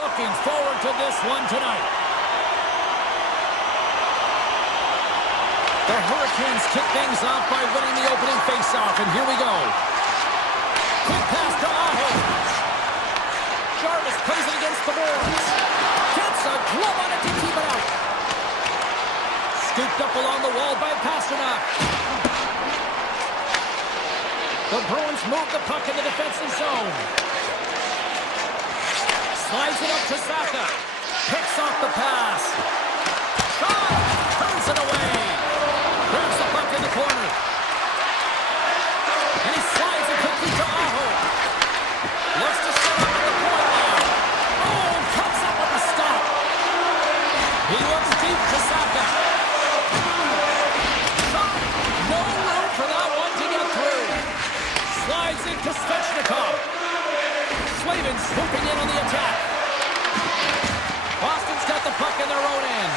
Looking forward to this one tonight. The Hurricanes kick things off by winning the opening faceoff, and here we go. Quick pass to Aho. Jarvis plays it against the boards. Gets a glove on it to keep it out. Scooped up along the wall by Pasternak. The Bruins move the puck in the defensive zone. Slides it up to Saka. Picks off the pass. Shot! Turns it away. Grabs the puck in the corner. And he slides it quickly to Aho. Looks to set up at the point now. Oh, comes up with a stop. He looks deep to Saka. Shot! No room for that one to get through. Slides into Svechnikov. Slavin swooping in on the attack. Boston's got the puck in their own end.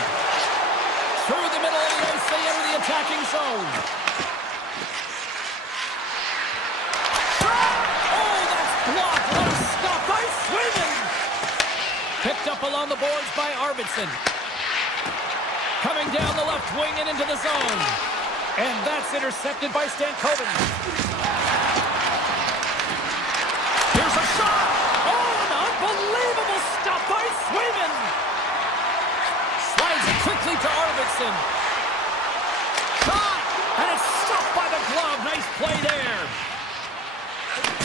Through the middle of the ice, they enter the attacking zone. Oh, that's blocked. What a stop by Sweden. Picked up along the boards by Arvidsson. Coming down the left wing and into the zone. And that's intercepted by Stankoven. Here's a shot. Oh, an unbelievable stop by Sweden. Slides it quickly to Arvidsson. Shot! And it's stopped by the glove. Nice play there.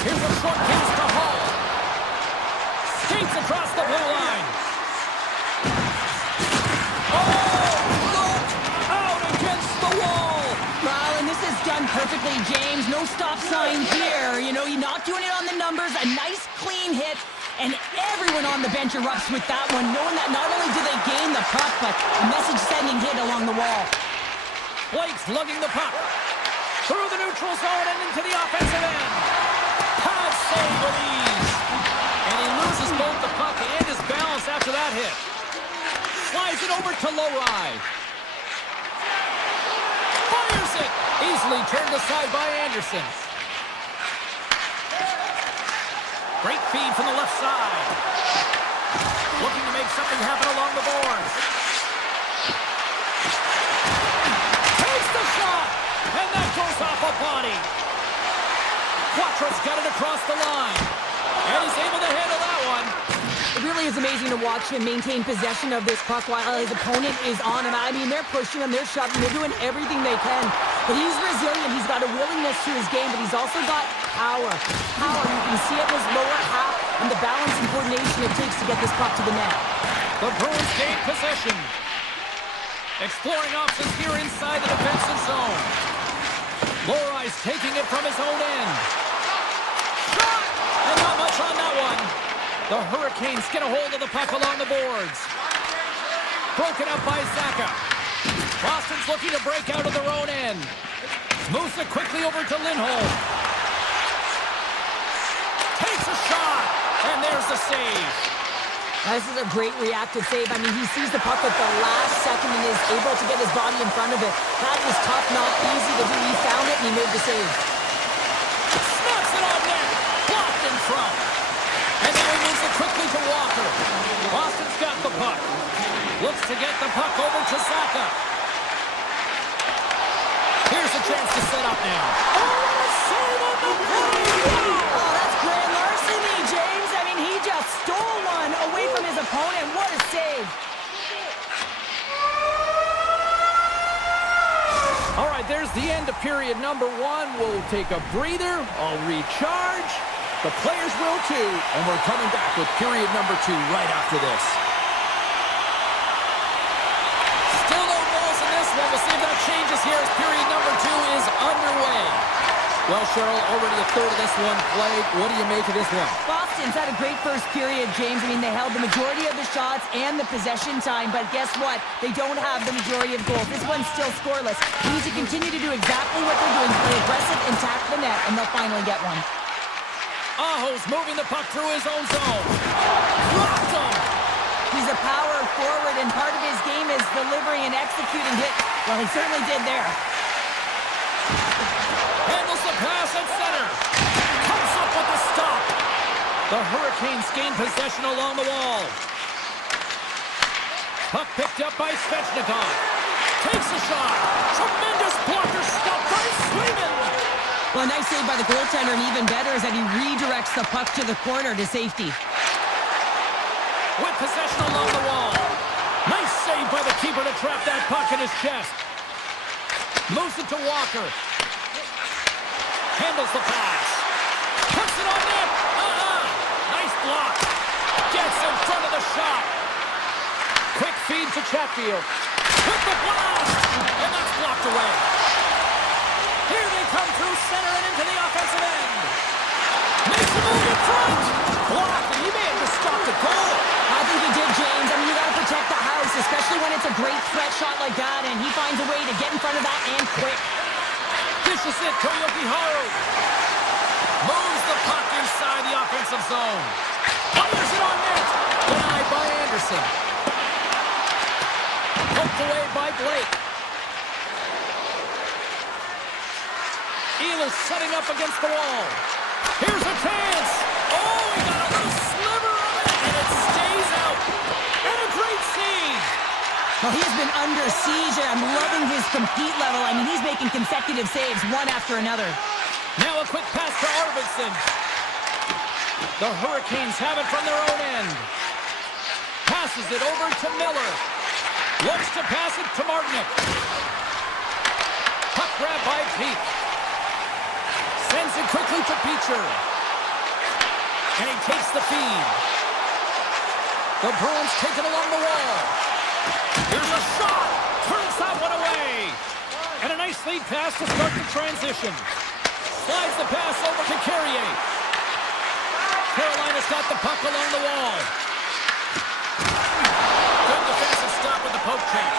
Here's a short pass to Hall. Skates across the blue line. Oh, look! Out against the wall. Well, and this is done perfectly, James. No stop sign here. You know, you're not doing it on the numbers. A nice, clean hit. And everyone on the bench erupts with that one, knowing that not only do they gain the puck, but a message-sending hit along the wall. Blake's lugging the puck. Through the neutral zone and into the offensive end. Pass save with ease. And he loses both the puck and his balance after that hit. Slides it over to Lowry. Fires it. Easily turned aside by Anderson. Great feed from the left side. Looking to make something happen along the boards. Takes the shot! And that goes off a body. Quattro's got it across the line. And he's able to handle that one. It really is amazing to watch him maintain possession of this puck while his opponent is on him. I mean, they're pushing him, they're shoving, they're doing everything they can. But he's resilient, he's got a willingness to his game, but he's also got power. Power, you can see it in his lower half and the balance and coordination it takes to get this puck to the net. The Bruins gain possession. Exploring options here inside the defensive zone. Lowry's taking it from his own end. Shot! And not much on that one. The Hurricanes get a hold of the puck along the boards. Broken up by Saka. Boston's looking to break out of their own end. Moves it quickly over to Lindholm. Takes a shot. And there's the save. This is a great reactive save. I mean, he sees the puck at the last second and is able to get his body in front of it. That was tough, not easy to do. He found it and he made the save. Snaps it on net. Blocked in front. And now he moves it quickly to Walker. Boston's got the puck. Looks to get the puck over to Saka. Here's a chance to set up now. Oh, what a save on the play! Oh, that's grand larceny, James. I mean, he just stole one away from his opponent. What a save. All right, there's the end of period number one. We'll take a breather. I'll recharge. The players will too. And we're coming back with period number two right after this. Still no goals in this one. We'll see if that changes here as period number two is underway. Well, Cheryl, already a third of this one played. What do you make of this one? Boston's had a great first period, James. I mean, they held the majority of the shots and the possession time, but guess what? They don't have the majority of goals. This one's still scoreless. They need to continue to do exactly what they're doing, play aggressive and tack the net, and they'll finally get one. Aho's moving the puck through his own zone. Blocked him! He's a power forward, and part of his game is delivering and executing hits. Well, he certainly did there. Handles the pass at center. Comes up with the stop. The Hurricanes gain possession along the wall. Puck picked up by Svechnikov. Takes a shot. Tremendous blocker stop by Swayman. Well, a nice save by the goaltender, and even better is that he redirects the puck to the corner to safety. With possession along the wall. Nice save by the keeper to trap that puck in his chest. Moves it to Walker. Handles the pass. Puts it on net. Nice block. Gets in front of the shot. Quick feed to Chatfield. With the blast. And that's blocked away. Here they come through center and into the offensive end. Makes a move in front. Blocked. He may have just stopped the goal. I think he did, James. I mean, you got to protect the house, especially when it's a great threat shot like that, and he finds a way to get in front of that and quick. Dishes it to Yokiharu. Moves the puck inside the offensive zone. Fires it on net. Denied by Anderson. Poked away by Blake. Ehlers setting up against the wall. Here's a chance. Oh, he got a little sliver of it, and it stays out. And a great save. Well, he has been under siege, and I'm loving his compete level. I mean, he's making consecutive saves, one after another. Now a quick pass to Arvidsson. The Hurricanes have it from their own end. Passes it over to Miller. Looks to pass it to Martinick. Puck grab by Peak. Sends it quickly to Beecher. And he takes the feed. The Bruins take it along the wall. Here's a shot. Turns that one away. And a nice lead pass to start the transition. Slides the pass over to Carrier. Carolina's got the puck along the wall. Good defensive stop with the poke check.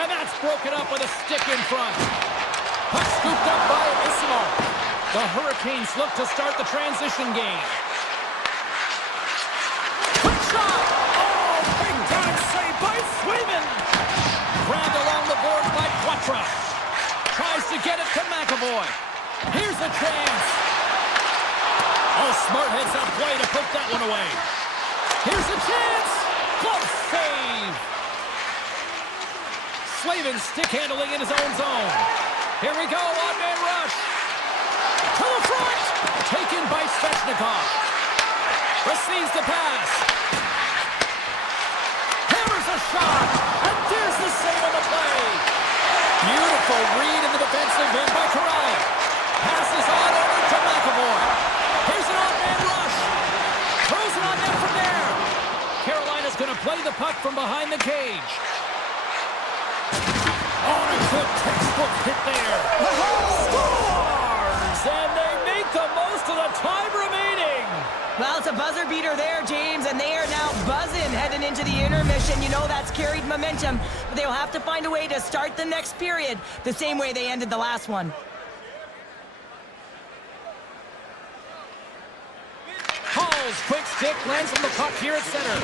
And that's broken up with a stick in front. Puck scooped up by Ismo. The Hurricanes look to start the transition game. Quick shot! Oh, big time save by Swayman! Grabbed along the board by Quatra. Tries to get it to McAvoy. Here's a chance. Oh, smart heads up play to put that one away. Here's a chance. Close save. Slavin stick handling in his own zone. Here we go, one-man rush. To the front. Taken by Svechnikov. Receives the pass. Hammers a shot. And there's the save on the play. Beautiful read in the defensive end by Corral. Passes on over to McAvoy. Here's an off-man rush. Throws it on net from there. Carolina's going to play the puck from behind the cage. Oh, and a good textbook hit there. Scores! And they make the most of the time remaining. Well, it's a buzzer beater there, James, and they are now buzzing heading into the intermission. You know that's carried momentum, but they'll have to find a way to start the next period the same way they ended the last one. Hall's quick stick lands on the puck here at center.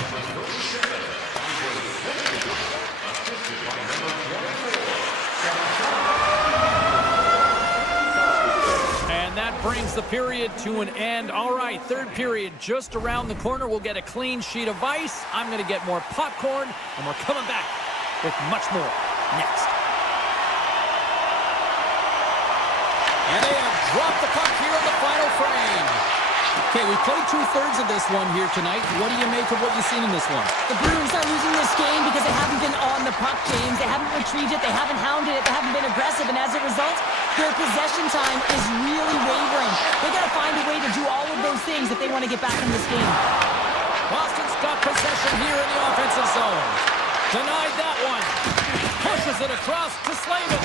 And that brings the period to an end. All right, third period just around the corner. We'll get a clean sheet of ice. I'm going to get more popcorn, and we're coming back with much more next. And they have dropped the puck here on the final frame. Okay, we played two-thirds of this one here tonight. What do you make of what you've seen in this one? The Bruins are losing this game because they haven't been on the puck, James. They haven't retrieved it. They haven't hounded it. They haven't been aggressive. And as a result, their possession time is really wavering. They got to find a way to do all of those things if they want to get back in this game. Boston's got possession here in the offensive zone. Denied that one. Pushes it across to Slavin.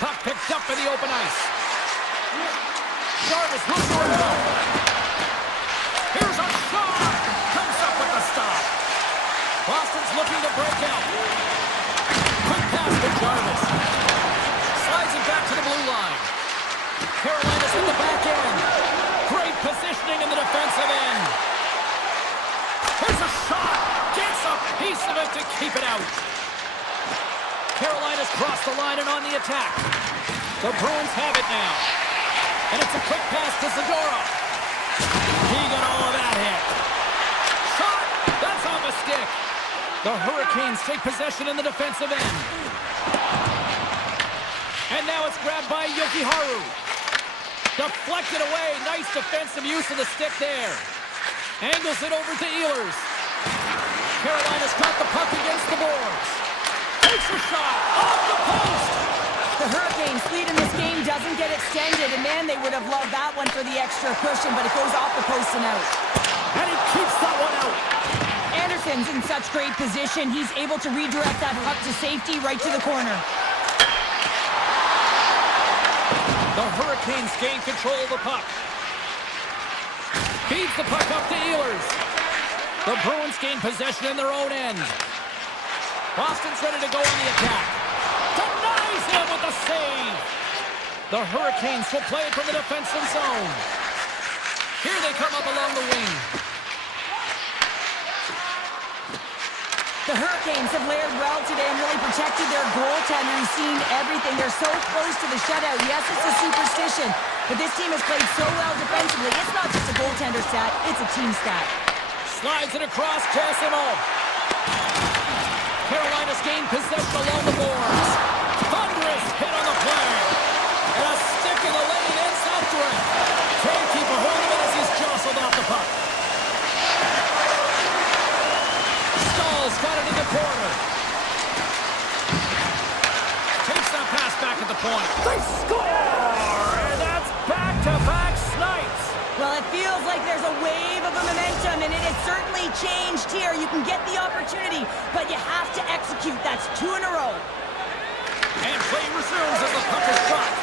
Puck picked up in the open ice. Jarvis looks for him. Here's a shot. Comes up with the stop. Boston's looking to break out. Quick pass to Jarvis. Slides it back to the blue line. Carolina's in the back end. Great positioning in the defensive end. Here's a shot. Gets a piece of it to keep it out. Carolina's crossed the line and on the attack. The Bruins have it now. And it's a quick pass to Zadorov. stick. The Hurricanes take possession in the defensive end. And now it's grabbed by Yokiharu. Deflected away. Nice defensive use of the stick there. Angles it over to Ehlers. Carolina's caught the puck against the boards. Takes a shot off the post. The Hurricanes' lead in this game doesn't get extended, and man, they would have loved that one for the extra cushion, but it goes off the post and out. And he keeps that one out. Anderson's in such great position, he's able to redirect that puck to safety right to the corner. The Hurricanes gain control of the puck. Feeds the puck up to Ehlers. The Bruins gain possession in their own end. Boston's ready to go on the attack. Denies him with the save. The Hurricanes will play it from the defensive zone. Here they come up along the wing. The Hurricanes have layered well today and really protected their goaltender. He's seen everything. They're so close to the shutout. Yes, it's a superstition, but this team has played so well defensively. It's not just a goaltender stat, it's a team stat. Slides it across, Gersimo. Carolina's gained possession along the boards. Thunderous hit on the play. And a stick in the lane ends after it. Can't keep a hold of it as he's jostled off the puck. Stahl's got it in the corner. Takes that pass back at the point. They score! And that's back-to-back snipes. Well, it feels like there's a wave of momentum, and it has certainly changed here. You can get the opportunity, but you have to execute. That's 2 in a row. And play resumes as the puck is dropped.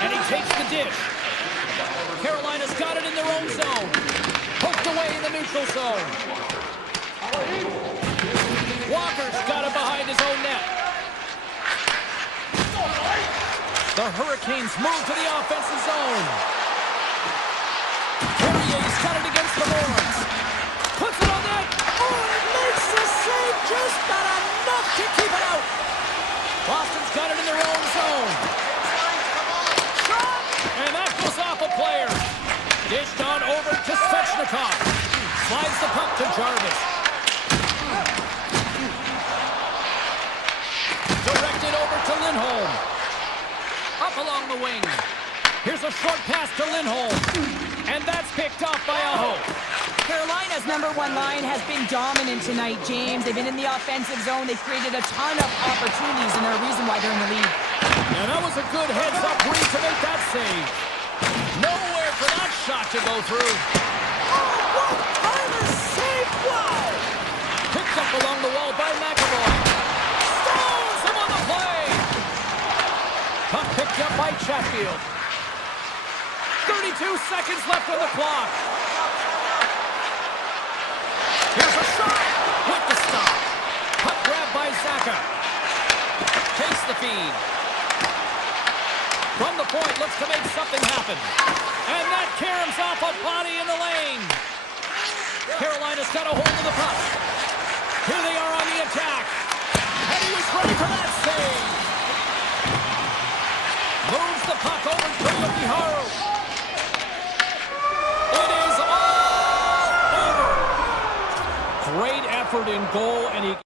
And he takes the dish. Carolina's got it in their own zone. Poked away in the neutral zone. Walker's got it behind his own net. The Hurricanes move to the offensive zone. Carrier's got it against the boards. Puts it on net. Oh, and it makes the save. Just not enough to keep it out. Boston's got it in their own zone. Shot! And that goes off a player. Dished on over to Svechnikov. Slides the puck to Jarvis. Directed over to Lindholm. Up along the wing. Here's a short pass to Lindholm. And that's picked off by Aho. Carolina's #1 line has been dominant tonight, James. They've been in the offensive zone. They've created a ton of opportunities, and they're a reason why they're in the lead. And that was a good heads-up read to make that save. Nowhere for that shot to go through. Oh, what kind of save! Wow! Picked up along the wall by McAvoy. Stones him on the play. Puck picked up by Chatfield. 32 seconds left on the clock. Here's a shot with the stop. Puck grabbed by Zaka. Takes the feed. From the point, looks to make something happen. And that caroms off a body in the lane. Carolina's got a hold of the puck. Here they are on the attack. And he was ready for that save. Moves the puck over to Yokiharu. It is all over. Great effort in goal, and he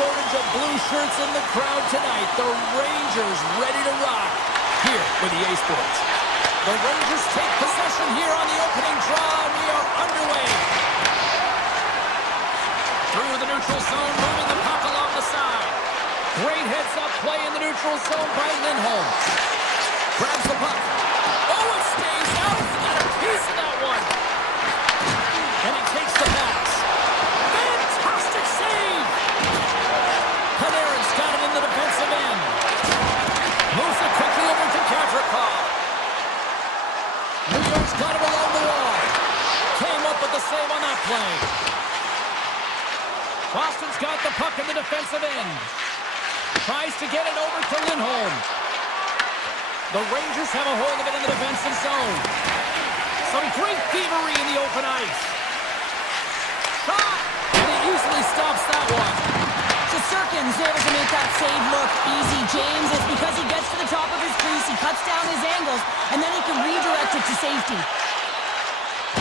shortage of blue shirts in the crowd tonight. The Rangers ready to rock here with the eSports. The Rangers take possession here on the opening draw, and we are underway. Through the neutral zone, moving the puck along the side. Great heads-up play in the neutral zone by Lindholm. Grabs the puck. Oh, it stays out. He got a piece of that one. And he takes the pass. Fantastic save. Panarin's got it in the defensive end. Moves it quickly over to Gavrikov. New York's got it along the wall. Came up with the save on that play. Boston's got the puck in the defensive end. Tries to get it over to Lindholm. The Rangers have a hold of it in the defensive zone. Some great thievery in the open ice. Shot! And he easily stops that one. Shesterkin's able to make that save look easy. James, it's because he gets to the top of his crease, he cuts down his angles, and then he can redirect it to safety.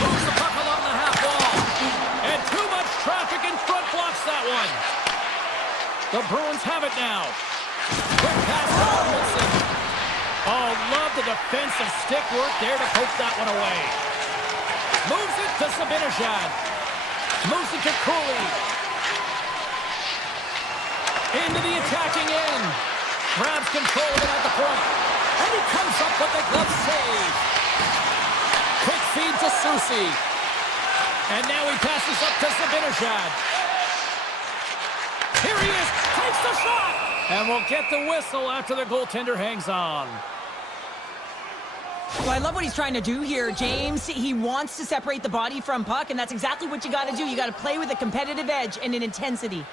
Moves the puck along the half wall. And too much traffic in front blocks that one. The Bruins have it now. Quick pass to Wilson. Oh, love the defensive stick work there to poke that one away. Moves it to Zibanejad. Moves it to Cooley. Into the attacking end. Grabs control of it at the point. And he comes up with the glove save. Quick feed to Susie. And now he passes up to Zibanejad. Here he is. Takes the shot. And we'll get the whistle after the goaltender hangs on. Well, I love what he's trying to do here, James. He wants to separate the body from puck, and that's exactly what you got to do. You got to play with a competitive edge and an intensity.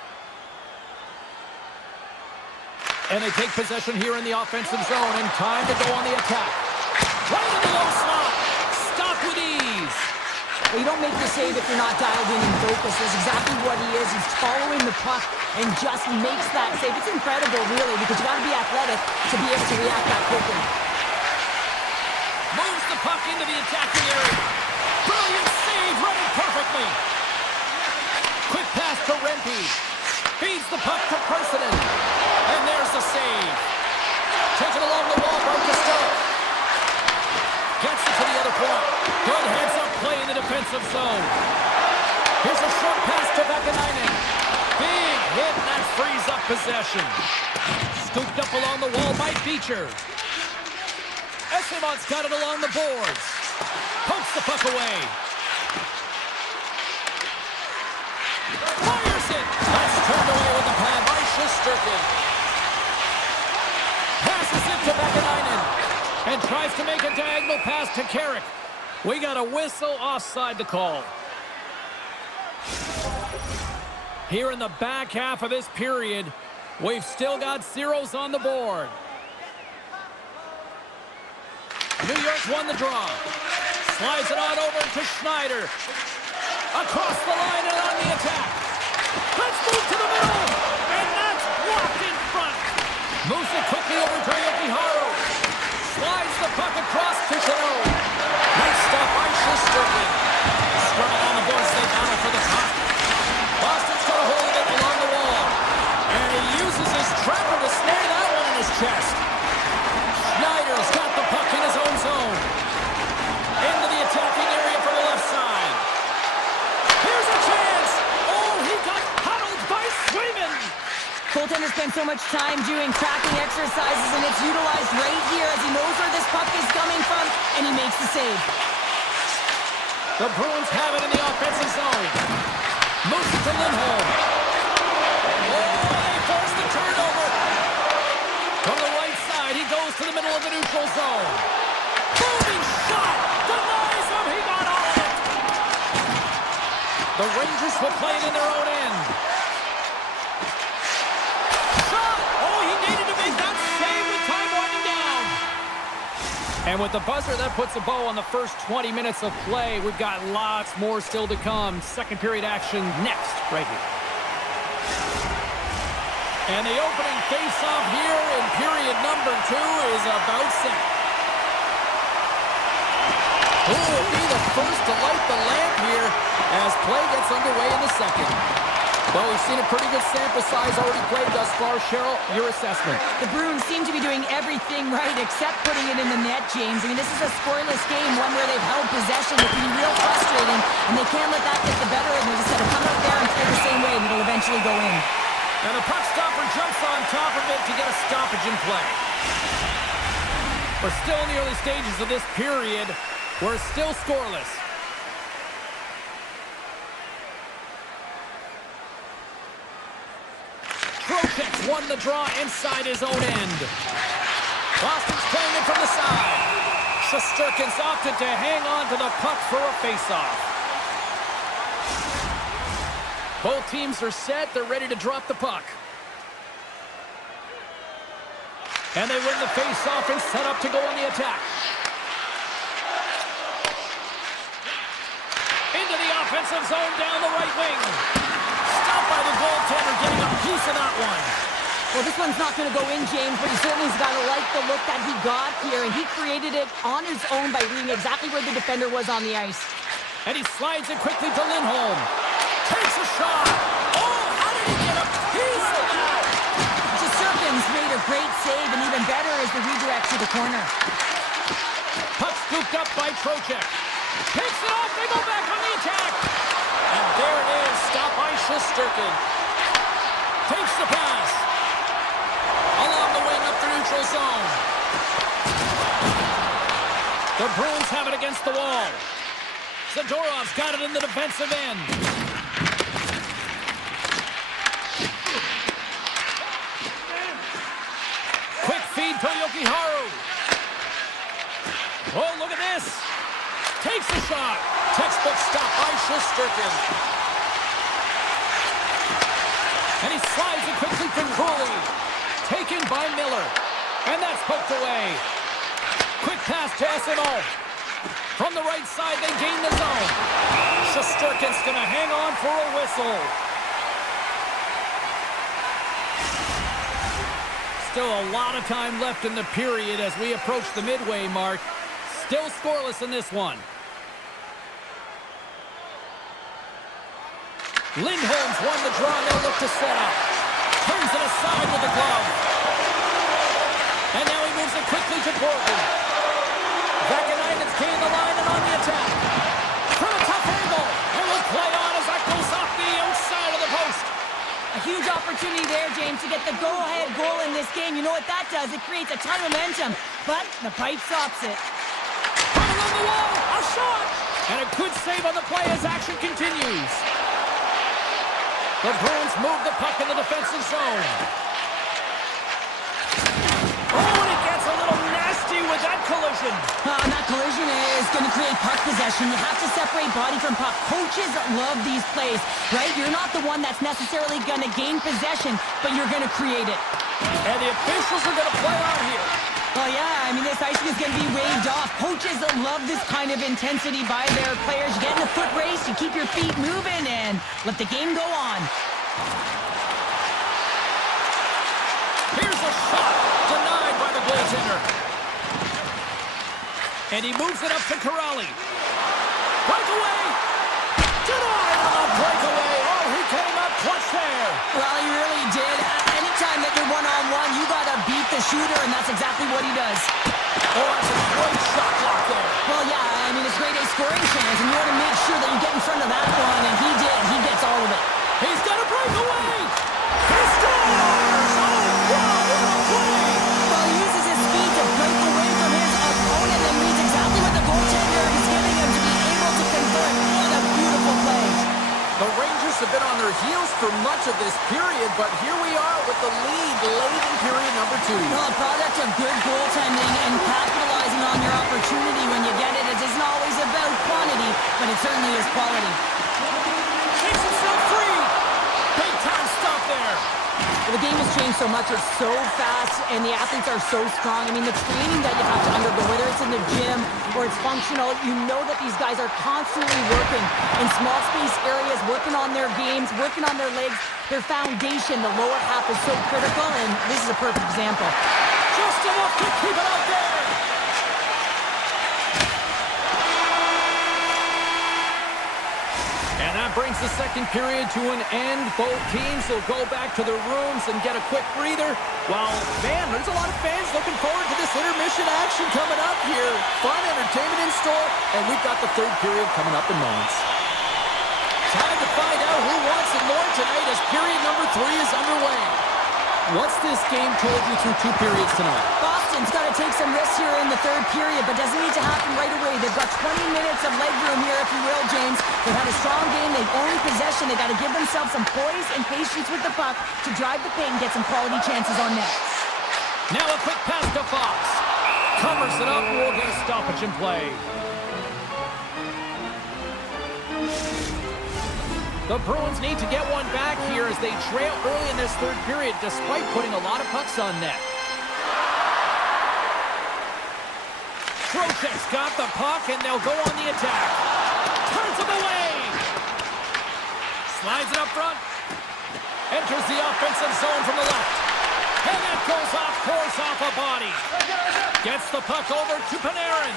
And they take possession here in the offensive zone, and time to go on the attack. Right in the low slot. Stop with ease. Well, you don't make the save if you're not dialed in and focused. That's exactly what he is. He's following the puck and just makes that save. It's incredible, really, because you got to be athletic to be able to react that quickly. Moves the puck into the attacking area. Brilliant save, running perfectly. Quick pass to Rempe. Feeds the puck to Persinen. And there's the save. Taken along the wall by Costello. Gets it to the other point. Good heads-up play in the defensive zone. Here's a short pass to Vakanainen. Big hit, and that frees up possession. Scooped up along the wall by Beecher. Esteban's got it along the boards. Pokes the puck away. Fires it. That's turned away with the pad by Shesterkin. Passes it to Vakanainen. And tries to make a diagonal pass to Carrick. We got a whistle offside to call. Here in the back half of this period, we've still got zeros on the board. New York's won the draw. Slides it on over to Schneider. Across the line and on the attack. Let's move to the middle. And that's blocked in front. Moves it quickly over to Yokiharu. Slides the puck across to Cano. Nice stop by Shesterkin. Scrumming on the boards, they battle for the puck. Boston's got a hold of it along the wall. And he uses his trapper to snare that one in his chest. Schneider's got the puck in his own zone. Into the attacking area from the left side. Here's a chance. Oh, he got huddled by Swayman. Goaltender spent so much time doing tracking exercises, and it's utilized right here as he knows where this puck is coming from, and he makes the save. The Bruins have it in the offensive zone. Moves it to Lindholm. Oh, they force the turnover. From the right side, he goes to the middle of the neutral zone. Booming shot! Denies him! He got all of it! The Rangers will play it in their own end. Shot! Oh, he needed to make that save with time winding down. And with the buzzer, that puts a bow on the first 20 minutes of play. We've got lots more still to come. Second period action next, right here. And the opening face-off here in period number 2 is about set. Who will be the first to light the lamp here as play gets underway in the second? Well, we've seen a pretty good sample size already played thus far. Cheryl, your assessment. The Bruins seem to be doing everything right except putting it in the net, James. I mean, this is a scoreless game, one where they've held possession. It can be real frustrating, and they can't let that get the better of them. They just got to come out there and play the same way, and it'll eventually go in. And the puck stopper jumps on top of it to get a stoppage in play. We're still in the early stages of this period. We're still scoreless. Trocheck's won the draw inside his own end. Boston's playing it from the side. Shesterkin's opted to hang on to the puck for a face-off. Both teams are set. They're ready to drop the puck. And they win the face-off and set up to go on the attack. Into the offensive zone down the right wing. Stopped by the goaltender, getting a piece of that one. Well, this one's not going to go in, James, but he certainly's got to like the look that he got here, and he created it on his own by reading exactly where the defender was on the ice. And he slides it quickly to Lindholm. Takes a shot. Oh, how did he get a piece of that? Shesterkin's made a great save, and even better is the redirect to the corner. Puck scooped up by Trocheck. Picks it off. They go back on the attack. And there it is. Stopped by Shesterkin. Takes the pass. Along the wing up the neutral zone. The Bruins have it against the wall. Zadorov's got it in the defensive end. Quick feed for Jokiharju. Oh, look at this. Takes the shot. Textbook stop by Shesterkin. And he slides it quickly to Cooley. Taken by Miller. And that's poked away. Quick pass to SMO. From the right side, they gain the zone. Shesterkin's going to hang on for a whistle. Still a lot of time left in the period as we approach the midway mark. Still scoreless in this one. Lindholm's won the draw. They'll look to set up. Turns it aside with the glove. And now he moves it quickly to Portland. Vakanainen's gained the line and on the attack. From a tough angle. And will play on as that goes off the outside of the post. A huge opportunity there, James, to get the go-ahead goal in this game. You know what that does? It creates a ton of momentum. But the pipe stops it. Coming on the wall. A shot. And a good save on the play as action continues. The Bruins move the puck in the defensive zone. Oh, and it gets a little nasty with that collision. And that collision is going to create puck possession. You have to separate body from puck. Coaches love these plays, right? You're not the one that's necessarily going to gain possession, but you're going to create it. And the officials are going to play on here. Well, yeah, I mean, this icing is going to be waved off. Coaches love this kind of intensity by their players. You get in a foot race, you keep your feet moving, and let the game go on. Here's a shot, denied by the goaltender. And he moves it up to Corrali. Breakaway! Denied on a breakaway! Oh, he came up clutch there. Well, he really did. Anytime that you're one-on-one, you got to beat the shooter, and that's exactly what he does. Oh, that's a great shot block there. Well, yeah, I mean, it's grade A scoring chance, and you want to make sure that you get in front of that one, and he did. He gets all of it. He's got a breakaway! He scores! Oh, wow, what a play! Well, he uses his speed to break away from his opponent and reads exactly what the goaltender is giving him to be able to convert. What a beautiful play. The Rangers have been on their heels for much of this period, but here we are with the lead late in period number 2. Well, a product of good goaltending and capitalizing on your opportunity when you get it. It isn't always about quantity, but it certainly is quality. Takes himself free! Big time stop there! Well, the game has changed so much. It's so fast, and the athletes are so strong. I mean, the training that you have to undergo, whether it's in the gym or it's functional, you know that these guys are constantly working in small space areas, working on their games, working on their legs. Their foundation, the lower half, is so critical, and this is a perfect example. Just enough to keep it out there! And that brings the second period to an end. Both teams will go back to their rooms and get a quick breather. While, man, there's a lot of fans looking forward to this intermission action coming up here. Fun entertainment in store, and we've got the third period coming up in moments. Time to find out who wants it more tonight as period number 3 is underway. What's this game told you through 2 periods tonight? Boston's got to take some risks here in the third period, but doesn't need to happen right away. They've got 20 minutes of leg room here, if you will, James. They've had a strong game. They've owned possession. They've got to give themselves some poise and patience with the puck to drive the paint and get some quality chances on net. Now a quick pass to Fox. Covers it up. We'll get a stoppage in play. The Bruins need to get one back here as they trail early in this third period, despite putting a lot of pucks on net. Trocheck's got the puck, and they'll go on the attack. Turns him away. Slides it up front. Enters the offensive zone from the left. And that goes off course off a body. Gets the puck over to Panarin.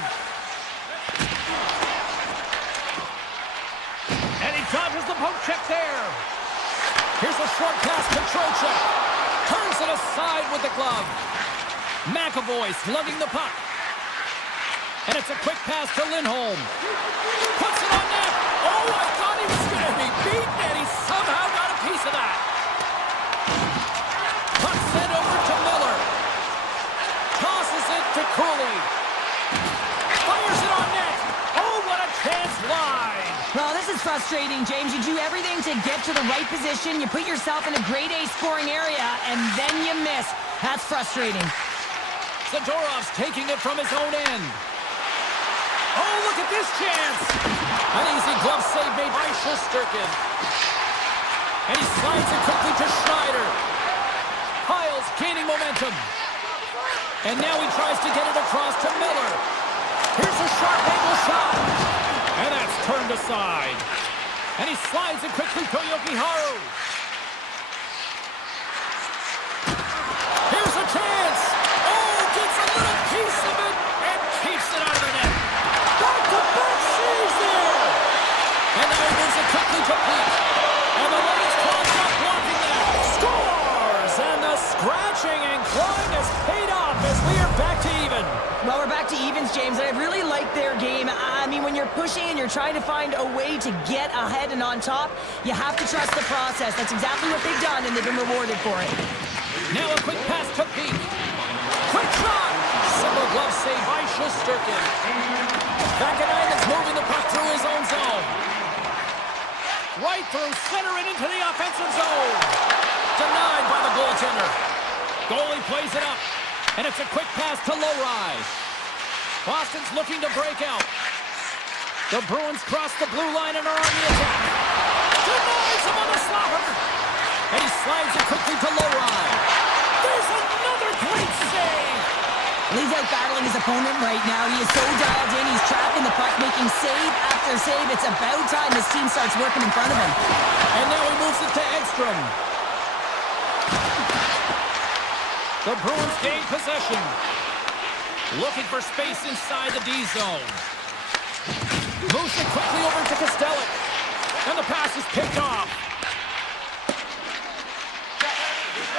And he dodges the poke check there. Here's a short pass to Trocheck. Turns it aside with the glove. McAvoy slugging the puck. And it's a quick pass to Lindholm. Puts it on net. Oh, I thought he was going to be beaten, and he somehow got a piece of that. Puck sent over to Miller. Tosses it to Cooley. Fires it on net. Oh, what a chance wide. Well, this is frustrating, James. You do everything to get to the right position. You put yourself in a grade A scoring area, and then you miss. That's frustrating. Zadorov's taking it from his own end. Oh, look at this chance. An easy glove save made by Shesterkin. And he slides it quickly to Schneider. Piles gaining momentum. And now he tries to get it across to Miller. Here's a sharp angle shot. And that's turned aside. And he slides it quickly to Yokiharu. Here's a chance. Oh, gets a little piece of it and keeps it out of the net. Back-to-back saves there. And now he moves it quickly to Pete. And the Lions clogs up blocking that. Scores! And the scratching and clawing has paid off as we are back to even. Well, we're back to evens, James, and I really like their game. I mean, when you're pushing and you're trying to find a way to get ahead and on top, you have to trust the process. That's exactly what they've done, and they've been rewarded for it. Now a quick pass to Pete. Quick shot! Simple glove save by Shesterkin. Vakanainen's moving the puck through his own zone. Right through center and into the offensive zone. Denied by the goaltender. Goalie plays it up. And it's a quick pass to Lowry. Boston's looking to break out. The Bruins cross the blue line and are on the attack. Denies him on the slapper. And he slides it quickly to Lowry. There's another great save. He's out battling his opponent right now. He is so dialed in. He's tracking the puck, making save after save. It's about time his team starts working in front of him. And now he moves it to Ekstrom. The Bruins gain possession. Looking for space inside the D zone. Moves it quickly over to Kostelic. And the pass is picked off.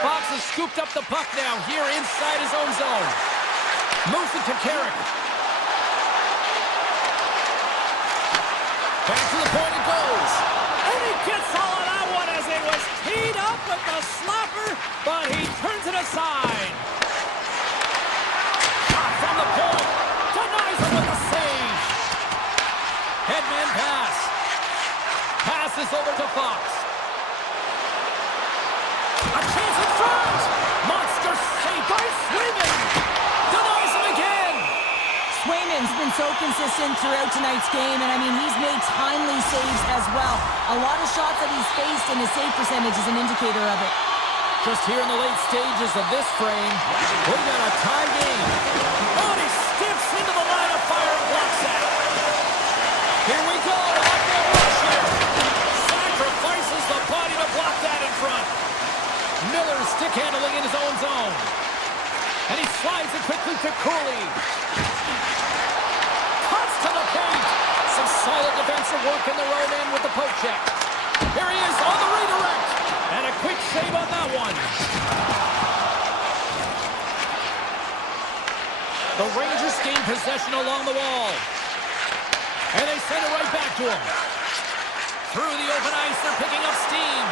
Fox has scooped up the puck now here inside his own zone. Moves it to Carrick. Back to the point it goes. And he gets all of that one as it was teed up with the slapper, but he turns it aside. Shot from the point. Denies him with the save. Headman pass. Passes over to Fox. A chance in front. Monster save by Swayman. Denies him again. Swayman's been so consistent throughout tonight's game, and I mean, he's made timely saves as well. A lot of shots that he's faced, and his save percentage is an indicator of it. Just here in the late stages of this frame, we got a tie game. Oh, and he steps into the line of fire and blocks that. Here we go. Up the rush here. Sacrifices the body to block that in front. Miller stick handling in his own zone. And he slides it quickly to Cooley. Cuts to the paint. Some solid defensive work in their own end with the poke check. the Rangers gain possession along the wall. And they send it right back to him. Through the open ice, they're picking up steam.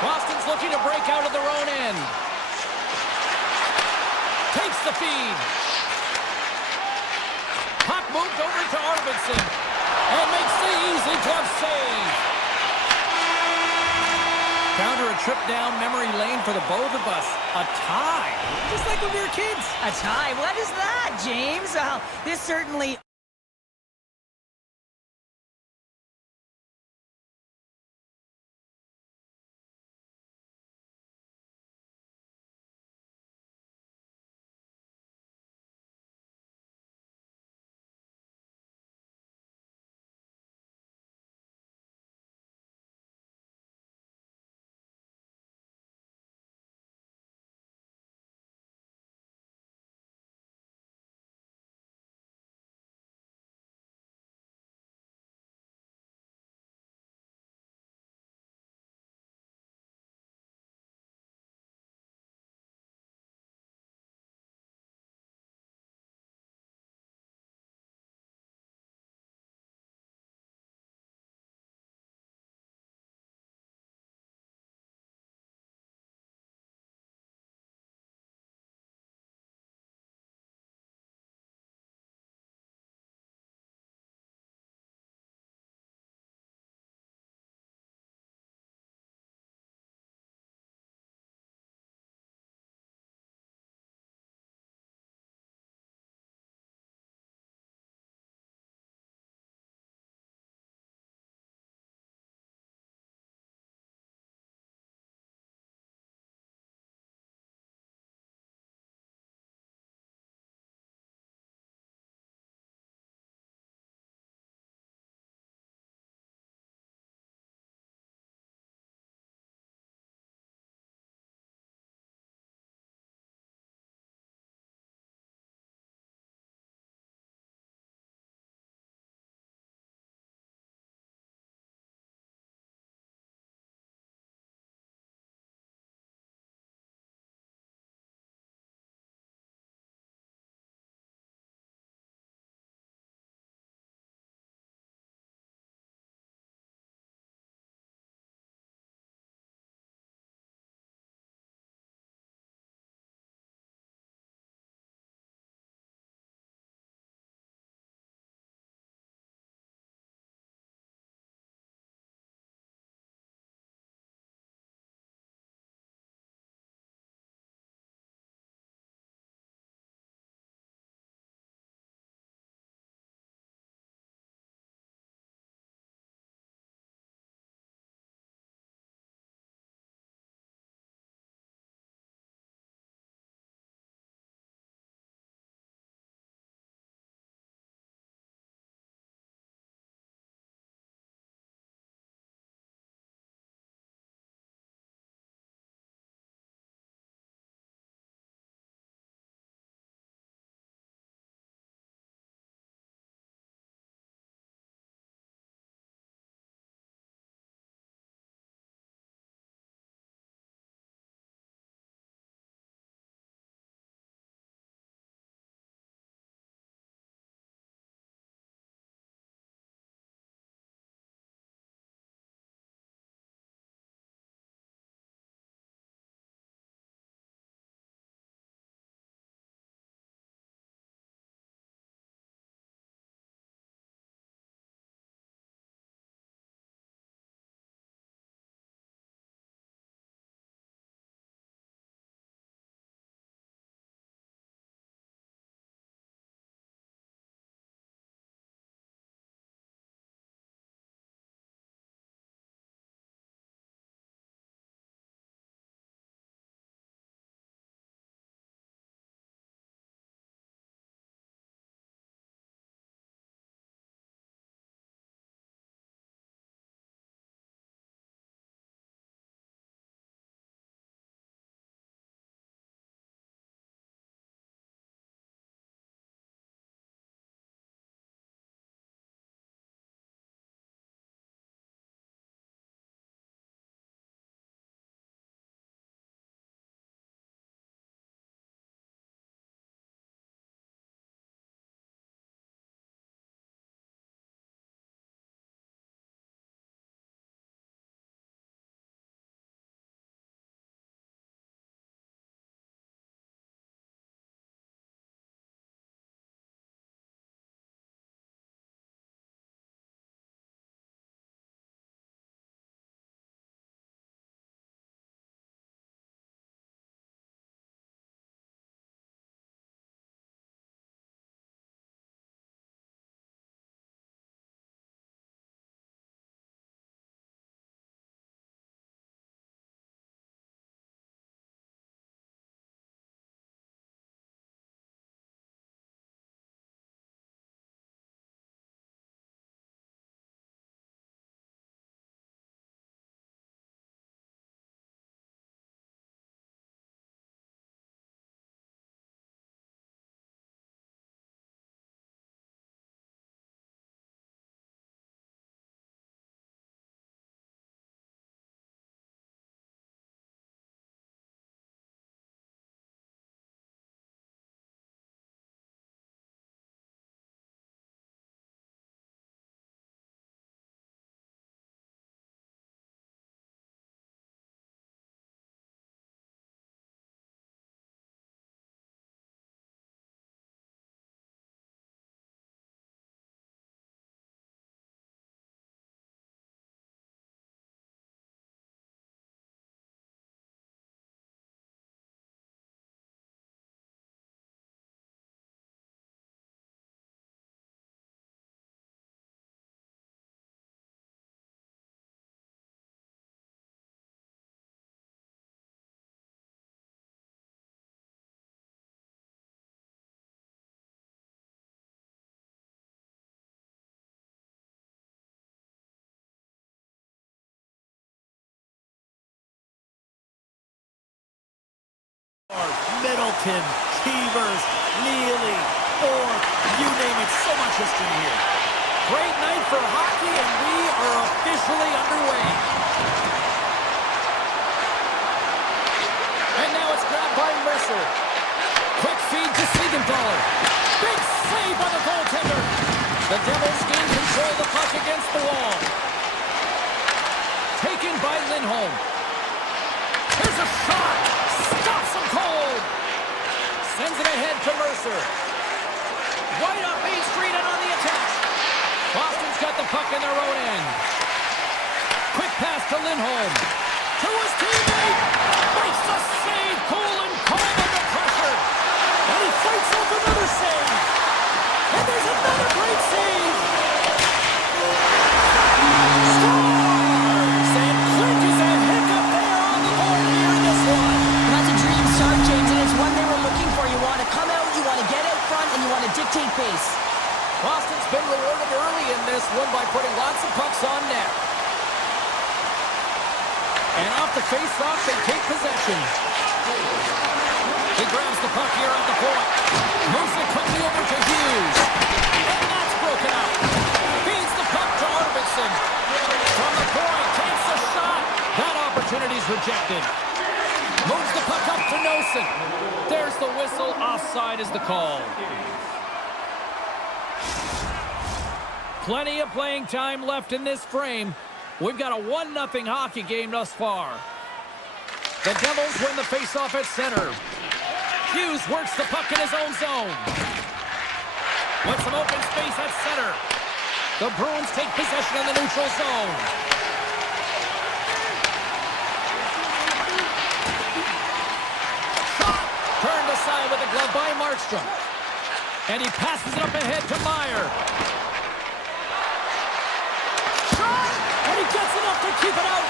Boston's looking to break out of their own end. Takes the feed. Puck moved over to Arvidsson. And makes the easy glove save. Counter a trip down memory lane for the both of us. A tie. Just like when we were kids. A tie? What is that, James? This certainly Middleton, Keevers, Neely, Orr, you name it, so much history here. Great night for hockey, and we are officially underway. And now it's grabbed by Mercer. Quick feed to Siegenthaler. Big save by the goaltender. The Devils gain control of the puck against the wall. Taken by Lindholm. Here's a shot. Stops him cold. Sends it ahead to Mercer. Right up Main Street and on the attack. Boston's got the puck in their own end. Quick pass to Lindholm. To his teammate. Makes the save. Cool and calm under pressure. And he fights off another save. And there's another great save. Scores! And Clint is a hiccup there on the board here in this one. And that's a dream start, James, and it's one they were looking for. You want to come out, you want to get out front, and you want to dictate pace. Boston's been rewarded early in this one by putting lots of pucks on net. And off the face-off, they take possession. He grabs the puck here at the point. Moves it quickly over to Hughes. And that's broken up. Feeds the puck to Arvidsson. From the point, takes a shot. That opportunity's rejected. Moves the puck up to Nosen. There's the whistle. Offside is the call. Plenty of playing time left in this frame. We've got a 1-0 hockey game thus far. The Devils win the faceoff at center. Hughes works the puck in his own zone. With some open space at center. The Bruins take possession in the neutral zone. Shot! Turned aside with a glove by Markstrom. And he passes it up ahead to Meyer. Shot! And he gets enough to keep it out.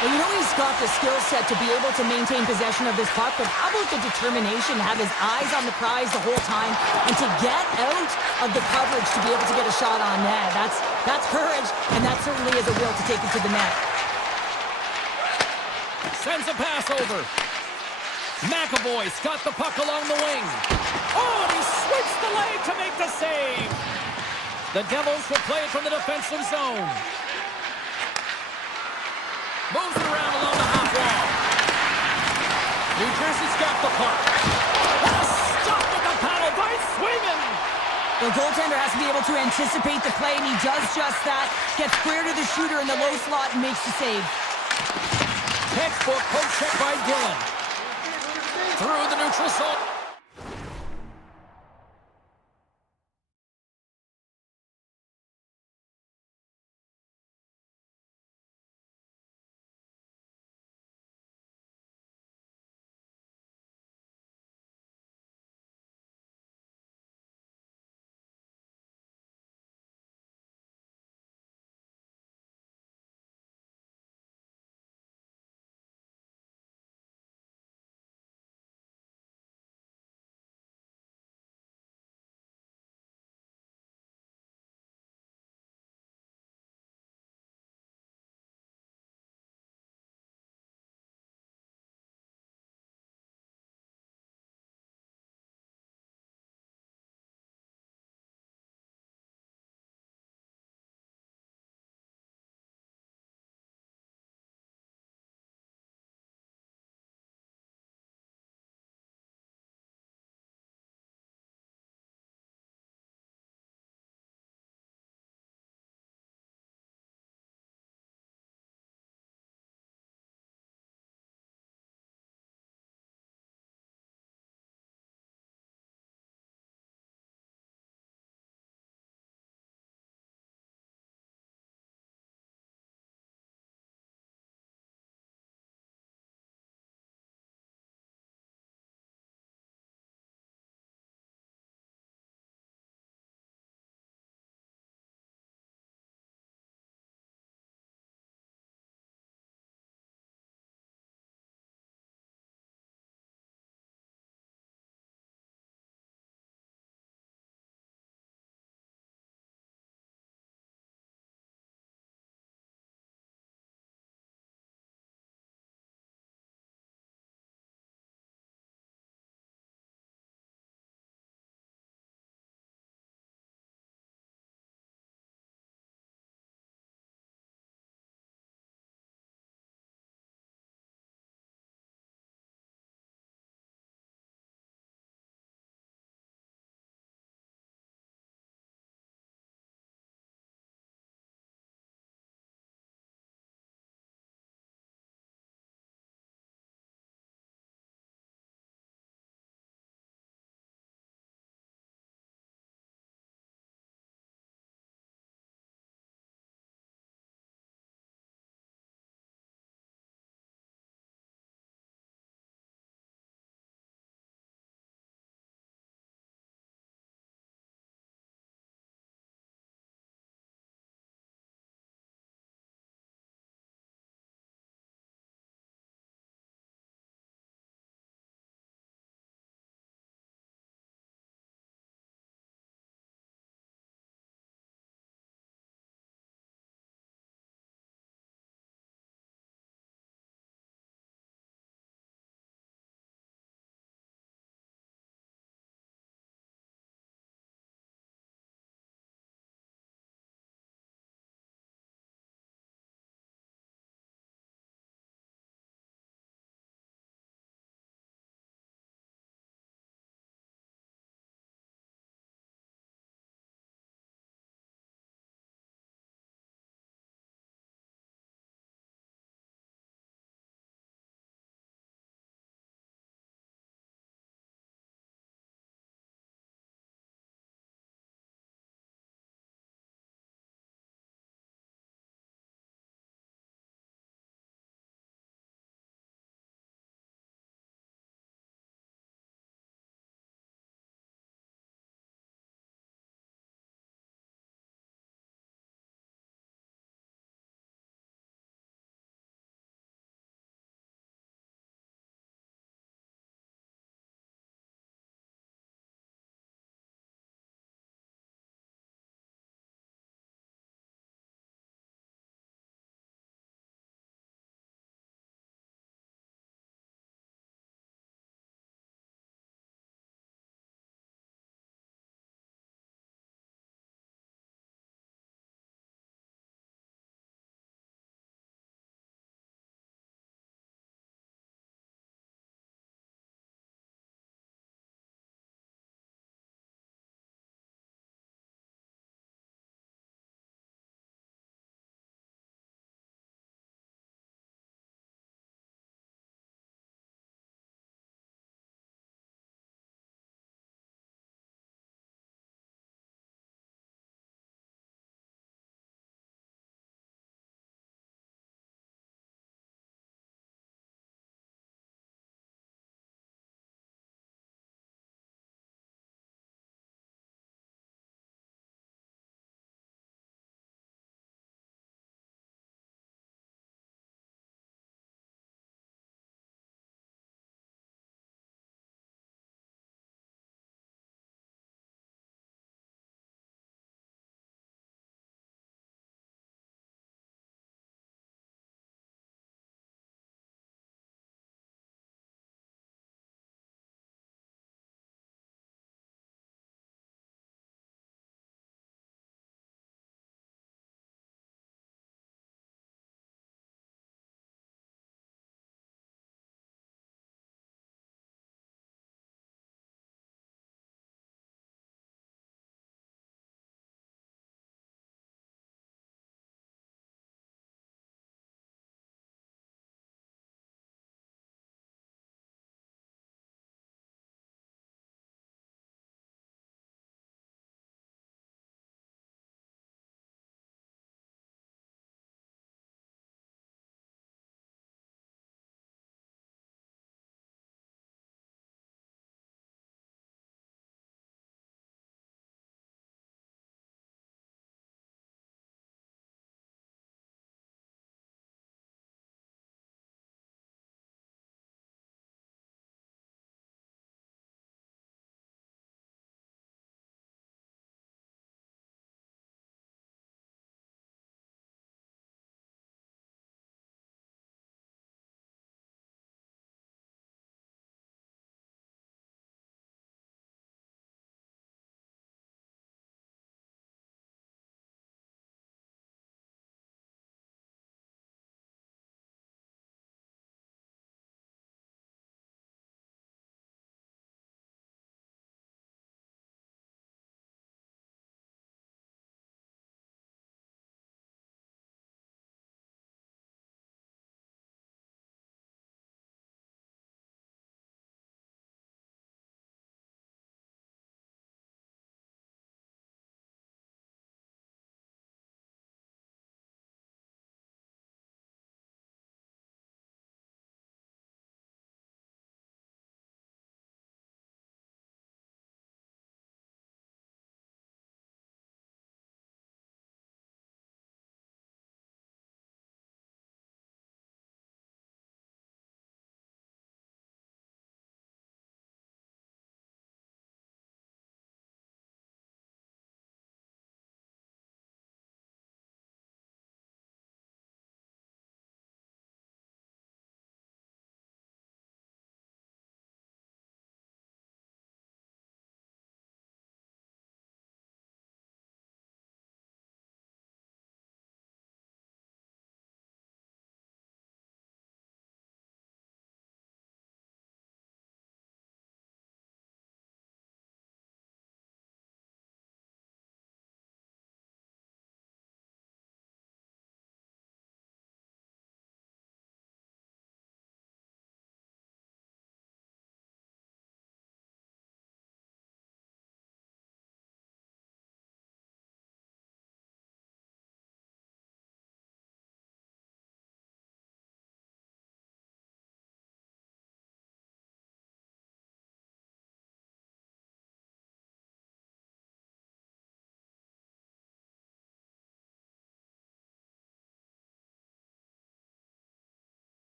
Well, you know he's got the skill set to be able to maintain possession of this puck, but how about the determination to have his eyes on the prize the whole time and to get out of the coverage to be able to get a shot on net? That's courage, and that certainly is a will to take it to the net. Sends a pass over. McAvoy's got the puck along the wing. Oh, and he switched the leg to make the save. The Devils will play it from the defensive zone. Moves it around along the half wall. New Jersey's got the puck. And a stop with the paddle by Swayman. The goaltender has to be able to anticipate the play, and he does just that. Gets clear to the shooter in the low slot and makes the save. Textbook poke check by Dillon. Through the neutral zone.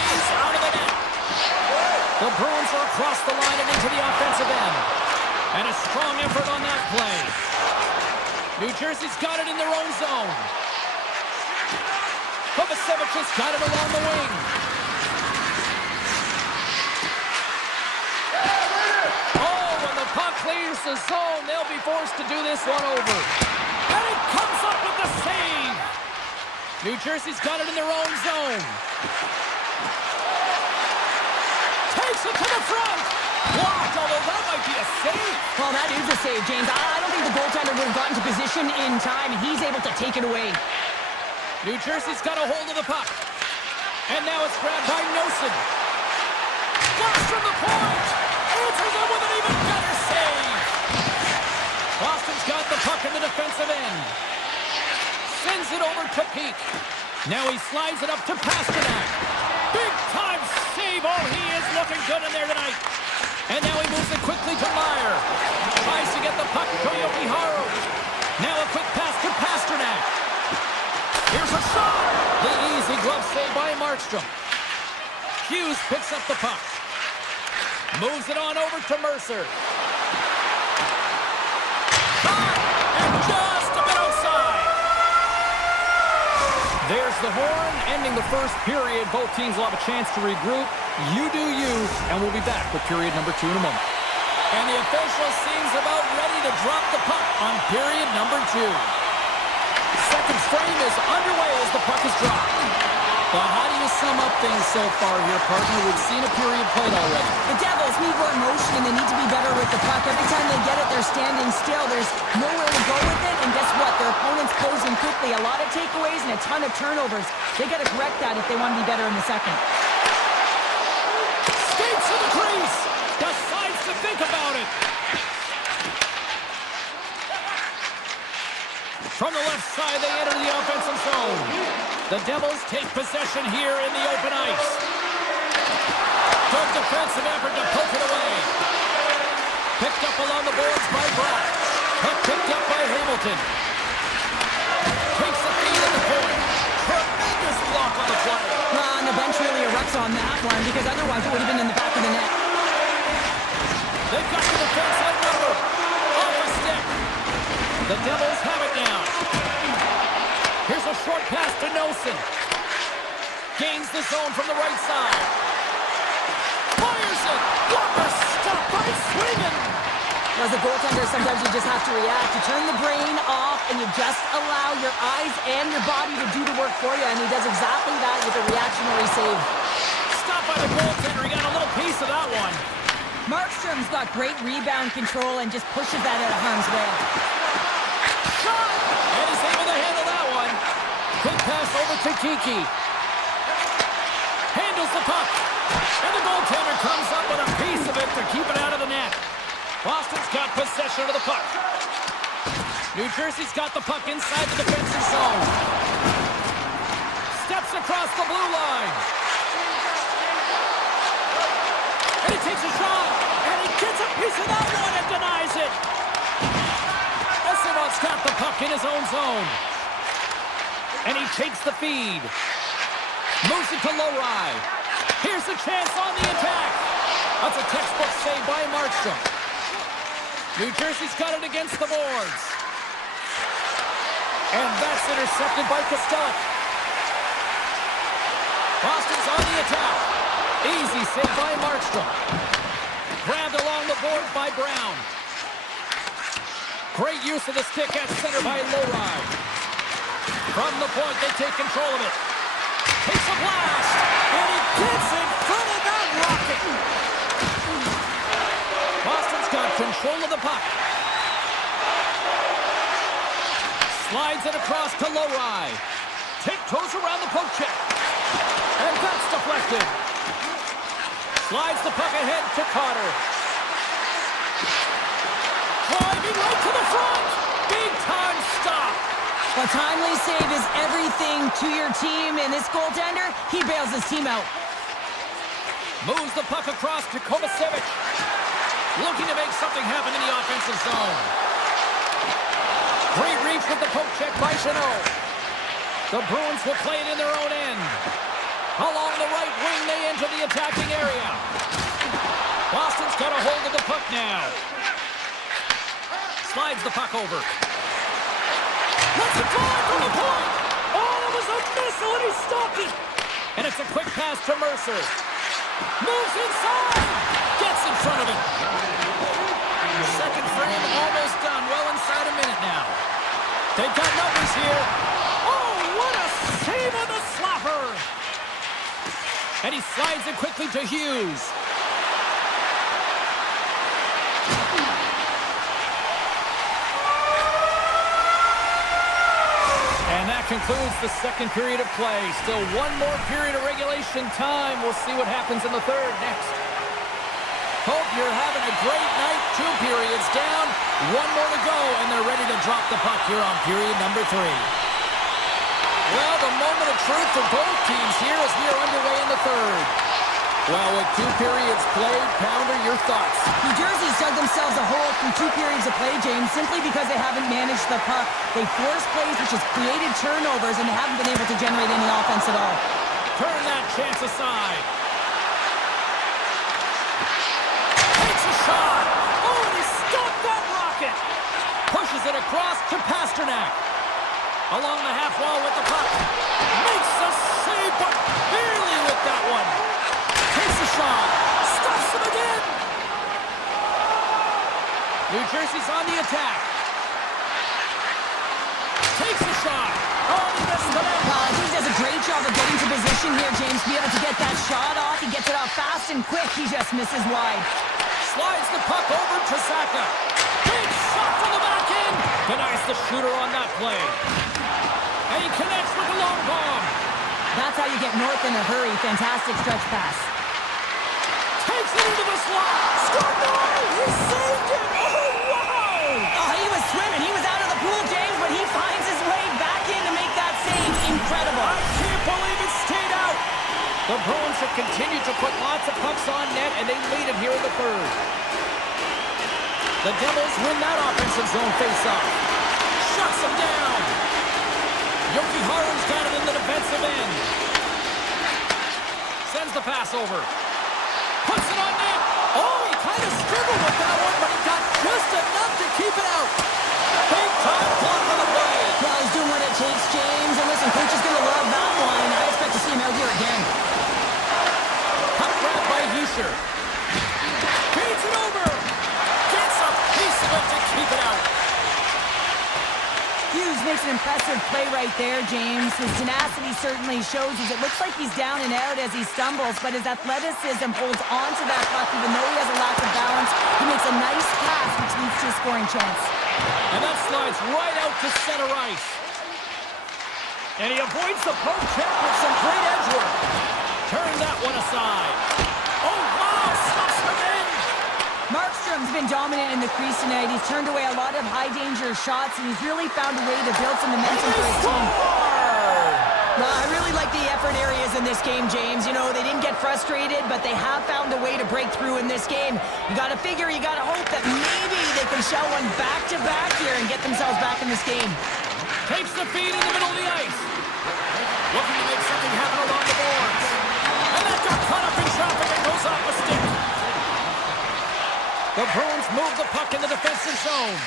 stays out of the net. The Bruins are across the line and into the offensive end. And a strong effort on that play. New Jersey's got it in their own zone. Kovacevic has got it along the wing. Oh, when the puck leaves the zone, they'll be forced to do this one over. And it comes up with the save. New Jersey's got it in their own zone. Takes it to the front. Blocked, although that might be a save. Well, that is a save, James. I don't think the goaltender would have gotten to position in time, and he's able to take it away. New Jersey's got a hold of the puck. And now it's grabbed by Nosen. Flash from the point. Answers it with an even better save. Boston's got the puck in the defensive end. Sends it over to Peak. Now he slides it up to Pasternak. Big time save. Oh, he is looking good in there tonight. And now he moves it quickly to Meyer. Tries to get the puck to Yokiharu. Now a quick pass to Pasternak. Here's a shot. The easy glove save by Markstrom. Hughes picks up the puck. Moves it on over to Mercer. Shot! And just a bit outside. There's the horn, ending the first period. Both teams will have a chance to regroup. You do you, and we'll be back with period number 2 in a moment. And the official seems about ready to drop the puck on period number 2. Second frame is underway as the puck is dropped. Well, how do you sum up things so far here, partner? We've seen a period played already. The Devils need more motion, and they need to be better with the puck. Every time they get it, they're standing still. There's nowhere to go with it, and guess what? Their opponent's closing quickly. A lot of takeaways and a ton of turnovers. They got to correct that if they want to be better in the second. Skates to the crease. Decides to think about it. From the left side, they enter the offensive zone. The Devils take possession here in the open ice. Good defensive effort to poke it away. Picked up along the boards by Brock. Puck picked up by Hamilton. Takes the feed at the point. Tremendous block on the play. And the bench really erupts on that one, because otherwise it would have been in the back of the net. They've got the defense outnumbered. Off a stick. The Devils have it now. Here's a short pass to Nosen. Gains the zone from the right side. Fires it. Blocker stopped by Sweden. As a goaltender, sometimes you just have to react. You turn the brain off, and you just allow your eyes and your body to do the work for you, and he does exactly that with a reactionary save. Stopped by the goaltender. He got a little piece of that one. Markstrom's got great rebound control and just pushes that out of harm's way. Shot! And he's able to handle that one. Quick pass over to Kiki. Handles the puck. And the goaltender comes up with a piece of it to keep it out of the net. Boston's got possession of the puck. New Jersey's got the puck inside the defensive zone. Steps across the blue line. And he takes a shot. And he gets a piece of that one and denies it. Esimov's got the puck in his own zone. And he takes the feed. Moves it to Lowry. Here's the chance on the attack. That's a textbook save by Markstrom. New Jersey's got it against the boards. And that's intercepted by Kostelic. Boston's on the attack. Easy save by Markstrom. Grabbed along the board by Brown. Great use of the stick at center by Lowry. From the point, they take control of it. Takes a blast. And he gets in front of that rocket. Boston's got control of the puck. Slides it across to Lowry. Tiptoes around the poke check. And that's deflected. Slides the puck ahead to Carter. Driving right to the front. Big time stop. A timely save is everything to your team, and this goaltender, he bails his team out. Moves the puck across to Kovacevic. Looking to make something happen in the offensive zone. Great reach with the poke check by Chanot. The Bruins will play it in their own end. Along the right wing, they enter the attacking area. Boston's got a hold of the puck now. Slides the puck over. Let's it fly from the point. Oh, it was a missile, and he stopped it. And it's a quick pass to Mercer. Moves inside. Gets in front of it. Second frame almost done. Well inside a minute now. They've got numbers here. Oh, what a save on the slapper. And he slides it quickly to Hughes. And that concludes the second period of play. Still one more period of regulation time. We'll see what happens in the third next. Hope you're having a great night. 2 periods down, 1 more to go, and they're ready to drop the puck here on period number 3. Well, the moment of truth for both teams here as we are underway in the third. Well, with 2 periods played, Pounder, your thoughts? New Jersey's dug themselves a hole through 2 periods of play, James, simply because they haven't managed the puck. They forced plays, which has created turnovers, and they haven't been able to generate any offense at all. Turn that chance aside. Takes a shot. Oh, and he stopped that rocket. Pushes it across to Pasternak. Along the half wall with the puck. Makes a save, but barely with that one. Takes a shot. Stops him again. New Jersey's on the attack. Takes a shot. Oh, he missed the net. I think he does a great job of getting to position here, James, to be able to get that shot off. He gets it off fast and quick. He just misses wide. Slides the puck over to Saka. Big shot from the back end. Denies the shooter on that play. And he connects with the long bomb. That's how you get north in a hurry. Fantastic stretch pass. Takes it into the slot. Scored! No! He saved it! Oh, wow! Oh, he was swimming. He was out of the pool, James, but he finds his way back in to make that save. Incredible. I can't believe it stayed out. The Bruins have continued to put lots of pucks on net, and they lead it here in the third. The Devils win that offensive zone face-off. Shuts them down. Yoki Haren's got it in the defensive end. Sends the pass over. Puts it on net. Oh, he kind of struggled with that one, but he got just enough to keep it out. Big time block on the play. Well, he's doing what it takes, James. And listen, coach is going to love that one. I expect to see him out here again. Puck grab by Huscher. Feeds it over. Gets a piece of it to keep it out. Hughes makes an impressive play right there, James. His tenacity certainly shows as it looks like he's down and out as he stumbles, but his athleticism holds on to that puck even though he has a lack of balance. He makes a nice pass, which leads to a scoring chance. And that slides right out to center ice. And he avoids the poke check with some great edge work. Turn that one aside. Oh, wow! Stops him again! Markstrom's been dominant in the crease tonight. He's turned away a lot of high-danger shots, and he's really found a way to build some momentum for his team. Well, I really like the effort areas in this game, James. You know, they didn't get frustrated, but they have found a way to break through in this game. You got to figure, you got to hope that maybe they can shell one back-to-back here and get themselves back in this game. Takes the feed in the middle of the ice. Looking to make something happen along the boards. And that got caught up in traffic and goes off the stick. The Bruins move the puck in the defensive zone.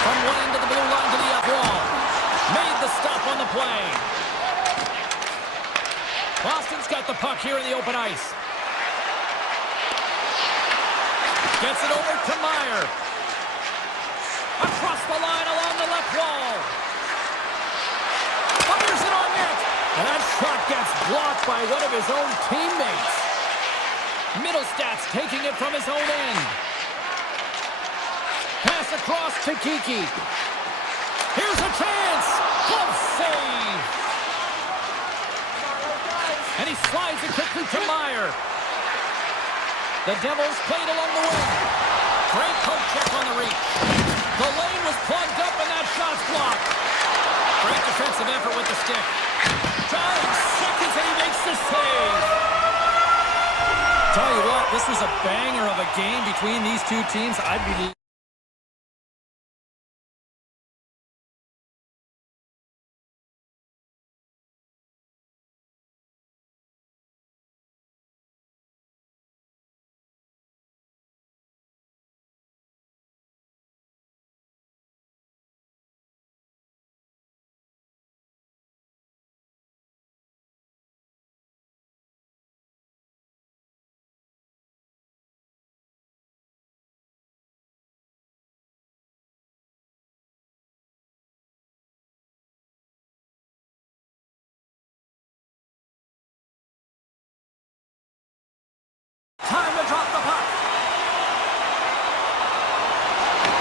From one end of the blue line to the up wall. Made the stop on the play. Boston's got the puck here in the open ice. Gets it over to Meyer. Across the line along the left wall. Fires it on net. And that shot gets blocked by one of his own teammates. Middlestats taking it from his own end. Pass across to Kiki. Here's a chance. Glove save. And he slides it quickly to Meyer. The Devils played along the wing. Great poke check on the reach. The lane was plugged up and that shot's blocked. Great defensive effort with the stick. 5 seconds and he makes the save. Tell you what, this was a banger of a game between these two teams. I'd be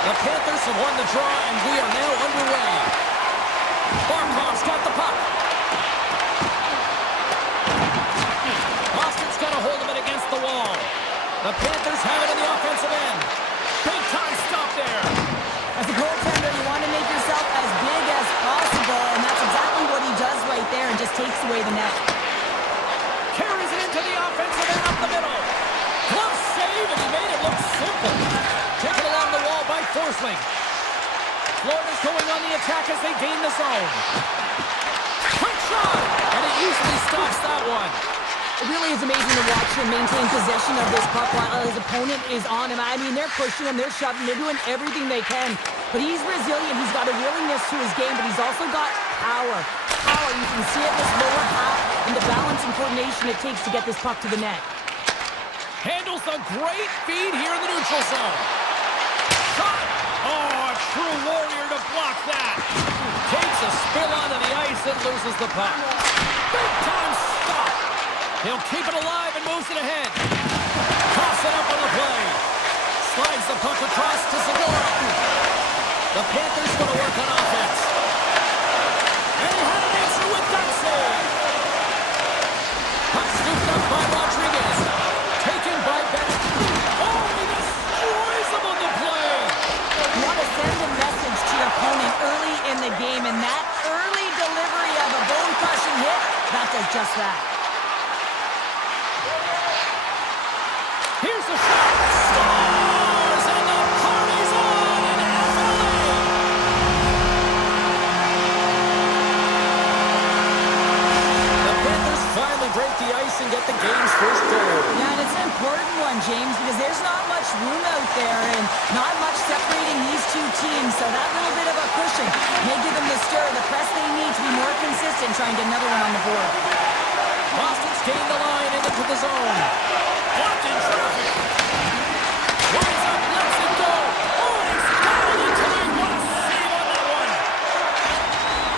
The Panthers have won the draw, and we are now underway. Barkov's got the puck. Boston's got a hold of it against the wall. The Panthers have it in the offensive end. Big time stop there. As a goaltender, you want to make yourself as big as possible, and that's exactly what he does right there and just takes away the net. Carries it into the offensive end up the middle. Glove save, and he made it look simple. Taken along the wall by Forsling. Florida's going on the attack as they gain the zone. Quick shot, and it usually stops that one. It really is amazing to watch him maintain possession of this puck while his opponent is on him. I mean, they're pushing him, they're shoving, they're doing everything they can. But he's resilient, he's got a willingness to his game, but he's also got power. Power, you can see it in this lower half and the balance and coordination it takes to get this puck to the net. Handles a great feed here in the neutral zone. Shot! Oh, a true warrior to block that. Takes a spill onto the ice and loses the puck. Big time stop. He'll keep it alive and moves it ahead. Toss it up on the play. Slides the puck across to Segura. The Panthers going to work on offense. And he had an answer with that save. Puck scooped up by Rodriguez. Taken by Bennett. Oh, he destroys him on the play. You want to send a message to your opponent early in the game, and that early delivery of a bone-crushing hit, that does just that. Here's the shot. Stars, and the party's on in FLA. The Panthers finally break the ice and get the game's first goal. Yeah, and it's an important one, James, because there's not much room out there and not much separating these two teams, so that little bit of a cushion may give them the stir, the press they need to be more consistent, trying to get another one on the board. Boston's gained the line and into the zone. Blocked in traffic. Wise up, lets it go. Oh, and he's fouled into the right. What a save on that one.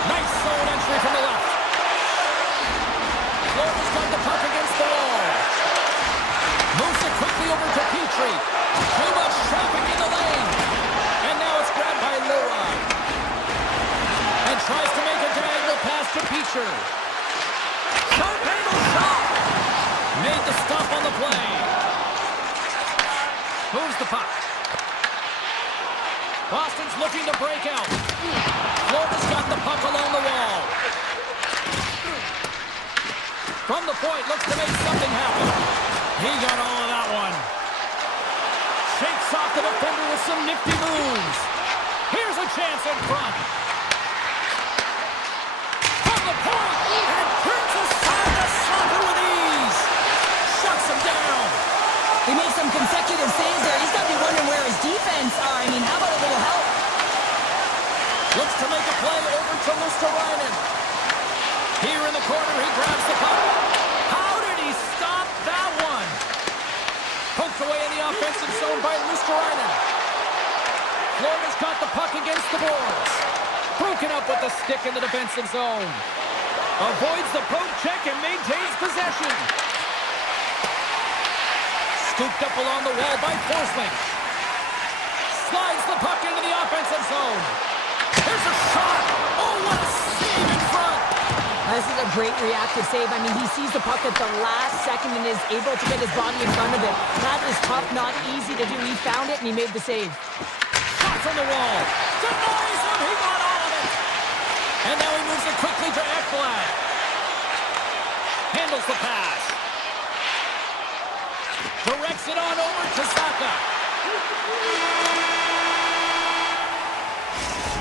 Nice zone entry from the left. Florida's got the puck against the wall. Moves it quickly over to Petrie. Too much traffic in the lane. And now it's grabbed by Leroy. And tries to make a diagonal pass to Petrie. Sharp handle shot. Made the stop on the play. Moves the puck. Boston's looking to break out. Florida's got the puck along the wall. From the point, looks to make something happen. He got all of that one. Shakes off the defender with some nifty moves. Here's a chance in front. From the point, and turns aside to stop it with ease. Shuts him down. He made some consecutive saves there. He's got to be wondering where his defense are. I mean, how about a little help? Looks to make a play over to Lusterainen. Here in the corner, he grabs the puck. How did he stop that one? Poked away in the offensive zone by Lusterainen. Florida's got the puck against the boards. Broken up with the stick in the defensive zone. Avoids the poke check and maintains possession. Scooped up along the wall by Forsling. Slides the puck into the offensive zone. There's a shot. Oh, what a save in front. This is a great reactive save. I mean, he sees the puck at the last second and is able to get his body in front of it. That is tough, not easy to do. He found it and he made the save. Shots on the wall. Denies him. He got all of it. And now he moves it quickly to Ekblad. Handles the pass. Directs it on over to Saka.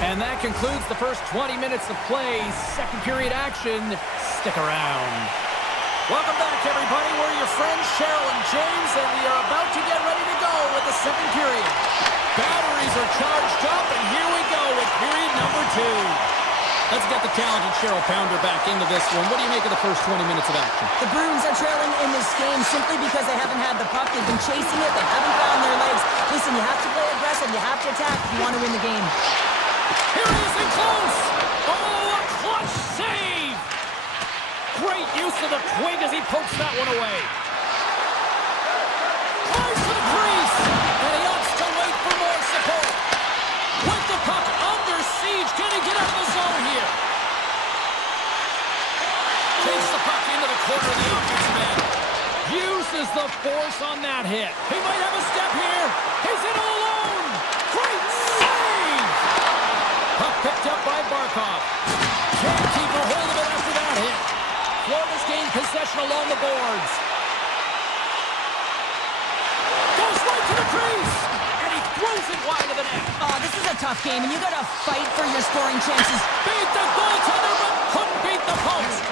And that concludes the first 20 minutes of play. Second period action. Stick around. Welcome back, everybody. We're your friends, Cheryl and James, and we are about to get ready to go with the second period. Batteries are charged up, and here we go with period number 2. Let's get the talented Cheryl Pounder back into this one. What do you make of the first 20 minutes of action? The Bruins are trailing in this game simply because they haven't had the puck. They've been chasing it. They haven't found their legs. Listen, you have to play aggressive. You have to attack if you want to win the game. Here he is in close. Oh, a clutch save. Great use of the twig as he pokes that one away. Flies to the crease. And he opts to wait for more support. hit. He might have a step here. He's in all alone. Great save! Puck picked up by Barkov. Can't keep a hold of it after that hit. Florida's gained possession along the boards. Goes right to the crease. And he throws it wide of the net. Oh, this is a tough game, and you got to fight for your scoring chances. Beat the goaltender, but couldn't beat the post.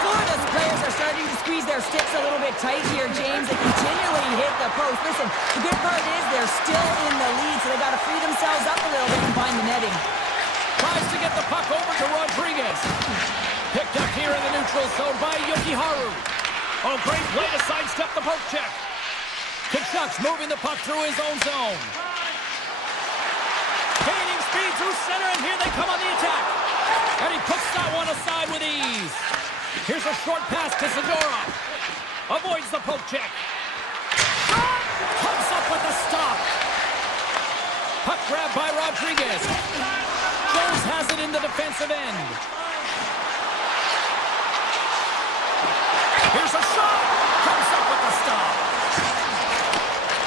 Florida's players are starting to squeeze their sticks a little bit tight here, James. They continually hit the post. Listen, the good part is they're still in the lead, so they got to free themselves up a little bit and find the netting. Tries to get the puck over to Rodriguez. Picked up here in the neutral zone by Yokiharu. Oh, great way to sidestep the poke check. Kachuk's moving the puck through his own zone. Gaining speed through center, and here they come on the attack. And he puts that one aside with ease. Here's a short pass to Zadorov. Avoids the poke check. Shot! Comes up with the stop. Puck grab by Rodriguez. Jones has it in the defensive end. Here's a shot. Comes up with the stop.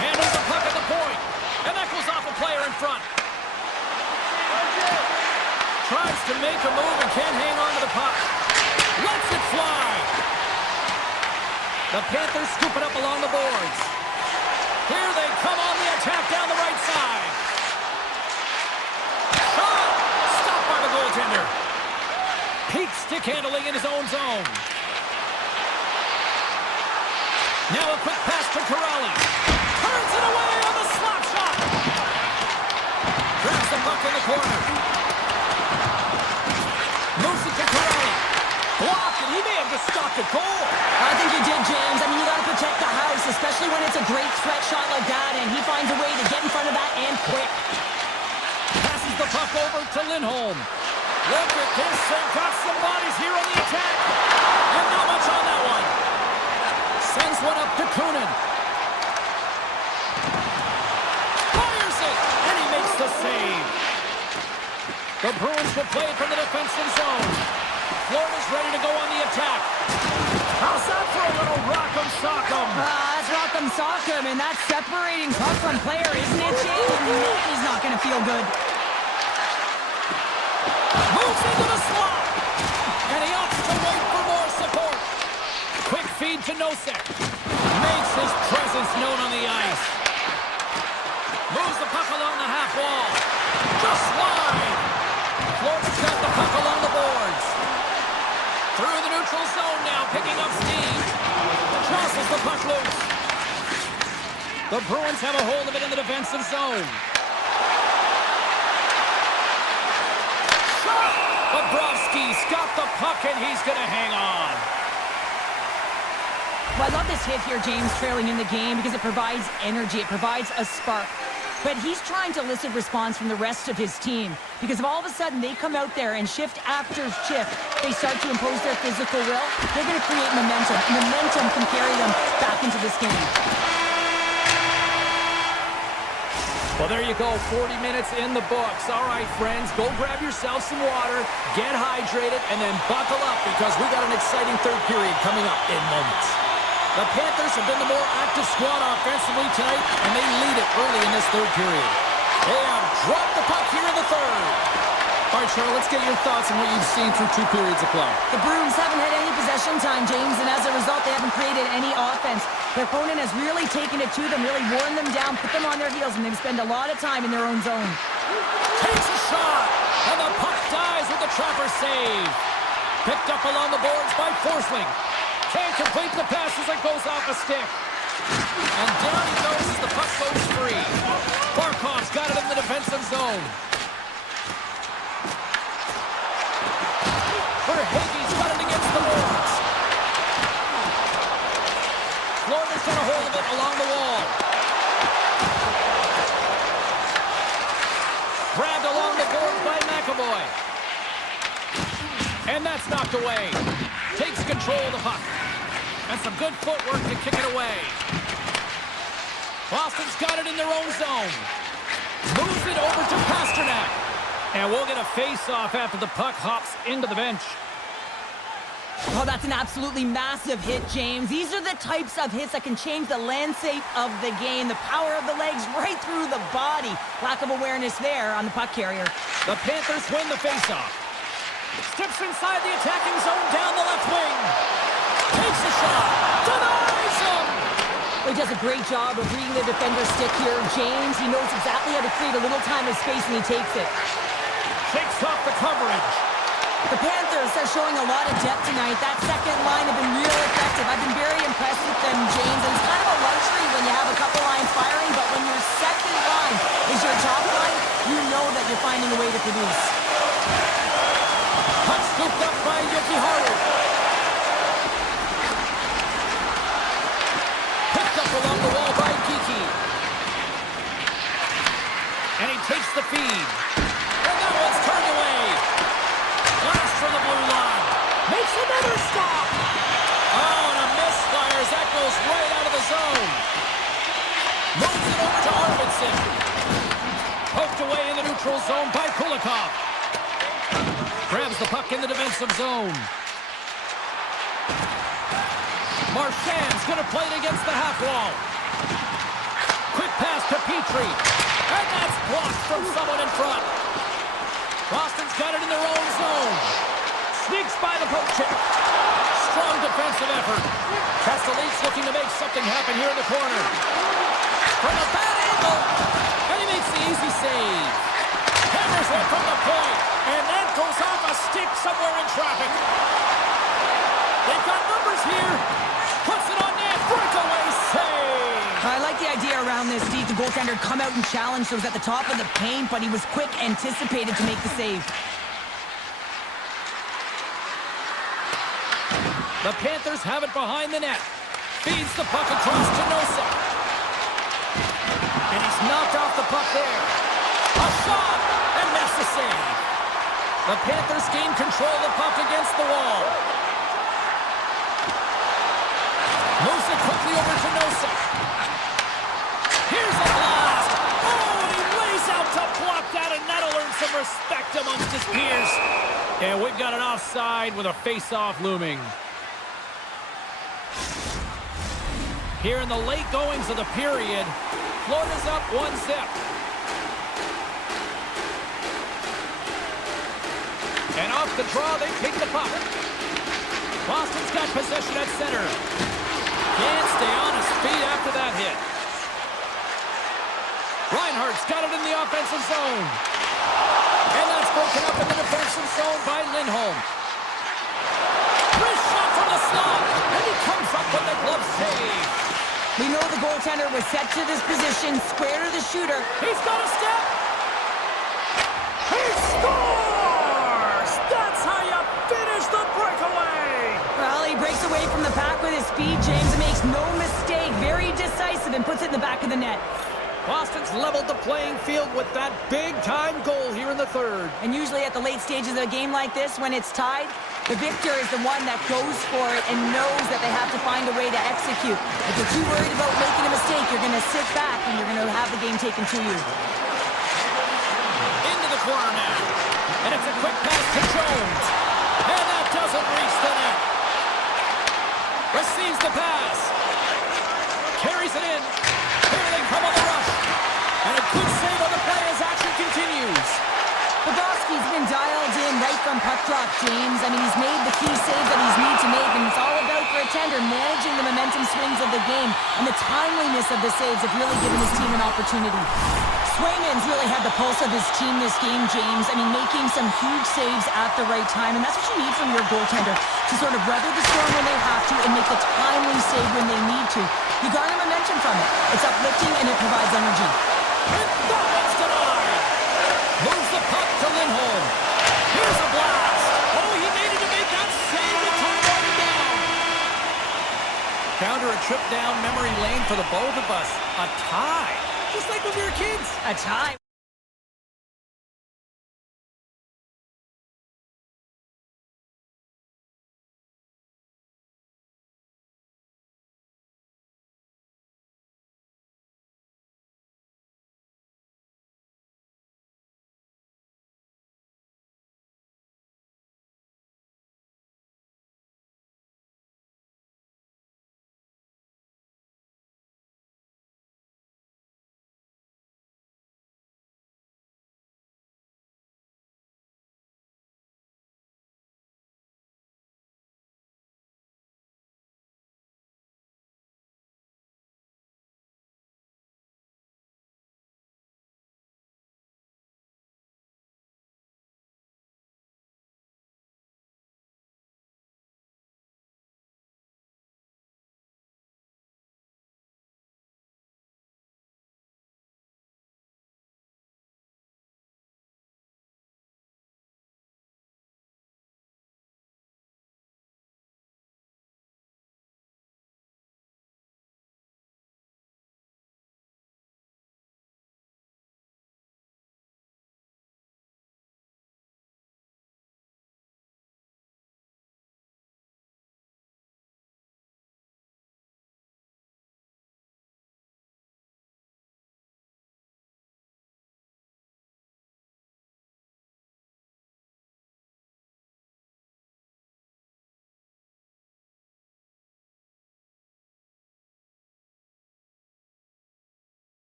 Handles the puck at the point. And that goes off a player in front. Tries to make a move and can't hang on to the puck. Lets it fly. The Panthers scoop it up along the boards. Here they come on the attack down the right side. Shot! Stopped by the goaltender. Peak stick handling in his own zone. Now a quick pass to Corrali. Turns it away on the slap shot. Grabs the puck in the corner. Moves it to Corrali. Blocked, and he may have just stopped a goal. I think you did, James. I mean, you got to protect the house, especially when it's a great threat shot like that, and he finds a way to get in front of that and quick. Passes the puck over to Lindholm. Look at this, and got some bodies here on the attack. And not much on that one. Sends one up to Kunin. Fires it, and he makes the save. The Bruins will play from the defensive zone. Florida's ready to go on the attack. How's that for a little rock'em sock'em? That's rock'em sock'em, and that's separating puck from player, isn't it, James? Man, he's not going to feel good. Moves into the slot. And he opts to wait for more support. Quick feed to Nosek. Makes his presence known on the ice. Moves the puck along the half wall. Just wide. Florida's got the puck along the boards. Through the neutral zone now, picking up steam. Jostles the puck loose. The Bruins have a hold of it in the defensive zone. Shot! Bobrovsky's got the puck, and he's going to hang on. Well, I love this hit here, James, trailing in the game, because it provides energy. It provides a spark. But he's trying to elicit response from the rest of his team, because if all of a sudden they come out there and shift after shift, they start to impose their physical will, they're going to create momentum. Momentum can carry them back into this game. Well, there you go, 40 minutes in the books. All right, friends, go grab yourself some water, get hydrated, and then buckle up, because we got an exciting third period coming up in moments. The Panthers have been the more active squad offensively tonight, and they lead it early in this third period. They have dropped the puck here in the third. All right, Charlotte, let's get your thoughts on what you've seen through 2 periods of play. The Bruins haven't had any possession time, James, and as a result, they haven't created any offense. Their opponent has really taken it to them, really worn them down, put them on their heels, and they've spent a lot of time in their own zone. Takes a shot, and the puck dies with the trapper save. Picked up along the boards by Forsling. Can't complete the pass as it goes off a stick. And down he goes as the puck goes free. Barkov's got it in the defensive zone. Verhaeghe's got it against the boards. Florida's got a hold of it along the wall. Grabbed along the boards by McAvoy. And that's knocked away. Takes control of the puck. And some good footwork to kick it away. Boston's got it in their own zone. Moves it over to Pasternak. And we'll get a face-off after the puck hops into the bench. Oh, that's an absolutely massive hit, James. These are the types of hits that can change the landscape of the game. The power of the legs right through the body. Lack of awareness there on the puck carrier. The Panthers win the faceoff. Steps inside the attacking zone down the left wing. Takes a shot. Denies him. He does a great job of reading the defender's stick here. James, he knows exactly how to create a little time and space, and he takes it. Shakes off the coverage. The Panthers are showing a lot of depth tonight. That second line have been real effective. I've been very impressed with them, James. And it's kind of a luxury when you have a couple lines firing, but when your second line is your top line, you know that you're finding a way to produce. Puck scooped up by Yokiharu. Picked up along the wall by Kiki. And he takes the feed. And that one's turned away. Blast from the blue line. Makes another stop. Oh, and a misfire as that goes right out of the zone. Moves it over to Arvidsson. Poked away in the neutral zone by Kulikov. Grabs the puck in the defensive zone. Marchand's going to play it against the half wall. Quick pass to Petrie. And that's blocked from someone in front. Boston's got it in their own zone. Sneaks by the poke check. Strong defensive effort. Castelli's looking to make something happen here in the corner. From a bad angle. And he makes the easy save. Hammers one from the point. And that goes off a stick somewhere in traffic. They've got numbers here. Puts it on net. Breakaway save. I like the idea around this, Steve. The goaltender come out and challenge, so he was at the top of the paint, but he was quick, anticipated to make the save. The Panthers have it behind the net. Feeds the puck across to Nosek. And he's knocked off the puck there. A shot! And makes the save. The Panthers gain control of the puck against the wall. Moves it quickly over to Nosek. Here's a blast. Oh, and he lays out to block that, and that'll earn some respect amongst his peers. And we've got an offside with a face-off looming. Here in the late goings of the period, Florida's up 1-0. And off the draw, they take the puck. Boston's got possession at center. Can't stay on his feet after that hit. Reinhardt's got it in the offensive zone. And that's broken up in the defensive zone by Lindholm. Wrist shot from the slot. And he comes up with a glove save. We know the goaltender was set to this position, square to the shooter. He's got a step. He scores! That's how you finish the breakaway. Well, he breaks away from the pack with his speed, James, and makes no mistake. Very decisive and puts it in the back of the net. Boston's leveled the playing field with that big-time goal here in the third. And usually at the late stages of a game like this, when it's tied, the victor is the one that goes for it and knows that they have to find a way to execute. If you're too worried about making a mistake, you're going to sit back and you're going to have the game taken to you. Into the corner now. And it's a quick pass to Jones. And that doesn't reach the net. Receives the pass. Carries it in. Here they come on the rush. And a good save on the play as action continues. Bobrovsky's been dialed in right from puck drop, James. I mean, he's made the key save that he's need to make, and it's all about for a tender managing the momentum swings of the game, and the timeliness of the saves have really given his team an opportunity. Swayman's really had the pulse of his team this game, James. I mean, making some huge saves at the right time, and that's what you need from your goaltender, to sort of weather the storm when they have to and make a timely save when they need to. You garner momentum from it. It's uplifting, and it provides energy. And that one's denied. Moves the puck to Lindholm. Here's a blast. Oh, he needed to make that save with time running down. Counter a trip down memory lane for the both of us. A tie. Just like when we were kids. A tie.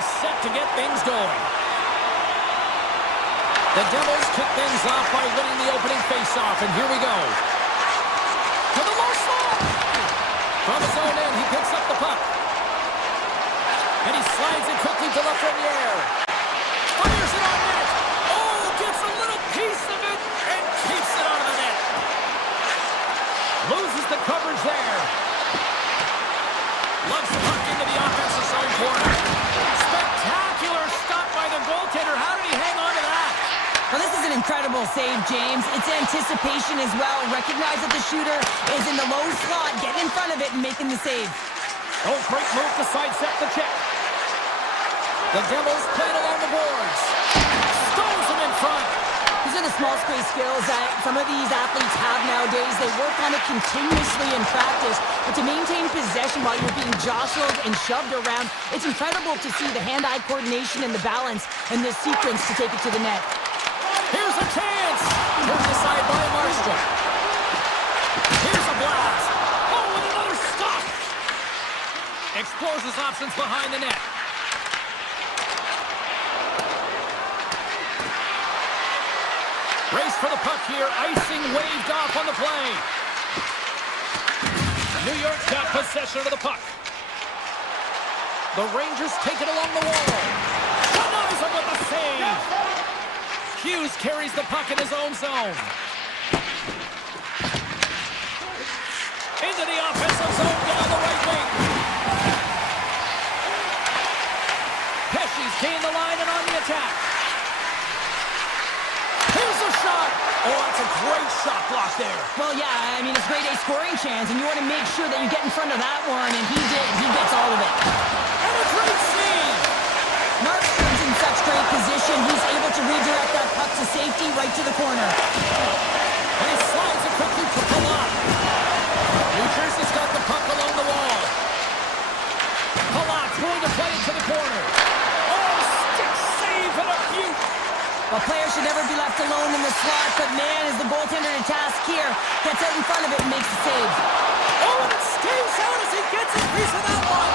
are set to get things going. The Devils kick things off by winning the opening faceoff, and here we go. To the low slot! From his own end, he picks up the puck. And he slides it quickly to Lafreniere. Fires it on net. Oh, gets a little piece of it and keeps it out of the net. Loses the coverage there. Loves the puck into the offensive zone corner. Spectacular stop by the goaltender. How did he hang on to that? Well, this is an incredible save, James. It's anticipation as well. Recognize that the shooter is in the low slot, getting in front of it and making the save. Oh, great move to sidestep the check. The Devils played along the boards. Stones him in front. These are the small space skills that some of these athletes have nowadays. They work on it continuously in practice. But to maintain possession while you're being jostled and shoved around, it's incredible to see the hand-eye coordination and the balance in this sequence to take it to the net. Here's a chance. Turned aside by Marshall. Here's a blast. Oh, and another stop. Explores his options behind the net. Race for the puck here. Icing waved off on the play. New York's got possession of the puck. The Rangers take it along the wall. Denies him with a save. Hughes carries the puck in his own zone. Into the offensive zone down the right wing. Pesci's gained the line and on the attack. Here's a shot. Oh, that's a great shot block there. Well, yeah, I mean, it's grade A scoring chance, and you want to make sure that you get in front of that one, and he did. He gets all of it. And a great save. Markstrom's in such great position. He's able to redirect that puck to safety right to the corner. And he slides it quickly to Palat. New Jersey's got the puck along the wall. Palat's going to play it to the corner. Oh, stick save and a beaut. A player should never be left alone in the slot, but man, is the goaltender to task here. Gets out in front of it and makes the save. Oh, and it stays out as he gets a piece of that one.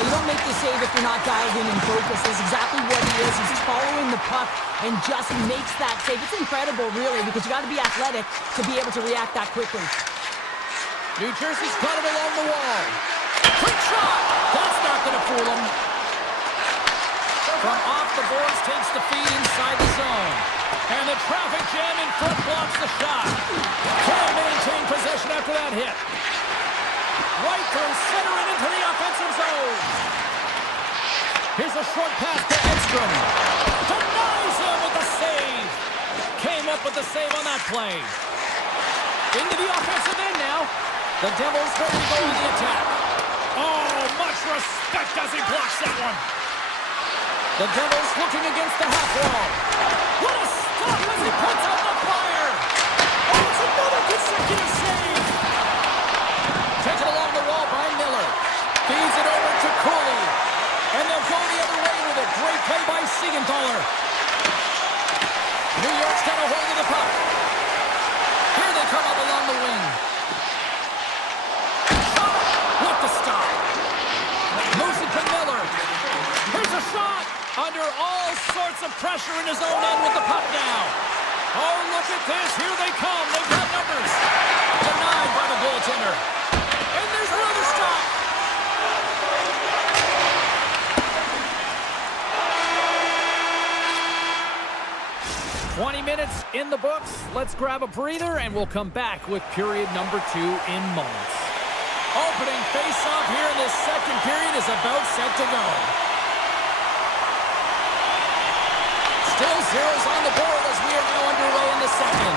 You don't make the save if you're not dialed in and focused. That's exactly what he is. He's following the puck and just makes that save. It's incredible, really, because you got to be athletic to be able to react that quickly. New Jersey's got it along the wall. Quick shot. That's not going to fool him. From off the boards, takes the feed inside the zone. And the traffic jam in front blocks the shot. Can't maintain possession after that hit. Right through center and into the offensive zone. Here's a short pass to Edstrom. Denies him with the save. Came up with the save on that play. Into the offensive end now. The Devils ready to go on the attack. Oh, much respect as he blocks that one. The Devils looking against the half wall. What a stop as he puts out the fire. Oh, it's another consecutive save. Taken along the wall by Miller. Feeds it over to Cooley. And they'll go the other way with a great play by Siegenthaler. New York's got a hold of the puck. Here they come up along the wing. Shot with the stop. Moves it to Miller. Here's a shot. Under all sorts of pressure in his own end with the puck now. Oh, look at this. Here they come. They've got numbers. Denied by the goaltender. And there's another stop. Minutes in the books. Let's grab a breather and we'll come back with period number 2 in moments. Opening face-off here in this second period is about set to go. Still zeros on the board as we are now underway in the second.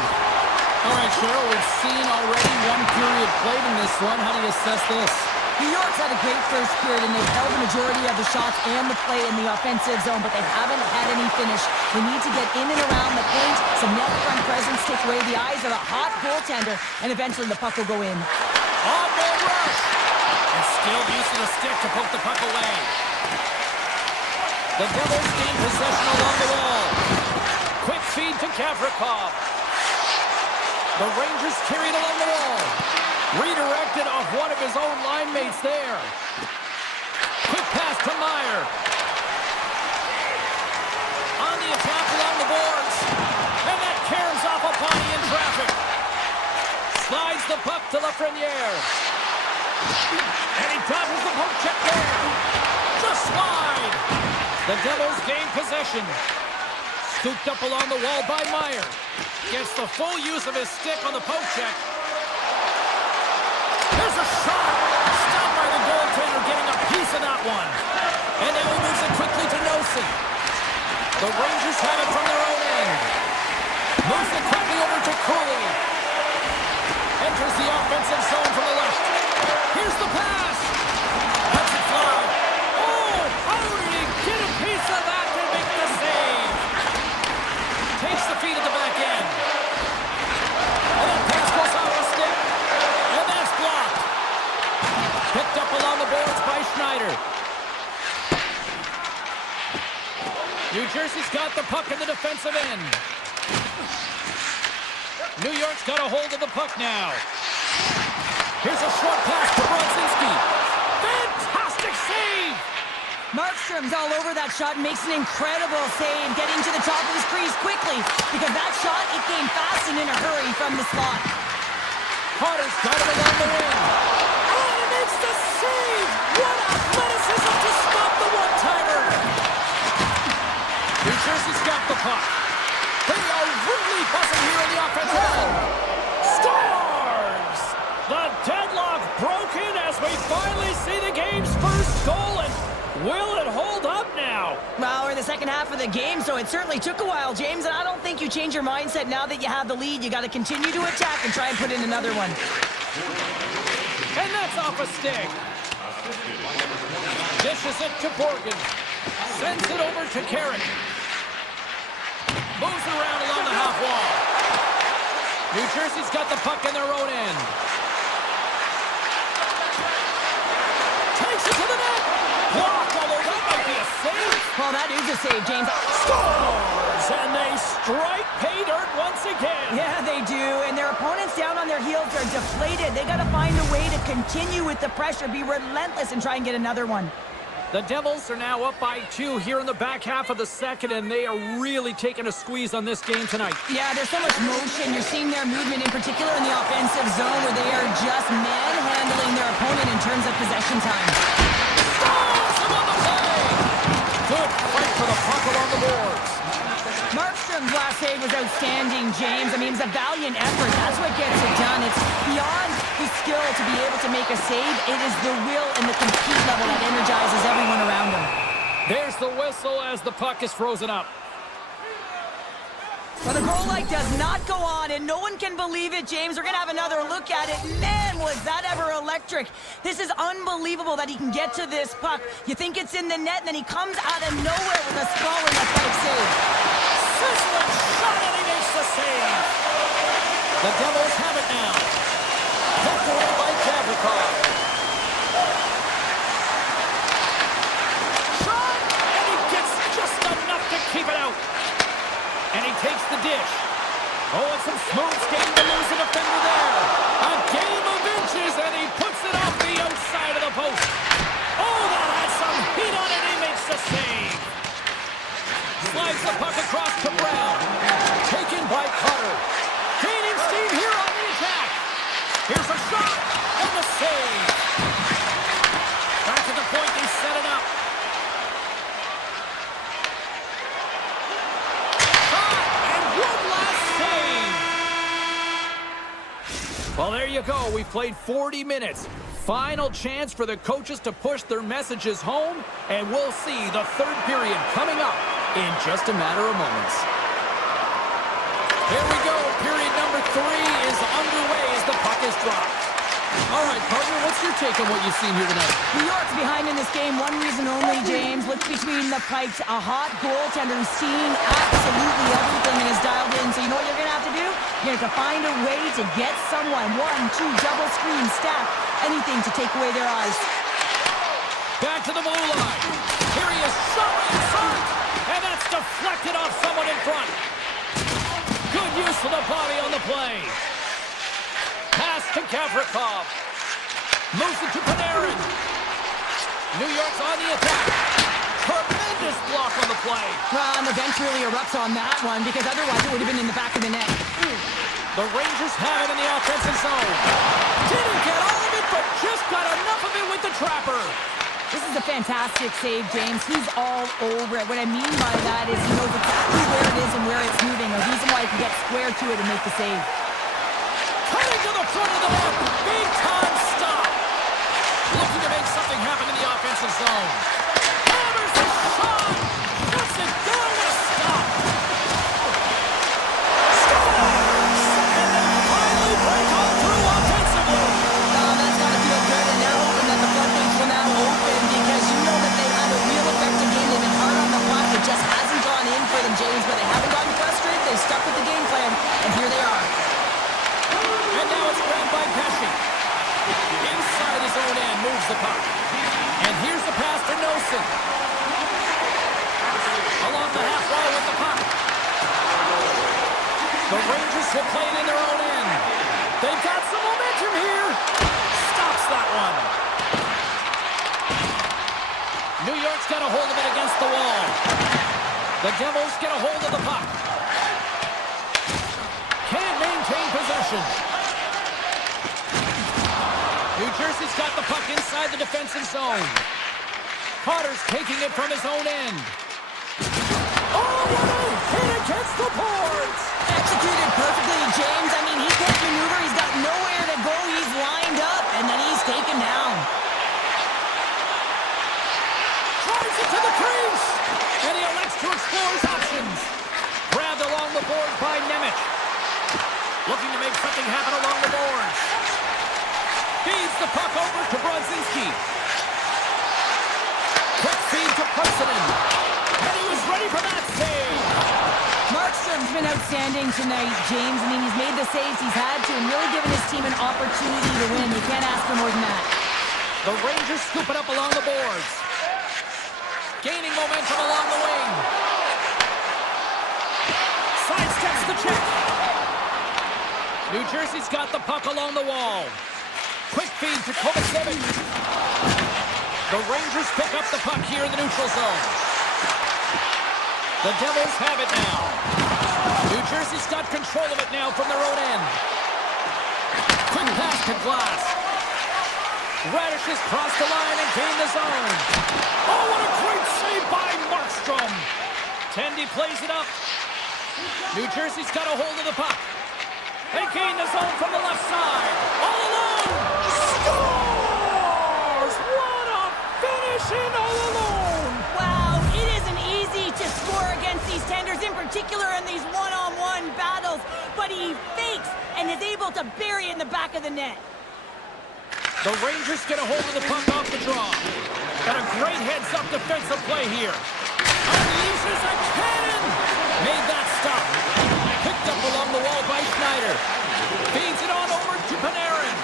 All right, Cheryl, we've seen already one period played in this one. How do you assess this? New York's had a great first period, and they've held the majority of the shots and the play in the offensive zone, but they haven't had any finish. They need to get in and around the paint, some net front presence, take away the eyes of a hot goaltender, and eventually the puck will go in. On-goal rush! And still using a stick to poke the puck away. The Devils gain possession along the wall. Quick feed to Gavrikov. The Rangers carried along the wall. Redirected off one of his own line mates there. Quick pass to Meyer. to Lafreniere. And he dodges the poke check there. Just slide. The Devils gain possession. Scooped up along the wall by Meyer. Gets the full use of his stick on the poke check. There's a shot. Stopped by the goaltender, getting a piece of that one. And now he moves it quickly to Nosen. The Rangers have it from their own end. Moves it quickly over to Cooley. Enters the offensive zone from the left. Here's the pass. Lets it fly. Oh, how did he get a piece of that to make the save? Takes the feed at the back end. And that pass goes off the stick. And that's blocked. Picked up along the boards by Schneider. New Jersey's got the puck in the defensive end. New York's got a hold of the puck now. Here's a short pass to Brodzinski. Fantastic save! Markstrom's all over that shot and makes an incredible save, getting to the top of his crease quickly, because that shot, it came fast and in a hurry from the slot. Potter's got it along the wing. Oh, and it makes the save! What athleticism to stop the one-timer! New Jersey's got the puck. They are really buzzing here in the offensive end. Scores! The deadlock broken as we finally see the game's first goal, and will it hold up now? Well, we're in the second half of the game, so it certainly took a while, James, and I don't think you change your mindset now that you have the lead. You got to continue to attack and try and put in another one. And that's off a stick. Dishes it to Borgen. Sends it over to Carrick. Moves around along the half wall. New Jersey's got the puck in their own end. Takes it to the net. Blocked, although that might be a save. Well, that is a save, James. Scores! And they strike pay dirt once again. Yeah, they do. And their opponents down on their heels are deflated. They got to find a way to continue with the pressure, be relentless, and try and get another one. The Devils are now up by 2 here in the back half of the second, and they are really taking a squeeze on this game tonight. Yeah, there's so much motion. You're seeing their movement, in particular in the offensive zone, where they are just manhandling their opponent in terms of possession time. Scores him on the play! Good fight for the puck along the boards. Markstrom's last save was outstanding, James. I mean, it's a valiant effort. That's what gets it done. It's beyond the skill to be able to make a save. It is the will and the compete level that energizes everyone around him. There's the whistle as the puck is frozen up. Well, the goal light does not go on, and no one can believe it, James. We're going to have another look at it. Man, was that ever electric. This is unbelievable that he can get to this puck. You think it's in the net, and then he comes out of nowhere with a sprawling athletic save. Sizzling shot, and he makes the save. The Devils have it now. Picked away by Gavrikov. Shot, and he gets just enough to keep it out. And he takes the dish. Oh, it's some smooth skating to lose a defender there. A game of inches, and he puts it off the outside of the post. Oh, that has some heat on it, and he makes the save. Slides the puck across to Brown. Taken by Cutter. Gaining steam here on the attack. Here's a shot, and the save. Back to the point, they set it up. Well, there you go. We've played 40 minutes. Final chance for the coaches to push their messages home, and we'll see the third period coming up in just a matter of moments. Here we go. Period number 3 is underway as the puck is dropped. All right, partner, what's your take on what you've seen here tonight? New York's behind in this game. One reason only, James. Look between the pipes. A hot goaltender who's seeing absolutely everything and is dialed in. So you know what you're going to have to do? You're going to have to find a way to get someone. 1, 2, double screen, stack, anything to take away their eyes. Back to the blue line. Here he is, shot in front. And that's deflected off someone in front. Good use of the body on the play. Pass to Gavrikov. Moves it to Panarin. New York's on the attack. Tremendous block on the play. Well, and the bench really erupts on that one, because otherwise it would have been in the back of the net. The Rangers have it in the offensive zone. Didn't get all of it, but just got enough of it with the trapper. This is a fantastic save, James. He's all over it. What I mean by that is he knows exactly where it is and where it's moving. A reason why he can get square to it and make the save. Cutting to the front of the net. Big time stop. Looking to make something happen in the offensive zone. Hammers the shot. Shuts it down with a stop. Scores! And they finally break on through offensively. That's got to feel good, and they're hoping that the floodgates will now open because you know that they've had a real effective game. They've been hard on the puck. It just hasn't gone in for them, James, but they haven't gotten frustrated. They've stuck with the game plan, and here they are. And now it's grabbed by Pesci. Inside his own end, moves the puck. And here's the pass to Nelson. Along the half wall with the puck. The Rangers will play it in their own end. They've got some momentum here. Stops that one. New York's got a hold of it against the wall. The Devils get a hold of the puck. Can't maintain possession. New Jersey's got the puck inside the defensive zone. Carter's taking it from his own end. Oh, what a hit against the boards! Executed perfectly, James. I mean, he can't maneuver. He's got nowhere to go. He's lined up, and then he's taken down. Drives it to the crease! And he elects to explore his options. Grabbed along the boards by Nemec. Looking to make something happen along the boards. Feeds the puck over to Brodzinski. Quick feed to Pursunen. And he was ready for that save. Markstrom's been outstanding tonight, James. I mean, he's made the saves he's had to and really given his team an opportunity to win. You can't ask for more than that. The Rangers scoop it up along the boards. Gaining momentum along the wing. Sidesteps the check. New Jersey's got the puck along the wall. Quick feed to Kovacevic. The Rangers pick up the puck here in the neutral zone. The Devils have it now. New Jersey's got control of it now from their own end. Quick pass to Glass. Radish has crossed the line and gained the zone. Oh, what a great save by Markstrom. Tendy plays it up. New Jersey's got a hold of the puck. They gain the zone from the left side. All alone. Scores! What a finish in all alone. Wow, it isn't easy to score against these tenders, in particular in these one-on-one battles, but he fakes and is able to bury it in the back of the net. The Rangers get a hold of the puck off the draw. Got a great heads-up defensive play here. Unleashes a cannon. Made that stop. Picked up along the wall by Schneider. Feeds it on over to Panarin.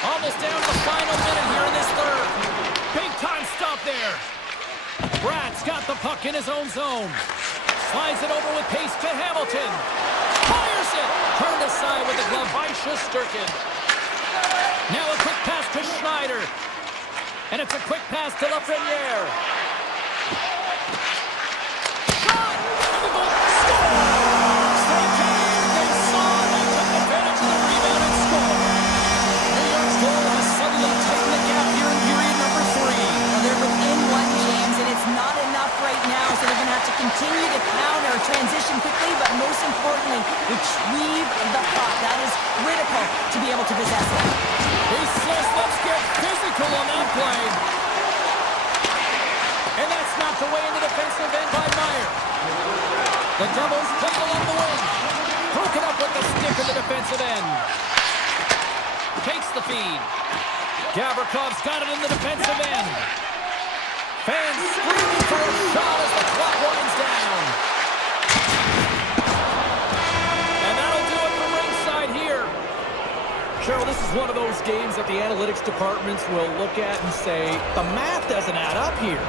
Almost down to the final minute here in this third. Big time stop there. Brad's got the puck in his own zone. Slides it over with pace to Hamilton. Fires it. Turned aside with the glove by Shesterkin. Now a quick pass to Schneider. And it's a quick pass to Lafreniere. Shot! And the goal scores! They came, they saw, they took advantage of the rebound and scored. New York's goal has suddenly tightened the gap here in period number 3. Well, they're within one, James, and it's not enough right now, so they're going to have to continue to counter, transition quickly, but most importantly, retrieve the puck. That is critical to be able to possess it. He says, let's get physical on that play. And that's knocked away in the defensive end by Meyer. The Devils play along the wing. Broken up with the stick in the defensive end. Takes the feed. Gavrikoff's got it in the defensive end. Fans screaming for a shot as the clock winds down. And that'll do it from ringside here. Cheryl, this is one of those games that the analytics departments will look at and say, the math doesn't add up here.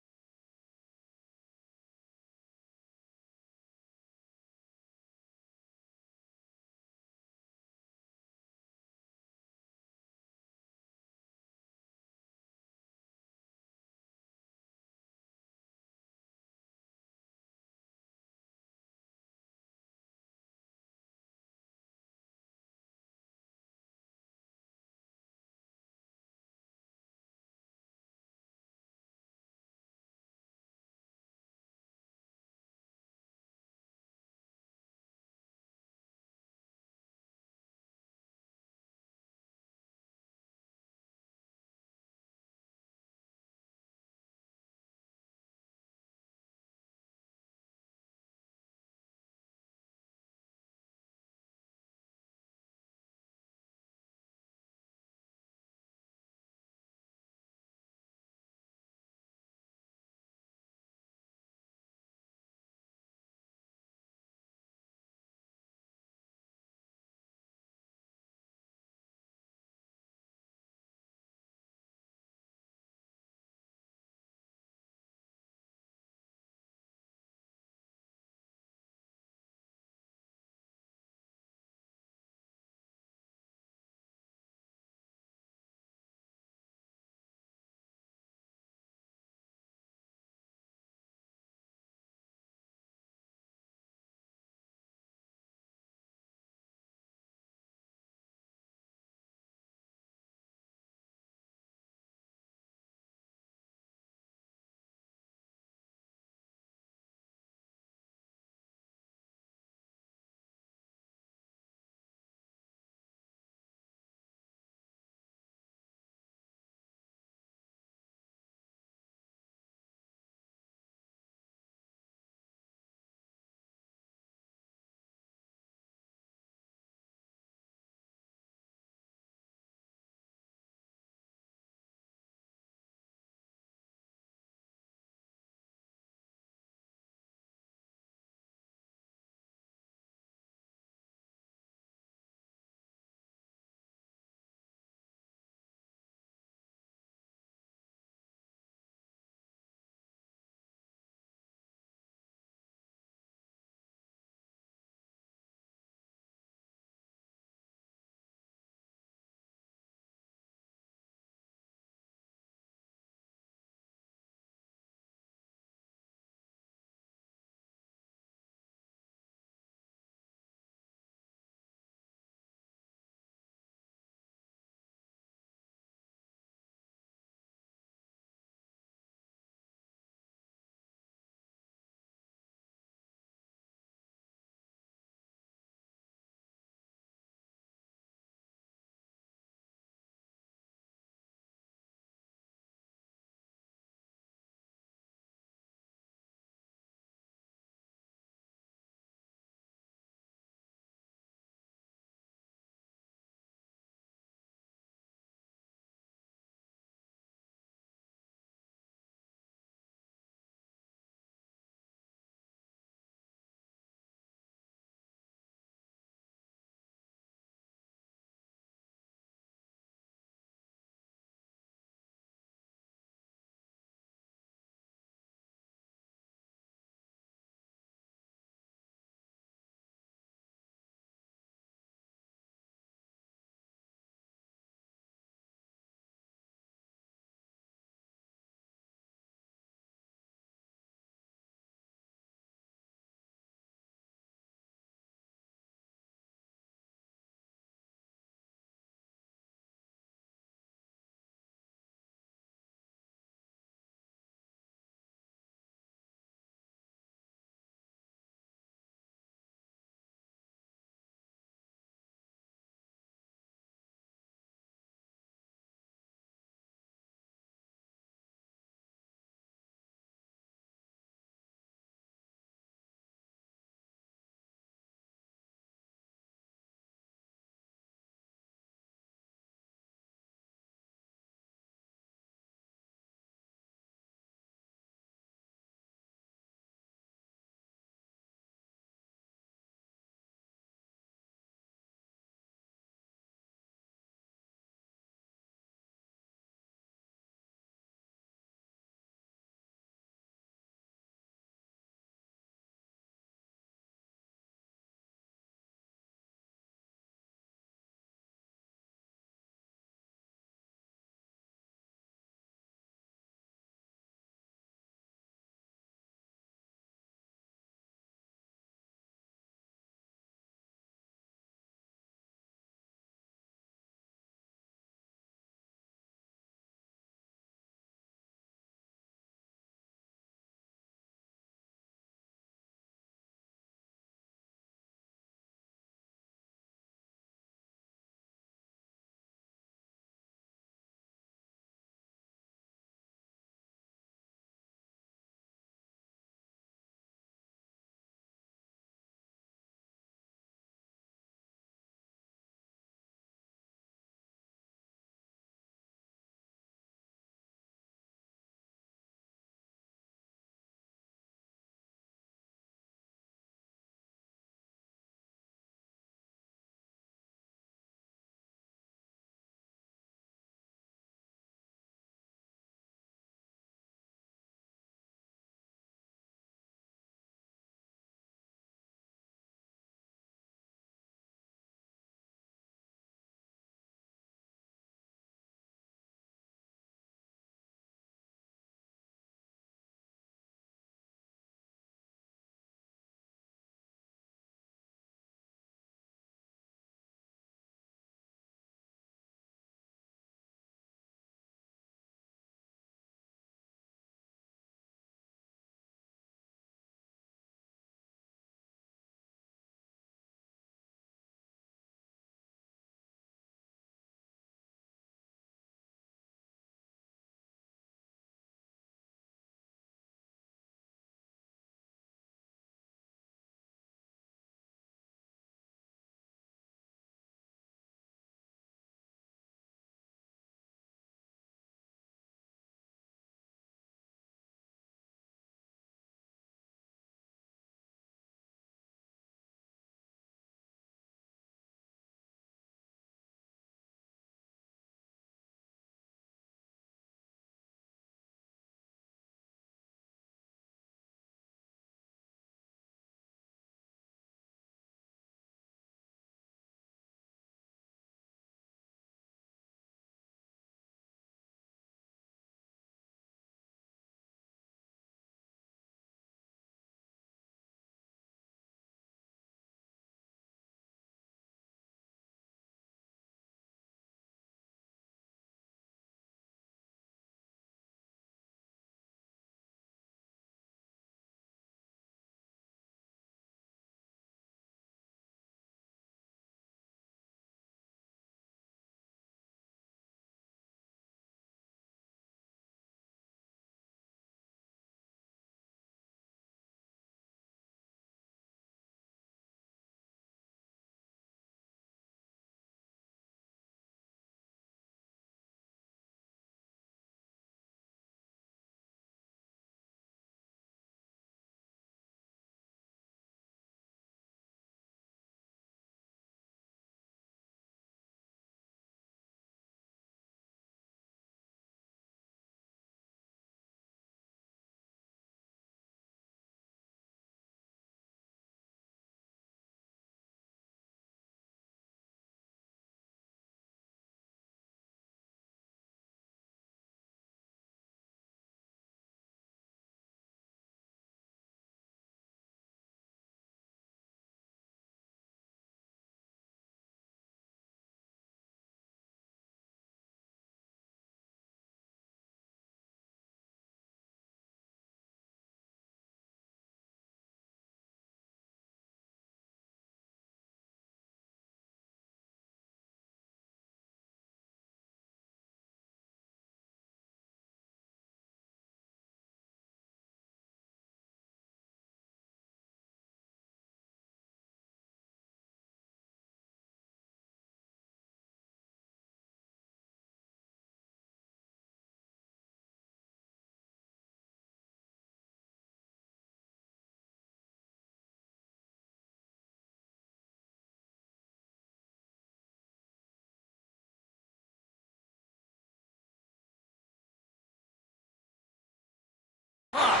puck.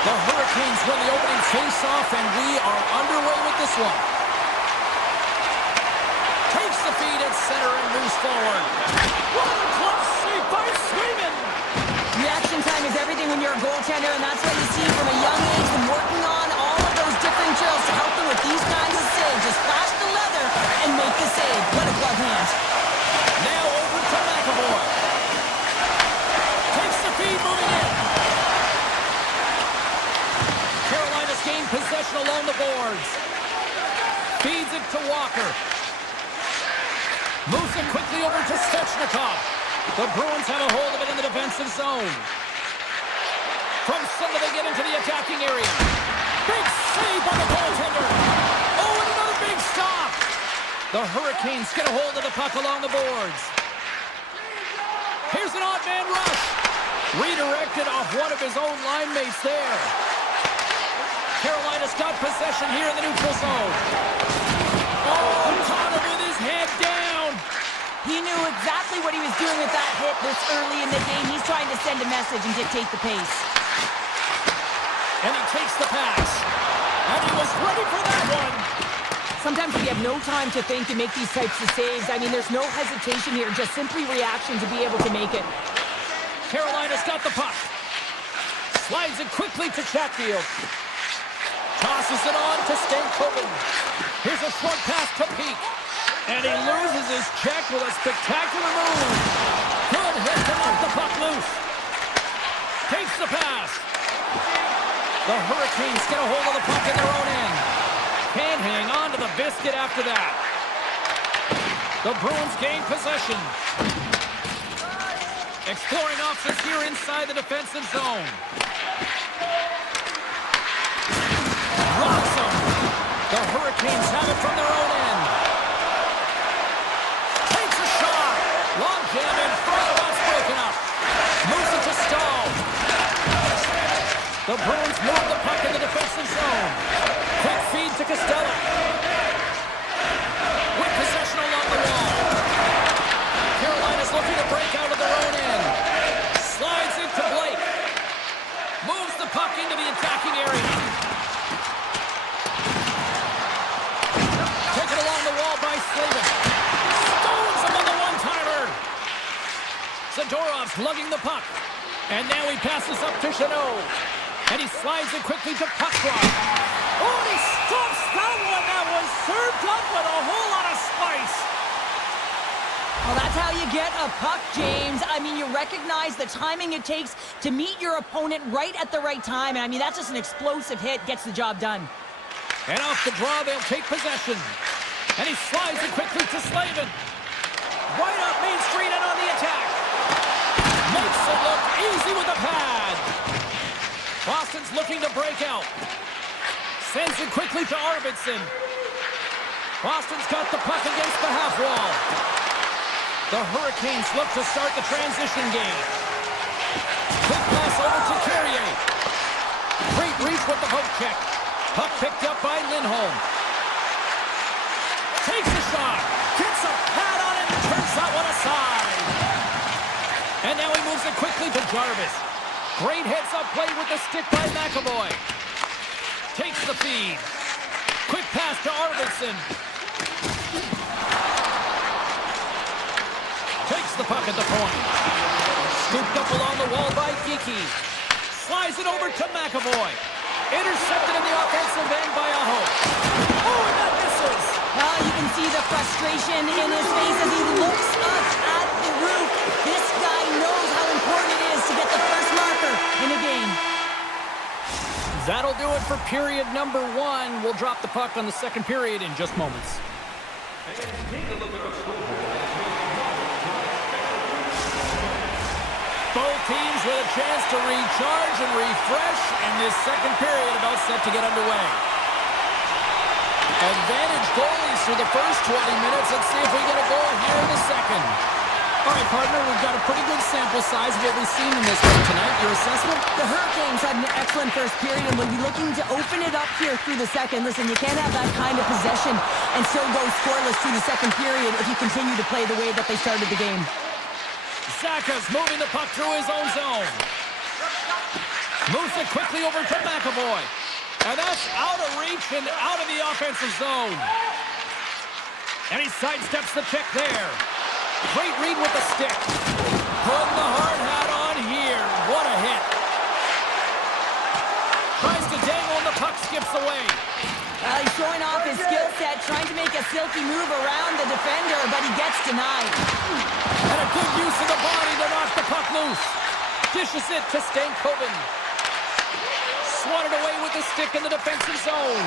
The Hurricanes win the opening face-off, and we are underway with this one. Takes the feed at center and moves forward. What a glove save by Swayman! Reaction time is everything when you're a goaltender, and that's what you see from a young age, them working on all of those different drills to help them with these kinds of saves. Just flash the leather and make the save. What a glove hand. Now over to McAvoy. Takes the feed, moving in. Carolina's gained possession along the boards. Feeds it to Walker. Moves it quickly over to Svechnikov. The Bruins have a hold of it in the defensive zone. From center they get into the attacking area. Big save by the goaltender. Oh, and another big stop. The Hurricanes get a hold of the puck along the boards. Here's an odd man rush. Redirected off one of his own line mates there. Carolina's got possession here in the neutral zone. Oh, caught him with his head down. He knew exactly what he was doing with that hit this early in the game. He's trying to send a message and dictate the pace. And he takes the pass. And he was ready for that one. Sometimes we have no time to think and make these types of saves. I mean, there's no hesitation here, just simply reaction to be able to make it. Carolina's got the puck. Slides it quickly to Chatfield. Tosses it on to Stankoven. Here's a short pass to Peak. And he loses his check with a spectacular move. Good hit to knock the puck loose. Takes the pass. The Hurricanes get a hold of the puck in their own end. Can't hang on to the biscuit after that. The Bruins gain possession. Exploring options here inside the defensive zone. Rocks them. The Hurricanes have it from their own end. Takes a shot. Long jam in front of us, broken up. Moves it to Stahl. The Bruins move the puck in the defensive zone. Quick feed to Costello. With possession along the wall. Carolina's looking to break out of their own end. Slides it to Blake. Moves the puck into the attacking area. Taken along the wall by Slavin. Stones him on the one-timer. Zadorov's lugging the puck. And now he passes up to Chanot. And he slides it quickly to Puckrock. Oh, and he stops that one. That was served up with a whole lot of spice. Well, that's how you get a puck, James. I mean, you recognize the timing it takes to meet your opponent right at the right time. And I mean, that's just an explosive hit. Gets the job done. And off the draw, they'll take possession. And he slides it quickly to Slavin. Right up Main Street and on the attack. Makes it look easy with the pad. Boston's looking to break out. Sends it quickly to Arvidsson. Boston's got the puck against the half wall. The Hurricanes look to start the transition game. Quick pass over to Carrier. Great reach with the hook check. Puck picked up by Lindholm. Takes a shot. Gets a pad on it and turns that one aside. And now he moves it quickly to Jarvis. Great heads-up play with the stick by McAvoy. Takes the feed. Quick pass to Arvidsson. Takes the puck at the point. Scooped up along the wall by Geekie. Slides it over to McAvoy. Intercepted in the offensive end by Aho. Oh, and that misses. Well, you can see the frustration in his face as he looks up at the roof. This guy knows how important it is to get the first marker in a game. That'll do it for period number 1. We'll drop the puck on the second period in just moments. Both teams with a chance to recharge and refresh, and this second period about set to get underway. Advantage goalies through the first 20 minutes. Let's see if we get a goal here in the second. All right, partner, we've got a pretty good sample size of what we've seen in this game tonight. Your assessment? The Hurricanes had an excellent first period and will be looking to open it up here through the second. Listen, you can't have that kind of possession and still go scoreless through the second period if you continue to play the way that they started the game. Saka's moving the puck through his own zone. Moves it quickly over to McAvoy. And that's out of reach and out of the offensive zone. And he sidesteps the check there. Great read with the stick. Putting the hard hat on here. What a hit. Tries to dangle and the puck skips away. He's showing off his skill set, trying to make a silky move around the defender, but he gets denied. And a good use of the body to knock the puck loose. Dishes it to Stankoven. Swatted away with the stick in the defensive zone.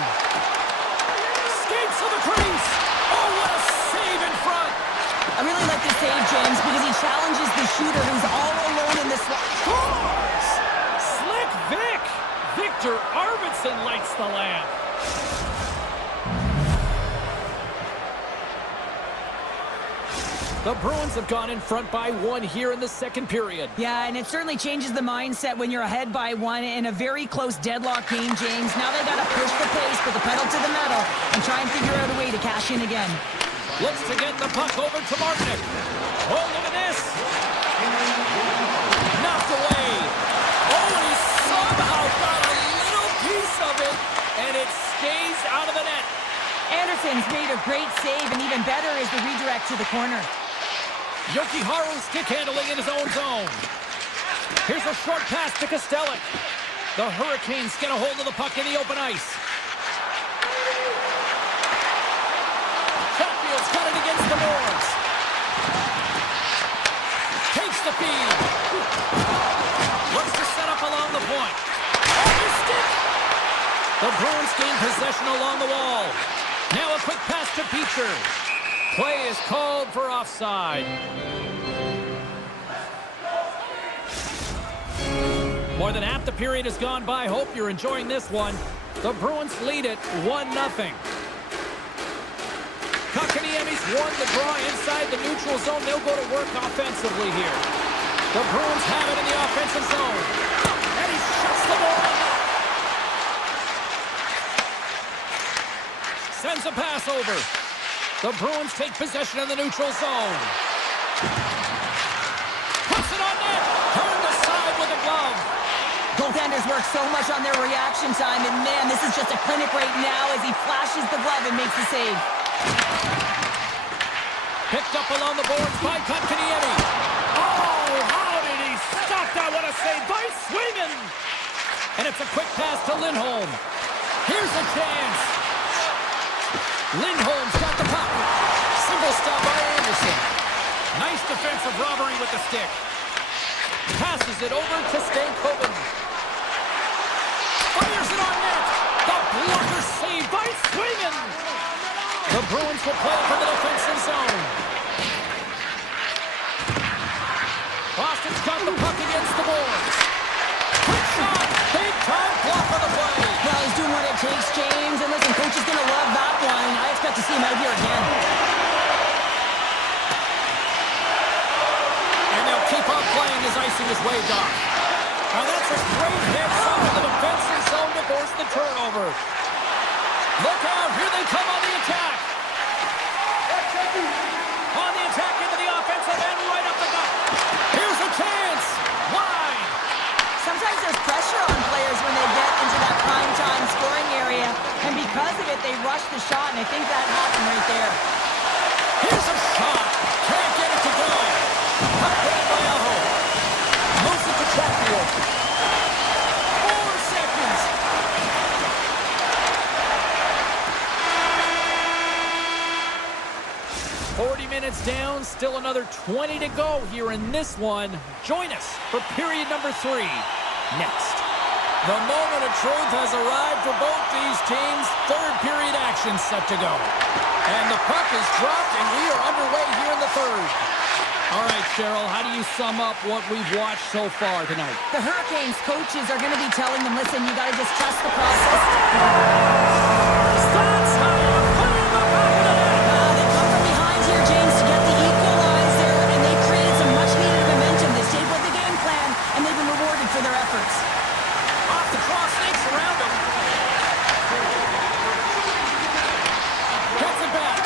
Skates to the crease. Oh, what a save in front. I really like this save, James, because he challenges the shooter who's all alone in this. Scores! Slick Vic. Victor Arvidsson lights the lamp. The Bruins have gone in front by 1 here in the second period. Yeah, and it certainly changes the mindset when you're ahead by 1 in a very close deadlock game, James. Now they got to push the pace, put the pedal to the metal, and try and figure out a way to cash in again. Looks to get the puck over to Martinick. Oh, look at this. Knocked away. Oh, and he somehow got a little piece of it, and it stays out of the net. Anderson's made a great save, and even better is the redirect to the corner. Yokiharu stick handling in his own zone. Here's a short pass to Kostelic. The Hurricanes get a hold of the puck in the open ice. Chatfield's got it against the boards. Takes the feed. Looks to set up along the point. Oh, his stick! The Bruins gain possession along the wall. Now a quick pass to Beecher. Play is called for offside. More than half the period has gone by. Hope you're enjoying this one. The Bruins lead it 1-0. Kakaniemi's won the draw inside the neutral zone. They'll go to work offensively here. The Bruins have it in the offensive zone. And he shuts the ball on net. Sends a pass over. The Bruins take possession in the neutral zone. Puts it on net. Turned aside with a glove. Goaltenders work so much on their reaction time, and man, this is just a clinic right now as he flashes the glove and makes the save. Picked up along the boards by Kotkaniemi. Oh, how did he stop that? What a save by Swayman. And it's a quick pass to Lindholm. Here's a chance. Lindholm's got the puck. Simple stop by Anderson. Nice defensive robbery with the stick. Passes it over to Stankoven. Fires it on net. The blocker save by Swayman. The Bruins will play from the defensive zone. Boston's got the puck against the boards. Quick shot. Big time block on the play. Well, he's doing what it takes, James. And listen, coach is going to love that one. I expect to see him out here again. And they'll keep on playing as icing is waved off. Now that's a great hit from the defensive zone to force the turnover. Look out, here they come on the attack. On the attack into the offensive end, right up the gut. Here's a chance. Wide. Sometimes there's pressure on players when they get into that prime time scoring area. And because of it, they rush the shot, and I think that happened right there. Here's a shot. Can't get it to go. Cut down by Aho. Moves it to Chatfield. 4 seconds. Minutes down, still another 20 to go here in this one. Join us for period number 3 next. The moment of truth has arrived for both these teams. Third period action set to go. And the puck is dropped, and we are underway here in the third. All right, Cheryl, how do you sum up what we've watched so far tonight? The Hurricanes coaches are going to be telling them, listen, you got to just trust the process. That's how you put it in the back of the net. They come from behind here, James, to get the equalizer, and they created some much-needed momentum. They stayed with the game plan, and they've been rewarded for their efforts. Off the cross, snakes around him. Gets it back.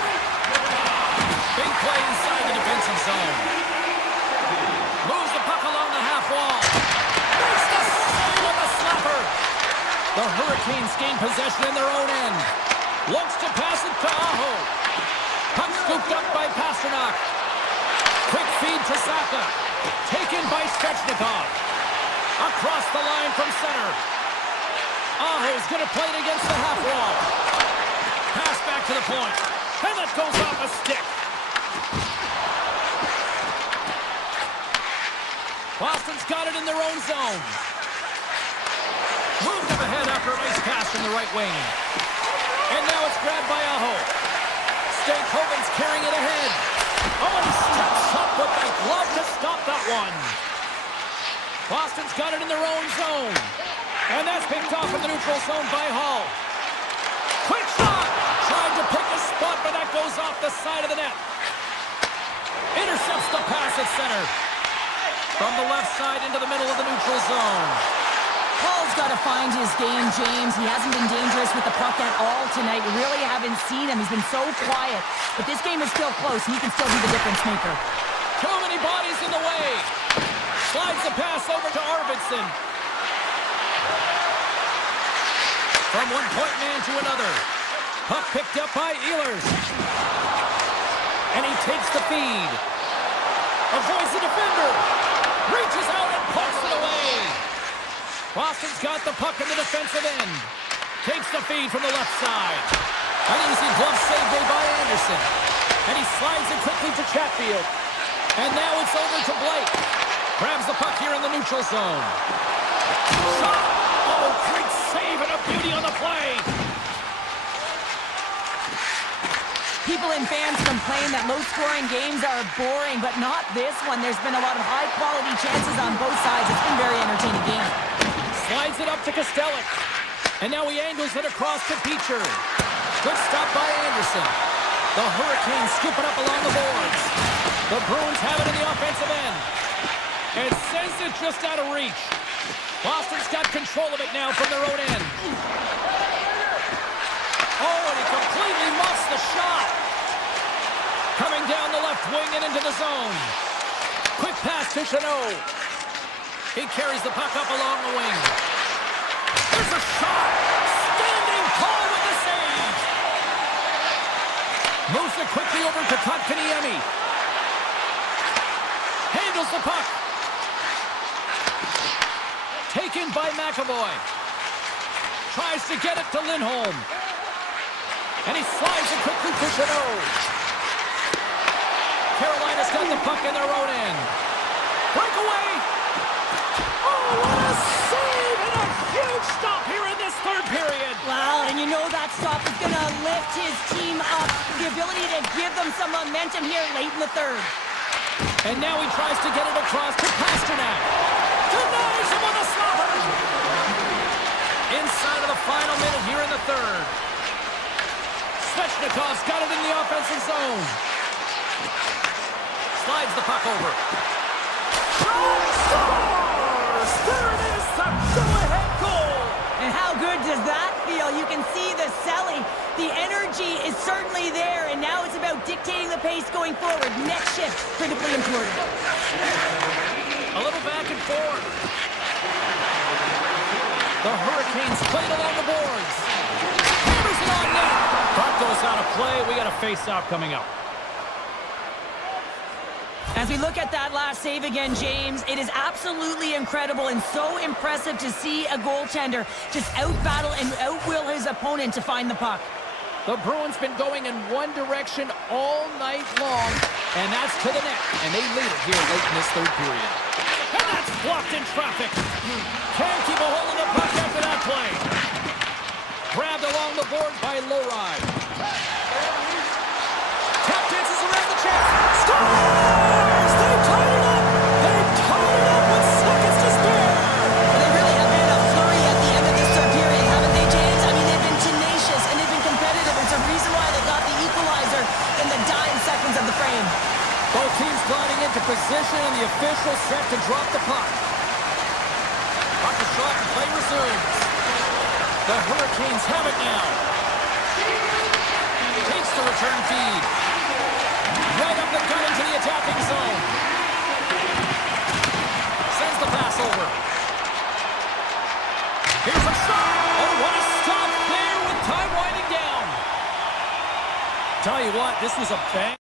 Big play inside the defensive zone. Hurricanes gain possession in their own end. Looks to pass it to Aho. Puck scooped up by Pasternak. Quick feed to Saka. Taken by Svechnikov. Across the line from center. Aho's going to play it against the half wall. Pass back to the point. And that goes off a stick. Boston's got it in their own zone. Moved up ahead after a nice pass from the right wing. And now it's grabbed by Aho. Stankoven's carrying it ahead. Oh, and he steps up with the glove to stop that one. Boston's got it in their own zone. And that's picked off from the neutral zone by Hall. Quick shot! Tried to pick a spot, but that goes off the side of the net. Intercepts the pass at center. From the left side into the middle of the neutral zone. Hall's got to find his game, James. He hasn't been dangerous with the puck at all tonight. We really haven't seen him. He's been so quiet. But this game is still close, and he can still be the difference maker. Too many bodies in the way. Slides the pass over to Arvidsson. From one point man to another. Puck picked up by Ehlers. And he takes the feed. Avoids the defender. Reaches out and pokes it away. Boston's got the puck in the defensive end. Takes the feed from the left side. An easy glove save made by Anderson. And he slides it quickly to Chatfield. And now it's over to Blake. Grabs the puck here in the neutral zone. Shot! Oh, great save and a beauty on the play. People and fans complain that low-scoring games are boring, but not this one. There's been a lot of high-quality chances on both sides. It's been a very entertaining game. Slides it up to Kostelic. And now he angles it across to Beecher. Good stop by Anderson. The Hurricanes scoop it up along the boards. The Bruins have it in the offensive end. And sends it just out of reach. Boston's got control of it now from their own end. Oh, and he completely muffs the shot. Coming down the left wing and into the zone. Quick pass to Chanot. He carries the puck up along the wing. There's a shot. Standing tall with the save. Moves it quickly over to Kotkaniemi. Handles the puck. Taken by McAvoy. Tries to get it to Lindholm. And he slides it quickly to Chanot. Carolina's got the puck in their own end. Breakaway. Oh, what a save and a huge stop here in this third period. Wow, and you know that stop is going to lift his team up. The ability to give them some momentum here late in the third. And now he tries to get it across to Pasternak. Denies him on the slapper. Inside of the final minute here in the third. Svechnikov's got it in the offensive zone. Slides the puck over. Scores! There it is, the go-ahead goal! And how good does that feel? You can see the selling. The energy is certainly there, and now it's about dictating the pace going forward. Next shift, critically important. A little back and forth. The Hurricanes played along the boards. Hammers it on net. Puck goes out of play. We got a face-off coming up. As we look at that last save again, James, it is absolutely incredible and so impressive to see a goaltender just out-battle and out-will his opponent to find the puck. The Bruins been going in one direction all night long, and that's to the net, and they lead it here late in this third period. And that's blocked in traffic. Can't keep a hold of the puck after that play. Grabbed along the board by Lowry. Tap dances around the chest. Scores! They tied it up! They tied it up with seconds to spare! Well, they really have been a flurry at the end of this third period, haven't they, James? I mean, they've been tenacious and they've been competitive. It's a reason why they got the equalizer in the dying seconds of the frame. Both teams gliding into position and the official set to drop the puck. Puck is shot and play resumes. The Hurricanes have it now. Takes the return feed. Right up the gut into the attacking zone. Sends the pass over. Here's a shot. Oh, what a stop Tell you what, this was a bang.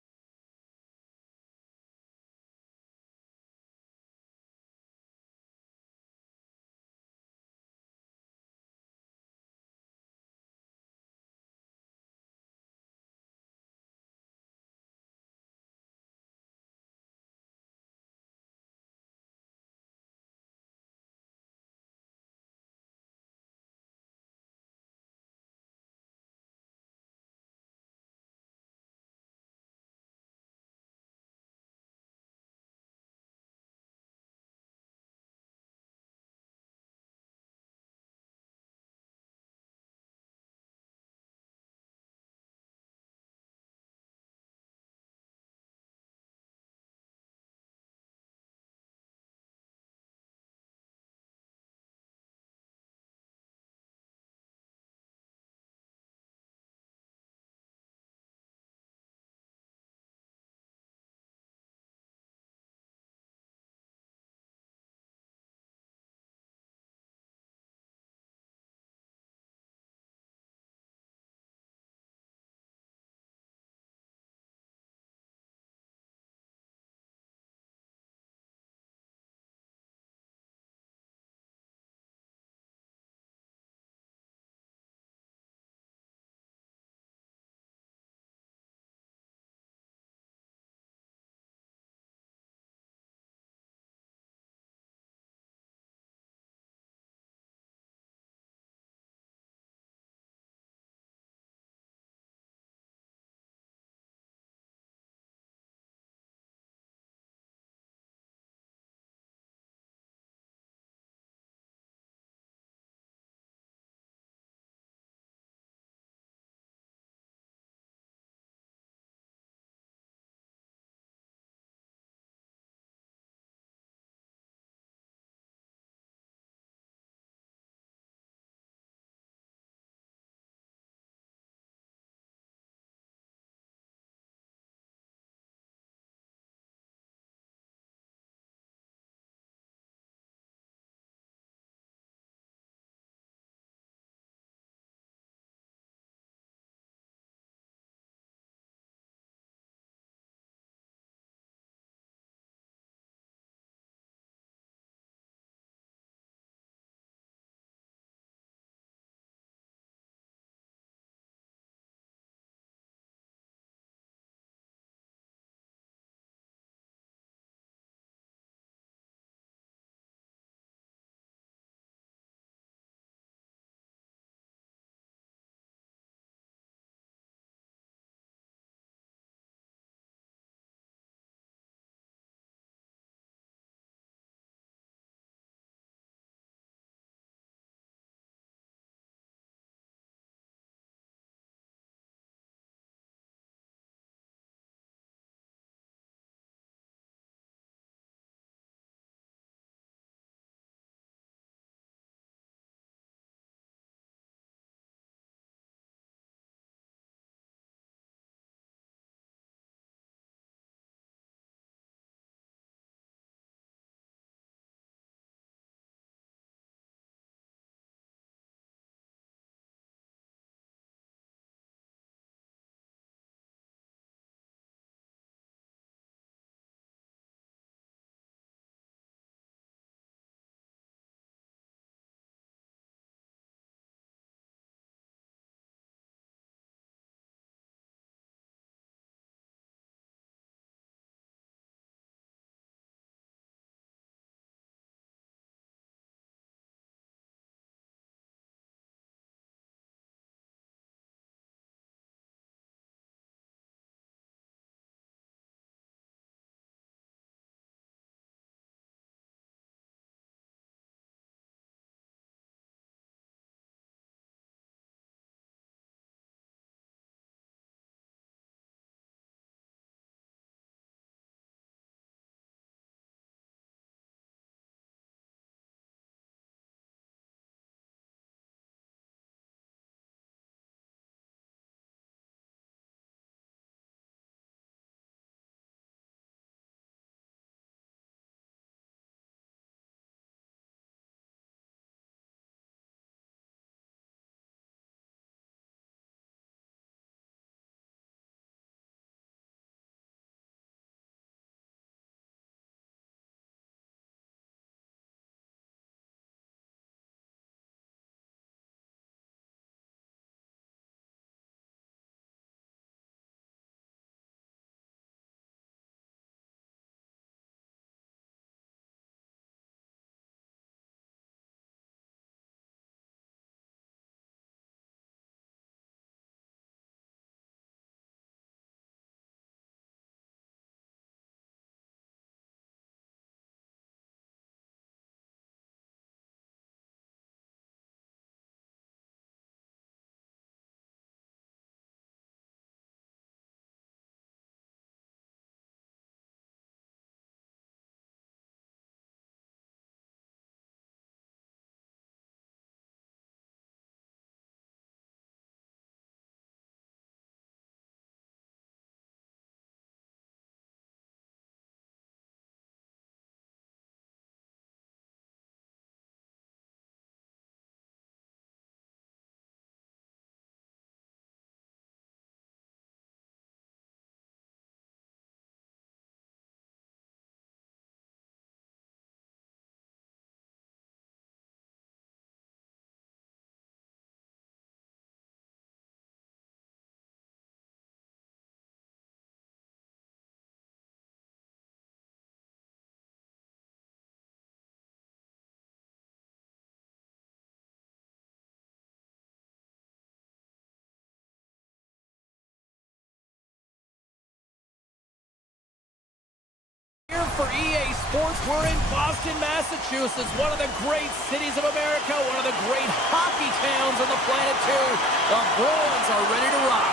for EA Sports. We're in Boston, Massachusetts, one of the great cities of America, one of the great hockey towns on the planet, too. The Bruins are ready to rock.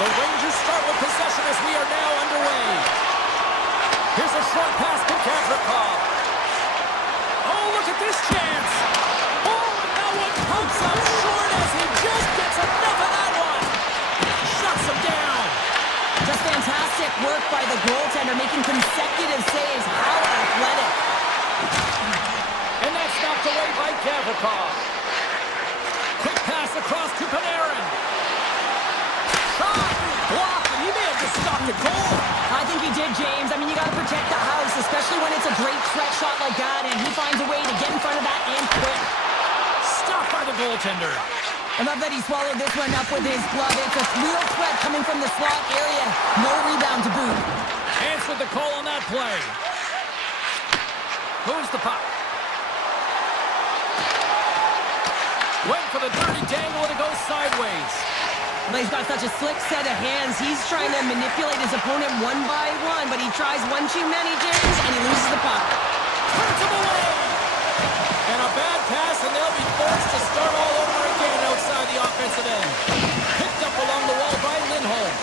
The Rangers start with possession as we are now underway. Here's a short pass to Kazakov. Oh, look at this chance. Oh, and that one pumps up short as he just gets enough of that one. Shuts him down. Just fantastic work by the goaltender, making consecutive saves. How athletic. And that's knocked away by Kazakov. Quick pass across to Panarin. Shot! Blocked, and he may have just stopped a goal. I think he did, James. I mean, you got to protect the house, especially when it's a great threat shot like that, and he finds a way to get in front of that and quick. Stopped by the goaltender. I love that he swallowed this one up with his glove. It's a real threat coming from the slot area. No rebound to boot. Answered the call on that play. Moves the puck. Went for the dirty dangle and it goes sideways. Well, he's got such a slick set of hands. He's trying to manipulate his opponent one by one, but he tries one too many, James, and he loses the puck. Turns him away. And a bad pass, and they'll be forced to start all over again outside the offensive end. Picked up along the wall by Lindholm.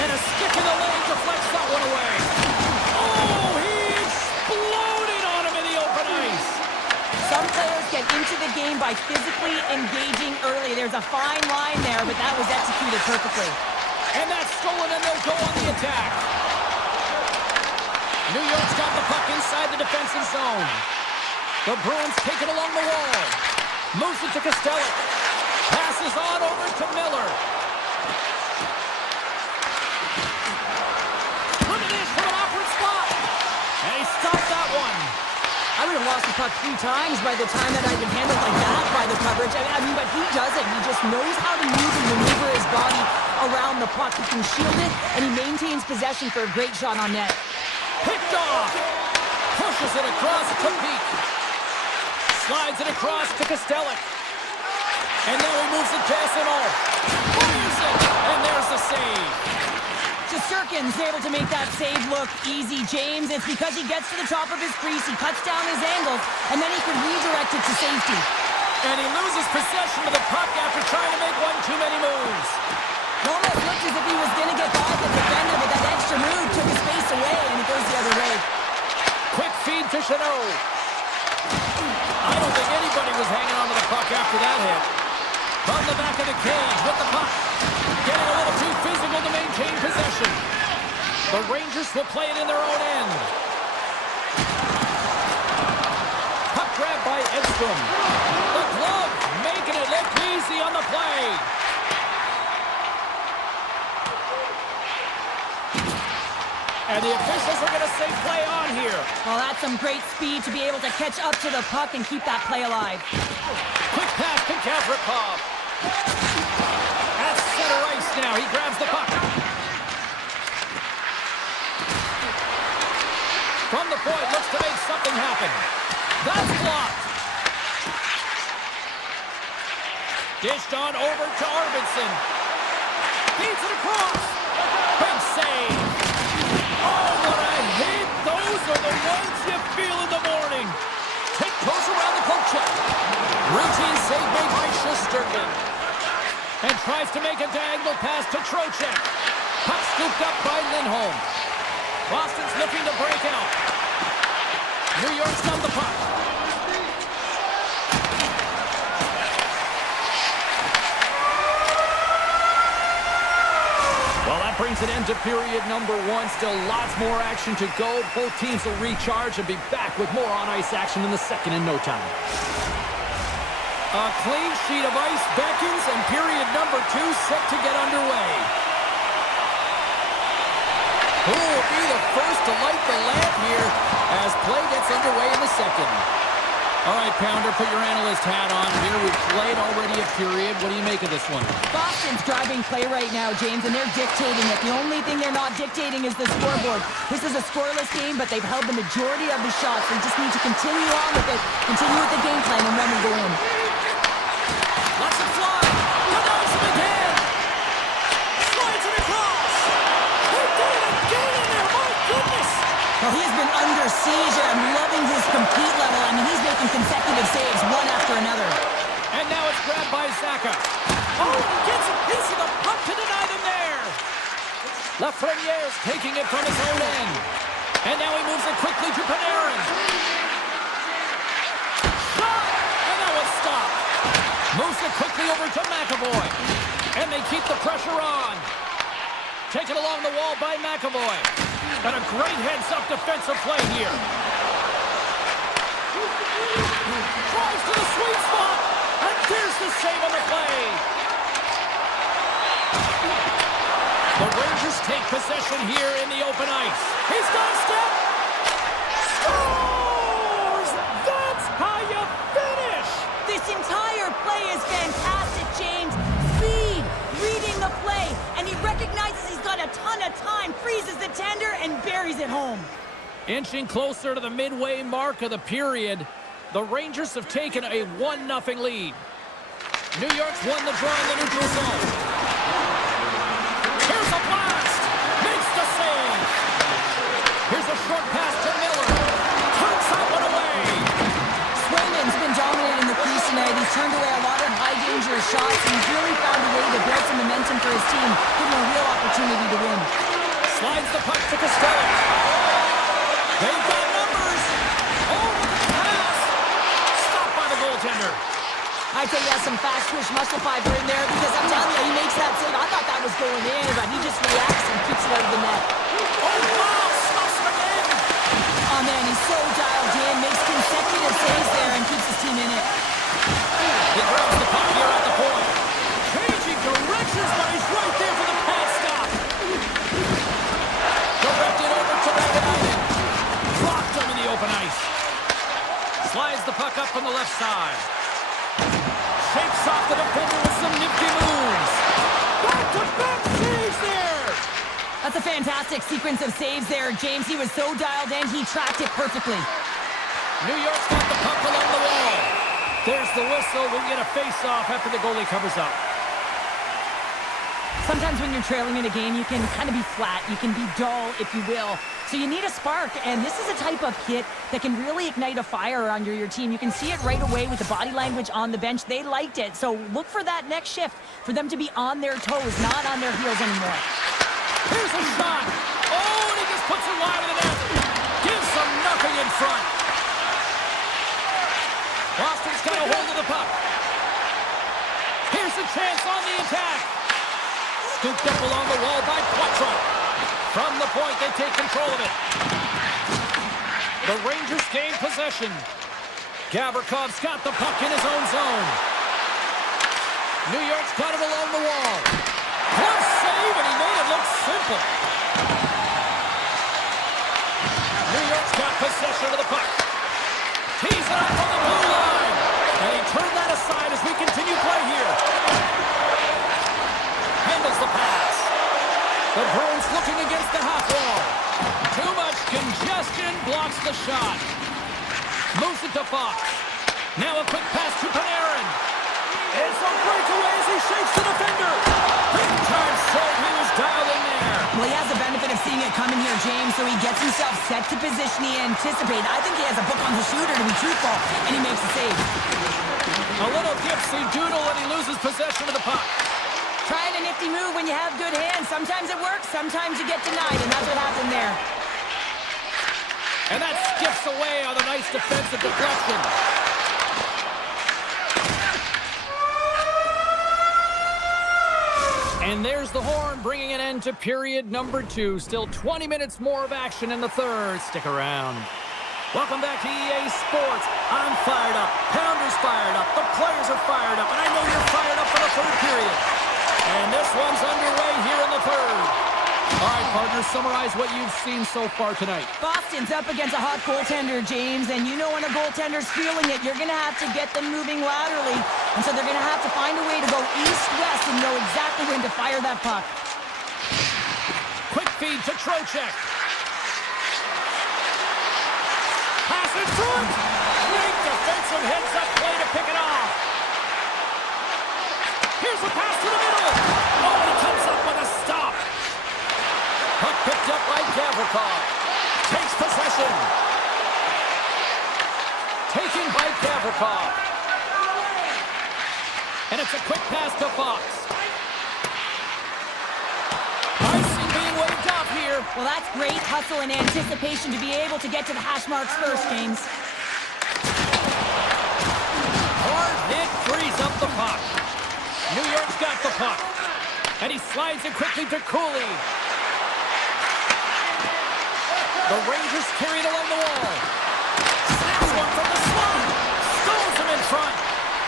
And a stick in the leg deflects that one away. Oh, he exploded on him in the open ice. Some players get into the game by physically engaging early. There's a fine line there, but that was executed perfectly. And that's stolen, and they'll go on the attack. New York's got the puck inside the defensive zone. The Bruins take it along the wall. Moves it to Costello. Passes on over to Miller. Put it in from an awkward spot. And he stopped that one. I would have lost the puck 3 times by the time that I'd been handled like that by the coverage. I mean, but he doesn't. He just knows how to move and maneuver his body around the puck. He can shield it, and he maintains possession for a great shot on net. Picked off. Pushes it across to Peak. Slides it across to Kostelic. And now he moves it to SNO. Fires it, and there's the save. Shesterkin's able to make that save look easy, James. It's because he gets to the top of his crease, he cuts down his angles, and then he can redirect it to safety. And he loses possession of the puck after trying to make one too many moves. It almost looked as if he was going to get by the defender, but that extra move took his space away, and it goes the other way. Quick feed to Chanot. I don't think anybody was hanging on to the puck after that hit. From the back of the cage with the puck. Getting a little too physical to maintain possession. The Rangers will play it in their own end. Puck grab by Edstrom. The glove making it look easy on the play. And the officials are going to say play on here. Well, that's some great speed to be able to catch up to the puck and keep that play alive. Quick pass to Kazakov. At center ice now. He grabs the puck. From the point, looks to make something happen. That's blocked. Dished on over to Arvidsson. Feeds it across. Big save. Oh, what a hit. Those are the ones you feel in the morning. Tiptoes around the poke check. Routine save made by Shesterkin. And tries to make a diagonal pass to Trocheck. Puck scooped up by Lindholm. Boston's looking to break out. New York's got the puck. Well, that brings an end to period number 1. Still lots more action to go. Both teams will recharge and be back with more on-ice action in the second in no time. A clean sheet of ice beckons, and period number 2 set to get underway. Who will be the first to light the lamp here as play gets underway in the second? All right, Pounder, put your analyst hat on here. We've played already a period. What do you make of this one? Boston's driving play right now, James, and they're dictating it. The only thing they're not dictating is the scoreboard. This is a scoreless game, but they've held the majority of the shots. They just need to continue on with it, continue with the game plan, and then we go in. Lets it fly. Denies him again. Slides it across. He did it again in there. My goodness. Well, he has been Lafreniere's taking it from his own end. And now he moves it quickly to Panarin. Shot! And that was stopped. Moves it quickly over to McAvoy. And they keep the pressure on. Taken along the wall by McAvoy. And a great heads-up defensive play here. Drives to the sweet spot. And there's the save on the play. The Rangers take possession here in the open ice. He's got a step. Scores! That's how you finish! This entire play is fantastic, James. Speed, reading the play, and he recognizes he's got a ton of time, freezes the tender, and buries it home. Inching closer to the midway mark of the period, the Rangers have taken a 1-0 lead. New York's won the draw in the neutral zone. Here's a blast! Makes the save! Here's a short pass to Miller. Turns that one away! Swayman's been dominant in the crease tonight. He's turned away a lot of high-danger shots, and he's really found a way to build some momentum for his team, giving him a real opportunity to win. Slides the puck to Costello. They've got numbers! Over the pass! Stopped by the goaltender. I'd say he has some fast twitch muscle fiber in there, because I'm telling you, he makes that save. I thought that was going in, but he just reacts and keeps it out of the net. Oh, wow! Stops it again! Oh, man, he's so dialed in, makes consecutive saves there, and keeps his team in it. He grabs the puck here at the point. Changing directions, but he's right there for the pass stop. Directed over to Rabbit. Dropped him in the open ice. Slides the puck up from the left side. Shakes off the defender with some nifty moves. Back-to-back saves there! That's a fantastic sequence of saves there, James. He was so dialed in, he tracked it perfectly. New York's got the puck along the wall. There's the whistle. We'll get a face-off after the goalie covers up. Sometimes when you're trailing in a game, you can kind of be flat. You can be dull, if you will. So you need a spark, and this is a type of hit that can really ignite a fire under your team. You can see it right away with the body language on the bench. They liked it. So look for that next shift, for them to be on their toes, not on their heels anymore. Here's a shot. Oh, and he just puts it wide of the net. Gives them nothing in front. Boston's got a hold of the puck. Here's a chance on the attack. Scooped up along the wall by Poitras. From the point, they take control of it. The Rangers gain possession. Gavrikoff's got the puck in his own zone. New York's got it along the wall. Close save, and he made it look simple. New York's got possession of the puck. Tees it up on the blue line. And he turned that aside as we continue play here. Handles the pass. The Bruins looking against the half wall. Too much congestion, blocks the shot. Moves it to Fox. Now a quick pass to Panarin. It's a breakaway as he shakes the defender. Big time save, he was dialed in there. Well, he has the benefit of seeing it coming here, James, so he gets himself set to position he anticipated. I think he has a book on the shooter, to be truthful, and he makes the save. A little gypsy doodle and he loses possession of the puck. Trying a nifty move when you have good hands. Sometimes it works, sometimes you get denied, and that's what happened there. And that skips away on a nice defensive deflection. And there's the horn, bringing an end to period number 2. Still 20 minutes more of action in the third. Stick around. Welcome back to EA Sports. I'm fired up. Pounder's fired up. The players are fired up. And I know you're fired up for the third period. And this one's underway here in the third. All right, partners, summarize what you've seen so far tonight. Boston's up against a hot goaltender, James, and you know when a goaltender's feeling it, you're going to have to get them moving laterally. And so they're going to have to find a way to go east-west and know exactly when to fire that puck. Quick feed to Trocheck. Pass in front. Great defensive heads-up play to pick it off. Here's a pass to the middle. Oh, he comes up with a stop. Puck picked up by Gavrikov. Takes possession. Taken by Gavrikov. And it's a quick pass to Fox. Icing being waved Well, that's great hustle and anticipation to be able to get to the hash marks first, James. Hard hit frees up the puck. New York's got the puck. And he slides it quickly to Cooley. The Rangers carry it along the wall. Snaps one from the slot. Stones him in front.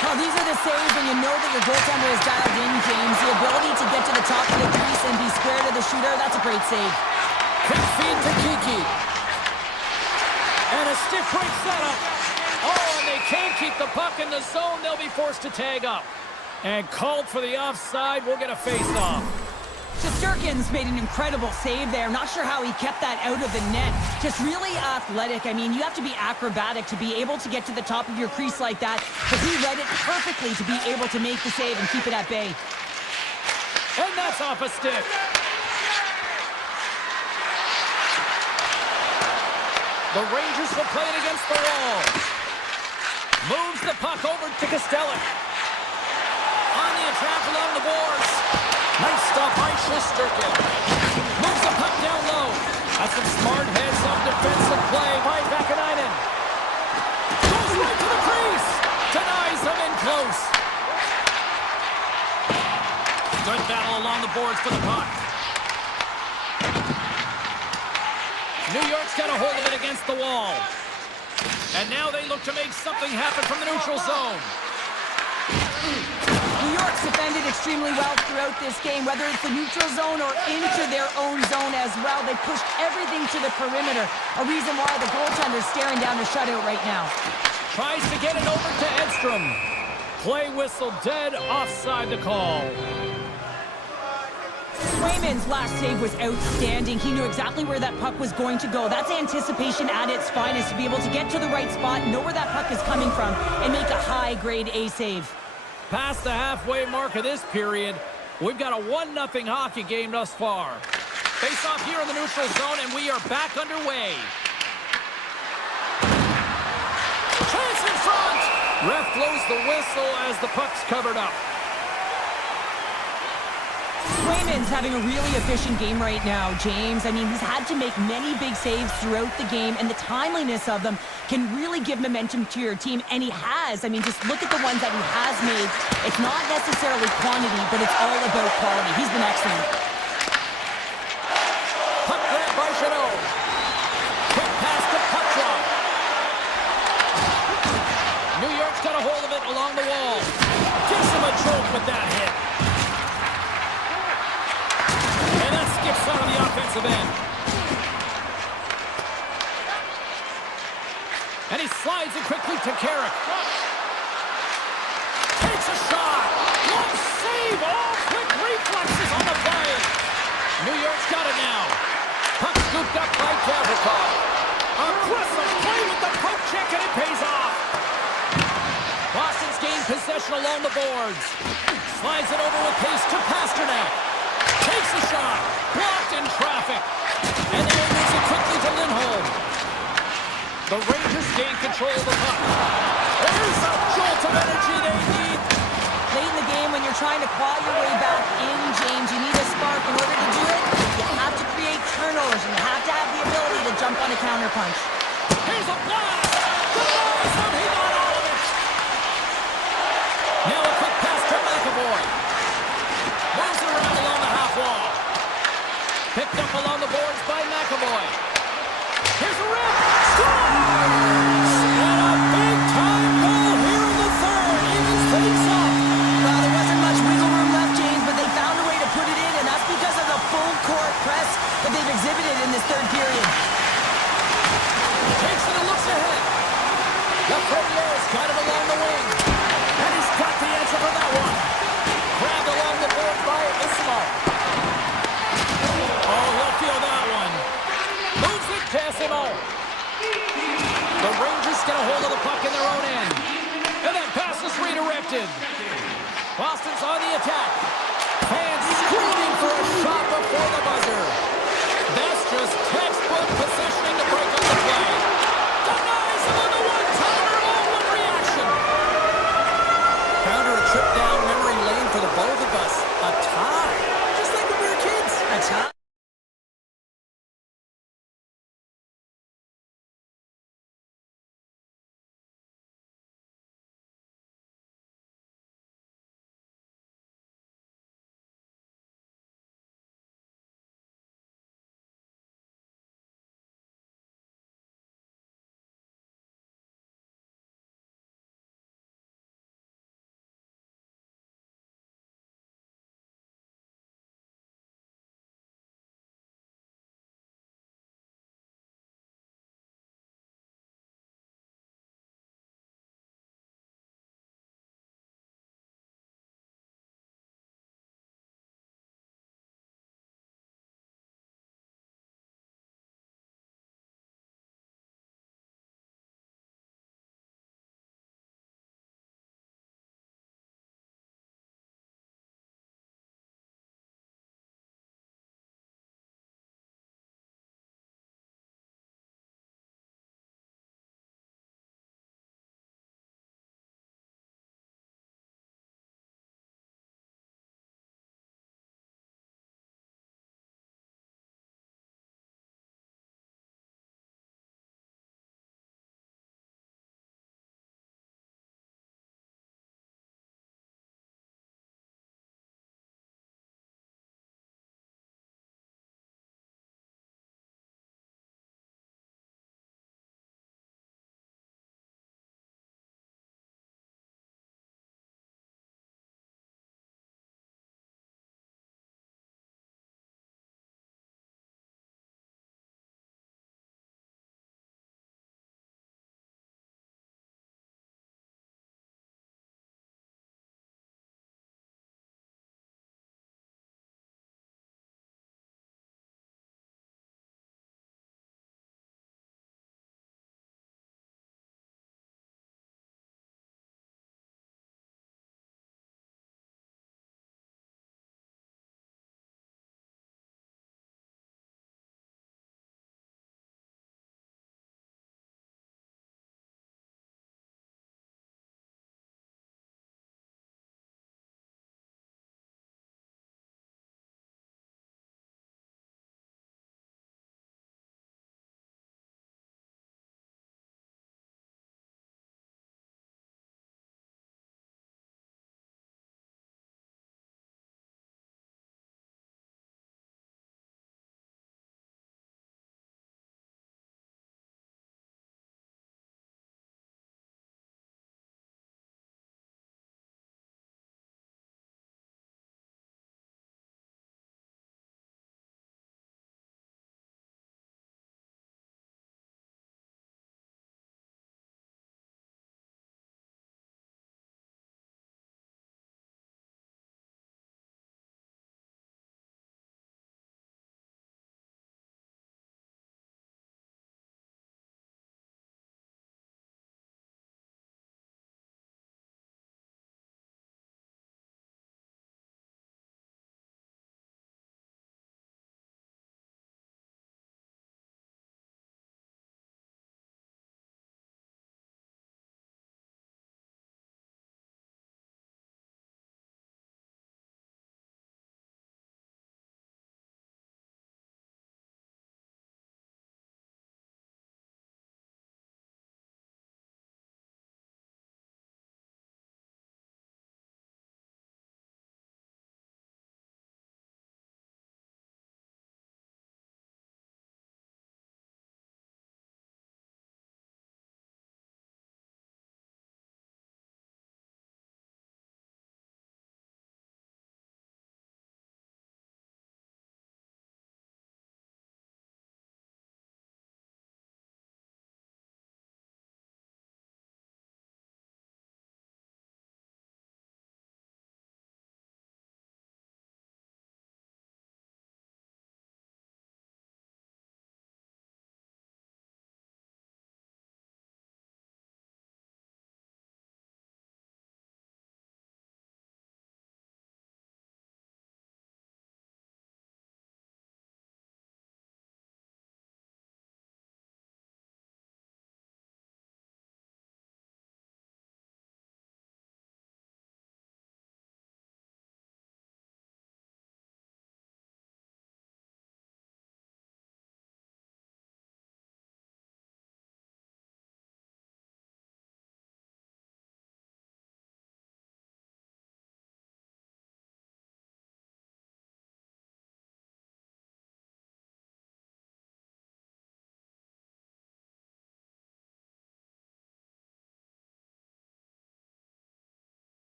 Oh, these are the saves when you know that your goaltender is dialed in, James. The ability to get to the top of the crease and be square to the shooter, that's a great save. Quick feed to Kiki. And a stiff break setup. Oh, and they can't keep the puck in the zone. They'll be forced to tag up. And called for the offside. We'll get a face-off. Shesterkin's made an incredible save there. Not sure how he kept that out of the net. Just really athletic. I mean, you have to be acrobatic to be able to get to the top of your crease like that. But he read it perfectly to be able to make the save and keep it at bay. And that's off a stick. The Rangers will play it against the wall. Moves the puck over to Kostelic. On the attack along the boards. Nice stop by Shesterkin. Moves the puck down low. That's some smart heads-up defensive play by Vakanainen. Goes right to the crease. Denies him in close. Good battle along the boards for the puck. New York's got a hold of it against the wall. And now they look to make something happen from the neutral zone. New York's defended extremely well throughout this game, whether it's the neutral zone or into their own zone as well. They pushed everything to the perimeter, a reason why the goaltender's staring down the shutout right now. Tries to get it over to Edstrom. Play whistle dead, offside the call. Swayman's last save was outstanding. He knew exactly where that puck was going to go. That's anticipation at its finest, to be able to get to the right spot, know where that puck is coming from, and make a high-grade A save. Past the halfway mark of this period, we've got a 1-0 hockey game thus far. Face off here in the neutral zone, and we are back underway. Chance in front! Ref blows the whistle as the puck's covered up. Swayman's having a really efficient game right now, James. I mean, he's had to make many big saves throughout the game, and the timeliness of them can really give momentum to your team, and he has. I mean, just look at the ones that he has made. It's not necessarily quantity, but it's all about quality. He's been excellent. Puck grab by Chanot. Quick pass to Puckdraw. New York's got a hold of it along the wall. Gives him a jolt with that hit. Skips out of the offensive end. And he slides it quickly to Carrick. Takes a shot. One save. All quick reflexes on the play. New York's got it now. Puck scooped up by Gavrikov. Aggressive play with the poke check, and it pays off. Boston's gained possession along the boards. Slides it over with pace to Pasternak. Takes a shot. Blocked in traffic. And then moves it quickly to Lindholm. The Rangers gain control of the puck. There's a jolt of energy they need. Late in the game, when you're trying to claw your way back in, James, you need a spark. In order to do it, you have to create turnovers. You have to have the ability to jump on a counterpunch. Here's a blast. Denies him. He got all of it. Now a quick pass to McAvoy. Moves it around along the half wall. Picked up along the boards by McAvoy. Here's a rip. Scores! And a big-time goal here in the third. Evens things up. Well, there wasn't much wiggle room left, James, but they found a way to put it in, and that's because of the full-court press that they've exhibited in this third period. Takes it and looks ahead. Lafreniere's got it along the wing. And he's got the answer for that one. Grabbed along the board by Ismail. Oh, he'll feel that one. Moves it past him all. The Rangers get a hold of the puck in their own end. And that pass is redirected. Boston's on the attack. Fans screaming for a shot before the buzzer. That's just textbook positioning to break up the play. Denies him on the one-timer, all-one reaction. Counter a trip down memory lane for the both of us. A tie. Just like when we were kids. A tie.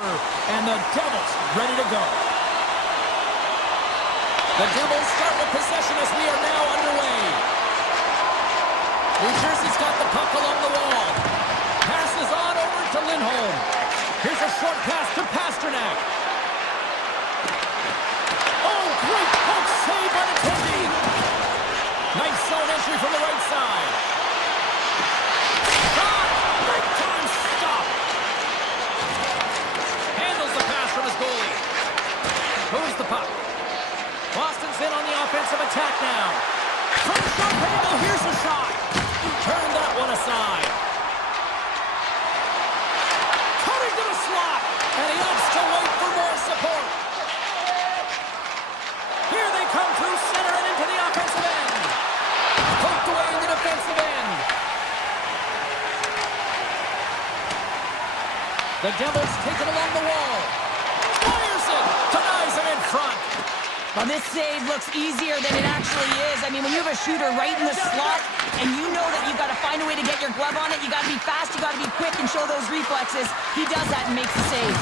And the Devils ready to go. The Devils start with possession as we are now underway. New Jersey's got the puck along the wall. Passes on over to Lindholm. Here's a short pass to Pasternak. Oh, great poke save by the Teddy. Nice zone entry from the right side. Shot! Big time stop. Handles the pass from his goalie. Moves the puck. Boston's in on the offensive attack now. From the shot angle, here's the shot. Turn that one aside. Cutting to the slot. And he opts to wait for more support. Here they come through center and into the offensive end. Poked away in the defensive end. The Devils take it along the wall. Fires it. Denies it in front. Well, this save looks easier than it actually is. I mean, when you have a shooter right in the slot and you know that you've got to find a way to get your glove on it, you got to be fast, you got to be quick and show those reflexes. He does that and makes the save.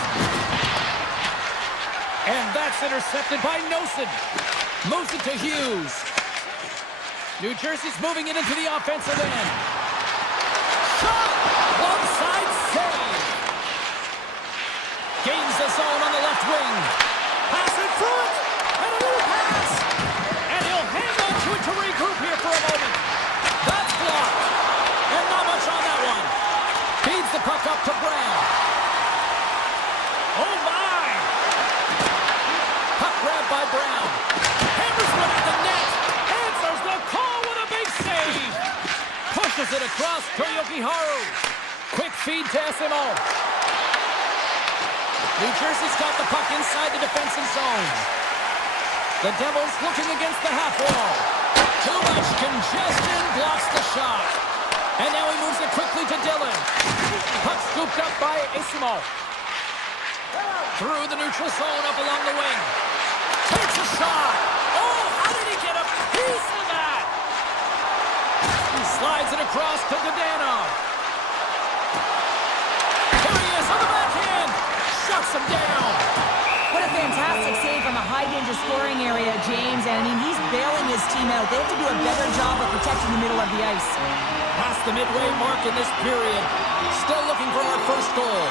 And that's intercepted by Nosen. Moves it to Hughes. New Jersey's moving it into the offensive end. Shot! Onside save. Gains the zone on the left wing. Pass in front. And a little pass. And he'll hang on to it to regroup here for a moment. That's blocked. And not much on that one. Feeds the puck up to Brown. Oh my! Puck grabbed by Brown. Hammers one at the net. Answers the call with a big save. Pushes it across to Yokiharu. Quick feed to SMO. New Jersey's got the puck inside the defensive zone. The Devils looking against the half wall. Too much congestion, blocks the shot. And now he moves it quickly to Dillon. Puck scooped up by Isimo. Through the neutral zone, up along the wing. Takes a shot. Oh, how did he get a piece of that? He slides it across to Dodanov. Here he is on the backhand. Shuts him down. What a fantastic save from a high-danger scoring area, James. And, I mean, he's bailing his team out. They have to do a better job of protecting the middle of the ice. Past the midway mark in this period. Still looking for our first goal.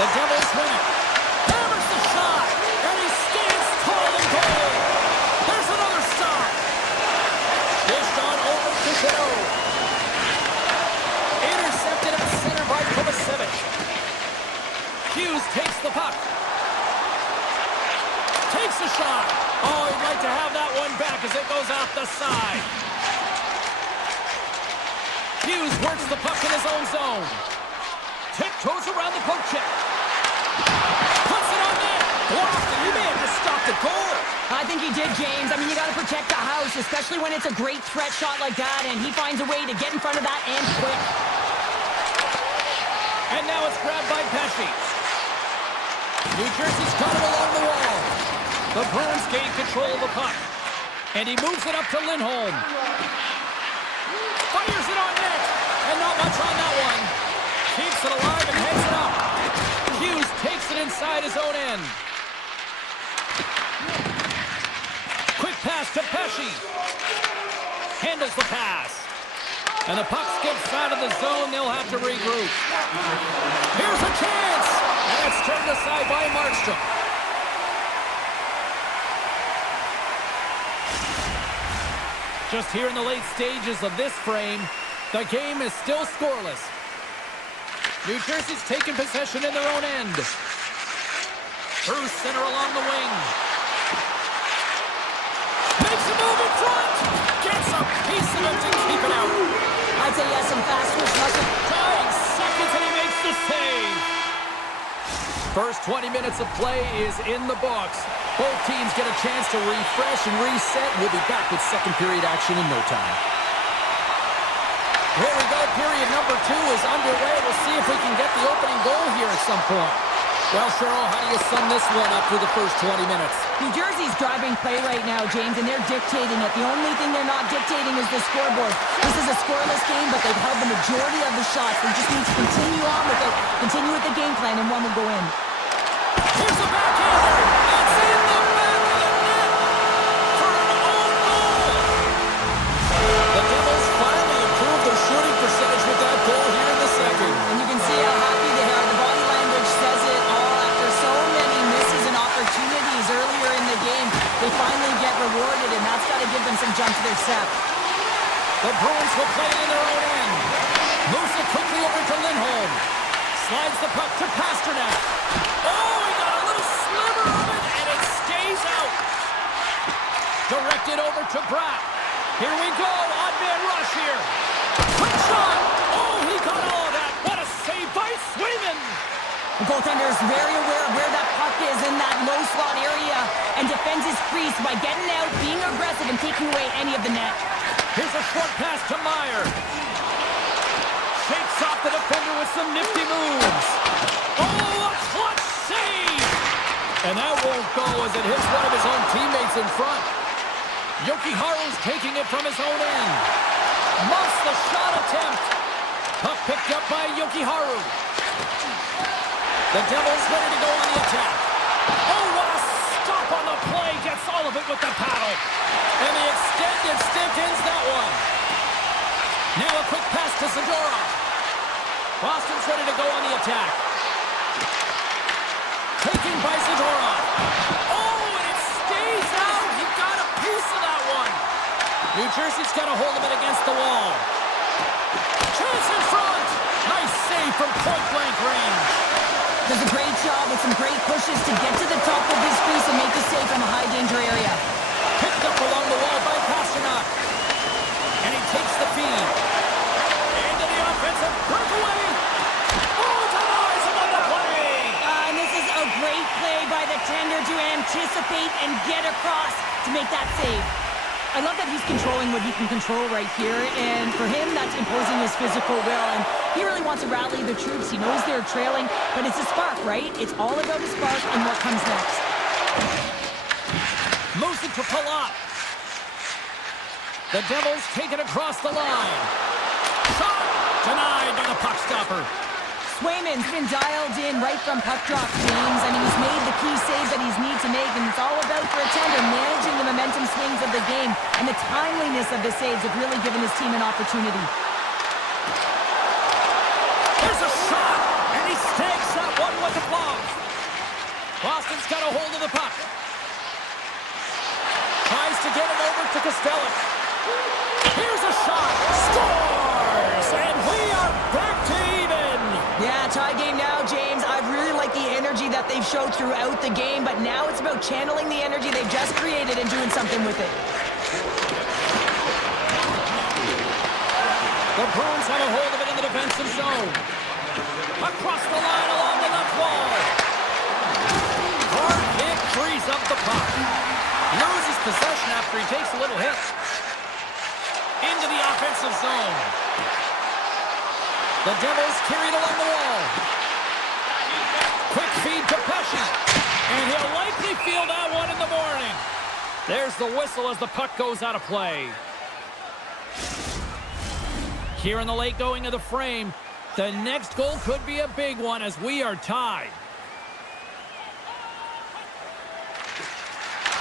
The Devils win it. Hammers the shot. And he stands tall in goal. There's another stop. Dished on over to Shadow. Intercepted at center by Kovacevic. Hughes takes the puck. Takes a shot. Oh, he'd like to have that one back as it goes off the side. Hughes works the puck in his own zone. Tiptoes around the poke check. Puts it on net. Blocked, and he may have just stopped the goal. I think he did, James. I mean, you got to protect the house, especially when it's a great threat shot like that, and he finds a way to get in front of that and quick. And now it's grabbed by Pesci. New Jersey's got it along the wall. The Bruins gain control of the puck. And he moves it up to Lindholm. Fires it on net. And not much on that one. Keeps it alive and heads it up. Hughes takes it inside his own end. Quick pass to Pesci. Handles the pass. And the puck skips out of the zone. They'll have to regroup. Here's a chance. And it's turned aside by Markstrom. Just here in the late stages of this frame, the game is still scoreless. New Jersey's taken possession in their own end. Through center along the wing. Makes a move in front. Gets a piece of it to keep it out. I'd say he has some fast twitch muscle. Dying seconds and he makes the save. First 20 minutes of play is in the books. Both teams get a chance to refresh and reset. We'll be back with second period action in no time. Here we go. Period number 2 is underway. We'll see if we can get the opening goal here at some point. Well, Cheryl, how do you sum this one up through the first 20 minutes? New Jersey's driving play right now, James, and they're dictating it. The only thing they're not dictating is the scoreboard. This is a scoreless game, but they've held the majority of the shots. They just need to continue on with it, continue with the game plan, and one will go in. Here's a backhander. It's in the back of the net for an own goal. The Devils finally improved their shooting percentage with that goal here in the second. And you can see how happy they are. The body language says it all. After so many misses and opportunities earlier in the game, they finally get rewarded, and that's got to give them some jump to their step. The Bruins will play it in their own end. Moves it quickly over to Lindholm. Slides the puck to Pasternak. Oh, he got a little sliver of it, and it stays out. Directed over to Bratt. Here we go. Odd man rush here. Quick shot. Oh, he got all of that. What a save by Swayman. The goaltender is very aware of where that puck is in that low slot area and defends his crease by getting out, being aggressive, and taking away any of the net. Here's a short pass to Meyer. Shakes off the defender with some nifty moves. Oh, a clutch save! And that won't go as it hits one of his own teammates in front. Jokiharju's taking it from his own end. Muffs the shot attempt. Puck picked up by Jokiharju. The Devils ready to go on the attack. Oh, what a stop on the play. Gets all of it with the paddle. And the extended stick ends that one. Now a quick pass to Zadorov. Boston's ready to go on the attack. Taking by Zadorov. Oh, and it stays out. He got a piece of that one. New Jersey's got a hold of it against the wall. Chance in front. Nice save from point-blank range. Does a great job with some great pushes to get to the top of his crease and make the save from a high-danger area. Picked up along the wall by Pasternak. And he takes the feed. Into the offensive breakaway. Oh, denies him on the play. And this is a great play by the tender to anticipate and get across to make that save. I love that he's controlling what he can control right here, and for him, that's imposing his physical will, and he really wants to rally the troops. He knows they're trailing, but it's a spark, right? It's all about the spark and what comes next. Moves it to Palat. The Devils take it across the line. Shot! Denied by the puck stopper. Swayman's been dialed in right from puck drop, James, and he's made the key saves that he's need to make, and it's all about for a tender managing the momentum swings of the game, and the timeliness of the saves have really given his team an opportunity. There's a shot, and he snags that one with the glove. Boston's got a hold of the puck. Tries to get it over to Kostelic. Here's a shot. Scores! And we are back to even. Yeah, tie game now, James. I really like the energy that they've showed throughout the game, but now it's about channeling the energy they've just created and doing something with it. The Bruins have a hold of it in the defensive zone. Across the line along the left wall. Hard hit frees up the puck. Loses possession after he takes a little hit. Into the offensive zone. The Devils carried along the wall. Quick feed to Pesci. And he'll likely feel that one in the morning. There's the whistle as the puck goes out of play. Here in the late going of the frame, the next goal could be a big one as we are tied.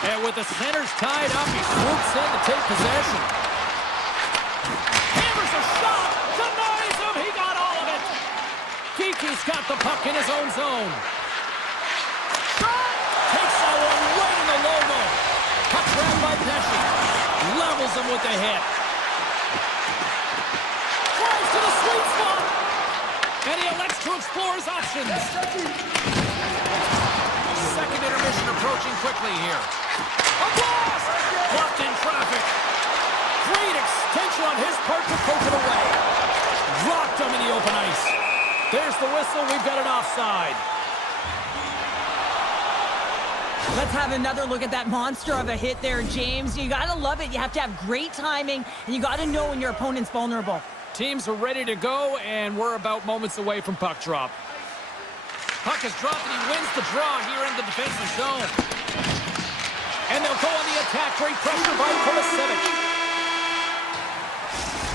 And with the centers tied up, he swoops in to take possession. Hammers a shot! Denies him! He got all of it! Kiki's got the puck in his own zone. Shot! Takes that one right in the logo. Puck grabbed by Pesci. Levels him with the hit. Drives to the sweet spot. And he elects to explore his options. Second intermission approaching quickly here. A blast! Blocked in traffic. Great extension on his part to poke it away. Dropped him in the open ice. There's the whistle. We've got an offside. Let's have another look at that monster of a hit there, James. You got to love it. You have to have great timing, and you got to know when your opponent's vulnerable. Teams are ready to go, and we're about moments away from puck drop. Puck is dropped and he wins the draw here in the defensive zone. And they'll go on the attack. Great pressure by Kovacevic.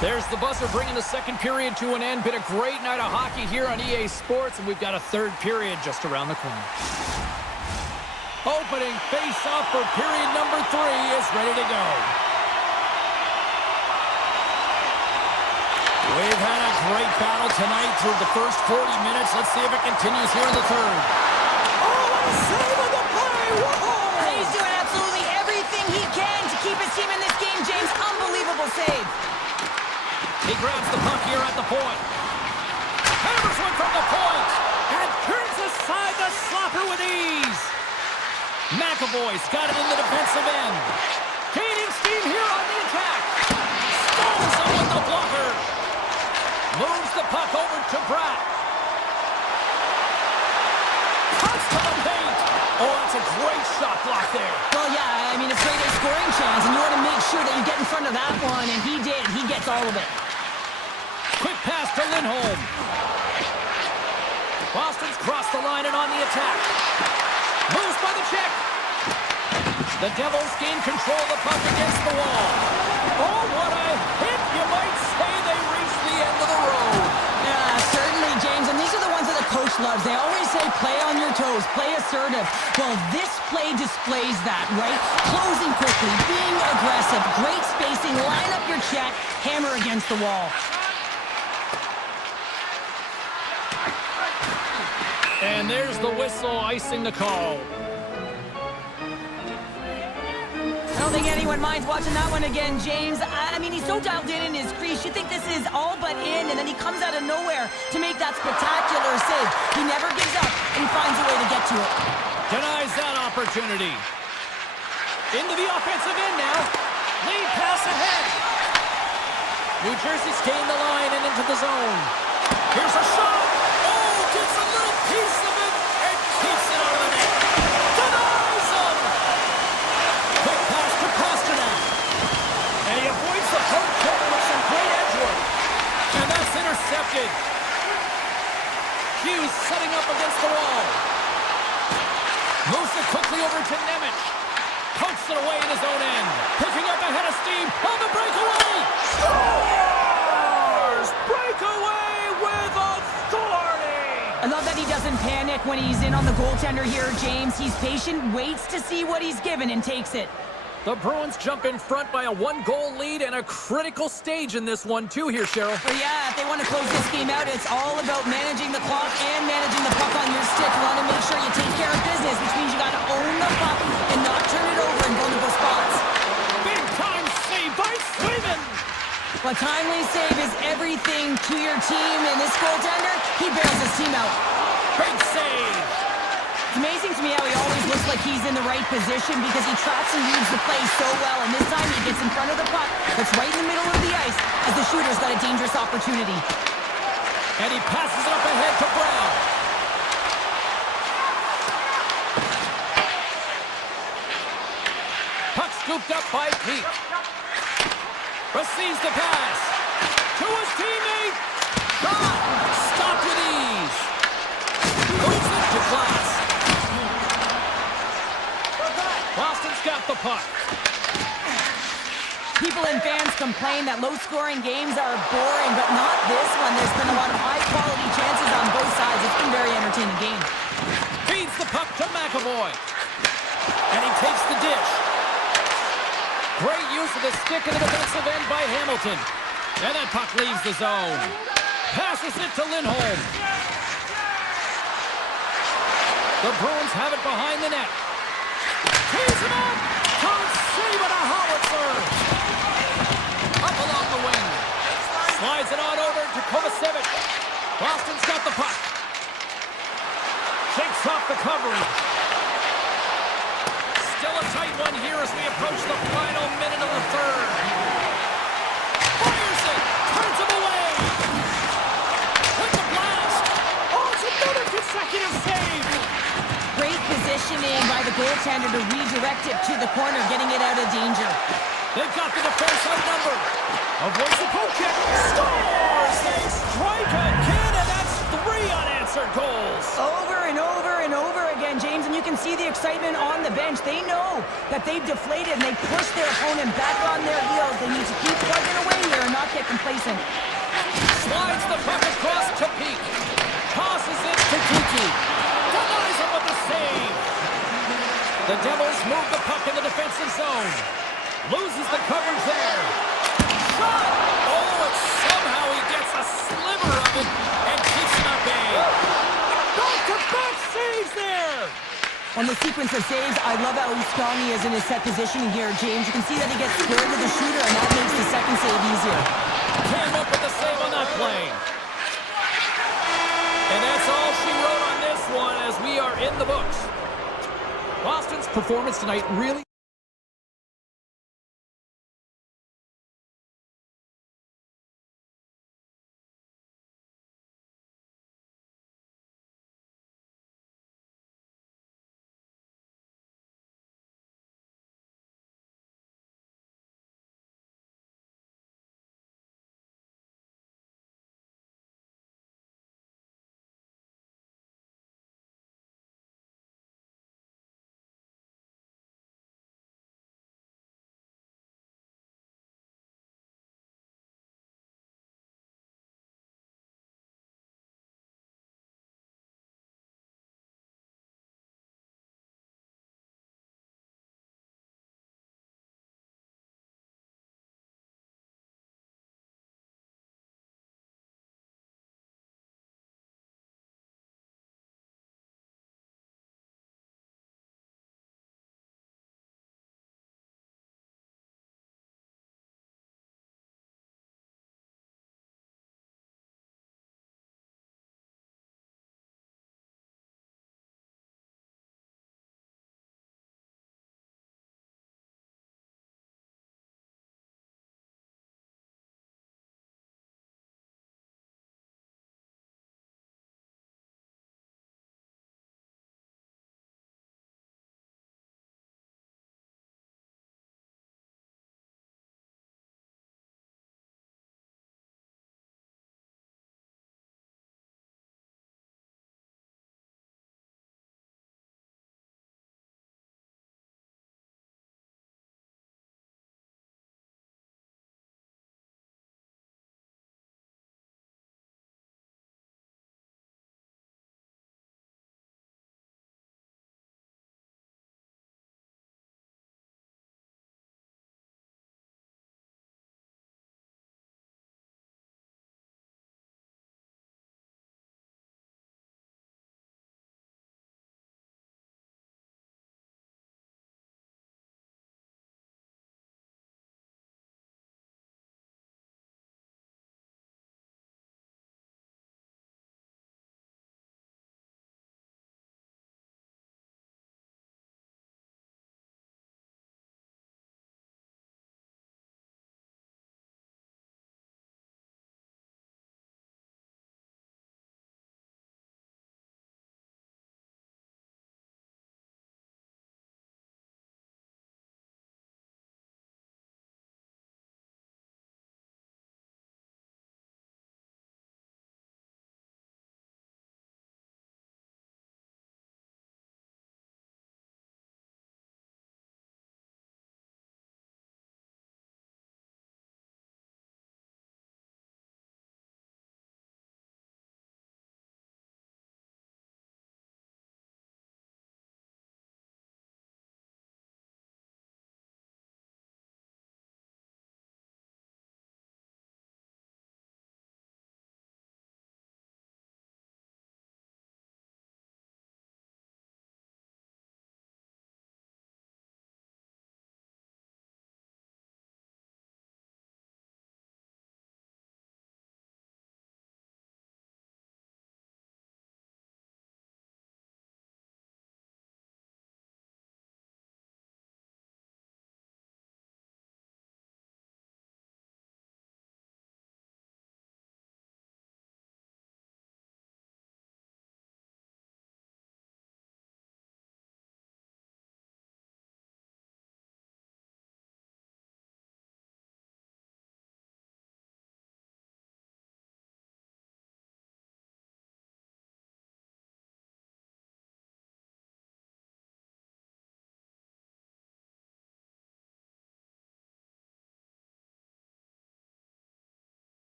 There's the buzzer bringing the second period to an end. Been a great night of hockey here on EA Sports, and we've got a third period just around the corner. Opening face-off for period number 3 is ready to go. We've had a great battle tonight through the first 40 minutes. Let's see if it continues here in the third. Oh, what a save on the play! Whoa! He's doing absolutely everything he can to keep his team in this game, James. Unbelievable save. He grabs the puck here at the point. Hammers one from the point. And turns aside the slapper with ease. McAvoy's got it in the defensive end. Gaining steam here on the attack. Stalls him with the blocker. Moves the puck over to Pratt. Cuts to the paint. Oh, that's a great shot block there. Well, yeah, I mean, it's a great scoring chance, and you want to make sure that you get in front of that one, and he did. He gets all of it. Quick pass to Lindholm. Boston's crossed the line and on the attack. Moves by the check. The Devils gain control of the puck against the wall. Oh, what a hit! You might say they reached the end of the road. Yeah, certainly, James. And these are the ones that the coach loves. They always say, play on your toes, play assertive. Well, this play displays that, right? Closing quickly, being aggressive, great spacing, line up your check, hammer against the wall. And there's the whistle icing the call. I don't think anyone minds watching that one again, James. I mean, he's so dialed in his crease. You think this is all but in, and then he comes out of nowhere to make that spectacular save. He never gives up, and he finds a way to get to it. Denies that opportunity. Into the offensive end now. Lead pass ahead. New Jersey's gained the line and into the zone. Here's a shot. Oh, gets a little piece of it and keeps it out of the net. Denies him. Quick pass to Pasternak. And he avoids the poke check with some great edge work. And that's intercepted. Hughes setting up against the wall. Moves it quickly over to Nemec. Pokes it away in his own end. Picking up ahead of steam on the breakaway. Scores! Breakaway with authority! I love that he doesn't panic when he's in on the goaltender here, James. He's patient, waits to see what he's given, and takes it. The Bruins jump in front by a 1-goal lead and a critical stage in this one, too, here, Cheryl. But yeah, if they want to close this game out, it's all about managing the clock and managing the puck on your stick. You want to make sure you take care of business, which means you got to own the puck and not turn it over in vulnerable spots. Big time save by Swayman! A timely save is everything to your team, and this goaltender, he bails his team out. Big save! It's amazing to me how he always looks like he's in the right position because he tracks and reads the play so well, and this time he gets in front of the puck that's right in the middle of the ice as the shooter's got a dangerous opportunity. And he passes it up ahead to Brown. Puck scooped up by Pete. Receives the pass. To his teammate. Shot. Stopped with ease. Moves it to Glass. Boston's got the puck. People and fans complain that low-scoring games are boring, but not this one. There's been a lot of high-quality chances on both sides. It's been a very entertaining game. Feeds the puck to McAvoy. And he takes the dish. Great use of the stick in the defensive end by Hamilton. And that puck leaves the zone. Passes it to Lindholm. The Bruins have it behind the net. Tees him up. Can't save it, a howitzer. Up along the wing. Slides it on over to Kovacevic. Boston's got the puck. Shakes off the coverage. Still a tight one here as we approach the final minute of the third. Fires it. Turns him away. With the blast. Oh, it's another consecutive save. Great positioning by the goaltender to redirect it to the corner, getting it out of danger. They've got the defense outnumbered. Avoids the poke check. Scores! They strike again, and that's 3 unanswered goals. Over and you can see the excitement on the bench. They know that they've deflated and they pushed their opponent back on their heels. They need to keep plugging away here and not get complacent. Slides the puck across to Peak. Tosses it to Kiki. Denies him with the save. The Devils move the puck in the defensive zone. Loses the coverage there. Shot! Oh, and somehow he gets a sliver of it and keeps it at bay. Back-to-back saves there! On the sequence of saves, I love how strong he is in his set positioning here, James. You can see that he gets squared to the shooter, and that makes the second save easier. Came up with the save on that play. And that's all she wrote on this one as we are in the books. Boston's performance tonight really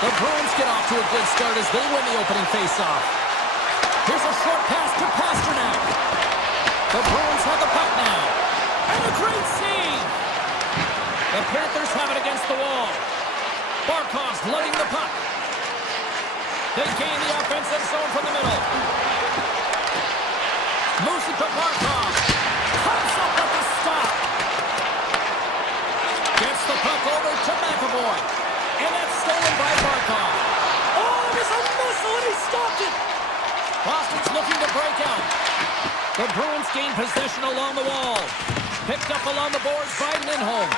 The Bruins get off to a good start as they win the opening faceoff. Here's a short pass to Pasternak. The Bruins have the puck now. And a great save! The Panthers have it against the wall. Barkov's lugging the puck. They gain the offensive zone from the middle. Moves it to Barkov. Comes up with the stop. Gets the puck over to McAvoy. And that's stolen by Barkov. Oh, there's a missile and he stopped it. Boston's looking to break out. The Bruins gain possession along the wall. Picked up along the boards by Lindholm.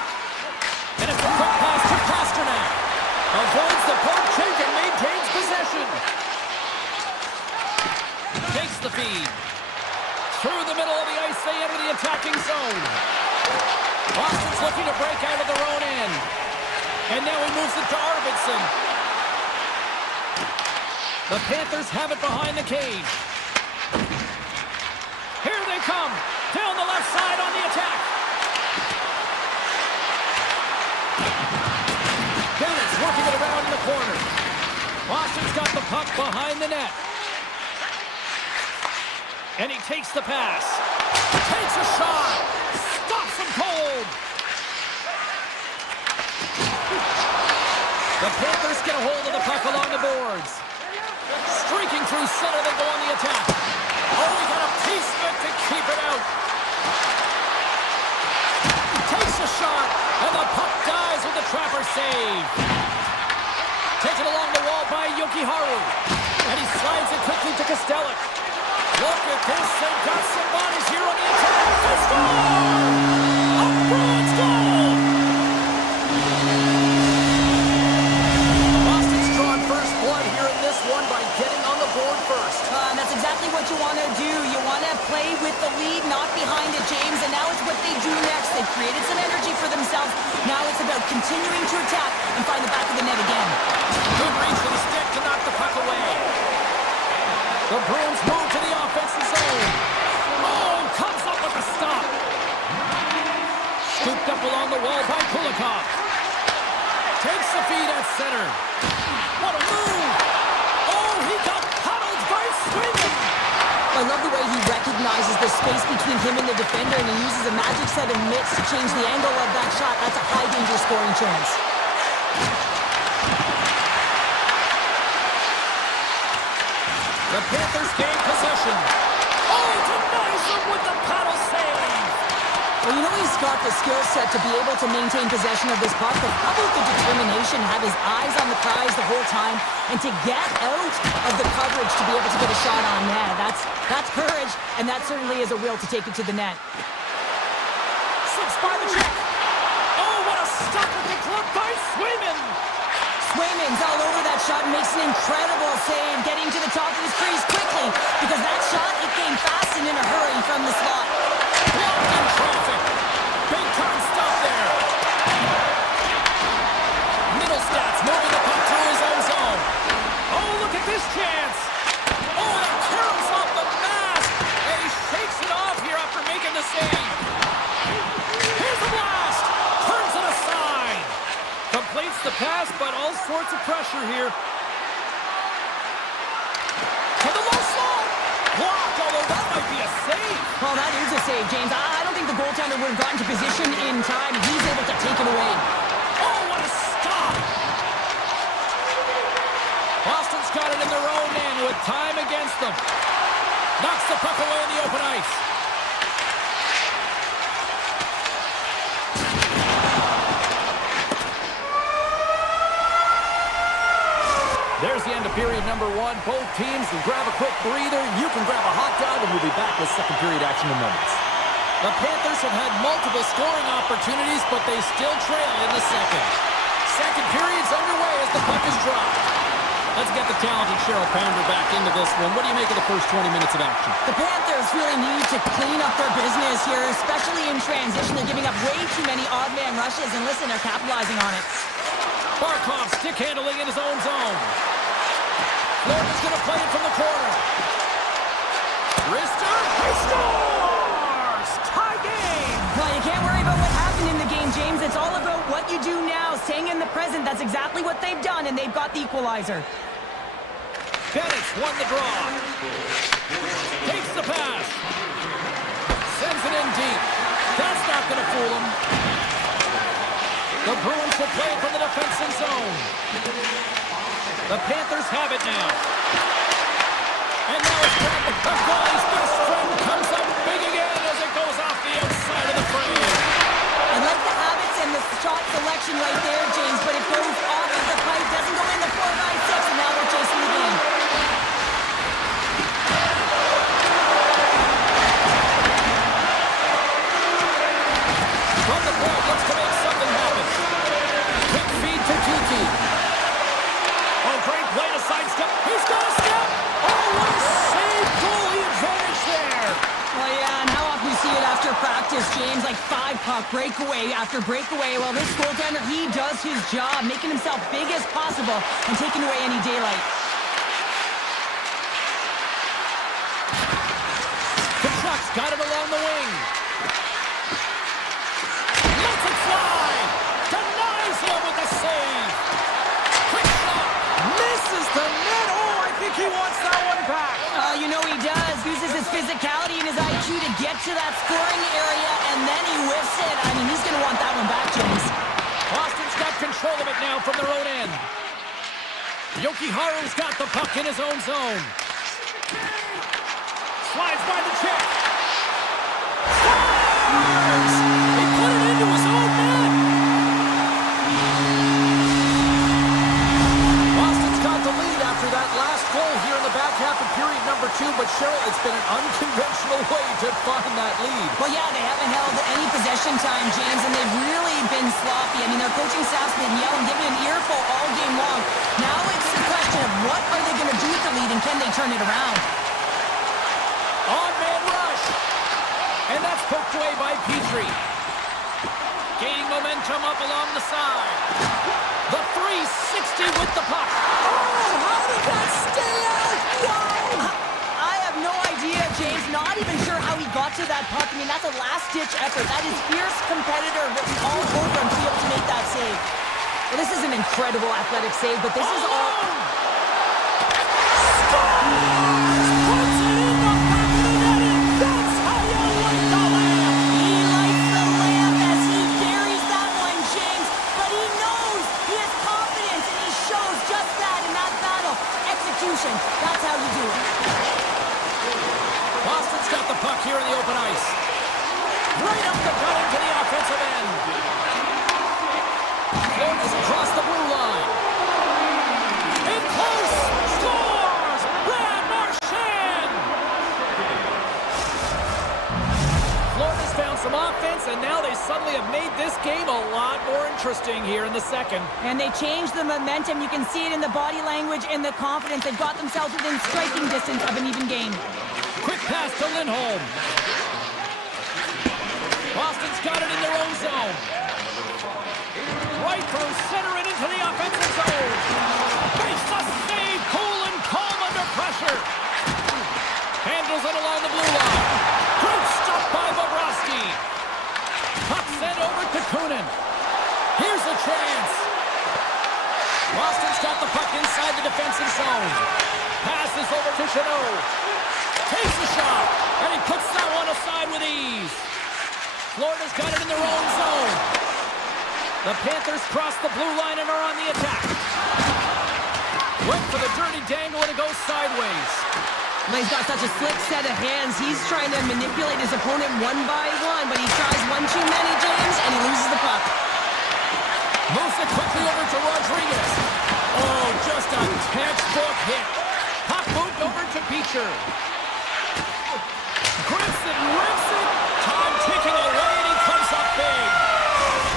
And it's a quick pass to Pasternak. Avoids the poke check and maintains possession. Takes the feed. Through the middle of the ice, they enter the attacking zone. Boston's looking to break out of their own end. And now he moves it to Arvidsson. The Panthers have it behind the cage. Here they come. Down the left side on the attack. Bennett's working it around in the corner. Boston's got the puck behind the net. And he takes the pass. Takes a shot. Stops him cold. The Panthers get a hold of the puck along the boards. Streaking through center, they go on the attack. Oh, he got a piece of it to keep it out. He takes a shot, and the puck dies with the trapper save. Taken along the wall by Yokiharu. And he slides it quickly to Kostelic. Look at this, they've got some bodies here on the attack. They score! A Bruins goal! Boston's drawn first blood here in this one by getting on the board first. That's exactly what you want to do. You want to play with the lead, not behind it, James. And now it's what they do next. They've created some energy for themselves. Now it's about continuing to attack and find the back of the net again. Good reach for the stick to knock the puck away. The Bruins move to the offensive zone. Oh, comes up with a stop. Scooped up along the wall by Kulikov. Takes the feed at center. What a move! Oh, he got puddled by Sweden. I love the way he recognizes the space between him and the defender, and he uses a magic set of mitts to change the angle of that shot. That's a high-danger scoring chance. The Panthers gain possession. Oh, denies him with the paddle save. Well, you know he's got the skill set to be able to maintain possession of this puck, but how about the determination, have his eyes on the prize the whole time, and to get out of the coverage to be able to get a shot on net. That's courage, and that certainly is a will to take it to the net. Slips by the check. Oh, what a stop at the glove by Swayman. Swayman's all over that shot and makes an incredible save, getting to the top of his crease quickly, because that shot, it came fast and in a hurry from the slot. Blocked in traffic. Big time stop there. Middlestats moving the puck through his own zone. Oh, look at this chance. Oh, and it caroms off the mask. And he shakes it off here after making the save. Here's the blast. Turns it aside. Completes the pass, but all sorts of pressure here. To the low slot. Blocked, although that might be a save. Well, that is a save, James. I don't think the goaltender would have gotten to position in time. He's able to take it away. Oh, what a stop. Boston's got it in their own end with time against them. Knocks the puck away in the open ice. There's the end of period number one. Both teams will grab a quick breather. You can grab a hot dog, and we'll be back with second period action in moments. The Panthers have had multiple scoring opportunities, but they still trail in the second. Second period's underway as the puck is dropped. Let's get the talented Cheryl Pounder back into this one. What do you make of the first 20 minutes of action? The Panthers really need to clean up their business here, especially in transition. They're giving up way too many odd man rushes, and listen, they're capitalizing on it. Barkov stick handling in his own zone. Florida's going to play it from the corner. Wrister, he scores! Tie game! Well, you can't worry about what happened in the game, James. It's all about what you do now, staying in the present. That's exactly what they've done, and they've got the equalizer. Bennett's won the draw. Takes the pass. Sends it in deep. That's not going to fool him. The Bruins will play it from the defensive zone. The Panthers have it now. And now it's grabbed. The goalie's best friend comes up big again as it goes off the outside of the frame. I like the habits and the shot selection right there, James, but it goes off of the pipe, doesn't go in the 4-by-6, and now they're chasing the game. From the point, looks to make something happen. Quick feed to Kiki. Oh, great play to sidestep. He's got a step. Oh, what a save. Goalie advantage there. Well, yeah, and how often you see it after practice, James, like 5-puck breakaway after breakaway. Well, this goaltender, he does his job, making himself big as possible and taking away any daylight. Kachuk's got it along the wing. Lets it fly. Denies him with the save. Quick shot. Misses the net. Oh, I think he wants that one back. You know he does. Uses his physicality and his IQ to get to that scoring area, and then he whiffs it. I mean, he's going to want that one back, James. Boston's got control of it now from their own end. Yokiharu's got the puck in his own zone. Slides by the check. Scores! He put it into his own net. Boston's got the lead after that last goal here in the back half of period number 2, but Cheryl, it's been an unconventional way to find that lead. Well, yeah, they haven't held any possession time, James, and they've really been sloppy. I mean, their coaching staff's been yelling, giving an earful all game long. Now it's a question of what are they going to do with the lead, and can they turn it around? On-man rush. And that's poked away by Petrie. Gaining momentum up along the side. The 360 with the puck. Oh, how did that stay out? Wow! I have no idea, James. Not even sure how he got to that puck. I mean, that's a last-ditch effort. That is fierce competitor written all over him to be able to make that save. Well, this is an incredible athletic save, but this is all... Scores! Puts it in the back of the net, and that's how you light the lamp! He lights the lamp as he buries that one, James. But he knows he has confidence, and he shows just that in that battle. Execution. That's how you do it. Boston's got the puck here in the open ice. Right up the gut into the offensive end. Florida's across the blue line. In close. Scores! Brad Marchand! Florida's found some offense, and now they suddenly have made this game a lot more interesting here in the second. And they changed the momentum. You can see it in the body language and the confidence. They've got themselves within striking distance of an even game. Quick pass to Lindholm. Boston's got it in their own zone. Right through center and into the offensive zone. Makes the save. Cool and calm under pressure. Handles it along the blue line. Great stop by Bobrovsky. Puck sent over to Kunin. Here's a chance. Boston's got the puck inside the defensive zone. Passes over to Chanot. Takes the shot, and he puts that one aside with ease. Florida's got it in their own zone. The Panthers cross the blue line and are on the attack. Went for the dirty dangle, and it goes sideways. Well, he's got such a slick set of hands. He's trying to manipulate his opponent one by one, but he tries one too many, James, and he loses the puck. Moves it quickly over to Rodriguez. Oh, just a textbook hit. Puck moved over to Beecher. Grips it, rips it. Time ticking away, and he comes up big.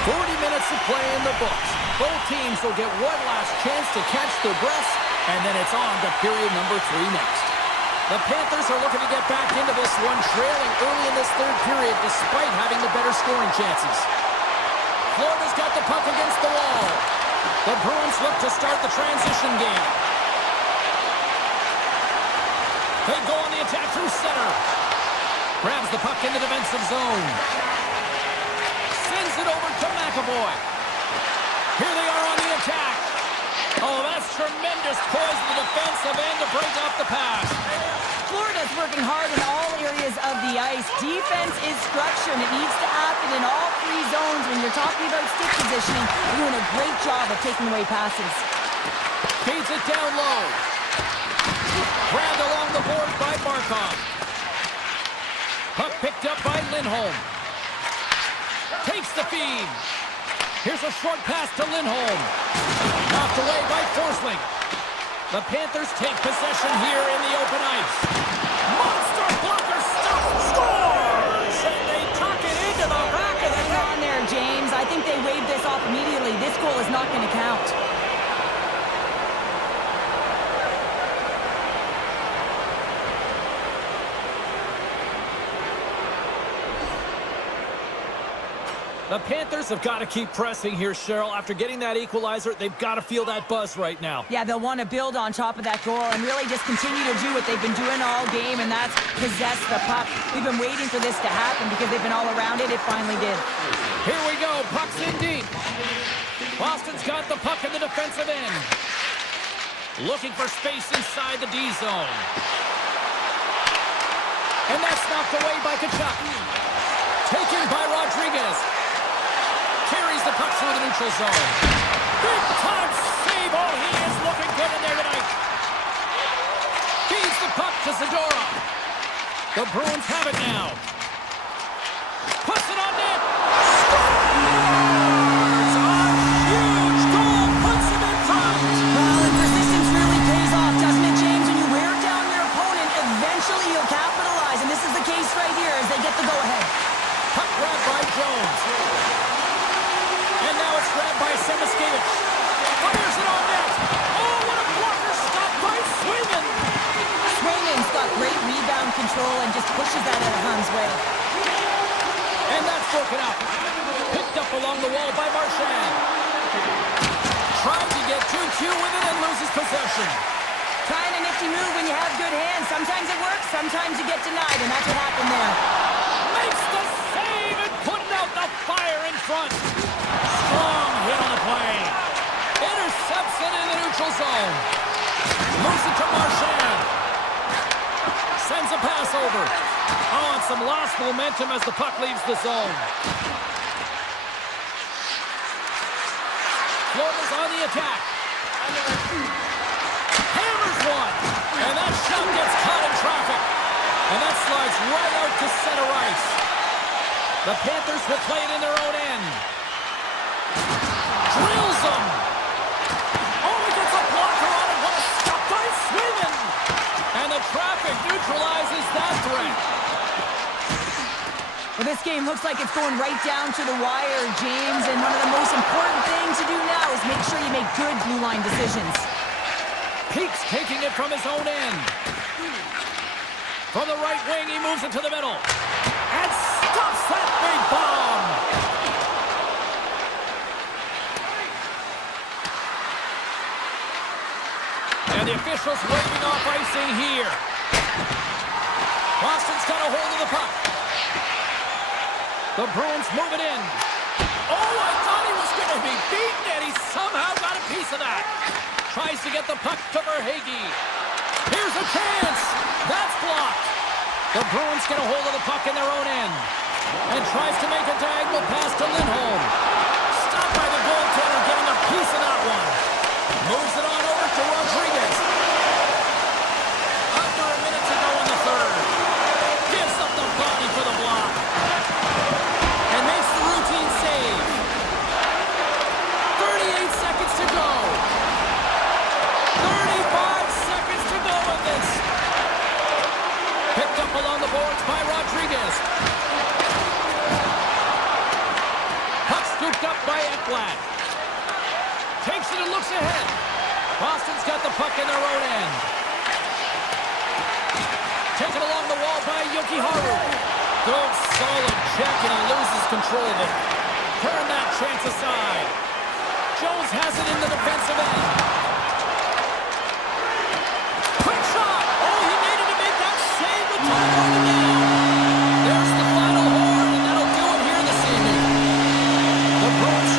40 minutes of play in the books. Both teams will get one last chance to catch their breaths, and then it's on to period number 3 next. The Panthers are looking to get back into this one, trailing early in this third period despite having the better scoring chances. Florida's got the puck against the wall. The Bruins look to start the transition game. They go on the attack through center. Grabs the puck in the defensive zone. Sends it over to Mac. McAvoy. Here they are on the attack. Oh, that's tremendous poise in the defensive end to break up the pass. Florida's working hard in all areas of the ice. Defense is structure, and it needs to happen in all three zones. When you're talking about stick positioning, you're doing a great job of taking away passes. Feeds it down low. Grabbed along the board by Barkov. Puck picked up by Lindholm. Takes the feed. Here's a short pass to Lindholm. Knocked away by Forsling. The Panthers take possession here in the open ice. Monster blocker stop. Scores! And they tuck it into the back of the net. Hang on there, James. I think they waved this off immediately. This goal is not going to count. The Panthers have got to keep pressing here, Cheryl. After getting that equalizer, they've got to feel that buzz right now. Yeah, they'll want to build on top of that goal and really just continue to do what they've been doing all game, and that's possess the puck. We've been waiting for this to happen because they've been all around it. It finally did. Here we go. Puck's in deep. Boston's got the puck in the defensive end. Looking for space inside the D zone. And that's knocked away by Kachuk. Taken by Rodriguez. Carries the puck through the neutral zone. Big time save. Oh, he is looking good in there tonight. Feeds the puck to Zadorov. The Bruins have it now. Puts it on net. Scores! A huge goal puts him in front. Well, and persistence really pays off, doesn't it, James? When you wear down your opponent, eventually you'll capitalize. And this is the case right here as they get the go-ahead. Puck grabbed by Jones. And now it's grabbed by Semiskevich. Fires it on net. Oh, what a blocker stop by Swayman. Swayman's got great rebound control and just pushes that out of harm's way. And that's broken up. Picked up along the wall by Marchand. Trying to get 2-2 with it and loses possession. Trying a nifty move when you have good hands. Sometimes it works, sometimes you get denied, and that's what happened there. Makes the save and putting out the fire in front. Strong hit on the play. Intercepts it in the neutral zone. Moves it to Marchand. Sends a pass over. Oh, and some lost momentum as the puck leaves the zone. Florida's on the attack. Hammers one. And that shot gets caught in traffic. And that slides right out to center ice. The Panthers will play it in their own end. Drills them. Oh, he gets a blocker on it. What a stop by Swayman. And the traffic neutralizes that threat. Well, this game looks like it's going right down to the wire, James. And one of the most important things to do now is make sure you make good blue line decisions. Peaks taking it from his own end. From the right wing, he moves it to the middle. And stops that big bomb. And the officials waving off icing here. Boston's got a hold of the puck. The Bruins move it in. Oh, I thought he was going to be beaten, and he somehow got a piece of that. Tries to get the puck to Verhaeghe. Here's a chance. That's blocked. The Bruins get a hold of the puck in their own end. And tries to make a diagonal pass to Lindholm. Stopped by the goaltender, getting a piece of that one. Moves it on over to Rodriguez. Under a minute to go in the third. Gives up the body for the block. And makes the routine save. 38 seconds to go. 35 seconds to go in this. Picked up along the boards by Rodriguez. Puck scooped up by Ekblad. Takes it and looks ahead. Boston's got the puck in their own end. Taken along the wall by Jokiharju. Good solid check and he loses control of it. Turn that chance aside. Jones has it in the defensive end. Quick shot! Oh, he needed to make that save with time running down. There's the final horn, and that'll do it here this evening. The Bruins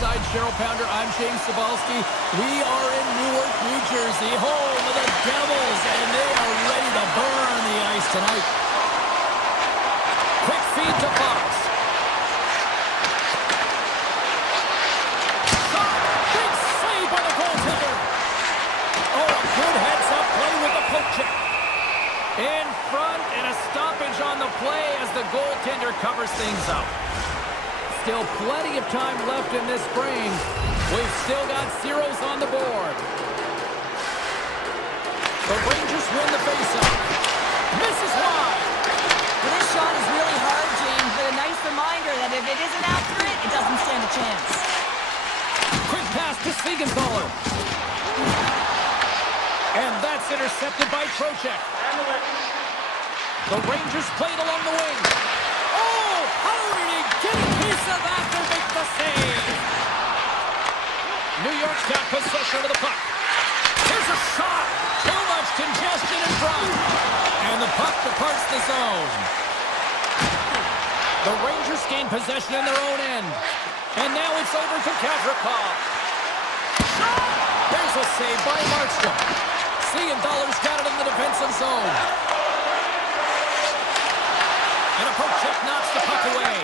alongside Cheryl Pounder, I'm James Cybulski. We are in Newark, New Jersey, home of the Devils, and they are ready to burn the ice tonight. Quick feed to Fox. Shot! Big save by the goaltender. Oh, a good heads-up play with the poke check. In front, and a stoppage on the play as the goaltender covers things up. Still plenty of time left in this frame. We've still got zeros on the board. The Rangers win the faceoff. Misses wide. Well, this shot is really hard, James, but a nice reminder that if it isn't accurate, it doesn't stand a chance. Quick pass to Siegenthaler. And that's intercepted by Trocheck. The Rangers played along the wing. Oh, how did he get a piece of that to make the save? New York's got possession of the puck. Here's a shot. Too much congestion in front. And the puck departs the zone. The Rangers gain possession in their own end. And now it's over to Kavrakov. Shot! There's a save by Markstrom. Siegenthaler's got it in the defensive zone. And a poke check knocks the puck away.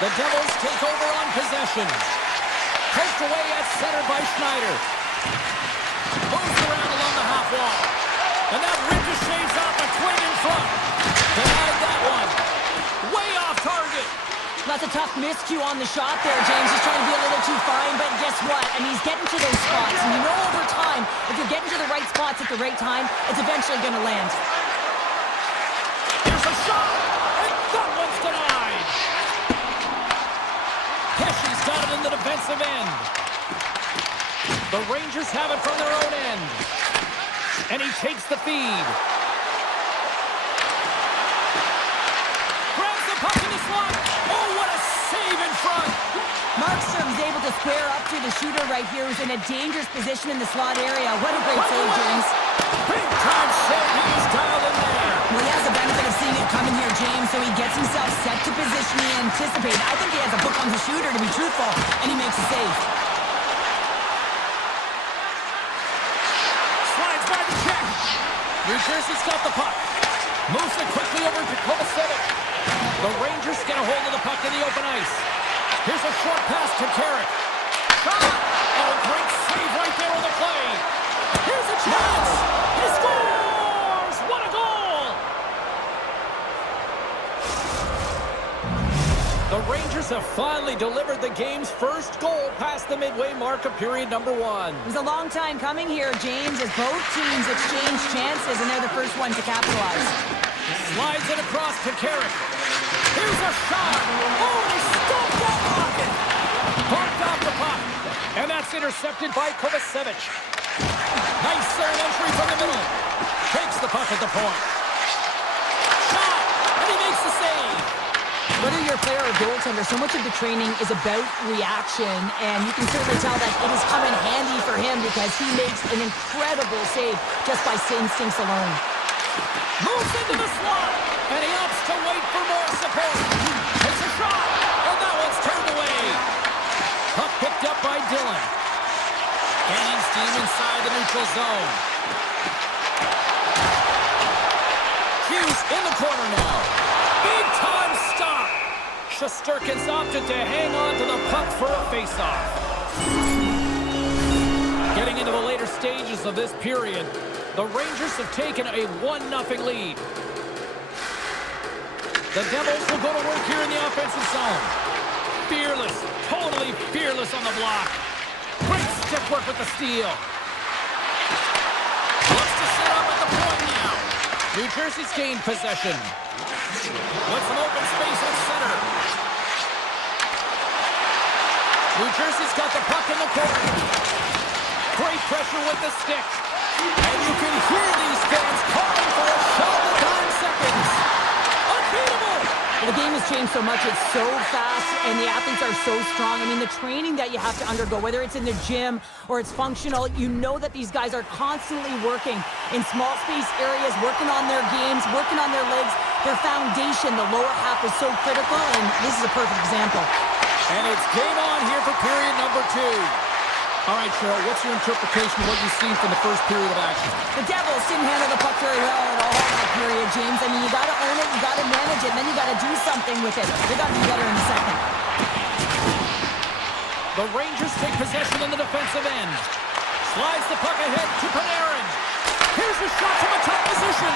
The Devils take over on possession. Poked away at center by Schneider. Moves around along the half wall. And that ricochets off a twin in front. Denied that one. Way off target. That's a tough miscue on the shot there, James. He's trying to be a little too fine, but guess what? I mean, he's getting to those spots. And you know over time, if you're getting to the right spots at the right time, it's eventually going to land. Here's a shot! And that one's denied! Pesci's got it in the defensive end. The Rangers have it from their own end. And he takes the feed. Grabs the puck in the slot. Oh, what a save in front! Markstrom's able to square up to the shooter right here, who's in a dangerous position in the slot area. What a great save, James. Big time save. He is dialed in there. Well, he has the benefit of seeing it coming here, James, so he gets himself set to position he anticipated. I think he has a book on the shooter, to be truthful, and he makes a save. Slides by the check. New Jersey's got the puck. Moves it quickly over to Kovacevic. The Rangers get a hold of the puck in the open ice. Here's a short pass to Carrick. Shot! Oh, great save right there on the play. Here's a chance. He scores! What a goal! The Rangers have finally delivered the game's first goal past the midway mark of period number 1. It was a long time coming here, James, as both teams exchange chances, and they're the first one to capitalize. Slides it across to Carrick. Here's a shot. Oh, he stopped that rocket. Parked off the puck. And that's intercepted by Kovacevic. Nice third entry from the middle. Takes the puck at the point. Shot. And he makes the save. Whether you're a player or goaltender, so much of the training is about reaction, and you can certainly tell that it has come in handy for him because he makes an incredible save just by instincts alone. Moves into the slot, and he opts to wait for more support. Takes a shot, and that one's turned away. Puck picked up by Dillon. Gaining steam inside the neutral zone. Hughes in the corner now. Big time stop. Shesterkin's opted to hang on to the puck for a faceoff. Getting into the later stages of this period, the Rangers have taken a 1-0 lead. The Devils will go to work here in the offensive zone. Fearless, totally fearless on the block. Great stick work with the steal. Looks to set up at the point now. New Jersey's gained possession. With some open space at center. New Jersey's got the puck in the corner. Great pressure with the stick. And you can hear these fans calling for a shot in 9 seconds. Unbeatable! The game has changed so much. It's so fast, and the athletes are so strong. I mean, the training that you have to undergo, whether it's in the gym or it's functional, you know that these guys are constantly working in small space areas, working on their games, working on their legs, their foundation, the lower half is so critical, and this is a perfect example. And it's game on here for period number 2. All right, Cheryl, what's your interpretation of what you've seen from the first period of action? The Devils didn't handle the puck very well at all in that period, James. I mean, you got to own it, you got to manage it, and then you got to do something with it. They got to be better in the second. The Rangers take possession in the defensive end. Slides the puck ahead to Panarin. Here's the shot from a top position.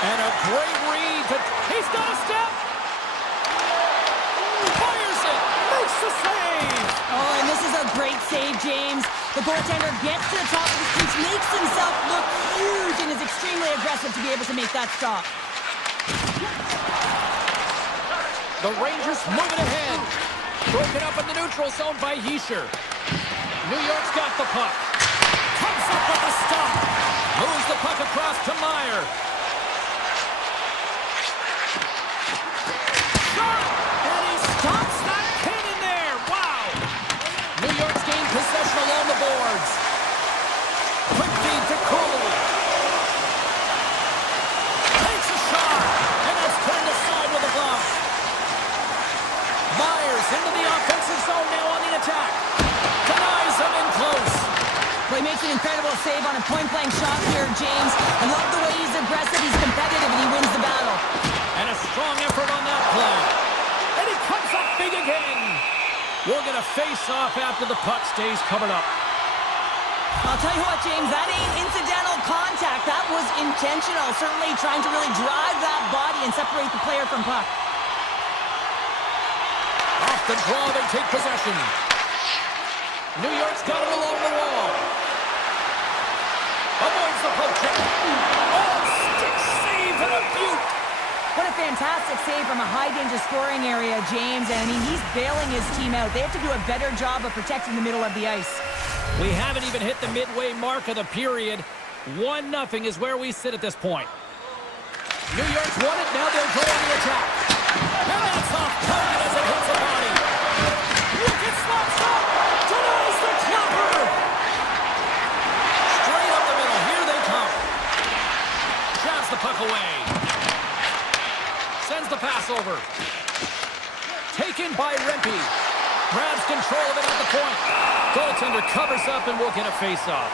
And a great read. He's got a step. Fires it. Makes the save. Oh, and this is a great save, James. The goaltender gets to the top of the crease, makes himself look huge, and is extremely aggressive to be able to make that stop. The Rangers moving ahead. Broken up in the neutral zone by Hischier. New York's got the puck. Comes up with a stop. Moves the puck across to Meyer. Shot! And he stops that cannon there. Wow! New York's gained possession along the boards. Quick feed to Cole. Takes a shot. And that's turned aside with a glove. Myers into the offensive zone now on the attack. Denies him in close. Well, he makes an incredible save on a point-blank shot here, James. I love the way he's aggressive, he's competitive, and he wins the battle. And a strong effort on that play. And he comes up big again. We'll get a face-off after the puck stays covered up. I'll tell you what, James, that ain't incidental contact. That was intentional, certainly trying to really drive that body and separate the player from puck. Off the draw, they take possession. New York's got it along the wall. Avoids the poke check. Oh, stick save and a beaut. What a fantastic save from a high-danger scoring area, James. And I mean, he's bailing his team out. They have to do a better job of protecting the middle of the ice. We haven't even hit the midway mark of the period. 1-0 is where we sit at this point. New York's won it. Now they'll go on the attack. And that's off target as it hits the body. Look, it slots up. Denies the chopper. Straight up the middle. Here they come. Shots the puck away. Sends the pass over. Taken by Rempe. Grabs control of it at the point. Goaltender covers up and we'll get a face-off.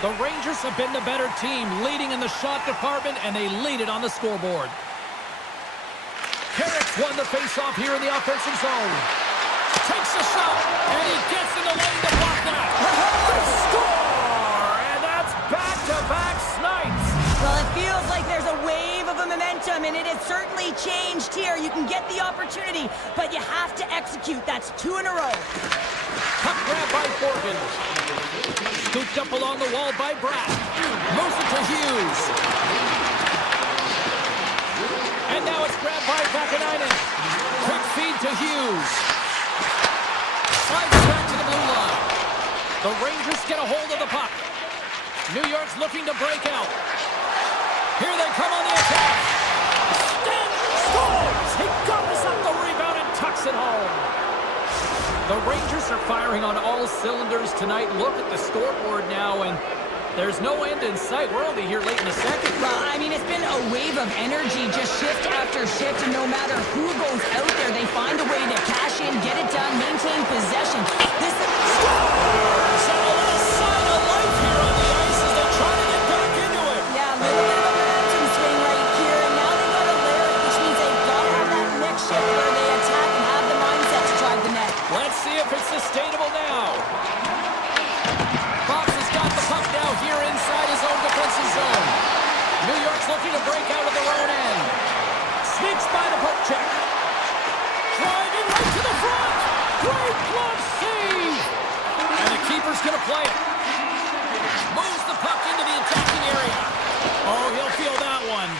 The Rangers have been the better team, leading in the shot department, and they lead it on the scoreboard. Carrick's won the face-off here in the offensive zone. Takes a shot, and he gets in the lane to block that. They score! And that's back-to-back snipes. Well, it feels like there's a wave of a momentum, and it has certainly changed here. You can get the opportunity, but you have to execute. That's 2 in a row. Puck grab by Forgan. Scooped up along the wall by Bratt. Moves it to Hughes. And now it's grabbed by Vakanainen. Quick feed to Hughes. Slides back to the blue line. The Rangers get a hold of the puck. New York's looking to break out. Here they come on the attack. Sten scores! He goes up the rebound and tucks it home. The Rangers are firing on all cylinders tonight. Look at the scoreboard now, and there's no end in sight. We're only here late in the second. Well, I mean, it's been a wave of energy, just shift after shift, and no matter who goes out there, they find a way to cash in, get it done, maintain possession. This is... Scores! And a little sign of life here on the ice as they try to get back into it. Yeah, a little bit of a momentum swing right here, and now they've got to layer it, which means they've got to have that next shift where they attack and have the mindset to drive the net. Let's see if it's sustainable now. Fox has got the puck now here inside his own defensive zone. New York's looking to break out of their own end. Sneaks by the poke check. Driving right to the front. Great glove save. And the keeper's going to play it. Moves the puck into the attacking area. Oh, he'll feel that one.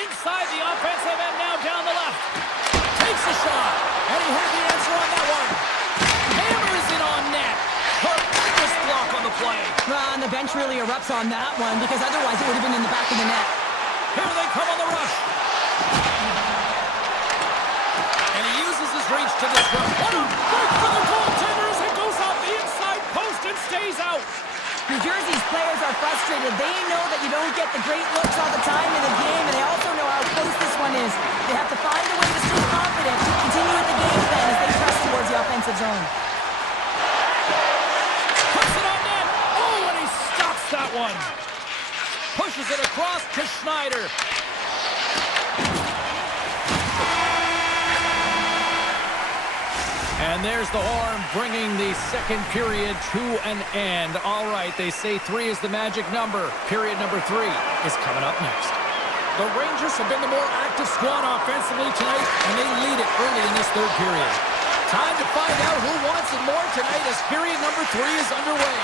Inside the offensive end now down the left. Takes a shot. And he had the answer on that one. Hammers it on net. Horrendous block on the play. Well, and the bench really erupts on that one, because otherwise it would have been in the back of the net. Here they come on the rush. And he uses his reach to disrupt. What a break for the goaltender as it goes off the inside post and stays out. New Jersey's players are frustrated. They know that you don't get the great looks all the time in the game, and they also know how close this one is. They have to find a way to stay confident, continue with the game plan as they press towards the offensive zone. Puts it on net. Oh, and he stops that one. Pushes it across to Schneider. And there's the horn, bringing the second period to an end. All right, they say 3 is the magic number. Period number 3 is coming up next. The Rangers have been the more active squad offensively tonight, and they lead it early in this third period. Time to find out who wants it more tonight as period number 3 is underway.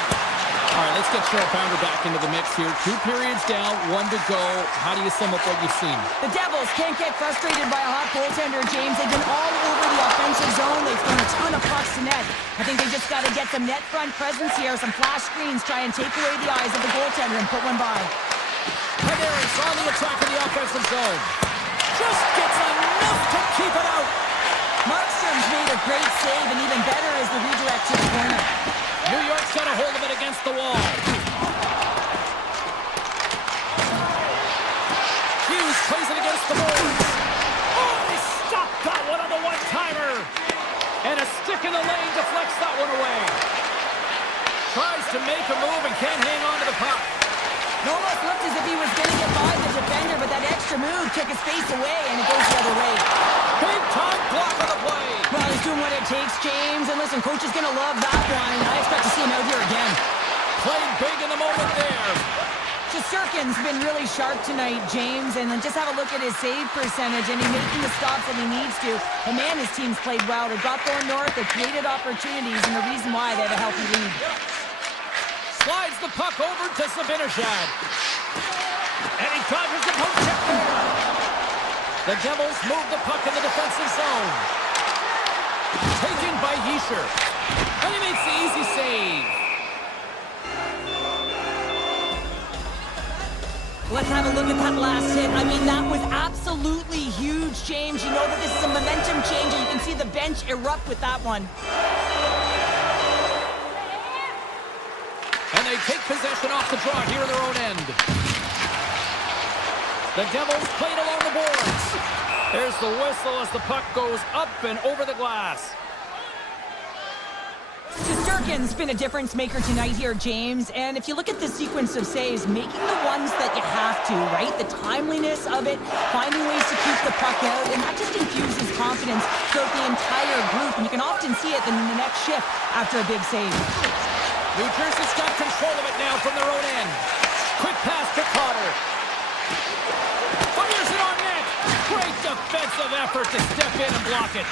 All right, let's get Cheryl Pounder back into the mix here. 2 periods down, 1 to go. How do you sum up what you've seen? The Devils can't get frustrated by a hot goaltender, James. They've been all over the offensive zone. They've thrown a ton of pucks to net. I think they just got to get some net front presence here, some flash screens, try and take away the eyes of the goaltender and put one by. Panaris on the attack in the offensive zone. Just gets enough to keep it out. Markstrom's made a great save, and even better is the redirect to the corner. New York's got a hold of it against the wall. Hughes plays it against the boards. Oh, he stopped that one on the one-timer. And a stick in the lane deflects that one away. Tries to make a move and can't hang on to the puck. It almost looked as if he was going to get by the defender, but that extra move took his face away, and it goes the other way. Big-time block on the play. Well, he's doing what it takes, James. And listen, coach is going to love that one. I expect to see him out here again. Playing big in the moment there. Shesterkin's been really sharp tonight, James. And then just have a look at his save percentage, and he's making the stops that he needs to. And man, his team's played well. They've got going north. They've created opportunities, and the reason why they have a healthy lead. Slides the puck over to Sabinishad. And he dodges the poke check there. The Devils move the puck in the defensive zone. Taken by Yesher. And he makes the easy save. Let's have a look at that last hit. I mean, that was absolutely huge, James. You know that this is a momentum change, and you can see the bench erupt with that one. And they take possession off the draw here in their own end. The Devils played along the boards. There's the whistle as the puck goes up and over the glass. Shesterkin's been a difference maker tonight here, James. And if you look at the sequence of saves, making the ones that you have to, right? The timeliness of it, finding ways to keep the puck out, and that just infuses confidence throughout the entire group. And you can often see it in the next shift after a big save. New Jersey's got control of it now from their own end. Quick pass to Cotter. Fires it on net. Great defensive effort to step in and block it.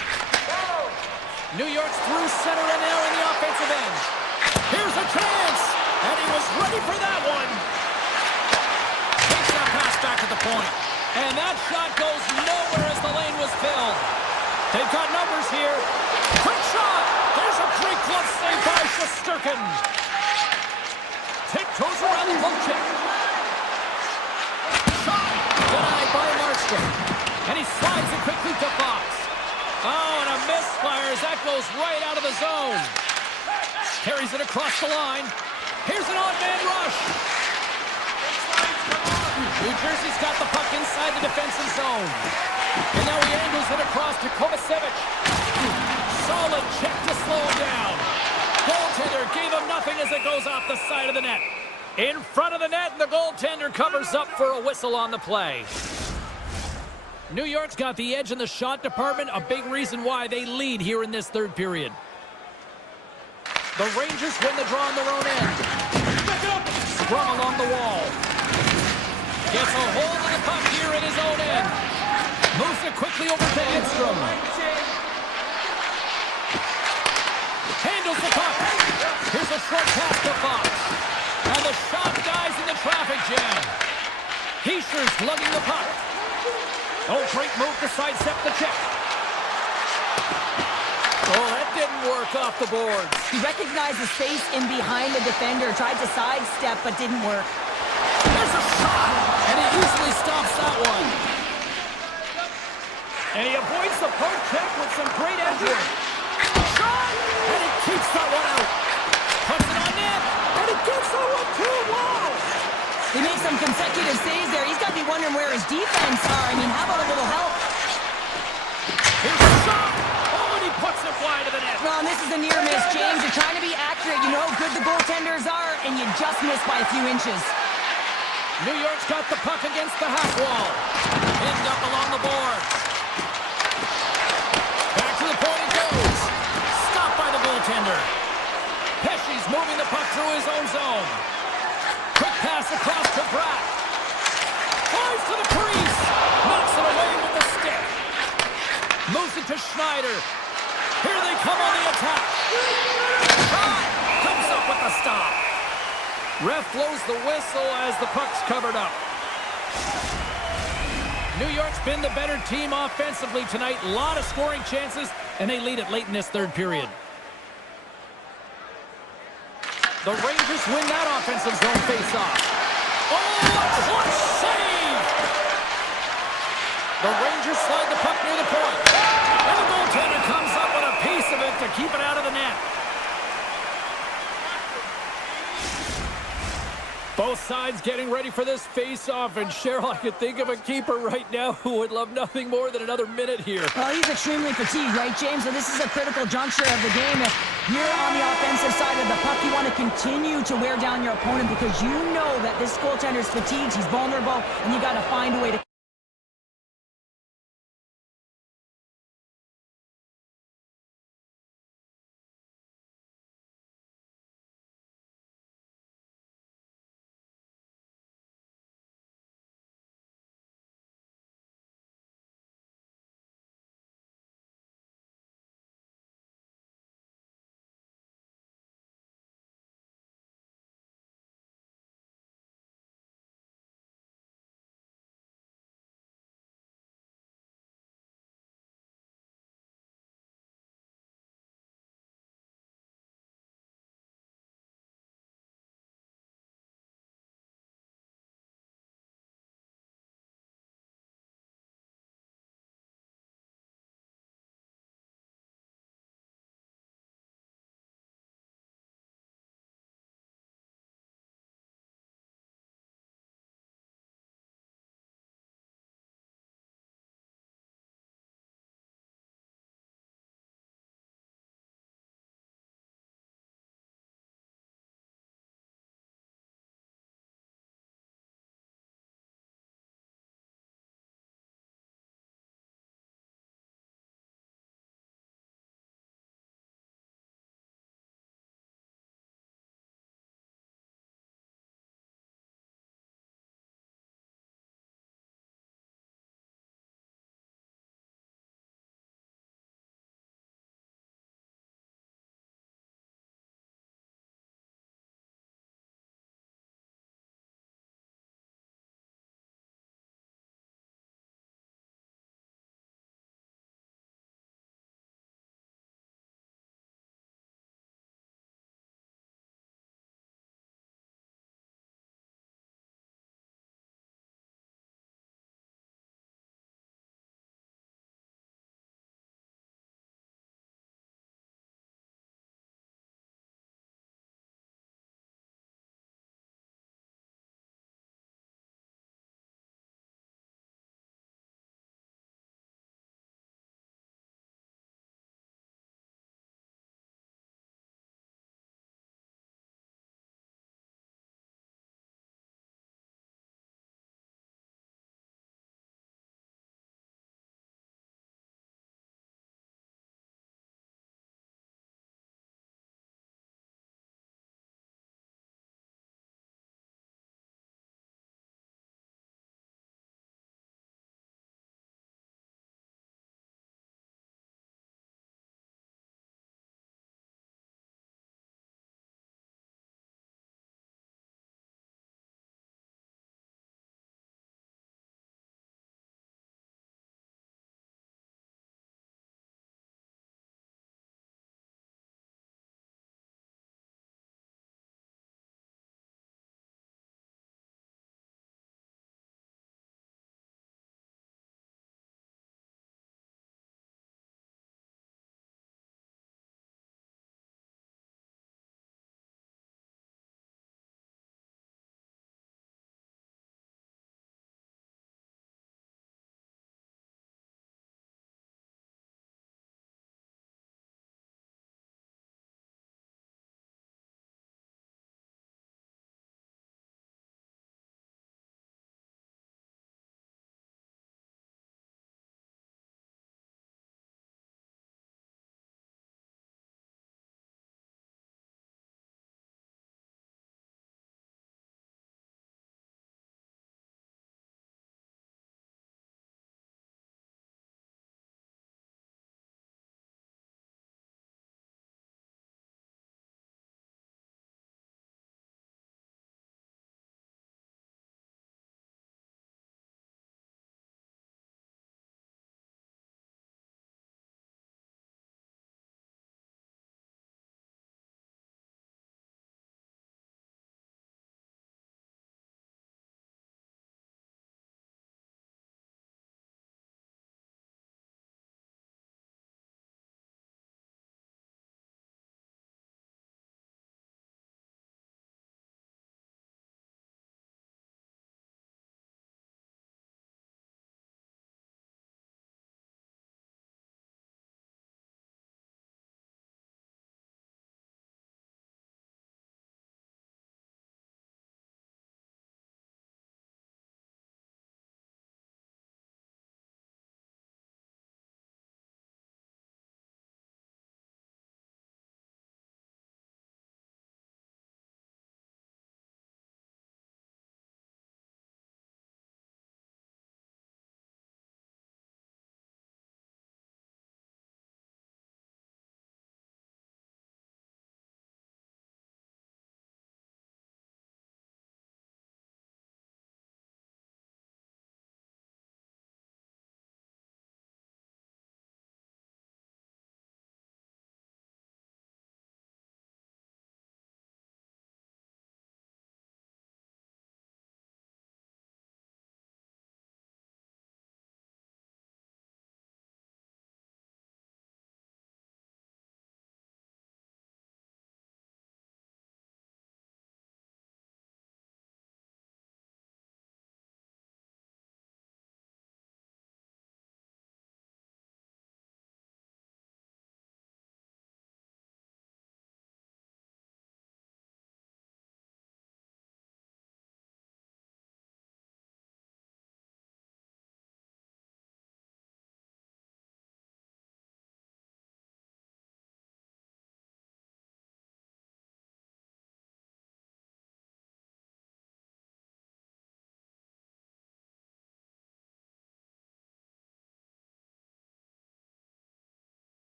New York's through center and now in the offensive end. Here's a chance. And he was ready for that one. Takes that pass back at the point. And that shot goes nowhere as the lane was filled. They've got numbers here. Quick shot. There's a great glove save by Shesterkin. Tiptoes around the poke check. Shot denied by Markstrom. And he slides it quickly to Fox. Oh, and a misfire as that goes right out of the zone. Carries it across the line. Here's an odd-man rush. New Jersey's got the puck inside the defensive zone. And now he angles it across to Kovacevic. Solid check to slow him down. Goaltender gave him nothing as it goes off the side of the net. In front of the net, and the goaltender covers up for a whistle on the play. New York's got the edge in the shot department, a big reason why they lead here in this third period. The Rangers win the draw on their own end. Scrum along the wall. Gets a hold of the puck here in his own end. Moves it quickly over to Edstrom. Handles the puck. Here's a short pass to Fox. And the shot dies in the traffic jam. Heischer's lugging the puck. Oh, great move to sidestep the check. Oh, that didn't work off the boards. He recognized the space in behind the defender, tried to sidestep, but didn't work. There's a shot, and he easily stops that one. And he avoids the poke check with some great edging. Shot, and he keeps that one out. Puts it on net, and he gets that one They make some consecutive saves there. He's got to be wondering where his defense are. I mean, how about a little help? Here's a shot! Oh, and he puts it wide of the net. Well, and this is a near miss, James. You're trying to be accurate. You know how good the goaltenders are, and you just miss by a few inches. New York's got the puck against the half wall. Pinned up along the boards. Back to the point it goes. Stopped by the goaltender. Pesci's moving the puck through his own zone. Quick pass across to Bratt. Flies to the crease. Knocks it away with the stick. Moves it to Schneider. Here they come on the attack. Shot! Comes up with the stop. Ref blows the whistle as the puck's covered up. New York's been the better team offensively tonight. A lot of scoring chances, and they lead it late in this third period. The Rangers win that offensive zone face-off. Oh, a clutch save! The Rangers slide the puck near the point. And the goaltender comes up with a piece of it to keep it out of the net. Both sides getting ready for this face-off, and Cheryl, I could think of a keeper right now who would love nothing more than another minute here. Well, he's extremely fatigued, right, James? So this is a critical juncture of the game. If you're on the offensive side of the puck, you want to continue to wear down your opponent because you know that this goaltender's fatigued, he's vulnerable, and you got to find a way to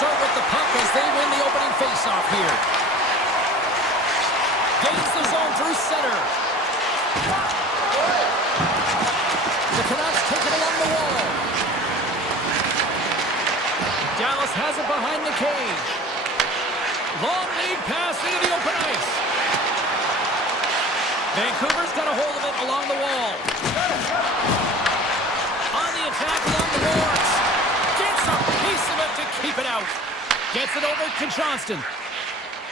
start with the puck as they win the opening faceoff here. Gains the zone through center. The Canucks take it along the wall. Dallas has it behind the cage. Long lead pass into the open ice. Vancouver's got a hold of it along the wall. On the attack along the boards. Gets a piece of it to keep it out. Gets it over to Johnston.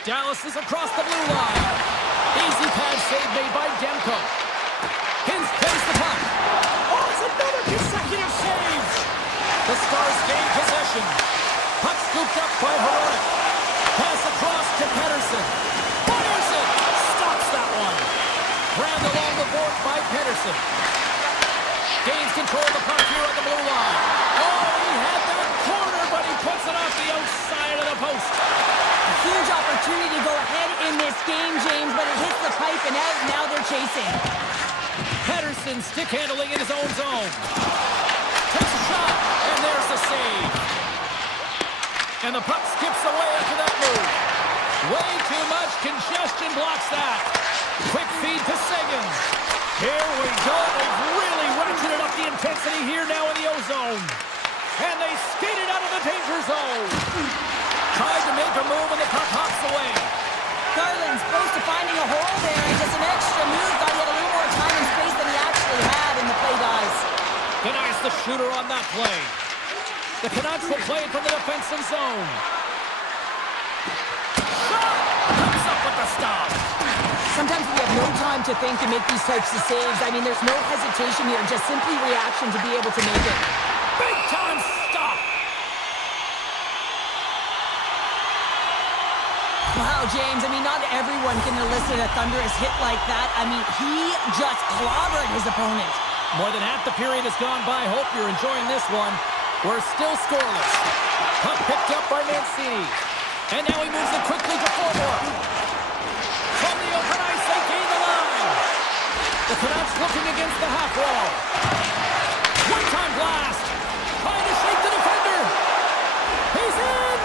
Dallas is across the blue line. Easy pad save made by Demko. Hins plays the puck. Oh, it's another consecutive save. The Stars gain possession. Puck scooped up by Heroic. Pass across to Pedersen. Fires it. Stops that one. Grabbed along the board by Pedersen. Gains control of the puck here on the blue line. Oh, he had that corner, but he puts it off the outside of the post. A huge opportunity to go ahead in this game, James, but it hits the pipe and out. Now they're chasing. Pedersen stick handling in his own zone. Takes a shot, and there's the save. And the puck skips away after that move. Way too much congestion blocks that. Quick feed to Seguin. Here we go. They've really ratcheted up the intensity here now in the O-zone. And they skated out of the danger zone. Tried to make a move and the puck hops away. Garland's close to finding a hole there, and just an extra move. Got to get a little more time and space than he actually had in the play, guys. Denies the shooter on that play. The Canucks will play it from the defensive zone. Shot! Comes up with the stop. Sometimes we have no time to think to make these types of saves. I mean, there's no hesitation here, just simply reaction to be able to make it. Big time stop! Wow, James, I mean, not everyone can elicit a thunderous hit like that. I mean, he just clobbered his opponent. More than half the period has gone by. Hope you're enjoying this one. We're still scoreless. Puck picked up by Mancini. And now he moves it quickly to Forward. From the open ice, they gain the line. The Canucks looking against the half wall. One-time blast. Trying to shake the defender. He's in.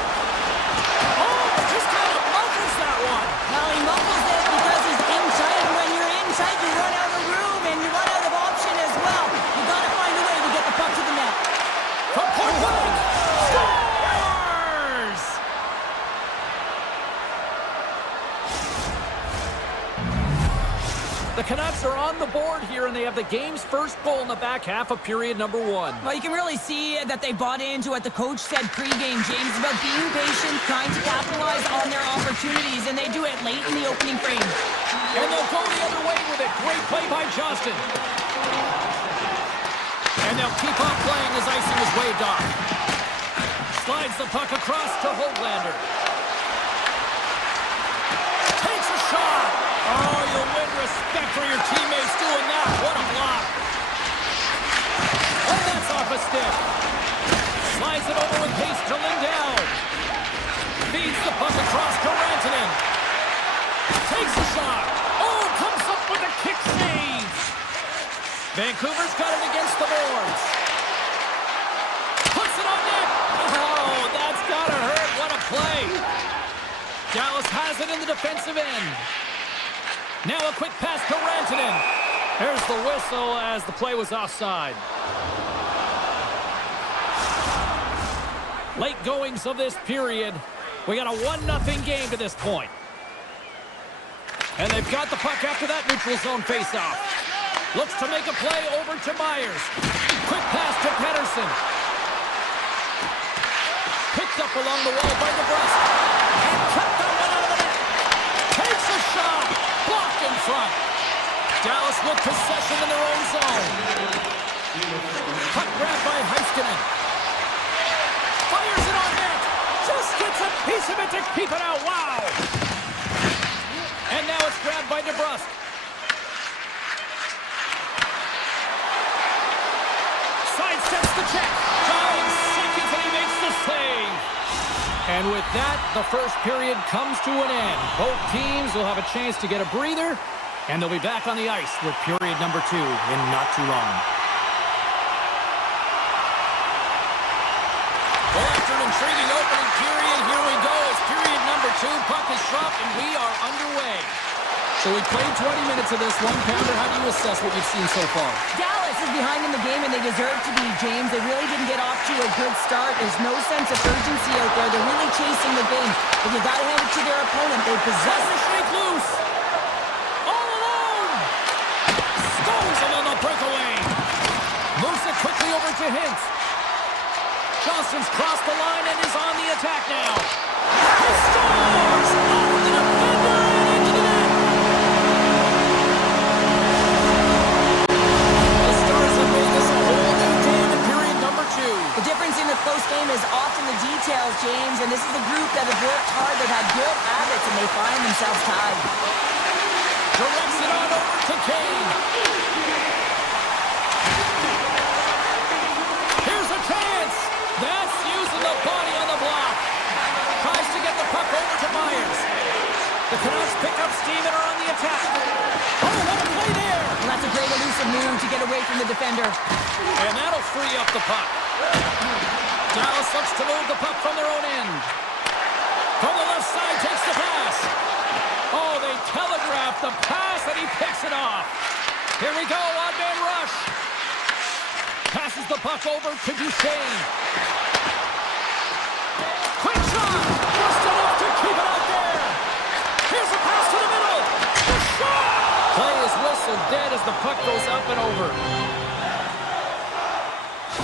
Oh, just kind of muffles that one. Well, he muffles it because he's in tight. When you're in tight, you run out of room and you run out of option as well. You got to find a way to get the puck to the net. From point blank. Scores! The Canucks are on the board here, and they have the game's first goal in the back half of period number one. Well, you can really see that they bought into what the coach said pregame, James, about being patient, trying to capitalize on their opportunities, and they do it late in the opening frame. And they'll go the other way with it. Great play by Johnston. And they'll keep on playing as icing is waved off. Slides the puck across to Hoglander. Takes a shot. Oh, you'll win respect for your teammates doing that. What a block. And that's off a stick. Slides it over with pace to Lindell. Feeds the puck across to Rantanen. Takes a shot. Oh, comes up with a kick save. Vancouver's got it against the boards. Puts it on net. Oh, that's gotta hurt. What a play. Dallas has it in the defensive end. Now a quick pass to Rantanen. There's the whistle as the play was offside. Late goings of this period. We got a 1-0 game to this point. And they've got the puck after that neutral zone faceoff. Looks to make a play over to Myers. Quick pass to Pedersen. Picked up along the wall by DeBrusque. And kept that one out of the net. Takes a shot. Blocked in front. Dallas with possession in their own zone. Puck grabbed by Heiskanen. Fires it on net. Just gets a piece of it to keep it out. Wow. And now it's grabbed by DeBrusque. Sidesteps the check. 5 seconds and he makes the save. And with that, the first period comes to an end. Both teams will have a chance to get a breather, and they'll be back on the ice with period number 2 in not too long. Well, after an intriguing opening period. Here we go. It's period number 2. Puck is dropped, and we are underway. So we played 20 minutes of this one. Pounder, how do you assess what you've seen so far? Dallas is behind in the game, and they deserve to be, James. They really didn't get off to a good start. There's no sense of urgency out there. They're really chasing the game. But you got to hand it to their opponent. They possess it. Shake loose. All alone. Stones him on the breakaway. Moves it quickly over to Hintz. Johnston's crossed the line and is on the attack now. He scores! Off the defender and into the net. The Stars have made this a whole new game in period number 2. The difference in a close game is often the details, James, and this is a group that have worked hard, they've had good habits, and they find themselves tied. Directs it on over to Kane. Here's a chance. That's using the body on the block. Tries to get the puck over to Myers. The Canucks pick up steam and are on the attack. Oh, what a play there. And that's a great elusive move to get away from the defender. And that'll free up the puck. Dallas looks to move the puck from their own end. From the left side, takes the pass. Oh, they telegraph the pass, and he picks it off. Here we go, odd man rush. Passes the puck over to Duchesne. Quick shot! Just enough to keep it out there. Here's a pass to the middle. The shot! Play is whistled dead as the puck goes up and over.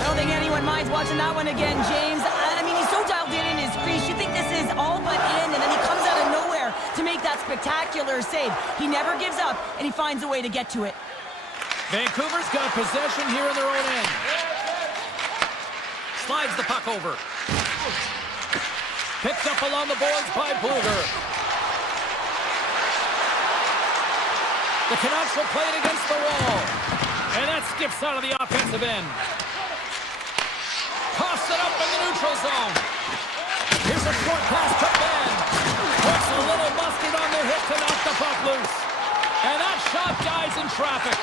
I don't think anyone minds watching that one again, James. I mean, he's so dialed in his crease. You think this is all but in, and then he comes out of nowhere to make that spectacular save. He never gives up, and he finds a way to get to it. Vancouver's got possession here in their own end. Slides the puck over. Picked up along the boards by Bluger. The Canucks will play it against the wall. And that skips out of the offensive end. Toss it up in the neutral zone. Here's a short pass to Ben. Puts a little mustard on the hit to knock the puck loose. And that shot dies in traffic.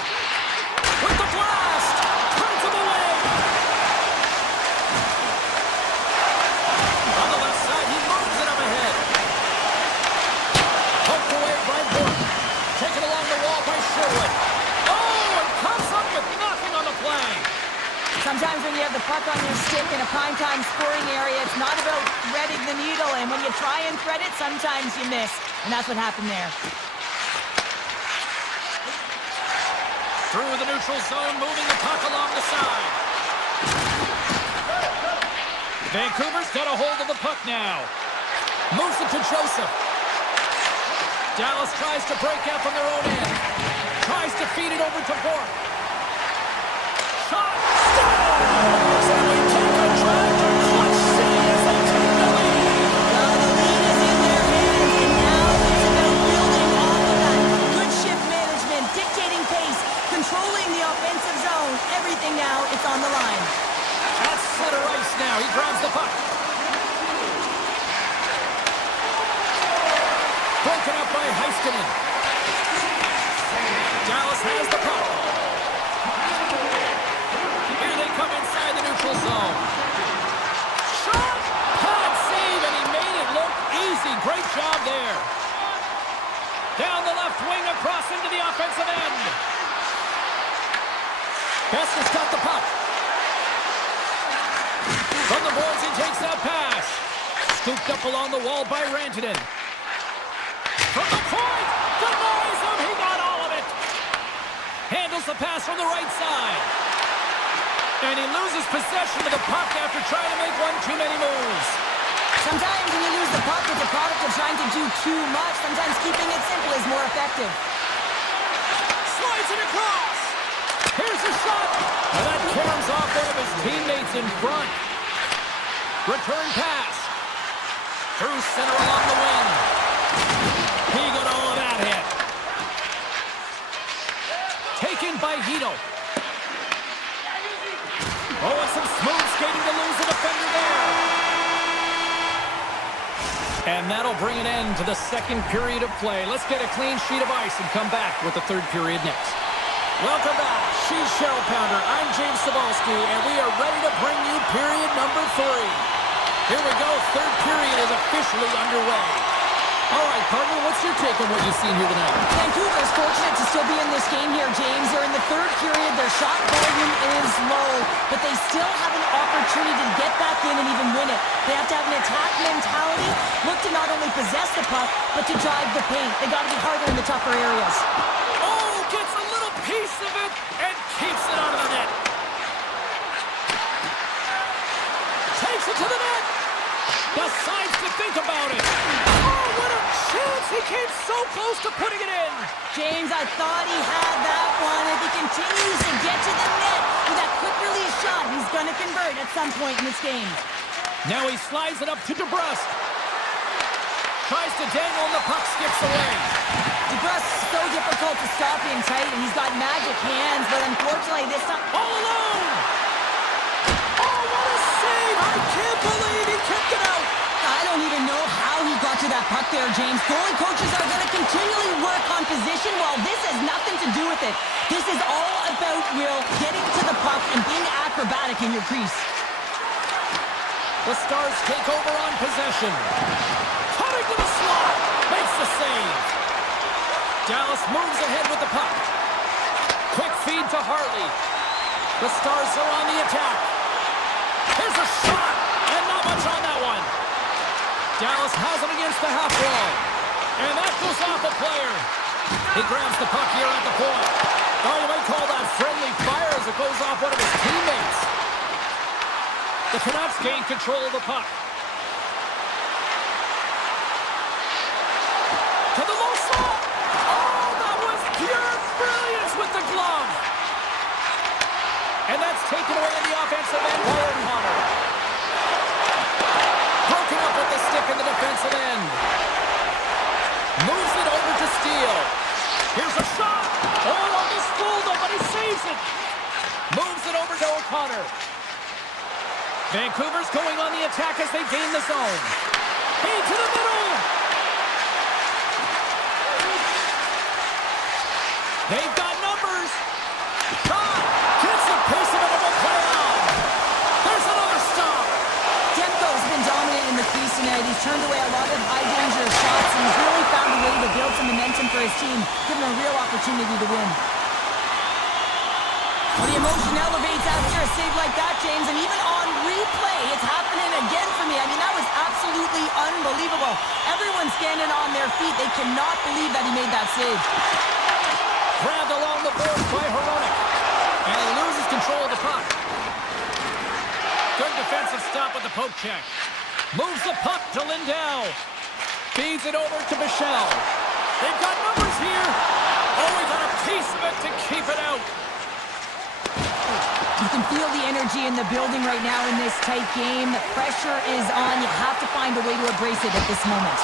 With the blast! Turns him away! On the left side, he moves it up ahead. Poked away by Bork. Taken along the wall by Sherwood. Oh, and comes up with nothing on the play. Sometimes when you have the puck on your stick in a primetime scoring area, it's not about threading the needle, and when you try and thread it, sometimes you miss. And that's what happened there. Through the neutral zone, moving the puck along the side. Vancouver's got a hold of the puck now. Moves it to Joseph. Dallas tries to break out from their own end. Tries to feed it over to Bork. Shot! Scores! And we take a drive to clutch city as they take the lead. Well, the lead is in their hands, and now it's about building off of that. Good shift management, dictating pace, controlling the offensive zone. Everything now, it's on the line. That's center ice now. He grabs the puck. Broken up by Heiskanen. Dallas has the puck. Here they come inside the neutral zone. Shot! Pad save, and he made it look easy. Great job there. Down the left wing, across into the offensive end. Best has got the puck. From the boards, he takes that pass. Scooped up along the wall by Rantanen. From the point, denies him, he got all of it. Handles the pass from the right side. And he loses possession of the puck after trying to make one too many moves. Sometimes when you lose the puck, it's a product of trying to do too much. Sometimes keeping it simple is more effective. Slides it across. Here's a shot. And that caroms off one of his teammates in front. Return pass. Through center along the wing. He got all of that hit. Taken by Hito. Oh, and some smooth skating to lose the defender there. And that'll bring an end to the second period of play. Let's get a clean sheet of ice and come back with the third period next. Welcome back. She's Cheryl Pounder. I'm James Cebulski, and we are ready to bring you period number 3. Here we go. Third period is officially underway. All right, partner, what's your take on what you've seen here tonight? Vancouver's fortunate to still be in this game here, James. They're in the third period. Their shot volume is low, but they still have an opportunity to get back in and even win it. They have to have an attack mentality, look to not only possess the puck, but to drive the paint. They got to be harder in the tougher areas. Oh, gets a little piece of it and keeps it out of the net. Takes it to the net. Decides to think about it. Oh, what a chance. He came so close to putting it in. James, I thought he had that one. If he continues to get to the net with that quick release shot, he's going to convert at some point in this game. Now he slides it up to DeBrusque. Tries to dangle and the puck skips away. DeBrusque is so difficult to stop in tight, and he's got magic hands, but unfortunately this time... All alone! Oh, what a save! I can't believe he kept it out! I don't even know how he got to that puck there, James. Goalie coaches are going to continually work on position while this has nothing to do with it. This is all about, Will, getting to the puck and being acrobatic in your crease. The Stars take over on possession. Cutting to the slot. Makes the save. Dallas moves ahead with the puck. Quick feed to Hartley. The Stars are on the attack. Here's a shot. And not much on that one. Dallas has it against the half wall. And that goes off a player. He grabs the puck here at the point. Oh, you might call that friendly fire as it goes off one of his teammates. The Canucks gain control of the puck. To the low slot. Oh, that was pure brilliance with the glove. And that's taken away in the offensive end by O'Connor. Broken up with the stick in the defensive end. Moves it over to Steele. Here's a shot. Oh, almost fooled him, but he saves it. Moves it over to O'Connor. Vancouver's going on the attack as they gain the zone. Hey, to the middle. They've got numbers. Shot. Gets the pace of it and will play on. There's another stop. Demko's been dominant in the crease tonight. He's turned away a lot of high-danger shots, and he's really found a way to build some momentum for his team, giving him a real opportunity to win. Well, the emotion elevates after a save like that, James, and even on replay, it's happening again for me. I mean, that was absolutely unbelievable. Everyone's standing on their feet. They cannot believe that he made that save. Grabbed along the boards by Hronek. And he loses control of the puck. Good defensive stop with the poke check. Moves the puck to Lindell. Feeds it over to Michel. They've got numbers here. Oh, we got a piece of it to keep it out. You can feel the energy in the building right now in this tight game. The pressure is on. You have to find a way to embrace it at this moment.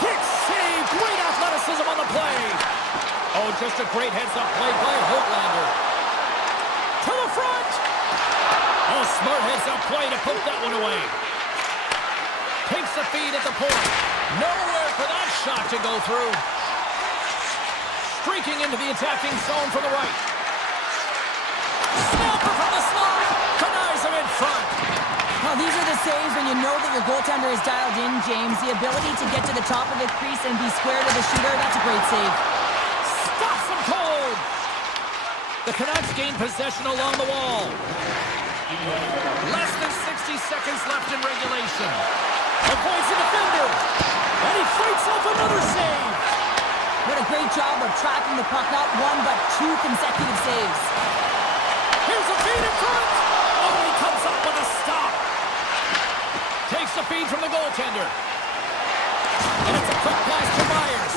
Quick save. Great athleticism on the play. Oh, just a great heads-up play by Hoglander. To the front. Oh, smart heads-up play to poke that one away. Takes the feed at the point. Nowhere for that shot to go through. Streaking into the attacking zone from the right. Snapper from the slot. Denies him in front. Well, these are the saves when you know that your goaltender is dialed in, James. The ability to get to the top of the crease and be square to the shooter, that's a great save. Stops him cold. The Canucks gain possession along the wall. Less than 60 seconds left in regulation. Avoids the defender. And he fights off another save. What a great job of tracking the puck. Not one, but two consecutive saves. Here's a feed in front. Oh, he comes up with a stop. Takes the feed from the goaltender. And it's a quick pass to Myers.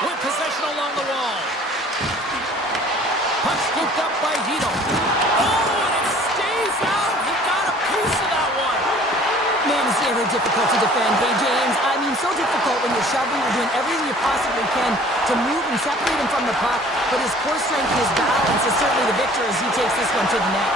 With possession along the wall. Puck scooped up by Hito. Oh, and it stays out. He got a piece of that one. Man, it's never difficult to defend. Hey, James, I mean, so difficult when you're shoving, you're doing everything you possibly can to move and separate him from the puck. But his core strength and his balance is certainly the victor as he takes this one to the net.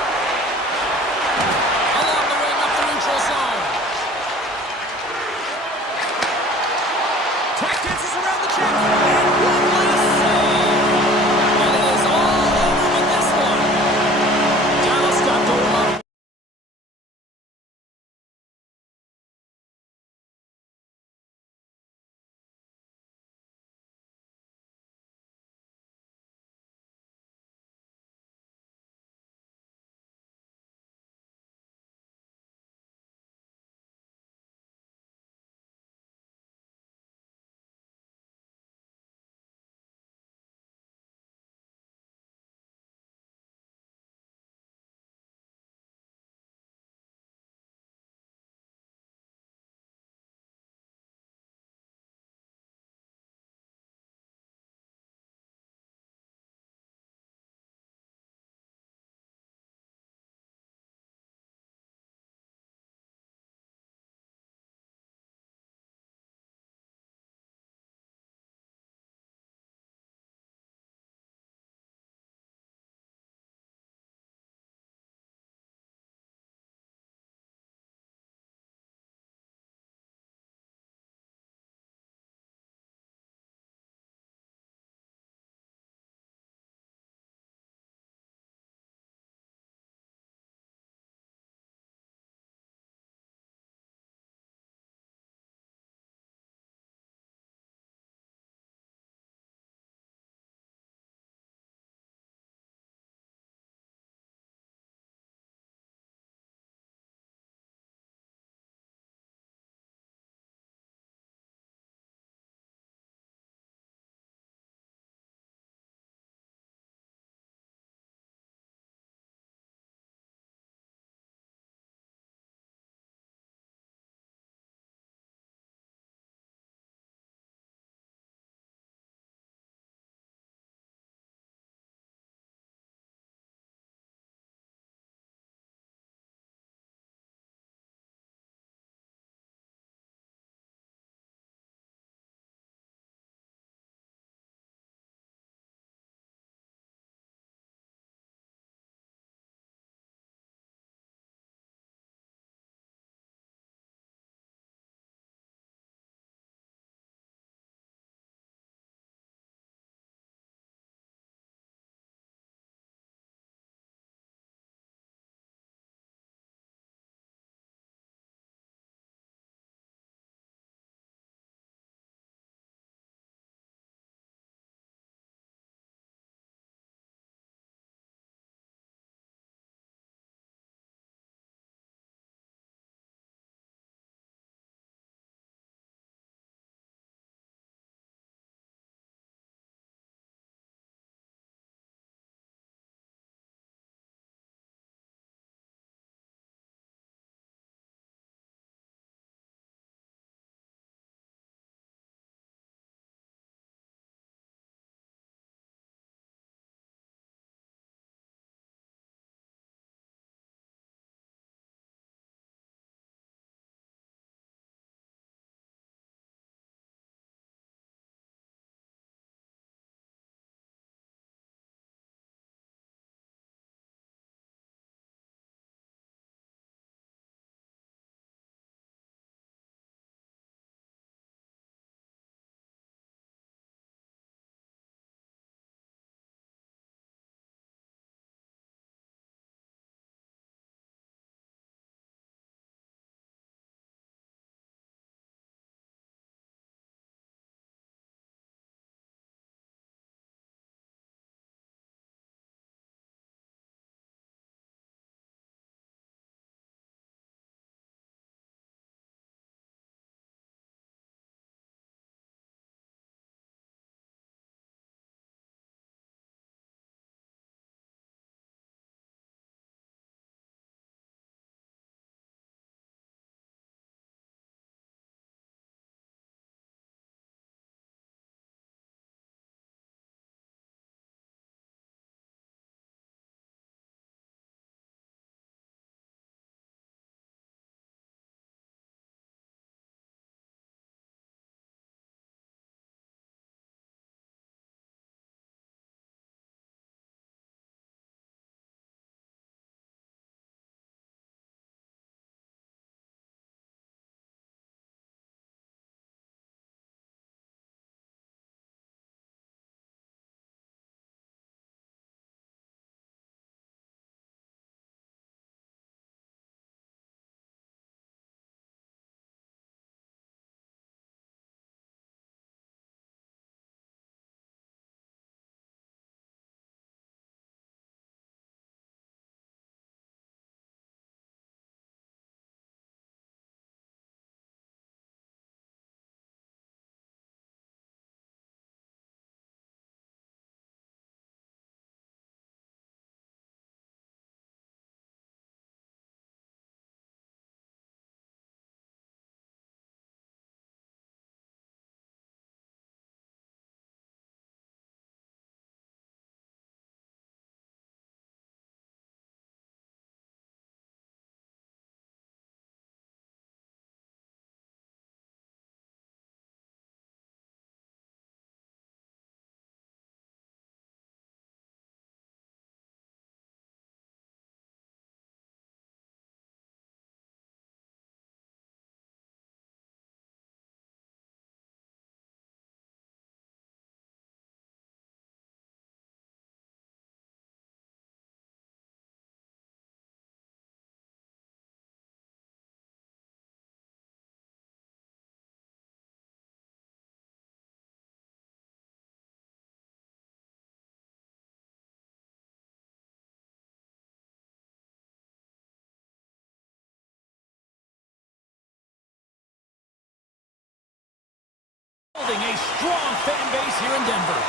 Building a strong fan base here in Denver.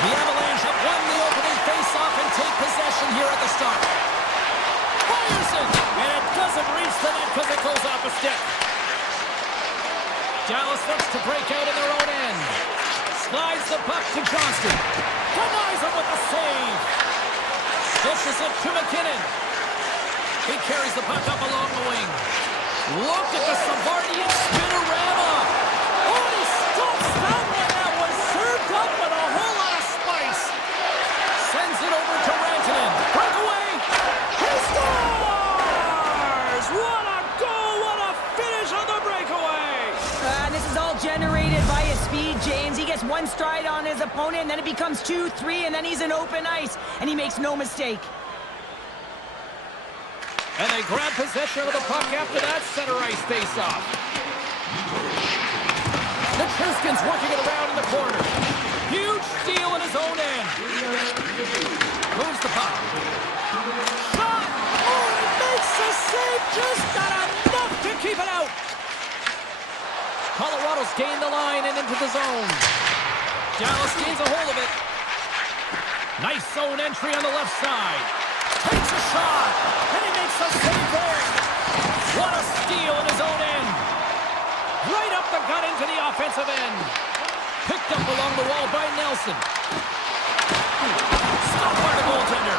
The Avalanche have won the opening face-off and take possession here at the start. Fires it, and it doesn't reach the net because it goes off a stick. Dallas looks to break out in their own end. Slides the puck to Johnston. Denies him with a save. Dishes it to McKinnon. He carries the puck up along the wing. Look at the Savardian spinorama. Oh, he stops that one. That was served up with a whole lot of spice. Sends it over to Rantanen. Breakaway. He scores! What a goal! What a finish on the breakaway! This is all generated by his speed, James. He gets one stride on his opponent, and then it becomes 2, 3, and then he's in open ice, and he makes no mistake. And they grab possession of the puck after that center ice face-off. Nichushkin's working it around in the corner. Huge steal in his own end. Moves the puck. Shot! Oh, he makes a save! Just not enough to keep it out! Colorado's gained the line and into the zone. Dallas gains a hold of it. Nice zone entry on the left side. Takes a shot, and he makes a save there. What a steal in his own end. Right up the gut into the offensive end. Picked up along the wall by Nelson. Stopped by the goaltender.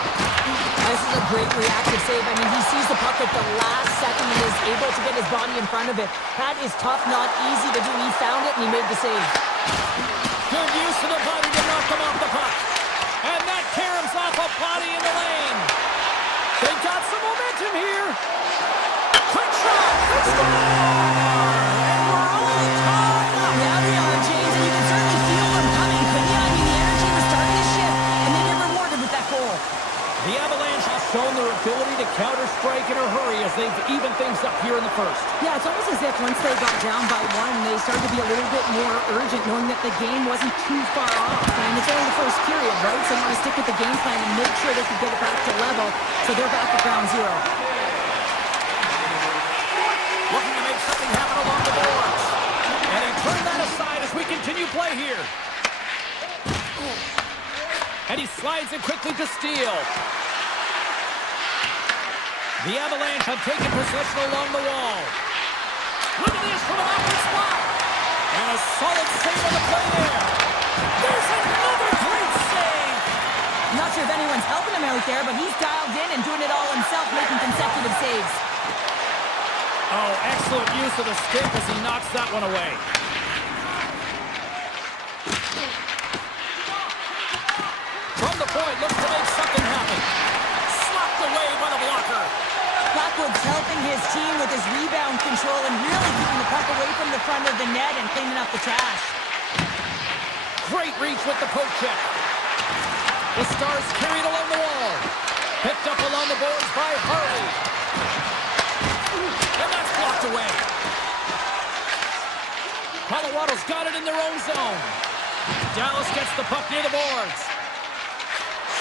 This is a great reactive save. I mean, he sees the puck at the last second and is able to get his body in front of it. That is tough, not easy to do. He found it, and he made the save. Good use of the body to knock him off the puck. And that caroms off a body in the lane. They've got some momentum here. Quick shot. They score! And we're all tied up. Yeah, we are, James, and you can certainly feel them coming, couldn't you? I mean, the energy was starting to shift, and they get rewarded with that goal. The Avalanche have shown their ability to counter-strike in a hurry as they've evened things up here in the first. Yeah, it's almost as if once they got down by one, they started to be a little bit more urgent, knowing that the game wasn't too far off. And it's only the first period, right? So you want to stick with the game plan and make sure they can get it back to level. So they're back at ground zero. Looking to make something happen along the boards. And he turned that aside as we continue play here. And he slides it quickly to steal. The Avalanche have taken possession along the wall. Look at this from an open spot. And a solid save on the play there. There's another great save. I'm not sure if anyone's helping him out there, but he's dialed in and doing it all himself, making consecutive saves. Oh, excellent use of the stick as he knocks that one away. From the point, looks to make something happen. Slapped away by the blocker. Blackwood's helping his team with his rebound control and really keeping the puck away from the front of the net and cleaning up the trash. Great reach with the poke check. The Stars carried along the wall. Picked up along the boards by Harley. And that's blocked away. Colorado's got it in their own zone. Dallas gets the puck near the boards.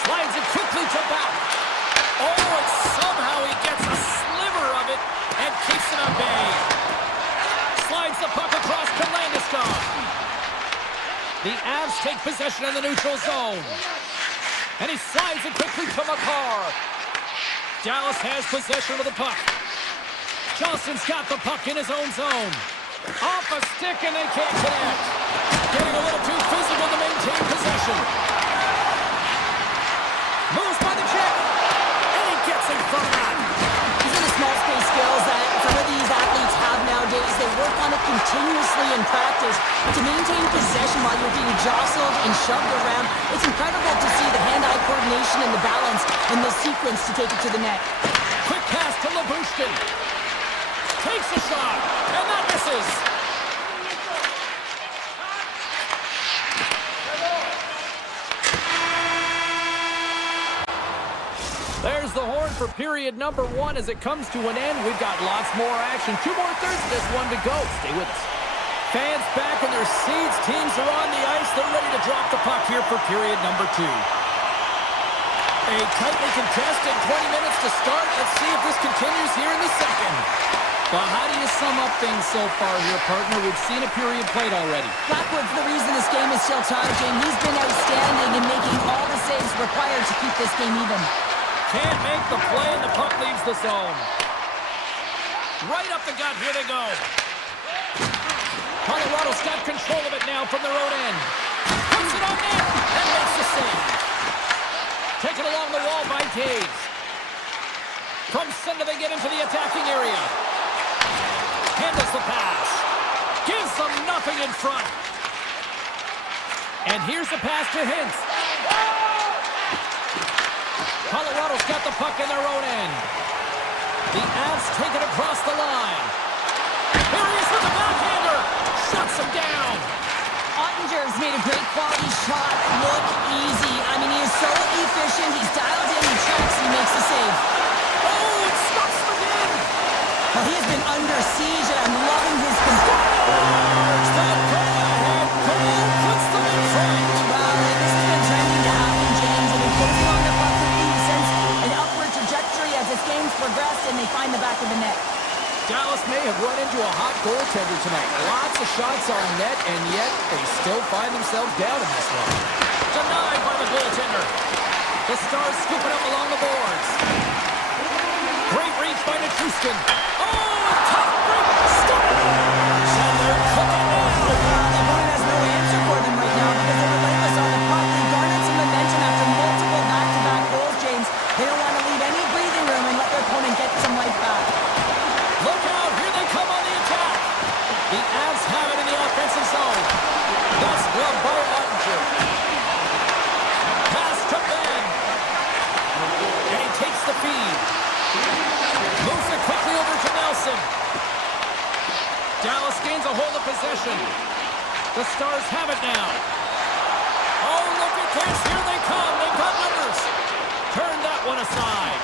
Slides it quickly to back. Oh, and somehow he gets a sliver of it and keeps it at bay. Slides the puck across to Landeskog. The Avs take possession in the neutral zone. And he slides it quickly to Makar. Dallas has possession of the puck. Johnston's got the puck in his own zone. Off a stick and they can't connect. Getting a little too physical to maintain possession. Moves by the check. And he gets in front of that. These are the small space skills that some of these athletes have nowadays. They work on it continuously in practice. But to maintain possession while you're being jostled and shoved around, it's incredible to see the hand-eye coordination and the balance and the sequence to take it to the net. Quick pass to Labushkin. Takes a shot, and that misses. There's the horn for period number 1 as it comes to an end. We've got lots more action. 2 more thirds of this one to go. Stay with us. Fans back in their seats. Teams are on the ice. They're ready to drop the puck here for period number 2. A tightly contested 20 minutes to start. Let's see if this continues here in the second. Well, how do you sum up things so far here, partner? We've seen a period played already. Blackwood's the reason this game is still tied, Jane. He's been outstanding in making all the saves required to keep this game even. Can't make the play, and the puck leaves the zone. Right up the gut, here they go. Colorado's got control of it now from their own end. Puts it on net, and makes the save. Taken along the wall by Taves. From center, they get into the attacking area. Handles the pass. Gives them nothing in front. And here's the pass to Hintz. Colorado's got the puck in their own end. The Avs take it across the line. Here he is with the backhander. Shuts him down. Ottinger's made a great quality shot look easy. I mean, he is so efficient. He's dialed in, he checks, he makes the save. Oh, it stops him again. Well, he has been under siege, and I'm loving his control. That go-ahead goal puts them in front. Well, this has been trending to happen, James. They've been closing on the puck with ease since an upward trajectory as this game's progressed, and they find the back of the net. Dallas may have run into a hot goaltender tonight. Lots of shots on net, and yet they still find themselves down in this one. Denied by the goaltender. The Stars scoop it up along the boards. Great reach by Nichushkin. Oh, tough break. Stop it. And they're cooking now. The opponent has no answer for them right now because they're relentless on the puck. They garnered some momentum after multiple back-to-back goals, James. They don't want to leave any breathing room and let their opponent get some life back. Look out, here they come on the attack. The Avs have it in the offensive zone. That's gloved by Ottinger. Pass to Ben. And he takes the feed. Moves it quickly over to Nelson. Dallas gains a hold of possession. The Stars have it now. Oh, look at this. Here they come. They've got numbers. Turn that one aside.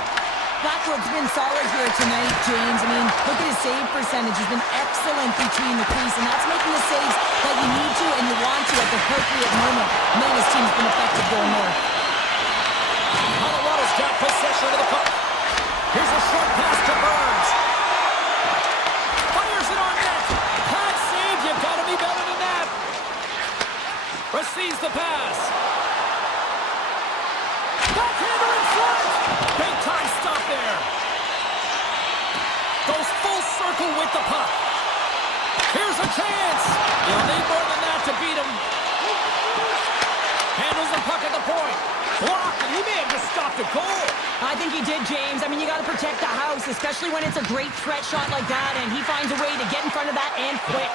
Blackwood's been solid here tonight, James. I mean, look at his save percentage. He's been excellent between the crease, and that's making the saves that you need to and you want to at the appropriate moment. Man, his team's been effective going north. Colorado's got possession of the puck. Here's a short pass to Burns. Fires it on net. Pad save. You've got to be better than that. Receives the pass. Backhander in front. Big time stop there. Goes full circle with the puck. Here's a chance. You'll need more than that to beat him. Handles the puck at the point. Blocked, and he may have just stopped a goal. I think he did, James. I mean, you got to protect the house, especially when it's a great threat shot like that, and he finds a way to get in front of that and quick.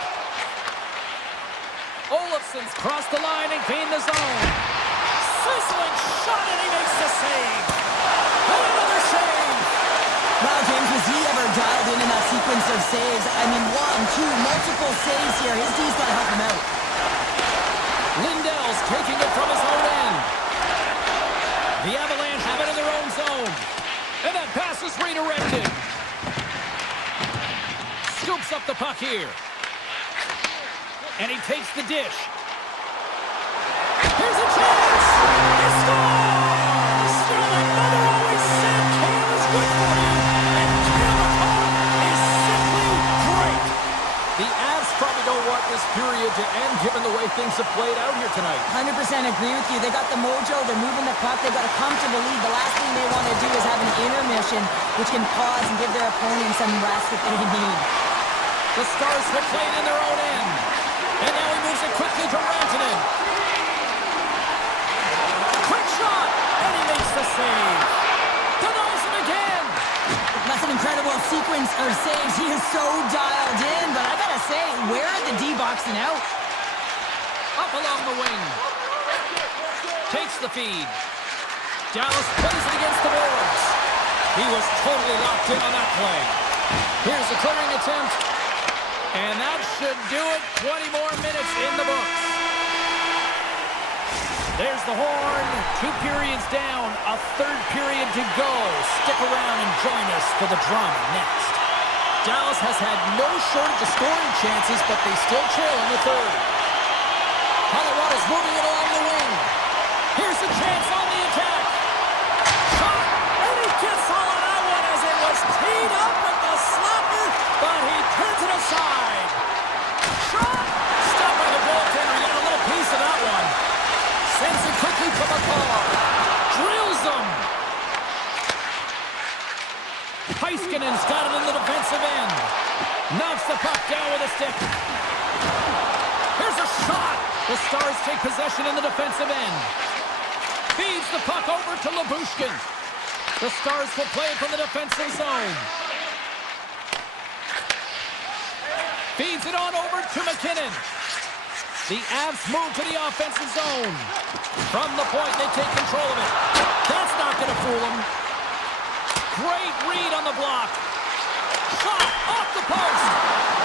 Olofsson's crossed the line and gained the zone. Sizzling shot, and he makes the save. And another save. Wow, James, was he ever dialed in that sequence of saves? I mean, 1, 2, multiple saves here. His D's got to help him out. Lindell's taking it from his own end. The Avalanche have it in their own zone. And that pass is redirected. Scoops up the puck here. And he takes the dish. Here's a chance! He scores! Sterling Mother always said Kale is good for you. And Kale McCall is simply great. The Avs probably don't want this period to end given the way things have played out here tonight. 100% agree with you. They got the mojo. They're moving the puck. They've got a comfortable lead. The last thing they want to do is have an intermission, which can pause and give their opponent some rest that they need. The Stars have played in their own end. And now he moves it quickly to Rantanen. Quick shot! And he makes the save. Denies him again. That's an incredible sequence of saves. He is so dialed in, but I gotta say, where are the D boxing out? Up along the wing. Takes the feed. Dallas plays it against the boards. He was totally locked in on that play. Here's a clearing attempt. And that should do it. 20 more minutes in the books. There's the horn. 2 periods down. A 3rd period to go. Stick around and join us for the drama next. Dallas has had no shortage of scoring chances, but they still trail in the 3rd. Colorado's moving it along the wing. Here's a chance on the attack. Shot. And he gets all of that one as it was teed up with the slapper. But he Takes the puck down with a stick. Here's a shot. The Stars take possession in the defensive end. Feeds the puck over to Labushkin. The Stars will play it from the defensive zone. Feeds it on over to McKinnon. The Avs move to the offensive zone. From the point, they take control of it. That's not going to fool them. Great read on the block. Shot off the post.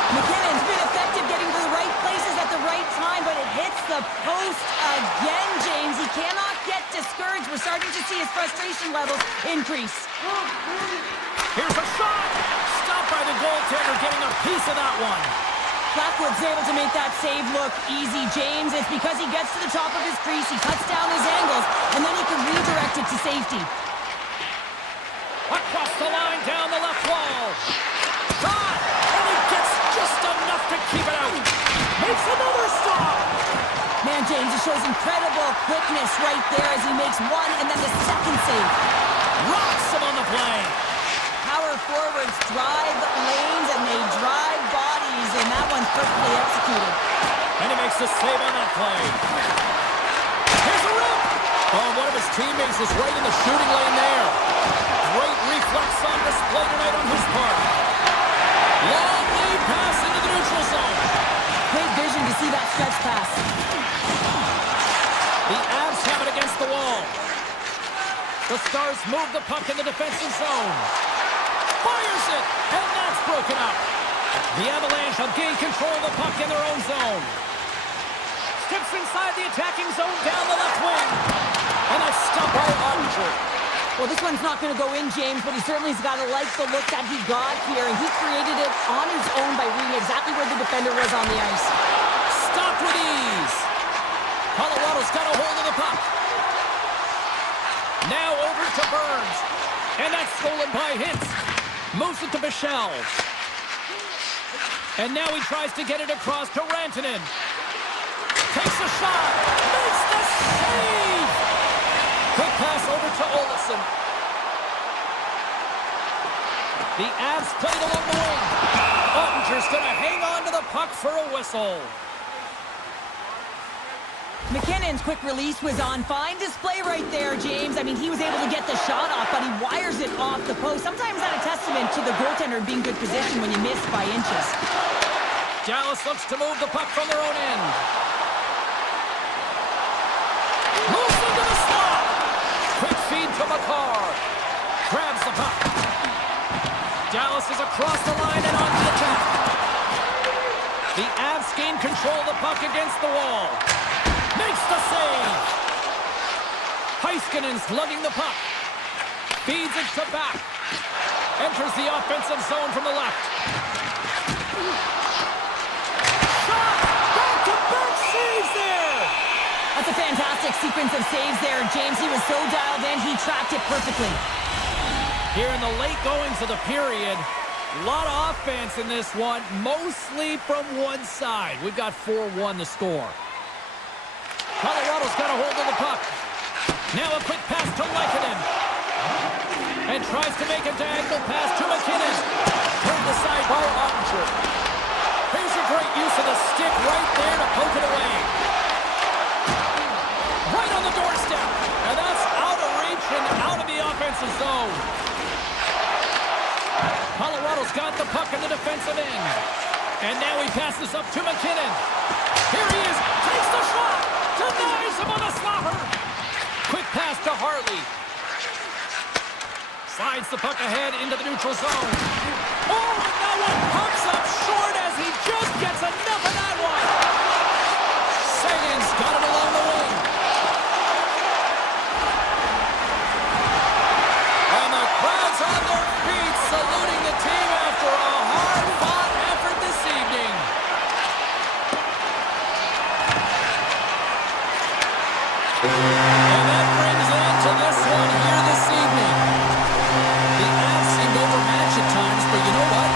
McKinnon's been effective getting to the right places at the right time, but it hits the post again, James. He cannot get discouraged. We're starting to see his frustration levels increase. Here's a shot. Stopped by the goaltender, getting a piece of that one. Blackwood's able to make that save look easy, James. It's because he gets to the top of his crease, he cuts down his angles, and then he can redirect it to safety. Across the line, down the left wall. Shot! And he gets just enough to keep it out. Makes another stop. Man, James, it shows incredible quickness right there as he makes one and then the second save. Rocks him on the play. Power forwards drive lanes and they drive bodies, and that one's perfectly executed. And he makes the save on that play. Here's a rip. Oh, one of his teammates is right in the shooting lane there. Great reflex on display tonight on his part. Long lead pass into the neutral zone. Great vision to see that stretch pass. The Avs have it against the wall. The Stars move the puck in the defensive zone. Fires it, and that's broken up. The Avalanche have gained control of the puck in their own zone. Steps inside the attacking zone down the left wing. And that's stopped by Ottinger. Well, this one's not going to go in, James, but he certainly has got to like the look that he got here, and he created it on his own by reading exactly where the defender was on the ice. Stopped with ease. Colorado's got a hold of the puck. Now over to Burns. And that's stolen by Hintz. Moves it to Bichelle. And now he tries to get it across to Rantanen. Takes a shot. Makes the save. Quick pass over to Olsen. The Avs played along the wing. Ottinger's going to hang on to the puck for a whistle. McKinnon's quick release was on fine display right there, James. I mean, he was able to get the shot off, but he wires it off the post. Sometimes that's a testament to the goaltender being good position when you miss by inches. Dallas looks to move the puck from their own end. Moves into the slot. Quick feed to McCarr. Grabs the puck. Dallas is across the line and on the attack. The Avs gain control of the puck against the wall. Makes the save. Heiskanen's lugging the puck. Feeds it to back. Enters the offensive zone from the left. Shot! Back-to-back saves there! That's a fantastic sequence of saves there, James. He was so dialed in, he tracked it perfectly. Here in the late goings of the period, a lot of offense in this one, mostly from one side. We've got 4-1 the score. Colorado's got a hold of the puck. Now a quick pass to Lehkonen. And tries to make a diagonal pass to McKinnon. Turned aside by Ottinger. Here's a great use of the stick right there to poke it away. Right on the doorstep. And that's out of reach and out of the offensive zone. Colorado's got the puck in the defensive end. And now he passes up to McKinnon. Here he is. Takes the shot. Denies him on the slapper. Quick pass to Hartley. Slides the puck ahead into the neutral zone. Oh, and that one pumps up short as he just gets enough of that one. Sagan's got it along the wing. And the crowd's on their feet saluting the team after a hard-fought effort this evening. And that brings an end to this one here this evening. The Avs seemed overmatched at times, but you know what?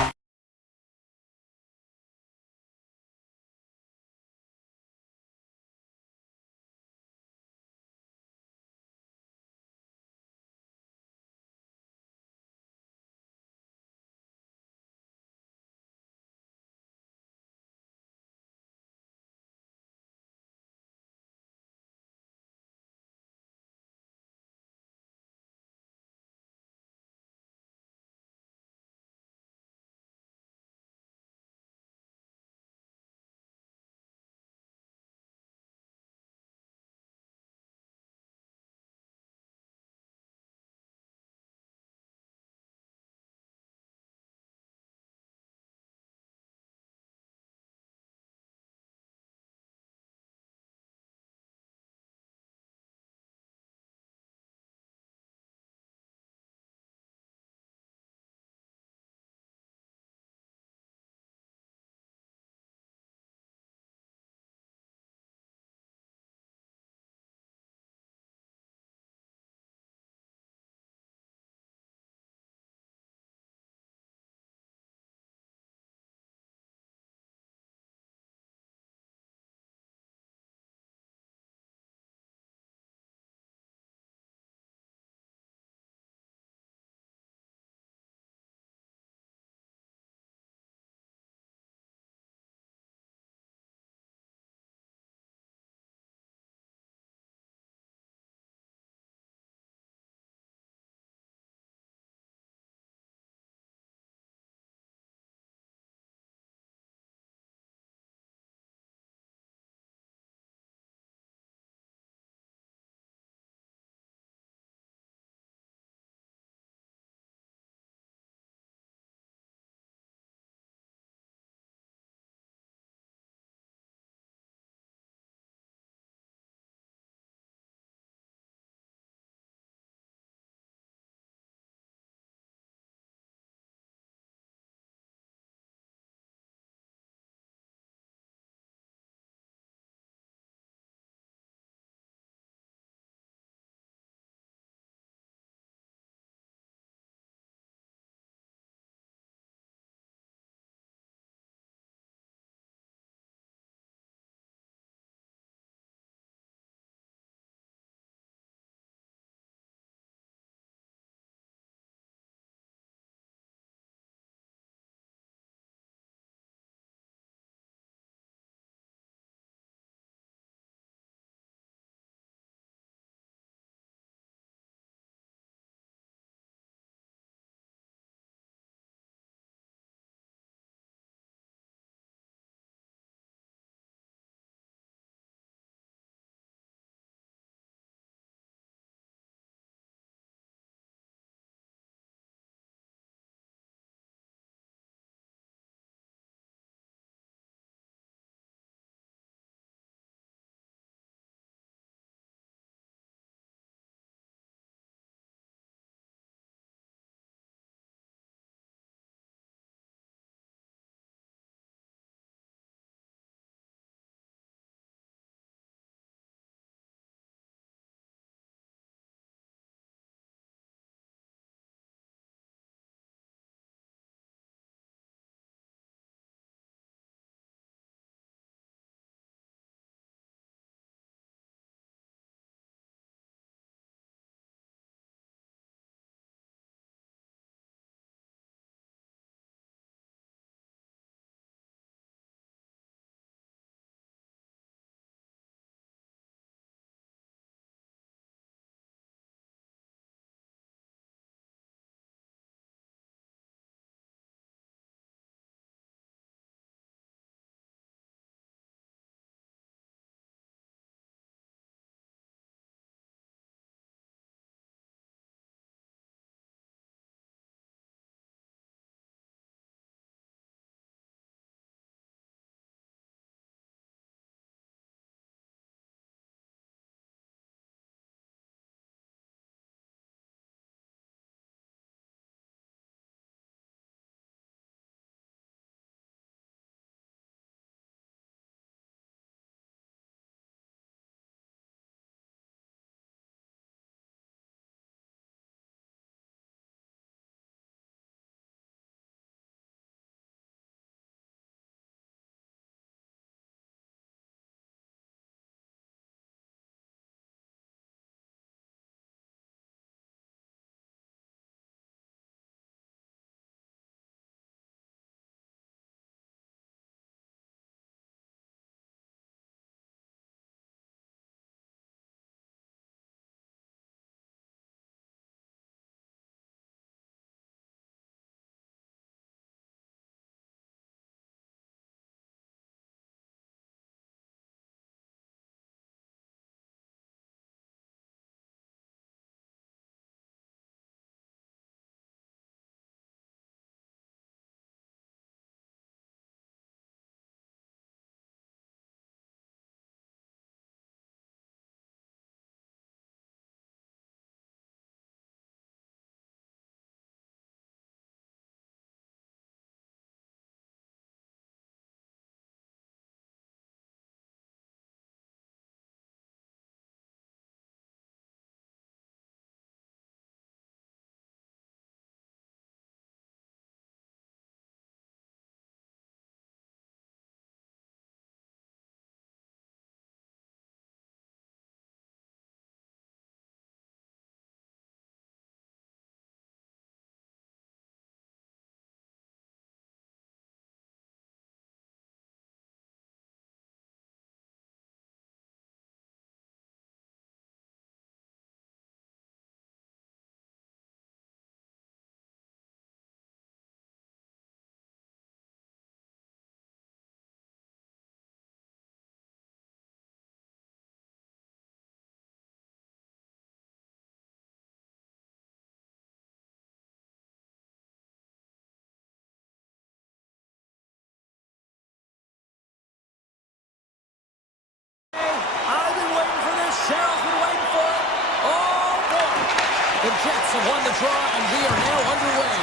have won the draw, and we are now underway.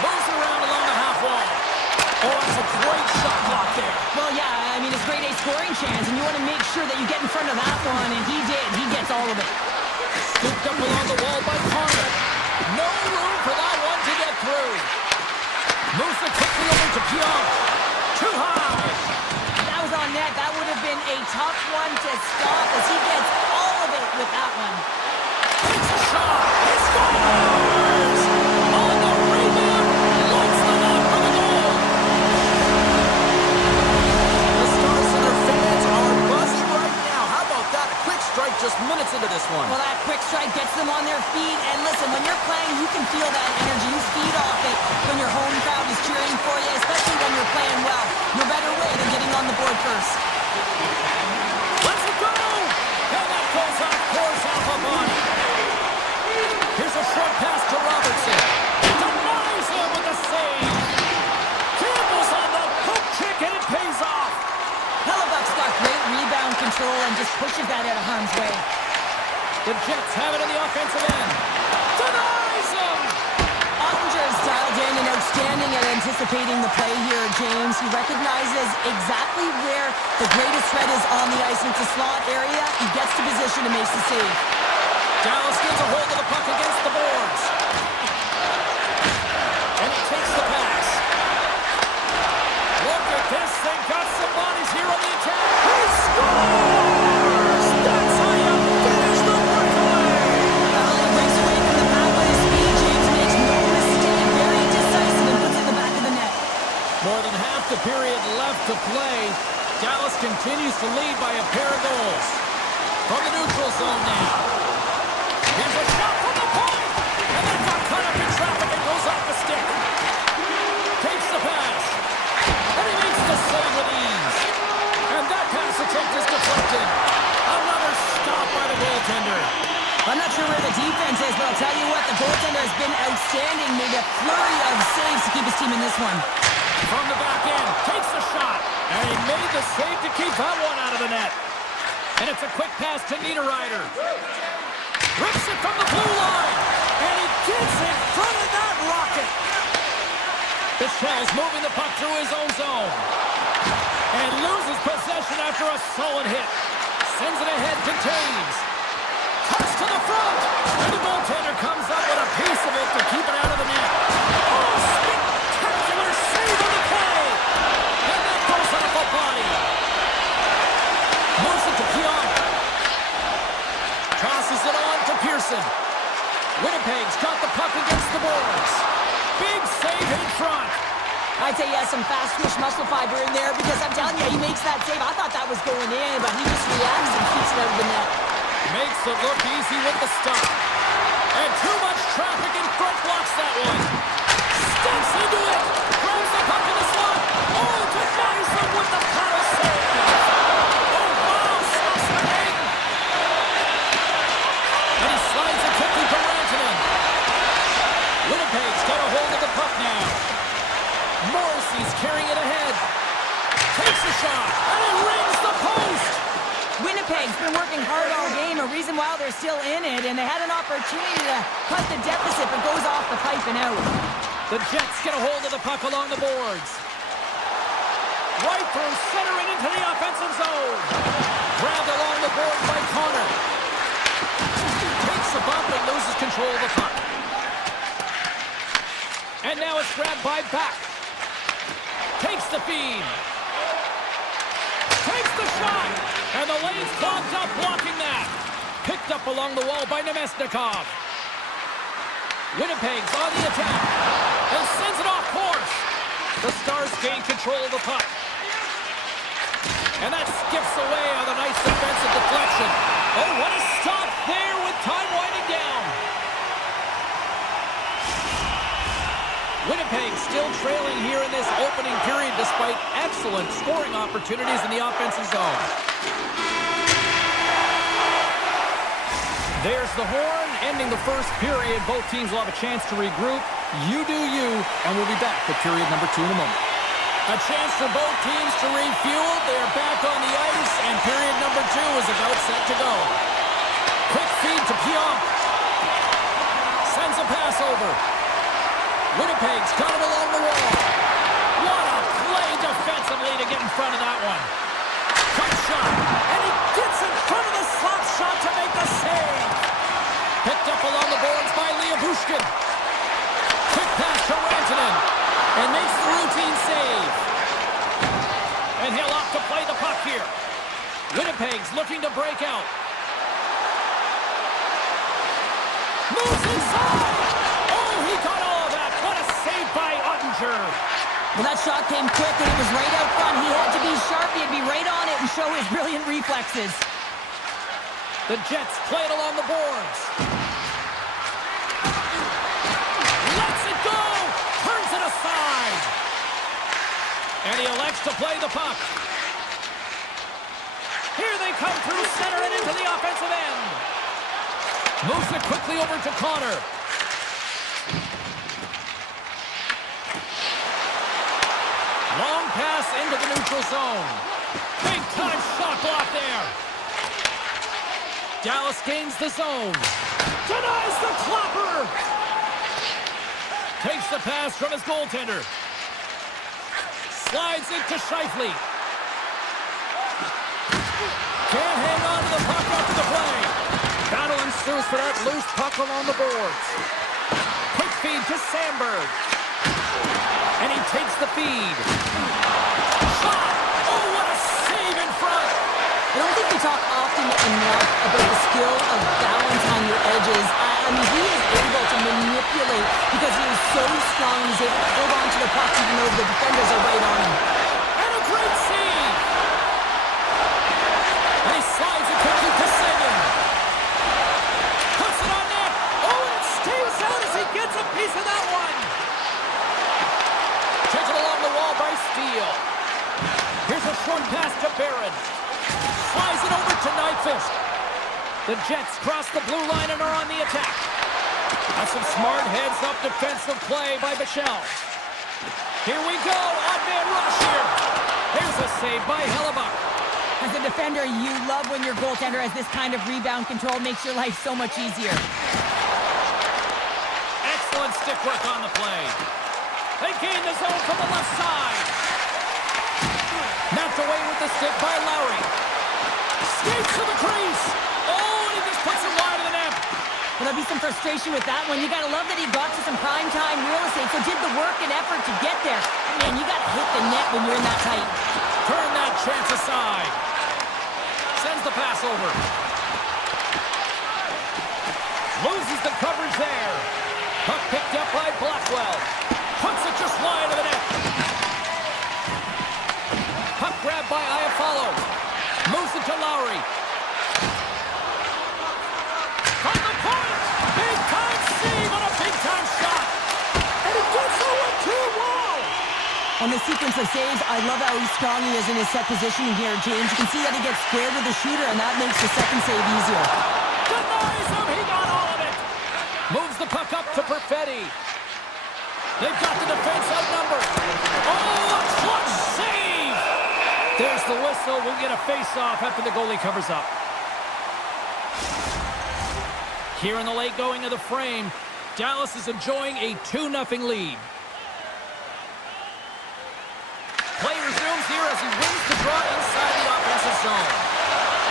Moves it around along the half wall. Oh, that's a great shot block there. Well, yeah, I mean, it's grade A scoring chance, and you want to make sure that you get in front of that one, and he did. He gets all of it. Scooped up along the wall by Connor. No room for that one to get through. Moves it quickly over to Pionk. Too high. That was on net. That would have been a tough one to stop as he gets all of it with that one. Takes a shot. He scores! On the rebound. Lights the net for the goal. The Star Center fans are buzzing right now. How about that? A quick strike just minutes into this one. Well, that quick strike gets them on their feet. And listen, when you're playing, you can feel that energy. You feed off it when your home crowd is cheering for you, especially when you're playing well. No better way than getting on the board first. Let's go! And that goes off course off a body. Here's a short pass to Robertson. Denies him with a save. Campbell's on the hook kick and it pays off. Hellebuck's got great rebound control and just pushes that out of harm's way. The Jets have it in the offensive end. Denies him! Ottinger's dialed in and outstanding at anticipating the play here, James. He recognizes exactly where the greatest threat is on the ice. It's a slot area. He gets to position and makes the save. Dallas gets a hold of the puck against the boards. And he takes the pass. Look at this. They've got some bodies here on the attack. He scores! That's how you finish the breakaway! Well, he breaks away from the pack with his speed. James makes no mistake. Very decisive and puts it in the back of the net. More than half the period left to play. Dallas continues to lead by a pair of goals. From the neutral zone now. Here's a shot from the point! And that got caught up in traffic and goes off the stick. Takes the pass. And he makes the save with ease. And that pass attempt is deflected. Another stop by the goaltender. I'm not sure where the defense is, but I'll tell you what, the goaltender has been outstanding. Made a flurry of saves to keep his team in this one. From the back end, takes the shot. And he made the save to keep that one out of the net. And it's a quick pass to Niederreiter. Rips it from the blue line. And he gets in front of that rocket. Bichel's moving the puck through his own zone. And loses possession after a solid hit. Sends it ahead to Taves. Cuts to the front. And the goaltender comes up with a piece of it to keep it out of the net. Oh, spectacular save on the play. And that goes off a body. Moves it to Pionk. Tosses it on to Pearson. Winnipeg's got the puck against the boards. Big save in front. I'd say he has some fast twitch muscle fiber in there because I'm telling you, he makes that save. I thought that was going in, but he just reacts and keeps it out of the net. Makes it look easy with the stop. And too much traffic in front blocks that one. Steps into it. Grabs the puck in the slot. Oh, denies him with the paddle save. Oh, wow, stops the game. And he slides it quickly to Rantanen. Winnipeg's got a hold of the puck now. Morrissey's carrying it ahead. Takes a shot, and he rings the post. Winnipeg's been working hard all game, a reason why they're still in it, and they had an opportunity to cut the deficit, but goes off the pipe and out. The Jets get a hold of the puck along the boards. Right through center and into the offensive zone. Grabbed along the board by Connor. Takes a bump and loses control of the puck. And now it's grabbed by Back. Takes the feed. Takes the shot. And the lane's clogged up blocking that. Picked up along the wall by Nemesnikov. Winnipeg's on the attack. And sends it off course. The Stars gain control of the puck. And that skips away on a nice defensive deflection. Oh, what a stop there with time winding down. Winnipeg still trailing here in this opening period despite excellent scoring opportunities in the offensive zone. There's the horn, ending the first period. Both teams will have a chance to regroup. You do you, and we'll be back with period number 2 in a moment. A chance for both teams to refuel. They are back on the ice, and period number 2 is about set to go. Quick feed to Pionk. pass over. Winnipeg's got it along the wall. What a play defensively to get in front of that one. Quick shot, and he gets in front of the slot shot to make the save. Picked up along the boards by Bushkin. Quick pass to Rantanen, and makes the routine save. And he'll opt to play the puck here. Winnipeg's looking to break out. Moves inside! Oh, he got all of that. What a save by Ottinger. Well, that shot came quick, and it was right out front. He had to be sharp. He had to be right on it and show his brilliant reflexes. The Jets play it along the boards. Lets it go! Turns it aside! And he elects to play the puck. Here they come through center and into the offensive end. Moves it quickly over to Connor. Long pass into the neutral zone. Big time shot block there. Dallas gains the zone. Denies the clopper. Takes the pass from his goaltender. Slides it to Scheifele. Can't hang on to the puck after the play. Battle ensues for that loose puck along the boards. Quick feed to Sandberg. And he takes the feed. Shot! Oh, what a save in front! I don't think we talk often enough about the skill of balance on your edges. I mean, he is able to manipulate because he is so strong. He's able to hold on to the puck even though the defenders are right on him. And a great save! And he slides it quickly to Sagan. Puts it on net. Oh, and it stays out as he gets a piece of that one. Taken along the wall by Steele. Here's a short pass to Barron. Slides it over to Nyquist. The Jets cross the blue line and are on the attack. That's some smart heads-up defensive play by Bichelle. Here we go. Odd man rush here. Here's a save by Hellebuck. As a defender, you love when your goaltender has this kind of rebound control. Makes your life so much easier. Excellent stick work on the play. They gain the zone from the left side. Knocked away with the stick by Lowry. Skates to the crease. Oh, and he just puts it wide of the net. Well, there'll be some frustration with that one. You got to love that he got to some prime-time real estate, so did the work and effort to get there. Man, you got to hit the net when you're in that tight. Turn that chance aside. Sends the pass over. Loses the coverage there. Puck picked up by Blackwell. Puts it just wide of the net. Puck grabbed by Iafallo. Moves it to Lowry. From the point! Big time save on a big time shot! And it gets over to the wall! On the sequence of saves, I love how strong he is in his set positioning here, James. You can see that he gets squared with the shooter, and that makes the second save easier. Denies him! He got all of it! Moves the puck up to Perfetti. They've got the defense outnumbered. Oh, a clutch save! There's the whistle. We'll get a face-off after the goalie covers up. Here in the late going of the frame, Dallas is enjoying a 2-0 lead. Play resumes here as he wins the draw inside the offensive zone.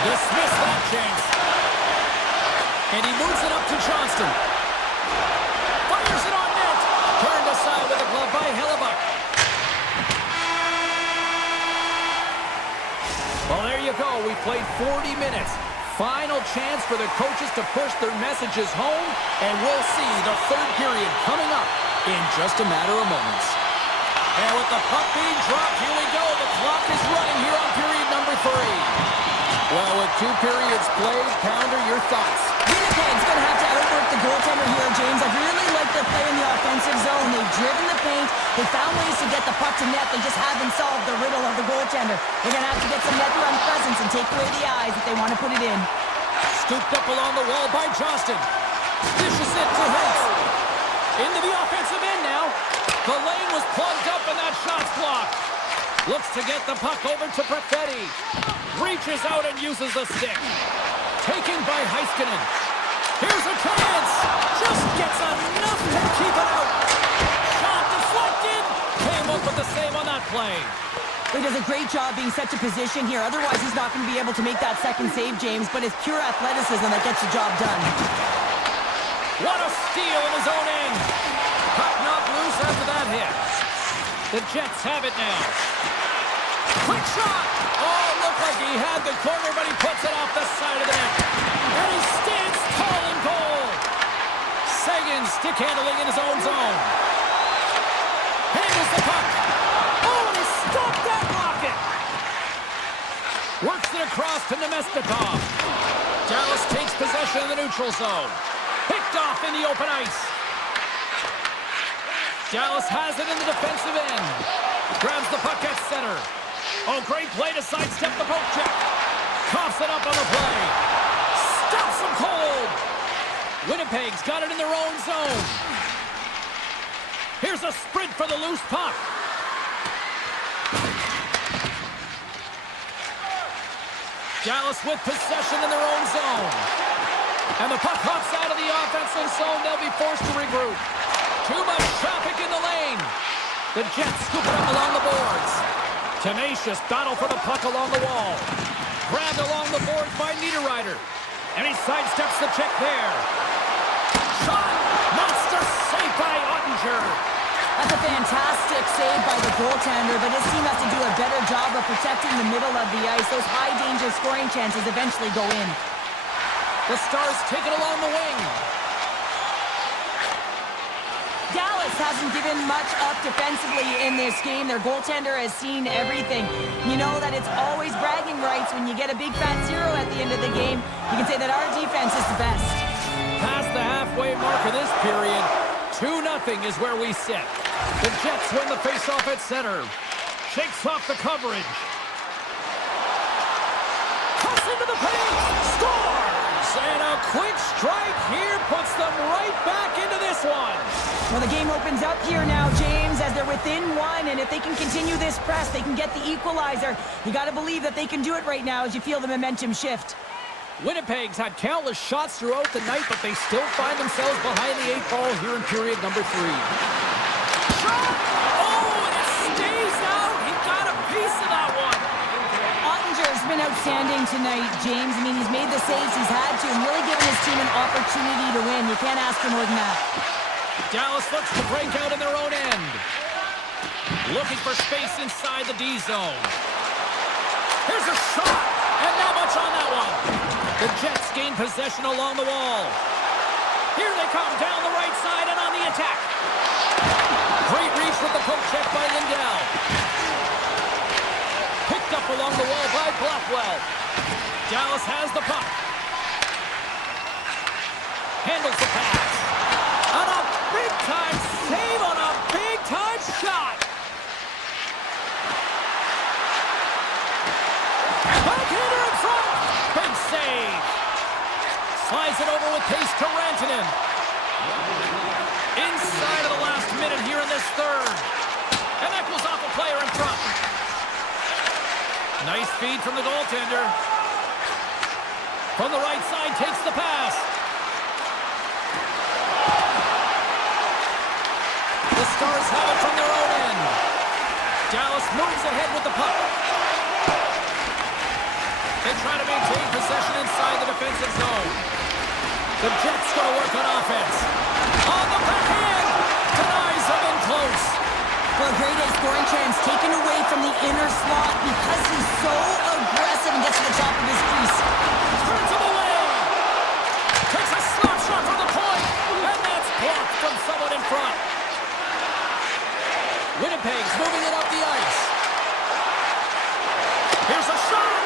Dismiss that chance. And he moves it up to Johnston. Fires it on net. Turned aside with a glove by Hellebuck. Well, there you go. We played 40 minutes. Final chance for the coaches to push their messages home, and we'll see the third period coming up in just a matter of moments. And with the puck being dropped, here we go. The clock is running here on period number 3. Well, with 2 periods played, Pounder, your thoughts? Winnipeg's going to have to outwork the goaltender here, James. I really like their play in the offensive zone. They've driven the paint. They found ways to get the puck to net. They just haven't solved the riddle of the goaltender. They're going to have to get some net run presence and take away the eyes if they want to put it in. Scooped up along the wall by Johnston. Dishes it to Hicks. Into the offensive end now. The lane was plugged up and that shot's blocked. Looks to get the puck over to Perfetti. Reaches out and uses the stick. Taken by Heiskanen. Here's a chance. Just gets enough to keep it out. Shot deflected. Came up with the save on that play. He does a great job being set to position here. Otherwise, he's not going to be able to make that second save, James. But it's pure athleticism that gets the job done. What a steal in his own end. Puck knocked loose after that hit. The Jets have it now. Quick shot. Oh, looked like he had the corner, but he puts it off the side of the net. And he stands tall in goal. Sagan stick handling in his own zone. Handles the puck. Oh, and he stopped that rocket. Works it across to Nemestikov. Dallas takes possession of the neutral zone. Picked off in the open ice. Dallas has it in the defensive end. Grabs the puck at center. Oh, great play to sidestep the poke check. Coughs it up on the play. Stops him cold. Winnipeg's got it in their own zone. Here's a sprint for the loose puck. Dallas with possession in their own zone. And the puck hops out of the offensive zone. They'll be forced to regroup. Too much traffic in the lane. The Jets scoop it up along the boards. Tenacious battle for the puck along the wall. Grabbed along the boards by Niederreiter. And he sidesteps the check there. Shot! Monster save by Ottinger. That's a fantastic save by the goaltender, but his team has to do a better job of protecting the middle of the ice. Those high-danger scoring chances eventually go in. The Stars take it along the wing. Dallas hasn't given much up defensively in this game. Their goaltender has seen everything. You know that it's always bragging rights when you get a big fat zero at the end of the game. You can say that our defense is the best. Past the halfway mark of this period, 2-0 is where we sit. The Jets win the faceoff at center. Shakes off the coverage. Cuts into the paint. Scores! And a quick strike here puts them right back into this one. Well, the game opens up here now, James, as they're within one. And if they can continue this press, they can get the equalizer. You got to believe that they can do it right now as you feel the momentum shift. Winnipeg's had countless shots throughout the night, but they still find themselves behind the 8 ball here in period number 3. Shot! Oh, and it stays out. He got a piece of that one. Ottinger's been outstanding tonight, James. I mean, he's made the saves he's had to and really given his team an opportunity to win. You can't ask for more than that. Dallas looks to break out in their own end. Looking for space inside the D zone. Here's a shot, and not much on that one. The Jets gain possession along the wall. Here they come down the right side and on the attack. Great reach with the poke check by Lindell. Picked up along the wall by Blackwell. Dallas has the puck. Handles the pass. On a big-time save on a big-time shot. Backhander in front. Big save. Slides it over with pace to Rantanen. Inside of the last minute here in this third. And that goes off a player in front. Nice feed from the goaltender. From the right side, takes the pass. The Stars have it from their own end. Dallas moves ahead with the puck. They try to maintain possession inside the defensive zone. The Jets going to work on offense. On the backhand! Denies them in close. Well, a great A scoring chance taken away from the inner slot because he's so aggressive and gets to the top of his crease. Turns him away. Takes a slap shot from the point. And that's blocked from someone in front. Winnipeg's moving it up the ice. Here's a shot.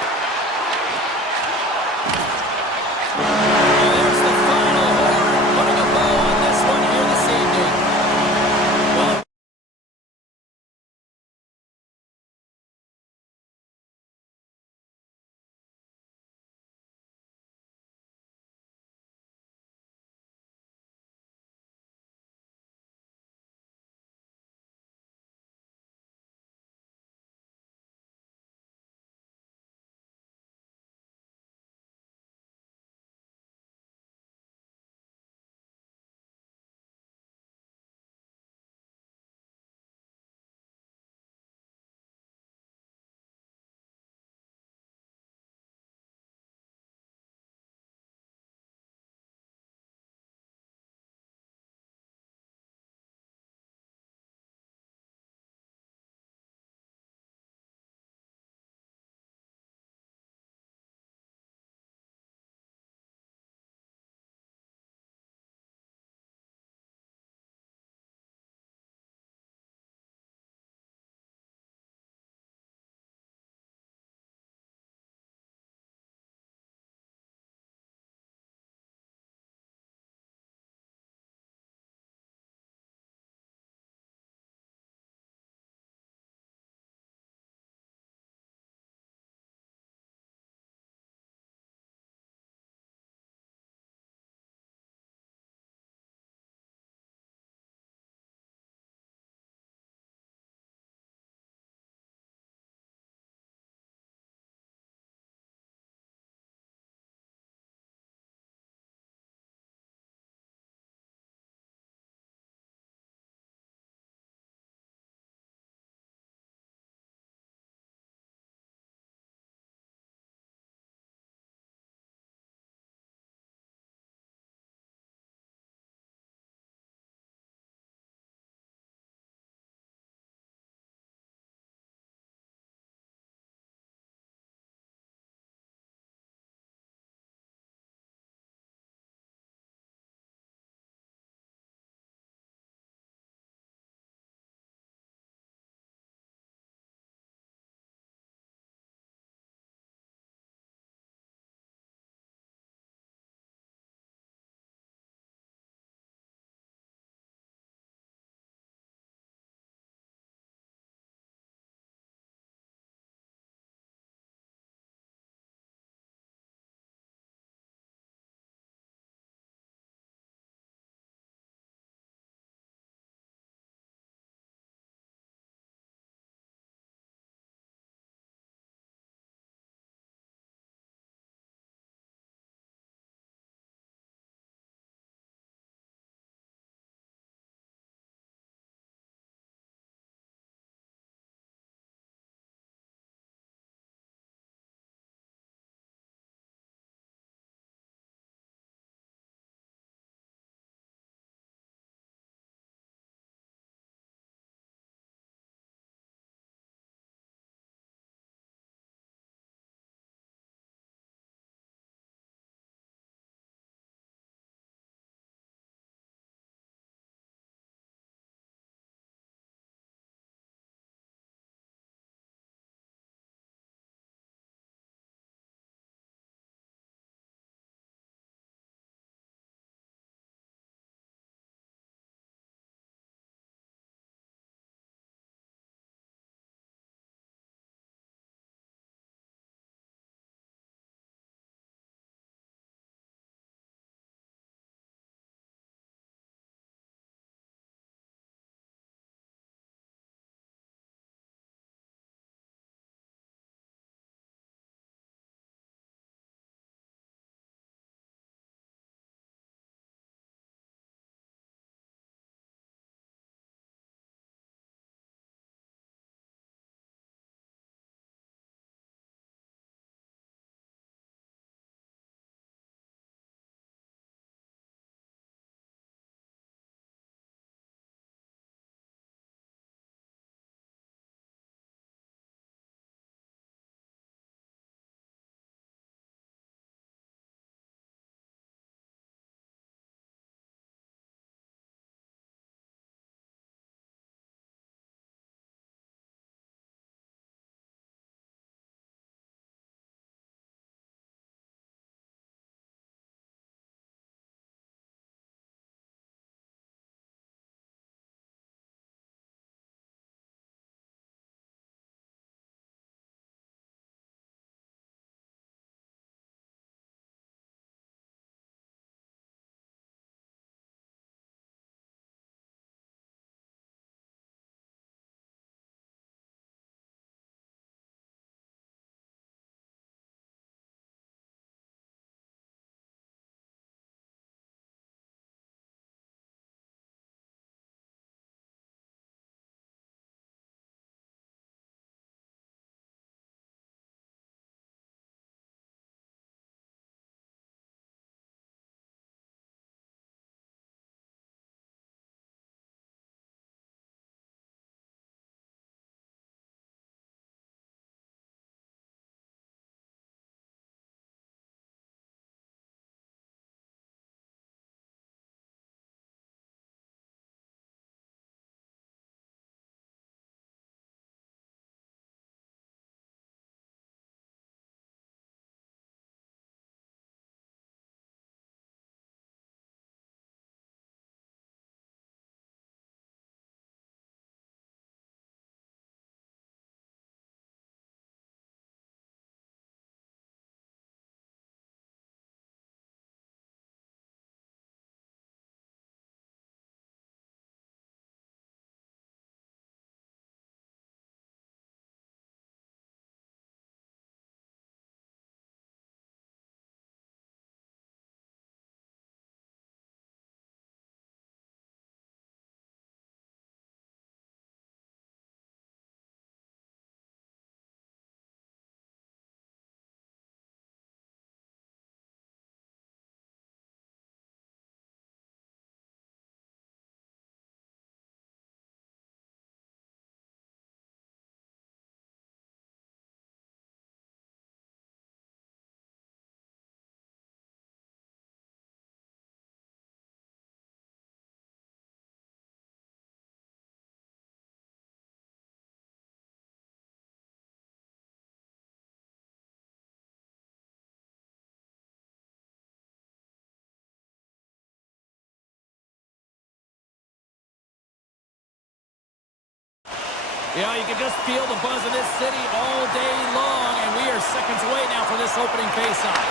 Yeah, you can just feel the buzz of this city all day long, and we are seconds away now from this opening faceoff.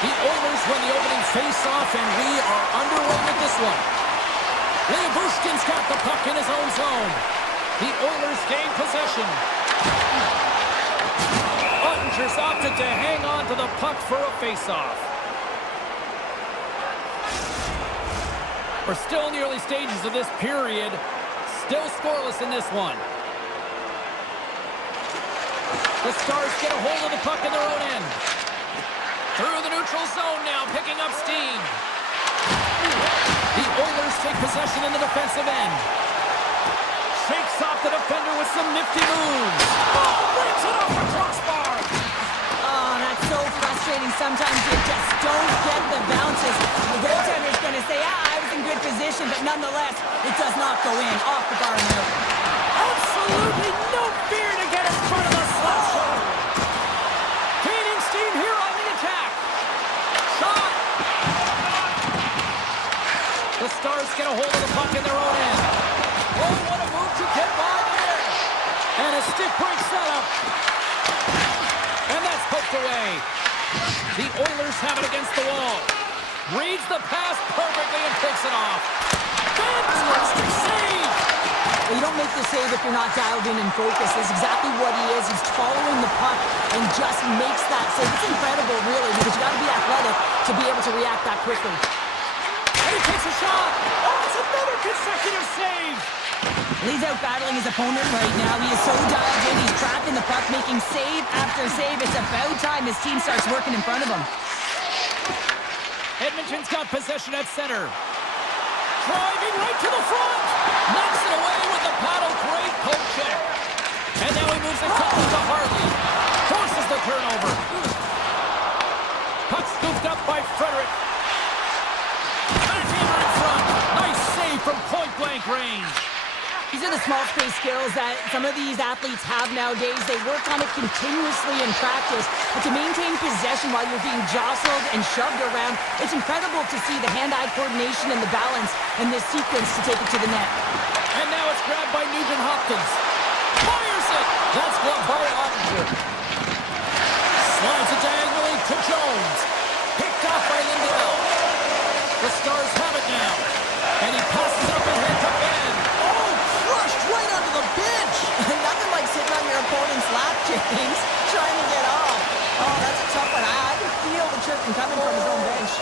The Oilers win the opening faceoff, and we are underway with this one. Leobushkin's got the puck in his own zone. The Oilers gain possession. Ottinger's opted to hang on to the puck for a faceoff. We're still in the early stages of this period. Still scoreless in this one. The Stars get a hold of the puck in their own end. Through the neutral zone now, picking up steam. The Oilers take possession in the defensive end. Shakes off the defender with some nifty moves. Oh, breaks it off the crossbar. Oh, that's so frustrating. Sometimes you just don't get the bounces. The goaltender's going to say, I was in good position, but nonetheless, it does not go in. Off the bar and out. Absolutely no fear to get in front of the slap shot. Gaining steam here on the attack. Shot. The Stars get a hold of the puck in their own end. Oh, what a move to get by there. And a stiff break setup. And that's poked away. The Oilers have it against the wall. Reads the pass perfectly and takes it off. Fantastic save. Well, you don't make the save if you're not dialed in and focused. That's exactly what he is. He's following the puck and just makes that save. It's incredible, really, because you got to be athletic to be able to react that quickly. And he takes a shot. Oh, it's another consecutive save. He's out battling his opponent right now. He is so dialed in. He's tracking the puck, making save after save. It's about time his team starts working in front of him. Edmonton's got possession at center. Driving right to the front. Knocks it away with the paddle. Great poke check. And now he moves it quickly to Harley. Forces the turnover. Puck scooped up by Frederick. Backhander in front. Nice save from point-blank range. These are the small space skills that some of these athletes have nowadays. They work on it continuously in practice. But to maintain possession while you're being jostled and shoved around, it's incredible to see the hand-eye coordination and the balance in this sequence to take it to the net. And now it's grabbed by Nugent Hopkins. Fires it! That's blocked by Ottinger. Slides it diagonally to Jones. Picked off by Lindell. The Stars have it now. And he passes it up ahead to Ben. Oh, crushed right onto the bench. Nothing like sitting on your opponent's lap, James, trying to get off. Oh, that's a tough one. I can feel the chirping coming from his own bench.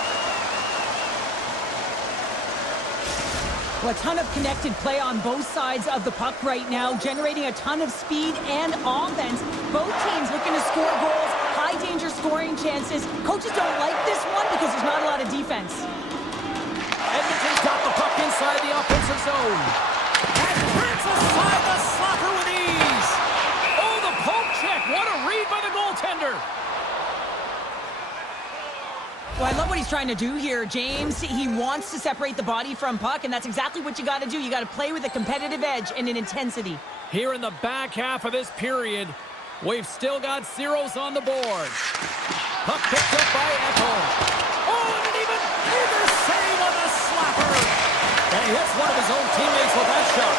Well, a ton of connected play on both sides of the puck right now, generating a ton of speed and offense. Both teams looking to score goals, high-danger scoring chances. Coaches don't like this one because there's not a lot of defense. Edmonton's got the puck inside the offensive zone. And brings aside the slapper with ease. Oh, the poke check. What a read by the goaltender. Well, I love what he's trying to do here, James. He wants to separate the body from puck, and that's exactly what you got to do. You got to play with a competitive edge and an intensity. Here in the back half of this period, we've still got zeros on the board. Puck picked up by Echo. Oh, and an even bigger save on the slapper. And he hits one of his own teammates with that shot.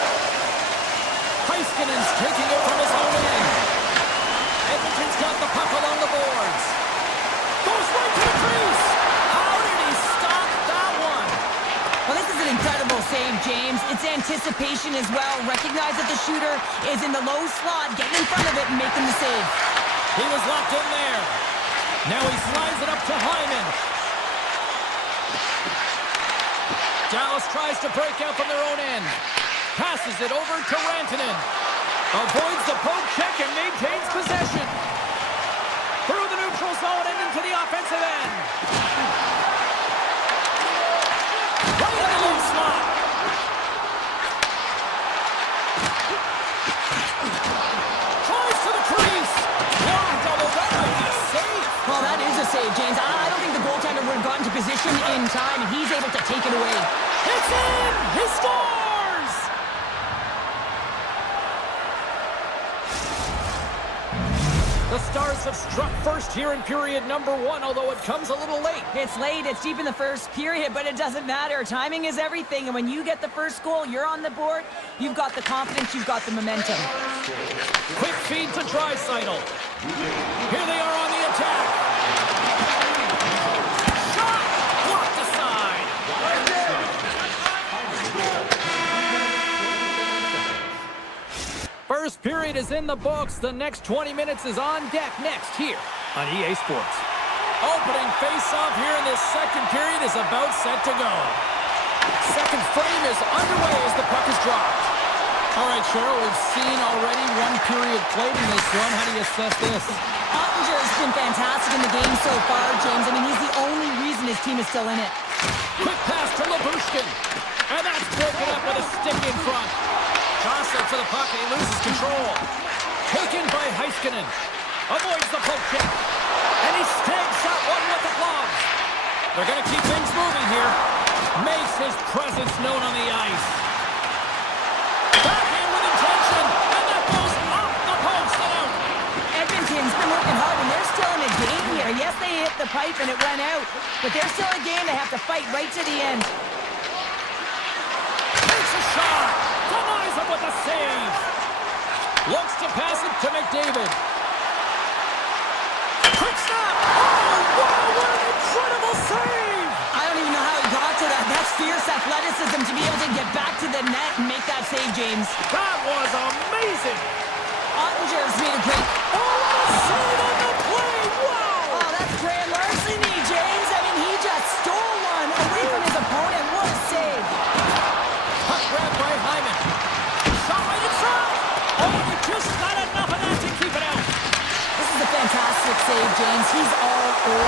Heiskanen's taking it from his own end. Edmonton's got the puck along the boards. Goes right to the crease. How did he stop that one? Well, this is an incredible save, James. It's anticipation as well. Recognize that the shooter is in the low slot, getting in front of it and making the save. He was locked in there. Now he slides it up to Hyman. Dallas tries to break out from their own end. Passes it over to Rantanen. Avoids the poke check and maintains possession. Through the neutral zone and into the offensive end. Right in the low slot. Tries to the crease. Long double runner. Save. Well, that is a save, James. I don't think the goaltender would have gotten to position in time, and he's able to take it away. It's in! He scores! The The Stars have struck first here in period number 1, although it comes a little late. It's late, it's deep in the first period, but it doesn't matter. Timing is everything, and when you get the first goal, you're on the board, you've got the confidence, you've got the momentum. Quick feed to Draisaitl. Here they are on the attack. Shot! Blocked aside. First period is in the books. The next 20 minutes is on deck next here on EA Sports. Opening face-off here in this second period is about set to go. Second frame is underway as the puck is dropped. All right, Cheryl, we've seen already one period played in this one. How do you assess this? Ottinger's been fantastic in the game so far, James. I mean, he's the only reason his team is still in it. Quick pass to Labushkin. And that's broken up with a stick in front. Jostling for the puck, and he loses control. Taken by Heiskanen. Avoids the poke check. And he stays shot one with the glove. They're going to keep things moving here. Makes his presence known on the ice. Backhand with intention. And that goes off the post and out. Edmonton's been working hard, and they're still in a game here. Yes, they hit the pipe and it went out, but they're still in a game. They have to fight right to the end. Takes a shot. Denies him with a save. Looks to pass it to McDavid. Quick snap. Oh, wow, what an incredible save. I don't even know how he got to that. That's fierce athleticism to be able to get back to the net and make that save, James. That was amazing. Ottinger's made a great... Oh, what a save on the play. Wow. Oh, that's grand larceny, James. I mean, he just stole one away from his opponent. What a save. Puck grabbed by Hyman. Shot right in front. Oh, you just got enough of that to keep it out. This is a fantastic save, James. He's all over.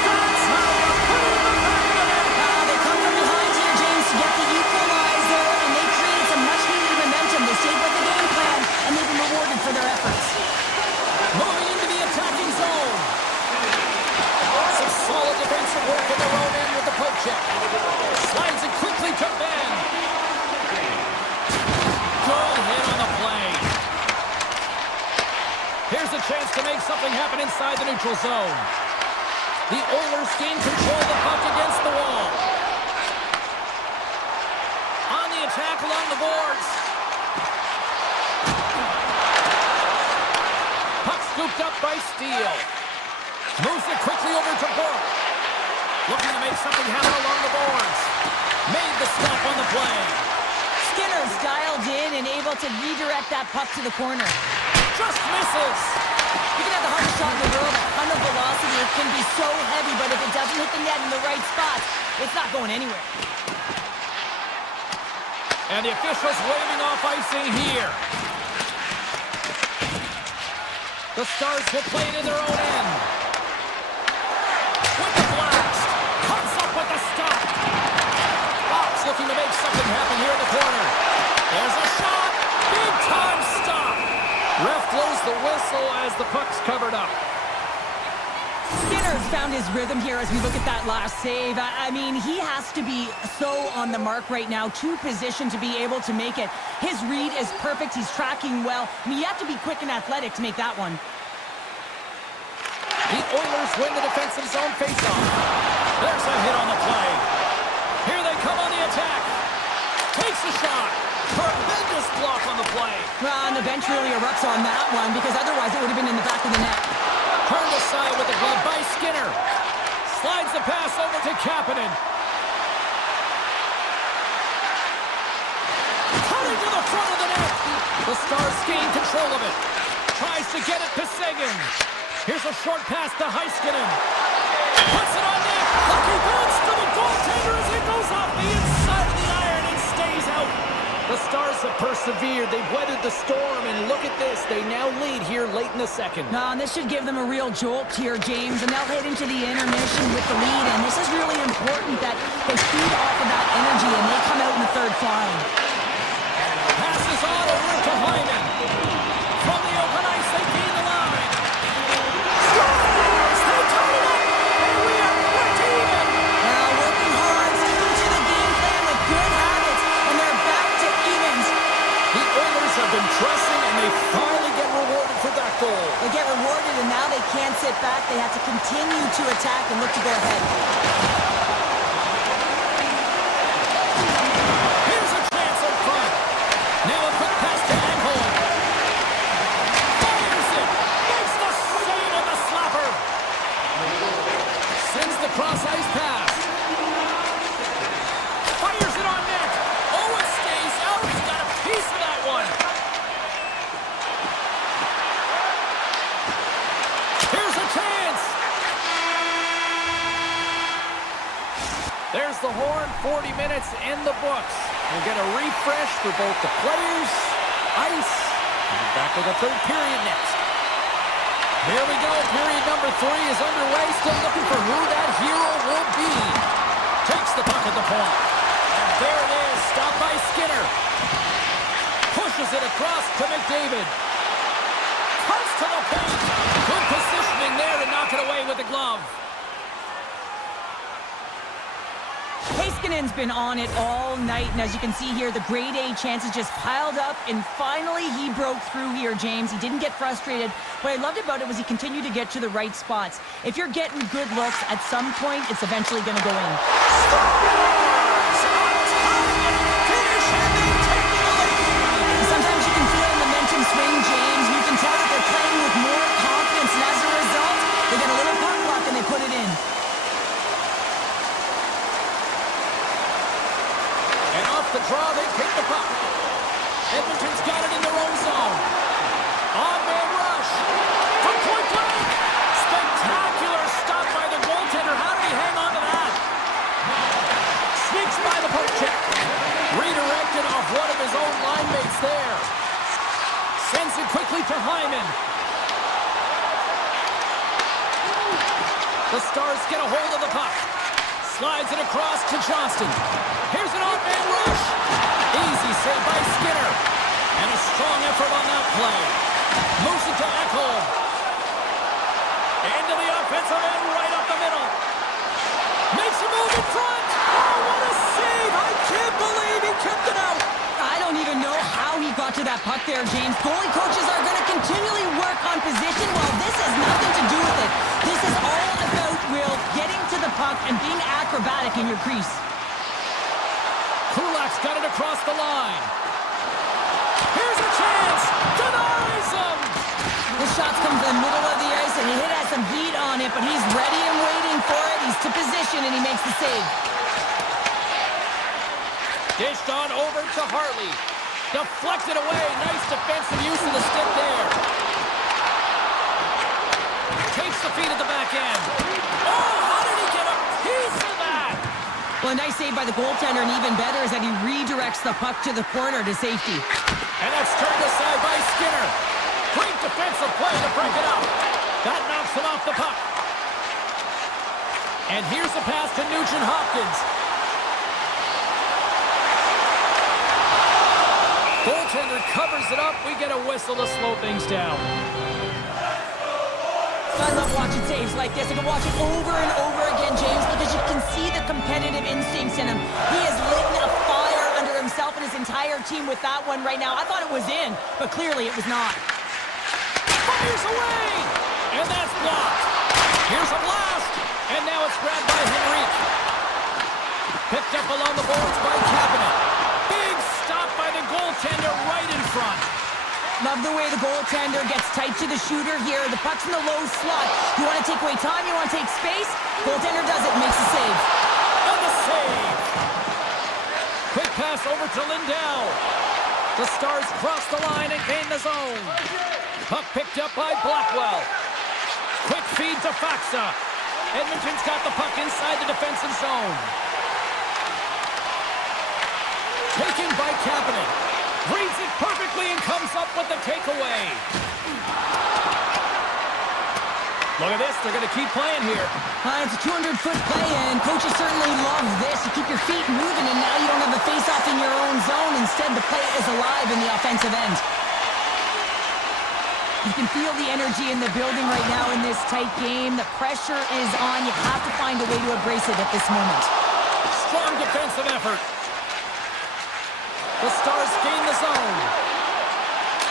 Stars! That's how you put it in the back of the net. They come from behind here, James, to get the equalizer, and they create some much-needed momentum. They stayed with the game plan, and they've been rewarded for their efforts. Moving into the attacking zone. Some solid defensive work in their own end with the poke check. Slides it quickly to Ben. Good hit on the play. Here's a chance to make something happen inside the neutral zone. The Oilers gain control of the puck against the wall. On the attack along the boards. Puck scooped up by Steele. Moves it quickly over to Burke. Looking to make something happen along the boards. Made the stop on the play. Skinner's dialed in and able to redirect that puck to the corner. Just misses. You can have the hardest shot in the world, a ton of velocity. It can be so heavy, but if it doesn't hit the net in the right spot, it's not going anywhere. And the officials waving off icing here. The Stars will play it in their own end. With the blast. Comes up with the stop. Fox looking to make something happen here in the corner. There's a shot. Big time stop. Ref blows the whistle as the puck's covered up. Skinner's found his rhythm here as we look at that last save. I mean, he has to be so on the mark right now, to position to be able to make it. His read is perfect. He's tracking well. I mean, you have to be quick and athletic to make that one. The Oilers win the defensive zone faceoff. There's a hit on the play. Here they come on the attack. Takes a shot. Tremendous block on the play. Well, and the bench really erupts on that one, because otherwise it would have been in the back of the net. Turned aside with the glove by Skinner. Slides the pass over to Kapanen. Cutting to the front of the net. The Stars gain control of it. Tries to get it to Seguin. Here's a short pass to Heiskanen. Puts it on net. Lucky bounce to the goaltender as it goes off the inside of the iron and stays out. The Stars have persevered. They've weathered the storm, and look at this. They now lead here late in the second. And this should give them a real jolt here, James, and they'll head into the intermission with the lead, and this is really important that they feed off of that energy and they come out in the third flying. Passes on over to Hyman. From the open ice, they gain the line. Scores! They turn it up, and we are back to even. Now working hard, sticking to the game plan with good habits, and they're back to evens. The Oilers have been pressing, and they finally get rewarded continue to attack and look to go ahead. Here's a chance up front. Now a quick pass to Ekholm. Fires it. Makes the save on the slapper. Sends the cross-ice pass. Fires it on net. Oh, it stays out. He got a piece of that one. Here's a chance. There's the horn. 40 minutes in the books. We'll get a refresh for both the players, ice, and we're back with the third period next. Here we go. Period number 3 is underway. Still looking for who that hero will be. Takes the puck at the point. And there it is. Stopped by Skinner. Pushes it across to McDavid. Cuts to the paint. Good positioning there to knock it away with the glove. Heiskanen's been on it all night, and as you can see here, the grade A chances just piled up, and finally he broke through here, James. He didn't get frustrated. What I loved about it was he continued to get to the right spots. If you're getting good looks, at some point, it's eventually going to go in. Sometimes you can feel momentum swing, James. You can tell that they're playing with more confidence, and as a result, they get a little puck luck and they put it in. And off the draw, they pick the puck. Edmonton's got it in their own zone. On-man rush. From point blank. Spectacular stop by the goaltender. How did he hang on to that? Sneaks by the poke check. Redirected off one of his own line mates there. Sends it quickly to Hyman. The Stars get a hold of the puck. Slides it across to Johnston. Here's an off-man rush. Easy save by Skinner. And a strong effort on that play. Moves it to Ekholm. Into the offensive end, right up the middle. Makes a move in front. Oh, what a save. I can't believe he kept it out. I don't even know how he got to that puck there, James. Goalie coaches are going to continually work on position. Well, this has nothing to do with it. This is all about, Will, getting to the puck and being acrobatic in your crease. Kulak's got it across the line. Here's a chance. Denies him. The shots come to the middle of the ice, and he has some heat on it, but he's ready and waiting for it. He's to position, and he makes the save. Dished on over to Hartley. Deflected away. Nice defensive use of the stick there. Takes the feed at the back end. Oh, how did he get a piece of that? Well, a nice save by the goaltender, and even better is that he redirects the puck to the corner to safety. And that's turned aside by Skinner. Great defensive play to break it up. That knocks him off the puck. And here's the pass to Nugent-Hopkins. Goaltender covers it up. We get a whistle to slow things down. I love watching saves like this. I can watch it over and over again, James, because you can see the competitive instincts in him. He is lit a fire under himself and his entire team with that one right now. I thought it was in, but clearly it was not. Fires away! And that's blocked. Here's a blast. And now it's grabbed by Henrique. Picked up along the boards by Kapanen. Big stop by the goaltender right in front. Love the way the goaltender gets tight to the shooter here. The puck's in the low slot. You want to take away time, you want to take space. Goaltender does it, makes the save. And the save. Quick pass over to Lindell. The Stars cross the line and gain the zone. Puck picked up by Blackwell. Quick feed to Faxa. Edmonton's got the puck inside the defensive zone. Taken by Kapanen. Reads it perfectly and comes up with the takeaway. Look at this. They're going to keep playing here. It's a 200-foot play, and coaches certainly love this. You keep your feet moving, and now you don't have a face-off in your own zone. Instead, the play is alive in the offensive end. You can feel the energy in the building right now in this tight game. The pressure is on. You have to find a way to embrace it at this moment. Strong defensive effort. The Stars gain the zone.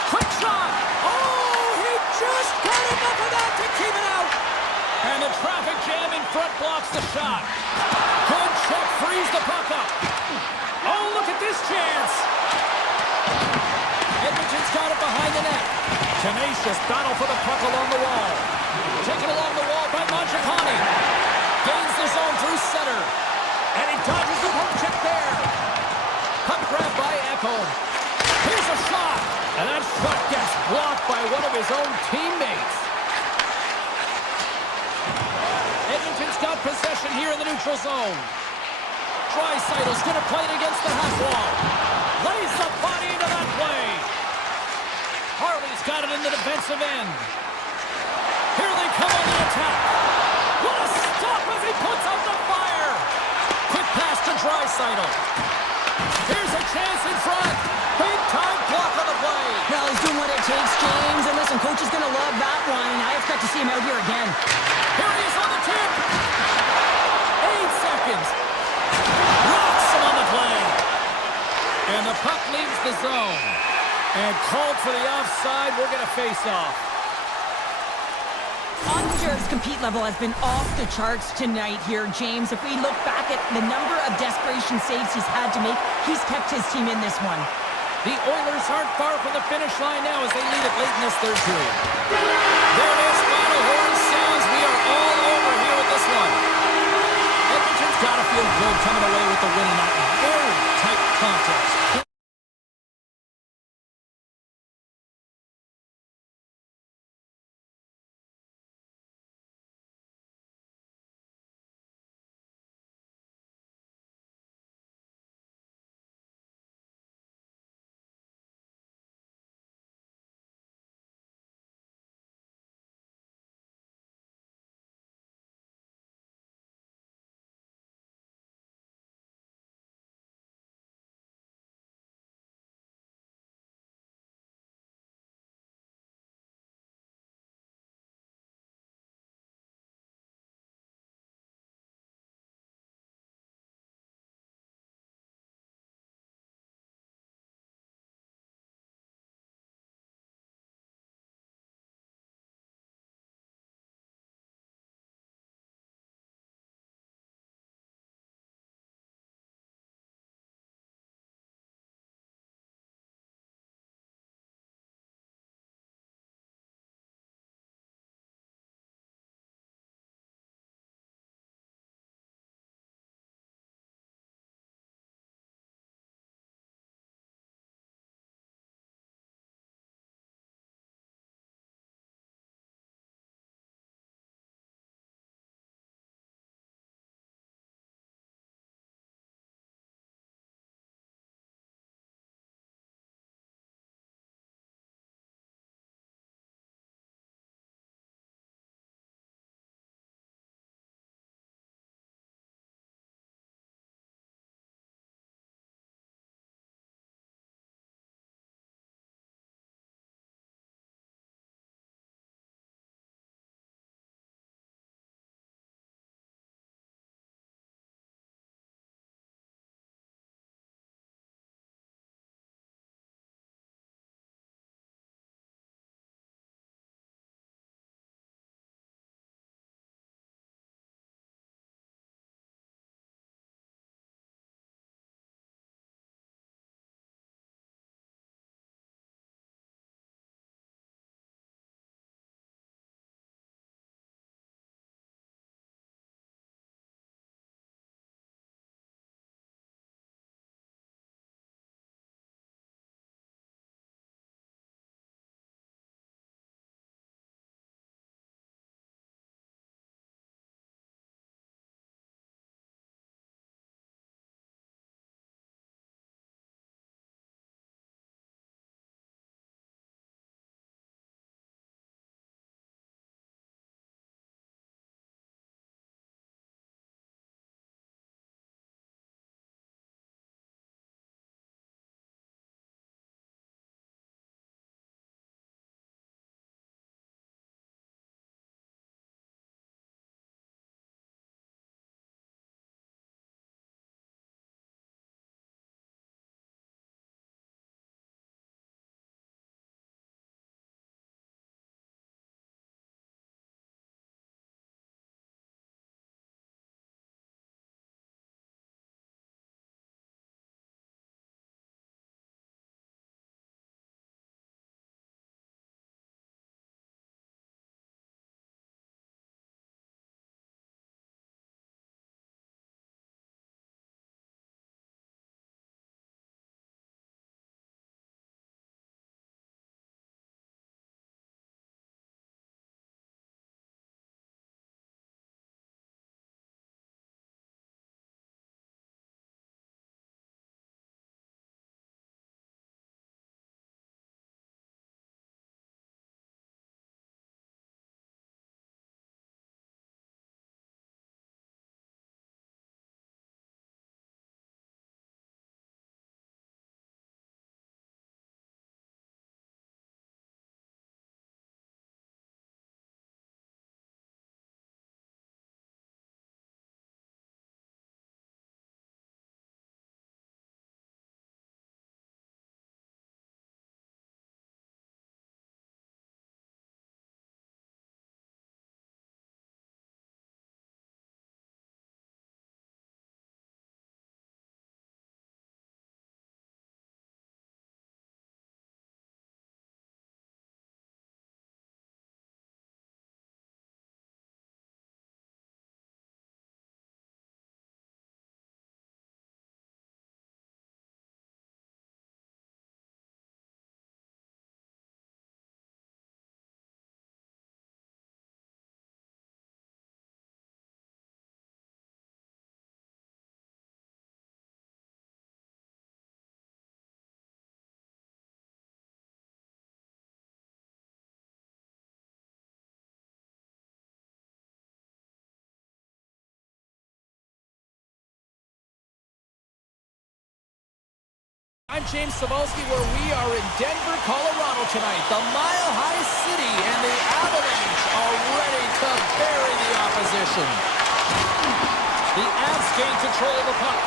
Quick shot. Oh, he just got enough of that to keep it out. And the traffic jam in front blocks the shot. Good check, frees the puck up. Oh, look at this chance. Edmonton's got it behind the net. Tenacious battle for the puck along the wall. Taken along the wall by Mangiapane. Gains the zone through center. And he dodges the poke check there. Puck grab by Echo. Here's a shot. And that shot gets blocked by one of his own teammates. Edmonton's got possession here in the neutral zone. Draisaitl's going to play it against the half wall. Lays the body into that play. Harley's got it in the defensive end. Here they come on the attack. What a stop as he puts out the fire. Quick pass to Draisaitl. Here's a chance in front. Big time block on the play. Well, he's doing what it takes, James. And listen, coach is going to love that one. I expect to see him out here again. Here he is on the tip. 8 seconds. Rocks him on the play. And the puck leaves the zone. And called for the offside. We're going to face off. Ottinger's compete level has been off the charts tonight here, James. If we look back at the number of desperation saves he's had to make, he's kept his team in this one. The Oilers aren't far from the finish line now as they lead it late in this third period. There it is, final horn sounds. We are all over here with this one. Edmonton's got to feel good coming away with the win in that very tight contest. I'm James Cebulski, where we are in Denver, Colorado tonight. The Mile High City and the Avalanche are ready to bury the opposition. The Avs gain control of the puck.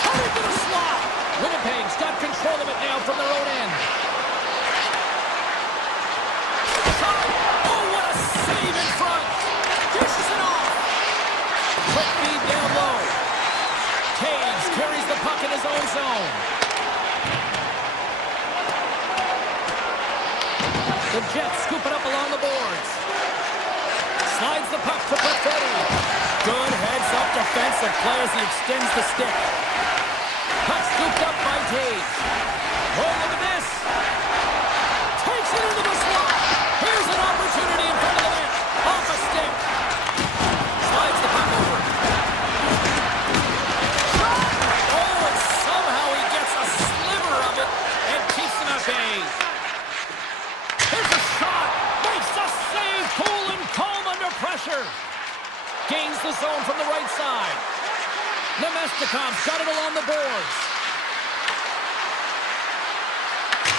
Turning to the slot. Winnipeg's got control of it now from their own end. Shot. Oh, what a save in front. Dishes it off. Quick feed down low. Taves carries the puck in his own zone. The Jets scoop it up along the boards. Slides the puck to Perfetti. Good heads-up defensive play as he extends the stick. Puck scooped up by Taves. Oh, look at this. Takes it into the slot. Here's an opportunity in front of the net. Off a stick. Slides the puck over. Oh, and somehow he gets a sliver of it and keeps him at bay. Here's a shot. Makes a save. Cool and calm under pressure. Gains the zone from the right side. Nemestikov's got it along the boards.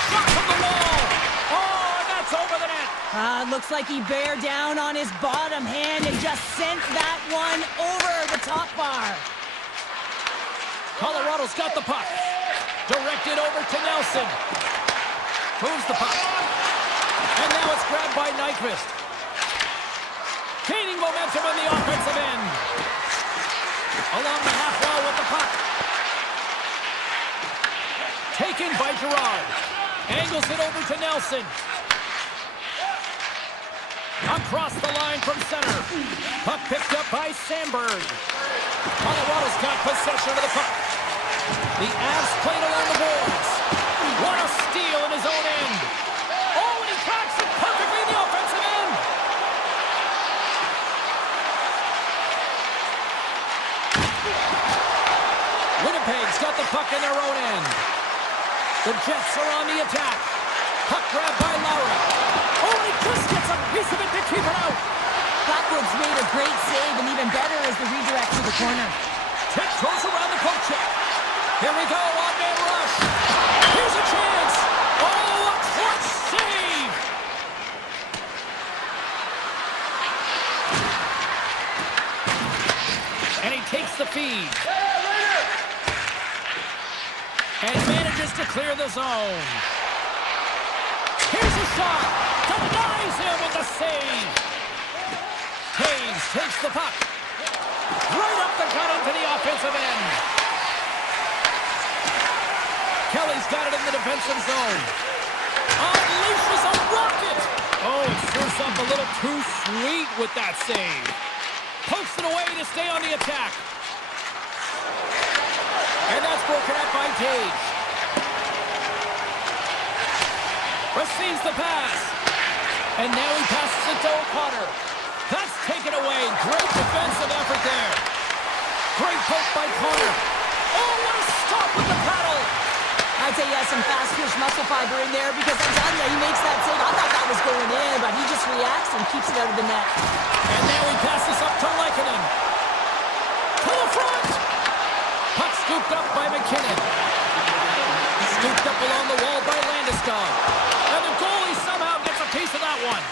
Shot from the wall. Oh, and that's over the net. Looks like he bare down on his bottom hand and just sent that one over the top bar. Colorado's got the puck. Directed over to Nelson. Moves the puck. And now it's grabbed by Nyquist. Gaining momentum on the offensive end. Along the half wall with the puck. Taken by Girard. Angles it over to Nelson. Across the line from center. Puck picked up by Sandberg. Colorado's got possession of the puck. The Avs played along the boards. What a steal in his own end. Oh, and he cracks it perfectly in the offensive end. Winnipeg's got the puck in their own end. The Jets are on the attack. Puck grabbed by Lowry. Oh, and he just gets a piece of it to keep it out. Blackwood's made a great save, and even better is the redirect to the corner. Tiptoes around the poke check. Here we go, on-man rush. Here's a chance. Oh, a clutch save. And he takes the feed. And manages to clear the zone. Here's a shot. Denies him with the save. Hayes takes the puck. Right up the gut into the offensive end. Kelly's got it in the defensive zone. Unleashes a rocket. Oh, it serves up a little too sweet with that save. Pokes it away to stay on the attack. And that's broken up by Tage. Receives the pass. And now he passes it to O'Connor. That's taken away. Great defensive effort there. Great poke by Connor. Oh, what a stop with the paddle. I'd say he has some fast twitch muscle fiber in there because I'm telling you, he makes that save. I thought that was going in, but he just reacts and keeps it out of the net. And now he passes up to Lehkonen. To the front. Puck scooped up by McKinnon. Scooped up along the wall by Landeskog. And the goalie somehow gets a piece of that one.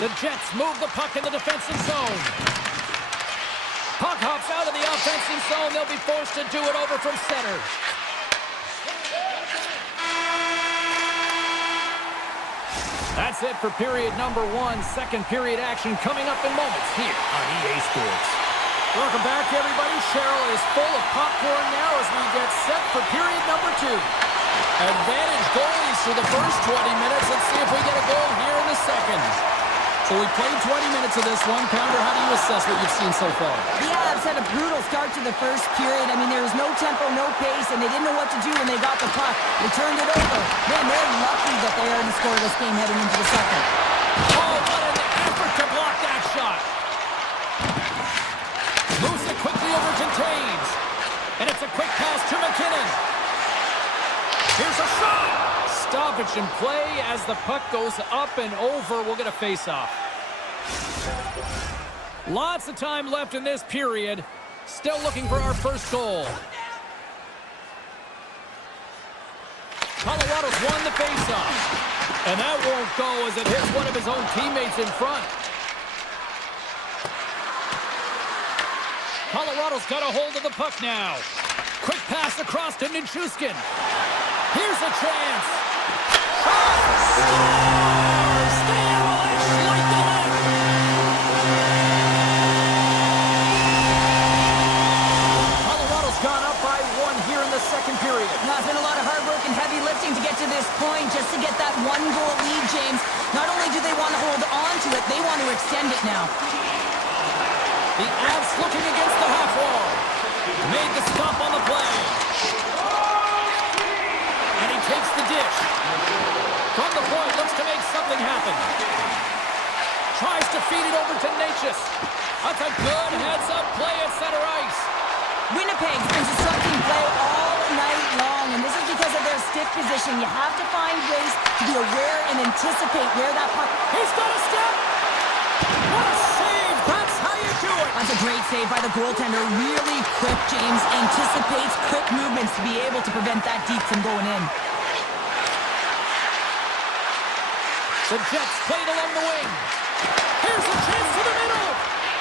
The Jets move the puck in the defensive zone. Puck hops out of the offensive zone. They'll be forced to do it over from center. That's it for period number 1. Second period action coming up in moments here on EA Sports. Welcome back, everybody. Cheryl is full of popcorn now as we get set for period number 2. Advantage goalies for the first 20 minutes. Let's see if we get a goal here in the second. So we played 20 minutes of this one. Pounder, how do you assess what you've seen so far? The Avs had a brutal start to the first period. I mean, there was no tempo, no pace, and they didn't know what to do when they got the puck. They turned it over. Man, they're lucky that they are in a scoreless game heading into the second. Oh, what an effort to block that shot. Moves it quickly over to Taves. And it's a quick pass to McKinnon. Here's a shot. Stoppage in play as the puck goes up and over. We'll get a face-off. Lots of time left in this period. Still looking for our first goal. Colorado's won the faceoff. And that won't go as it hits one of his own teammates in front. Colorado's got a hold of the puck now. Quick pass across to Nichushkin. Here's a chance. Scores! The Avalanche light the lead. Colorado's gone up by 1 here in the second period. Now, it's been a lot of hard work and heavy lifting to get to this point, just to get that 1-goal lead, James. Not only do they want to hold on to it, they want to extend it now. The Avs looking against the half wall. Made the stop on the play. And he takes the dish. From the point, looks to make something happen. Tries to feed it over to Natchez. That's a good heads-up play at center ice. Winnipeg's been disrupting play all night long, and this is because of their stiff position. You have to find ways to be aware and anticipate where that puck... He's got a step! What a save! That's how you do it! That's a great save by the goaltender. Really quick, James. Anticipates quick movements to be able to prevent that deep from going in. The Jets played along the wing. Here's a chance to the middle!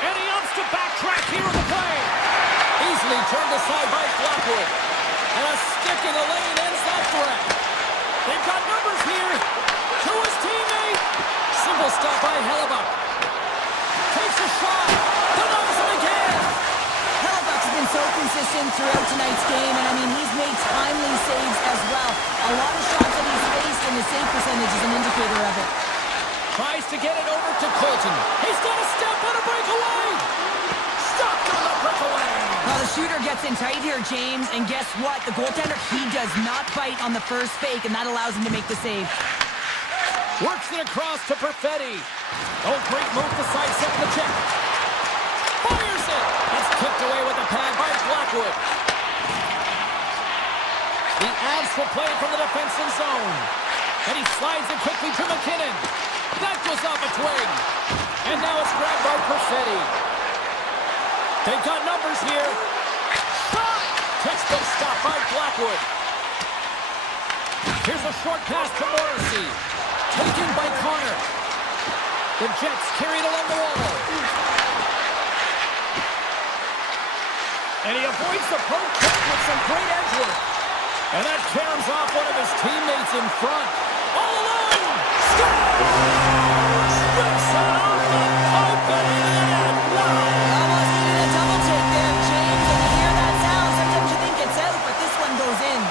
And he opts to backtrack here in the play. Easily turned aside by Blackwood. And a stick in the lane ends that threat. They've got numbers here. To his teammate. Simple stop by Hellebuck. Takes a shot. Denies him again. Hellebuck's been so consistent throughout tonight's game, and I mean, he's made timely saves as well. A lot of shots that he's faced, and the save percentage is an indicator of it. Tries to get it over to Colton. He's got a step on a breakaway. Stopped on the breakaway. Well, the shooter gets in tight here, James, and guess what? The goaltender, he does not bite on the first fake, and that allows him to make the save. Works it across to Perfetti. Oh, great move to sidestep the check. Fires it. It's kicked away with the pad by Blackwood. The Avs will play from the defensive zone. And he slides it quickly to McKinnon. That goes off a twig. And now it's grabbed by Perfetti. They've got numbers here. Shot! Textbook stop by Blackwood. Here's a short pass to Morrissey. Taken by Connor. The Jets carried along the wall. And he avoids the poke check with some great edge work. And that caroms off one of his teammates in front. All alone! Scores! Rips it off the pipe and in the net. Wow! Almost needed a double take there, James. And you hear that sound, sometimes you think it's out, but this one goes in.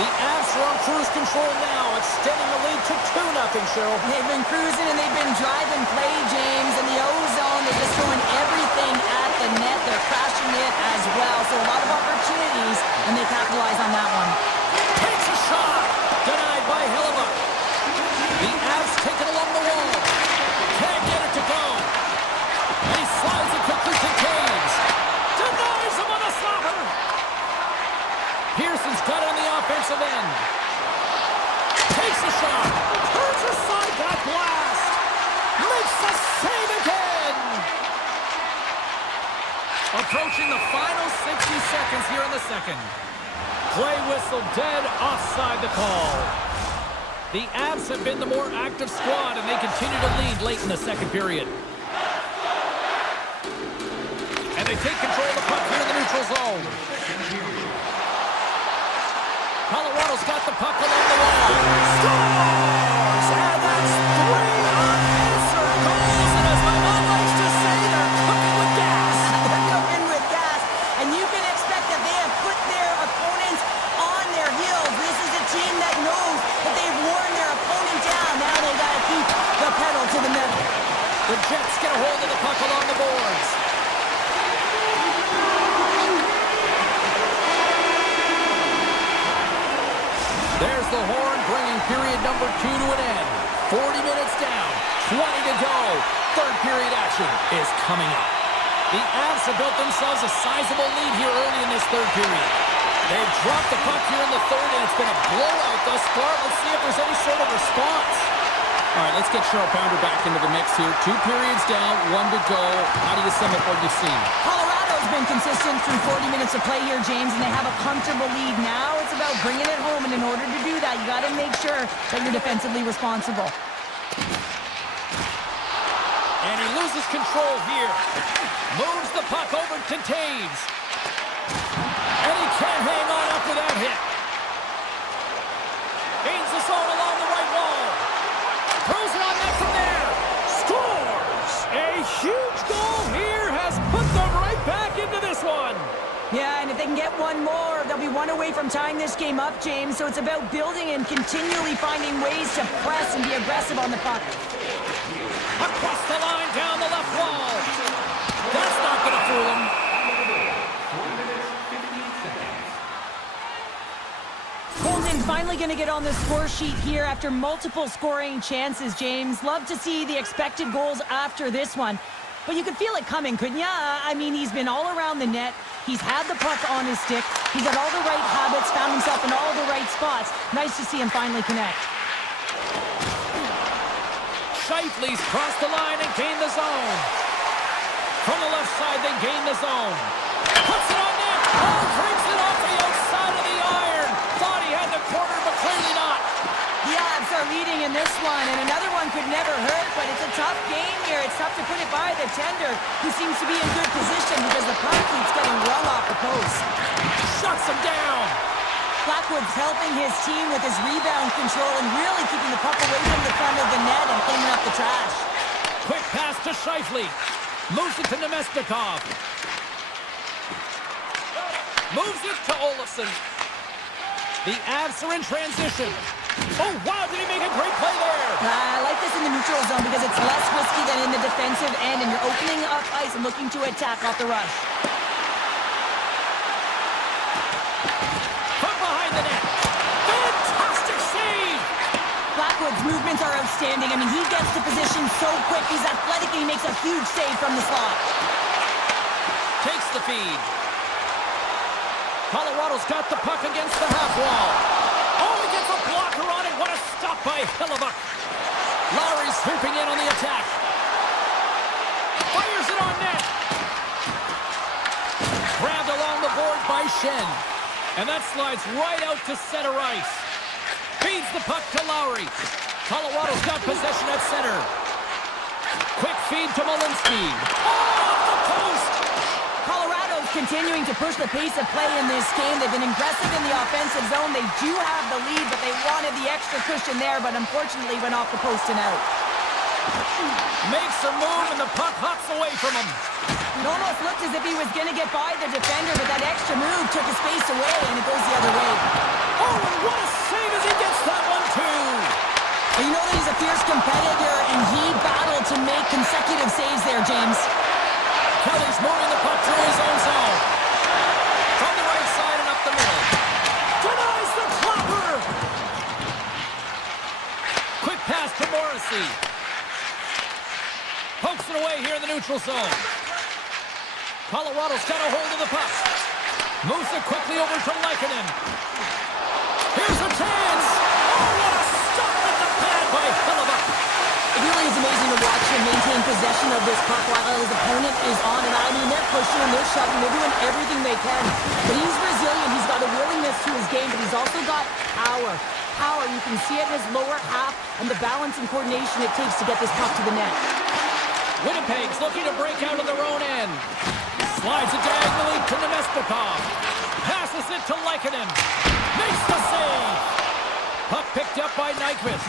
The Avs are on cruise control now, extending the lead to 2-0, Cheryl. They've been cruising and they've been driving play, James. In the O-zone, they're just throwing everything at the net. They're crashing it as well. So a lot of opportunities, and they capitalize on that one. Takes a shot. Denied by Hellebuck. The Avs take it along the wall. Can't get it to go. And he slides it quickly to Taves. Denies him on a slapper. Pearson's got it on the offensive end. Takes a shot. Turns aside that blast. Makes the save again. Approaching the final 60 seconds here in the second. Play whistle dead, offside the call. The Avs have been the more active squad, and they continue to lead late in the second period. And they take control of the puck here in the neutral zone. Colorado's got the puck along the wall. Scores! And that's 3 unanswered goals, and as my mom likes to say, they're cooking with gas. They're cooking with gas, and you can expect that they have put their opponents on their heels. This is a team that knows that they've worn their opponent down. Now they got to keep the pedal to the metal. The Jets get a hold of the puck along the boards. There's the horn, bringing period number 2 to an end. 40 minutes down, 20 to go. Third period action is coming up. The Avs have built themselves a sizable lead here early in this third period. They've dropped the puck here in the third, and it's been a blowout thus far. Let's see if there's any sort of response. All right, let's get Cheryl Pounder back into the mix here. 2 periods down, 1 to go. How do you sum up what you've seen? Colorado has been consistent through 40 minutes of play here, James, and they have a comfortable lead. Now it's about bringing it home, and in order to do that, you got to make sure that you're defensively responsible. And he loses control here. Moves the puck over to Taves. And he can't hang on after that hit. Gains the zone along the right wall. Throws it on net from there. Scores! A huge goal here has put them right back into this one. Yeah, and if they can get one more, they'll be one away from tying this game up, James. So it's about building and continually finding ways to press and be aggressive on the puck. Across the line, down the left wall. That's not going to fool him. Colton finally going to get on the score sheet here after multiple scoring chances, James. Love to see the expected goals after this one. But you could feel it coming, couldn't you? I mean, he's been all around the net. He's had the puck on his stick. He's got all the right habits, found himself in all the right spots. Nice to see him finally connect. Scheifele's crossed the line and gained the zone. From the left side, they gain the zone. Puts it on net. Oh, breaks it off the outside of the iron. Thought he had the corner, but clearly not. The Avs are leading in this one, and another one could never hurt, but it's a tough game here. It's tough to put it by the tender, who seems to be in good position because the puck keeps getting rung off the post. Shuts him down. Blackwood's helping his team with his rebound control and really keeping the puck away from the front of the net and cleaning up the trash. Quick pass to Scheifele. Moves it to Nemestikov. Moves it to Olofsson. The Avs are in transition. Oh, wow, did he make a great play there? I like this in the neutral zone because it's less risky than in the defensive end, and you're opening up ice and looking to attack off the rush. From behind the net. Fantastic save! Blackwood's movements are outstanding. I mean, he gets to position so quick. He's athletic, and he makes a huge save from the slot. Takes the feed. Colorado's got the puck against the half wall. Oh, he gets a blocker on it. What a stop by Hellebuck. Lowry's swooping in on the attack. Fires it on net. Grabbed along the board by Shen. And that slides right out to center ice. Feeds the puck to Lowry. Colorado's got possession at center. Quick feed to Malinsky. Oh, off the post. Colorado's continuing to push the pace of play in this game. They've been aggressive in the offensive zone. They do have the lead, but they wanted the extra cushion there, but unfortunately went off the post and out. Makes a move, and the puck hops away from him. It almost looked as if he was going to get by the defender, but that extra move took his space away, and it goes the other way. Oh, and what a save as he gets that one, too. Well, you know that he's a fierce competitor, and he battled to make consecutive saves there, James. Kelly's moving the puck through his own zone. From the right side and up the middle. Denies the clopper. Quick pass to Morrissey. Pokes it away here in the neutral zone. Colorado's got a hold of the puck. Moves it quickly over to Lehkonen. Here's a chance. Oh, what a stop at the pad by Hellebuck. It really is amazing to watch him maintain possession of this puck while his opponent is on. And I mean, they're pushing him, they're shoving, they're doing everything they can. But he's resilient, he's got a willingness to his game, but he's also got power. Power, you can see it in his lower half and the balance and coordination it takes to get this puck to the net. Winnipeg's looking to break out of their own end. Slides it diagonally to Nemestikov. Passes it to Lehkonen. Makes the save. Puck picked up by Nyquist.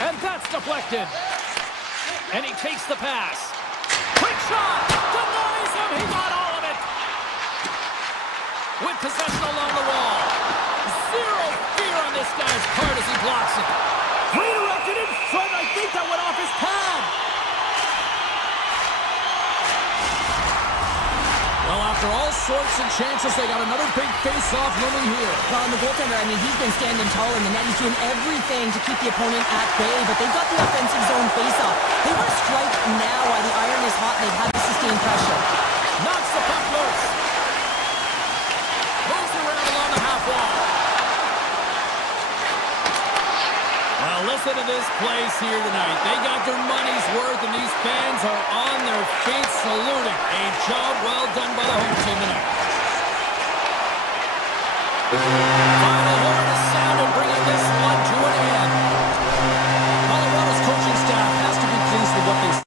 And that's deflected. And he takes the pass. Quick shot! Denies him! He got all of it! With possession along the wall. Zero fear on this guy's part as he blocks it. Redirected in front. I think that went off his pad. Well, after all sorts of chances, they got another big face-off looming here. Well, and the goaltender, I mean, he's been standing tall in the net. He's doing everything to keep the opponent at bay, but they've got the offensive zone face-off. They want to strike now while the iron is hot, and they've had to sustain pressure. Knocks the puck loose. Moves around along the half wall. Well, listen to this place here tonight. They got their money's worth, and these fans are on their feet, Saluting. A job well done by the home team tonight. Final horn is sounded, bringing this one to an end. Colorado's coaching staff has to be pleased with what they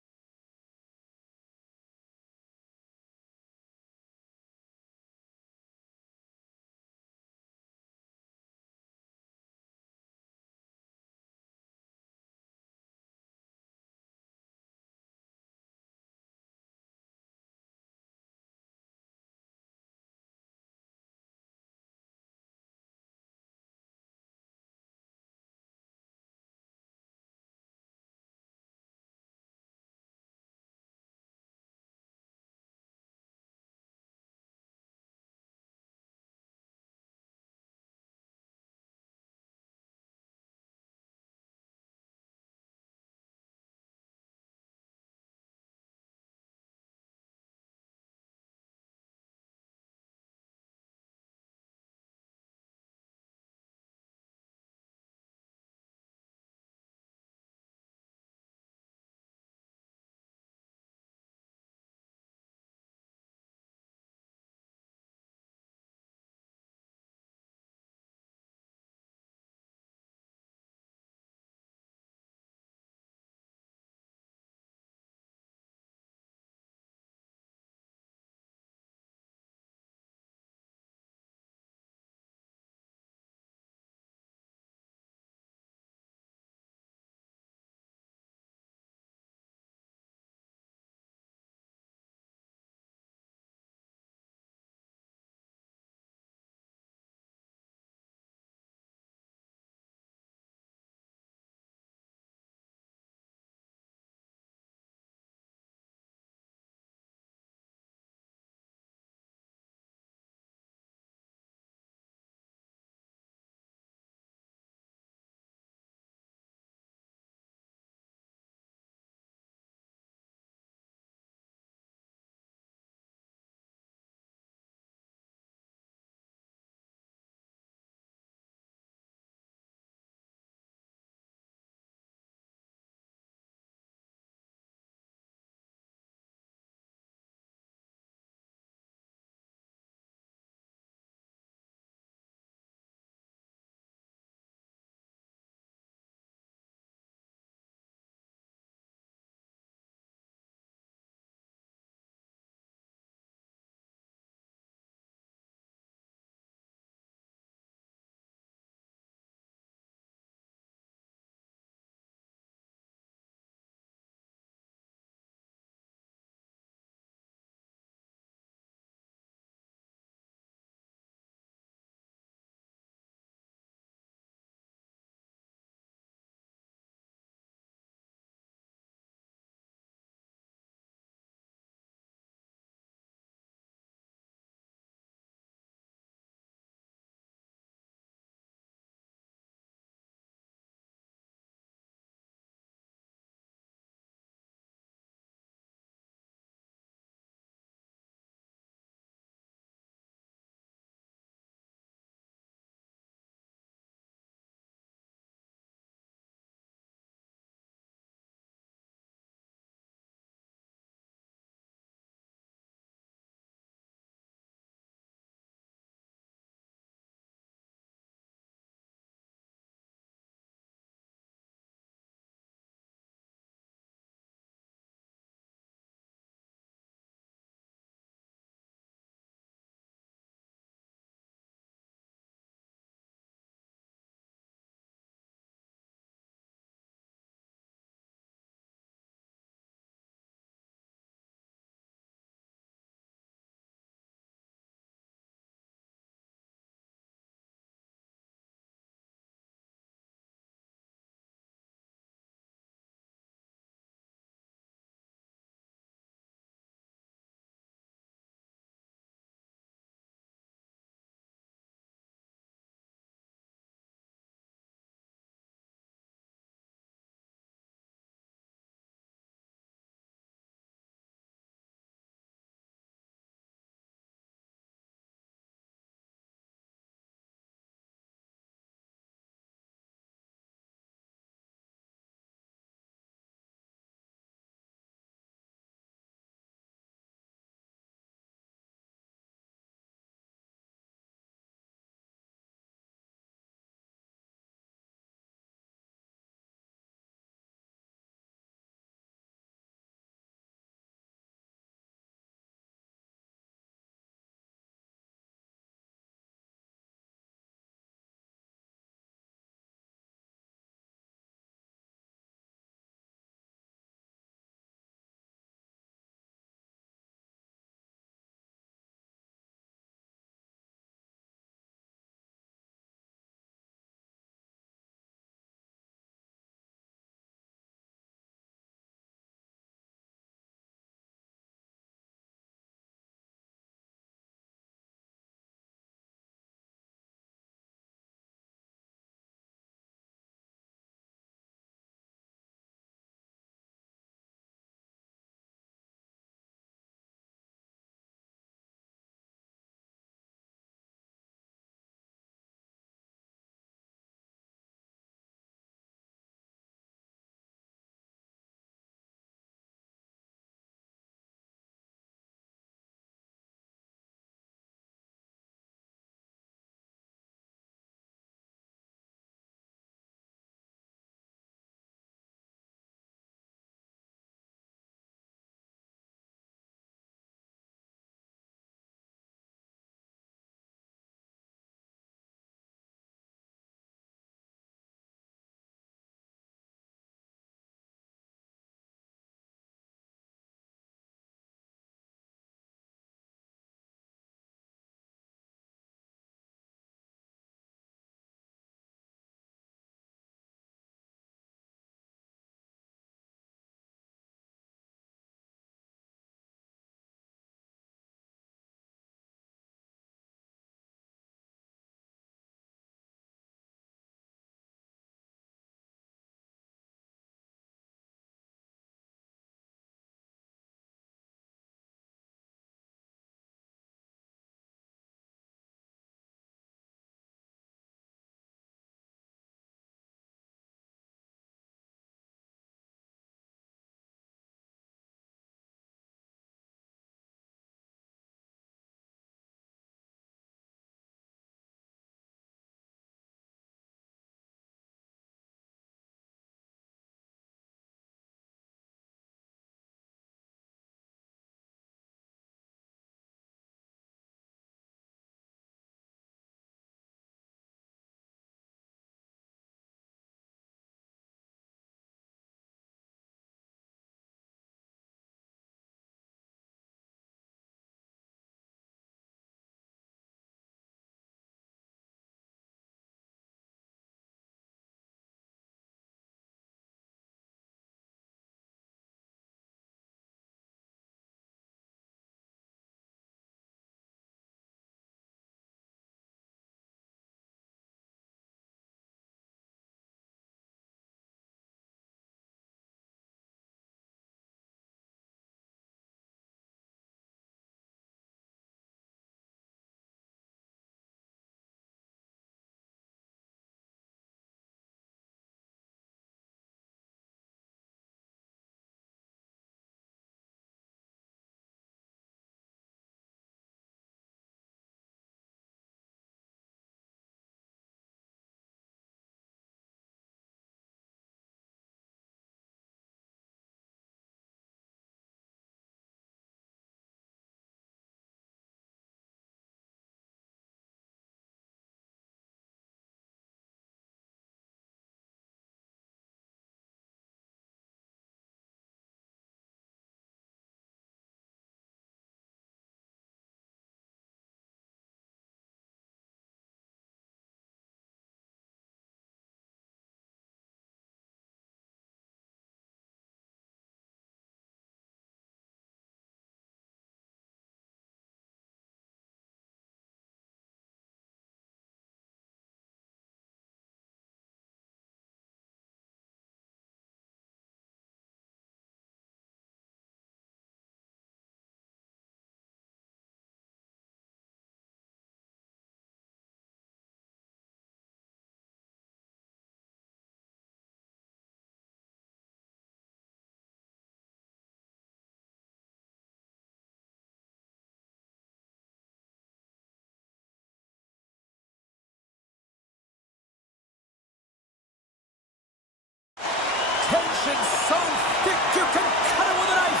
Tension so thick you can cut it with a knife.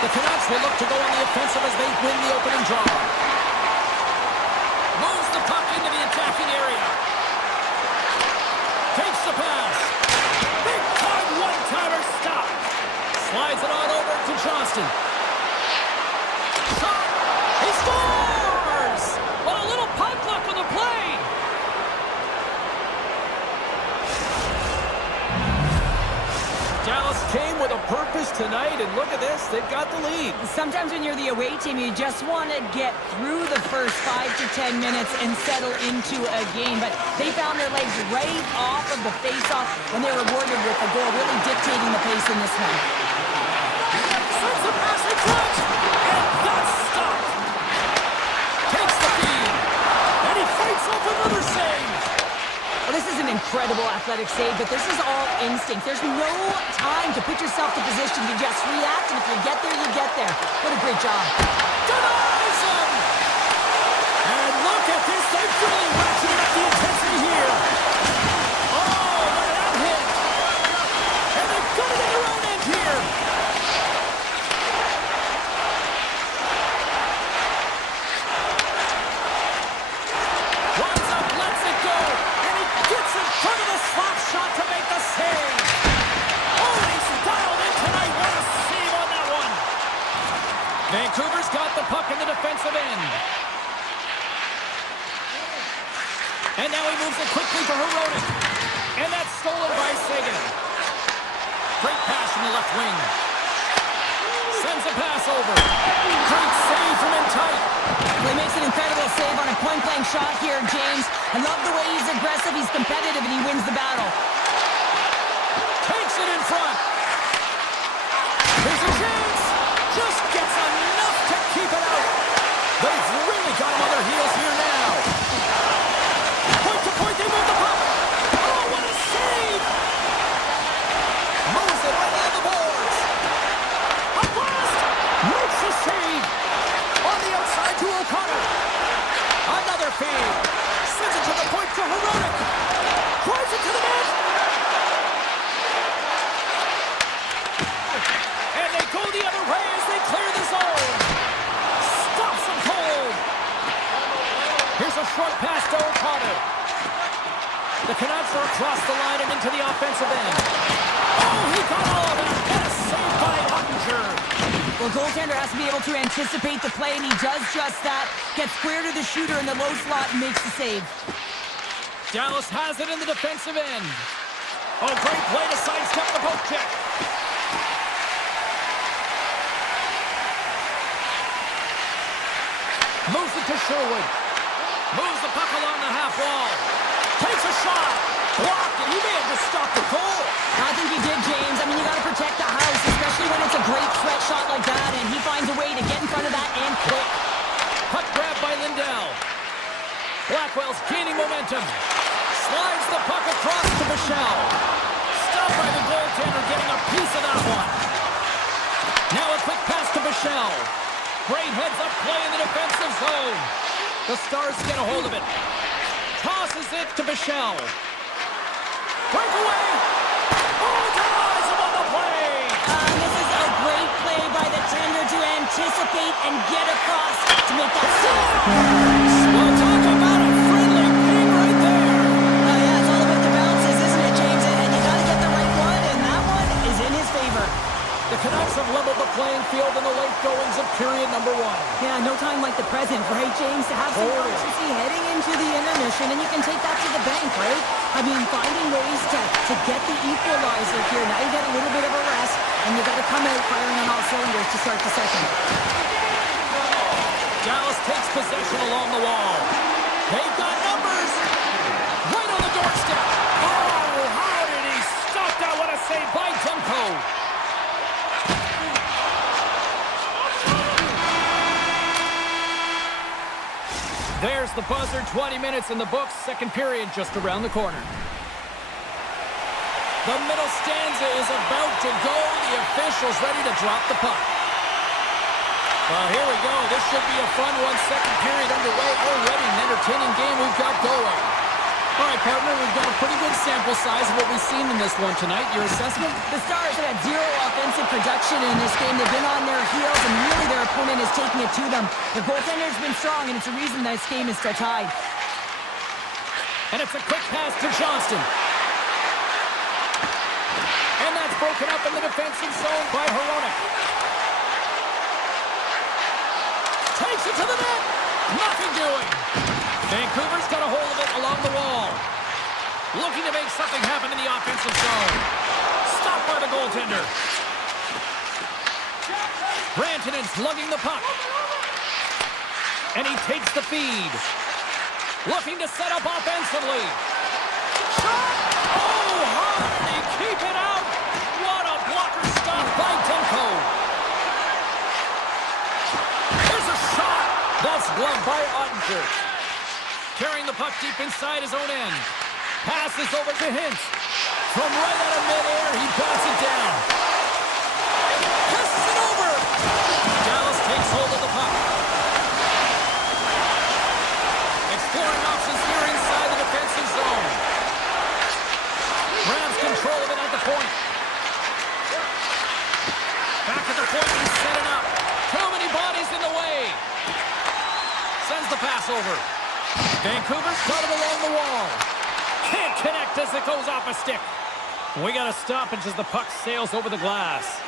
The Canucks will look to go on the offensive as they win the opening draw. Moves the puck into the attacking area. Takes the pass. Big time one-timer stop. Slides it on over to Johnston. Shot. He scores! Well, a little puck luck on the play. Dallas came with a purpose tonight, and look at this, they've got the lead. Sometimes when you're the away team, you just want to get through the first 5 to 10 minutes and settle into a game. But they found their legs right off of the face-off when they were rewarded with a goal, really dictating the pace in this one. Sends the pass in front, and that's stopped. Takes the feed, and he fights off another save. Well, this is an incredible athletic save, but this is all instinct. There's no time to put yourself in position to just react, and if you get there, you get there. What a great job. Denies him! And look at this, they've really ratcheted up the intensity here. Oh, look at that hit. And they've got it in their own end here. Runs up, lets it go. Gets in front of the slap shot to make the save. Oh, he's dialed in tonight. What a save on that one. Vancouver's got the puck in the defensive end. And now he moves it quickly to Hironic. And that's stolen by Sagan. Great pass from the left wing. Sends a pass over. Great save from in tight. Well, he makes an incredible save on a point-blank shot here, James. I love the way he's aggressive, he's competitive, and he wins the battle. Takes it in front. Here's a chance. Just gets enough to keep it out. They've really got him on their heels here now. Point to point, they move the puck. Oh, what a save. Moves it right on the boards. A blast. Makes the save. On the outside to O'Connor. Another feed. Sends it to the point to Hironic. Drives it to the net. And they go the other way as they clear the zone. Stops them cold. Here's a short pass to O'Connor. The Canucks are across the line and into the offensive end. Oh, he got all of it. What a save by Ottinger. Well, goaltender has to be able to anticipate the play, and he does just that. Gets square to the shooter in the low slot and makes the save. Dallas has it in the defensive end. Oh, great play to sidestep the poke check. Moves it to Sherwood. Moves the puck along the half wall. Takes a shot. Blocked it. He may have just stopped the goal. I think he did, James. I mean, you got to protect the house, especially when it's a great threat shot like that, and he finds a way to get in front of that and quick. Puck grab by Lindell. Blackwell's gaining momentum. Slides the puck across to Michelle. Stopped by the goaltender, getting a piece of that one. Now a quick pass to Michelle. Great heads-up play in the defensive zone. The Stars get a hold of it. Tosses it to Michelle. Breakaway. Oh, denies him on the play. This is a great play by the tender to anticipate and get across to make that save. Well, talk about a friendly ping right there. Yeah, it's all about the bounces, isn't it, James? And you got to get the right one, and that one is in his favor. The Canucks have leveled the playing field in the late goings of period number 1. Yeah, no time like the present, right, James? To have some urgency heading into the intermission, and you can take that to the bank, right? I mean, finding ways to get the equalizer here. Now you get a little bit of a rest, and you got to come out firing on all cylinders to start the second. Dallas takes possession along the wall. They've got numbers. Right on the doorstep. Oh, how did he stop that? What a save by Demko. There's the buzzer, 20 minutes in the books, second period just around the corner. The middle stanza is about to go. The officials ready to drop the puck. Well, here we go. This should be a fun one. Second period underway. Already an entertaining game we've got going. All right, partner, we've got a pretty good sample size of what we've seen in this one tonight. Your assessment? The Stars have had zero offensive production in this game. They've been on their heels, and really their opponent is taking it to them. The goaltender's been strong, and it's a reason this game is still tied. And it's a quick pass to Johnston. And that's broken up in the defensive zone by Hronek. Takes it to the net. Nothing doing. Vancouver's got a hold of it along the wall. Looking to make something happen in the offensive zone. Stopped by the goaltender. Rantanen's lugging the puck. And he takes the feed. Looking to set up offensively. Shot! Oh, hard! They keep it out! What a blocker stop by Demko. Here's a shot! That's gloved by Ottinger. Carrying the puck deep inside his own end. Passes over to Hintz. From right out of midair, he bats it down. Passes it over! Dallas takes hold of the puck. Exploring options here inside the defensive zone. Grabs control of it at the point. Back at the point, he's setting up. Too many bodies in the way. Sends the pass over. Vancouver's got it along the wall. Can't connect as it goes off a stick. We got a stoppage as the puck sails over the glass.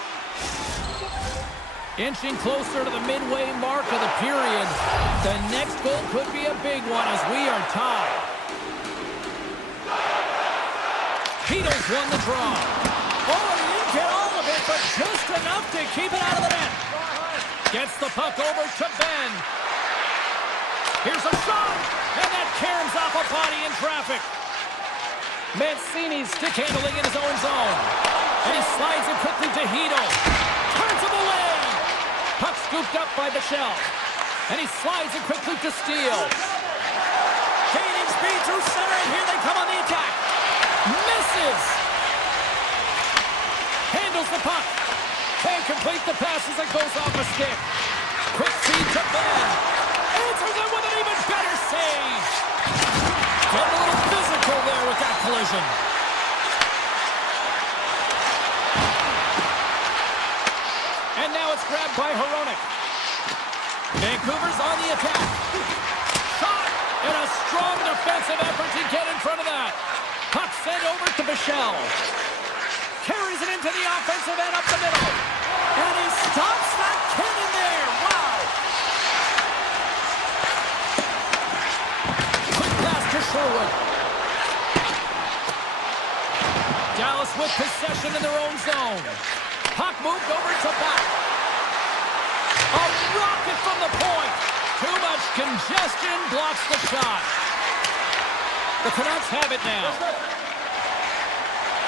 Inching closer to the midway mark of the period. The next goal could be a big one as we are tied. Beatles won the draw. Oh, he didn't get all of it, but just enough to keep it out of the net. Gets the puck over to Ben. Here's a shot, and that caroms off a body in traffic. Mancini's stick handling in his own zone. And he slides it quickly to Hito. Turns him away. Puck scooped up by Bichelle. And he slides it quickly to Steele. Gaining speed through center, and here they come on the attack. Misses. Handles the puck. Can't complete the pass as it goes off a stick. Quick feed to Ben. Answers it with an even better save. Getting a little physical there with that collision. And now it's grabbed by Hronek. Vancouver's on the attack. Shot! And a strong defensive effort to get in front of that. Puck sent over to Bichelle. Carries it into the offensive end up the middle. And he stops that cannon there. Wow! Quick pass to Sherwood. Dallas with possession in their own zone. Puck moved over to back. A rocket from the point. Too much congestion blocks the shot. The Canucks have it now.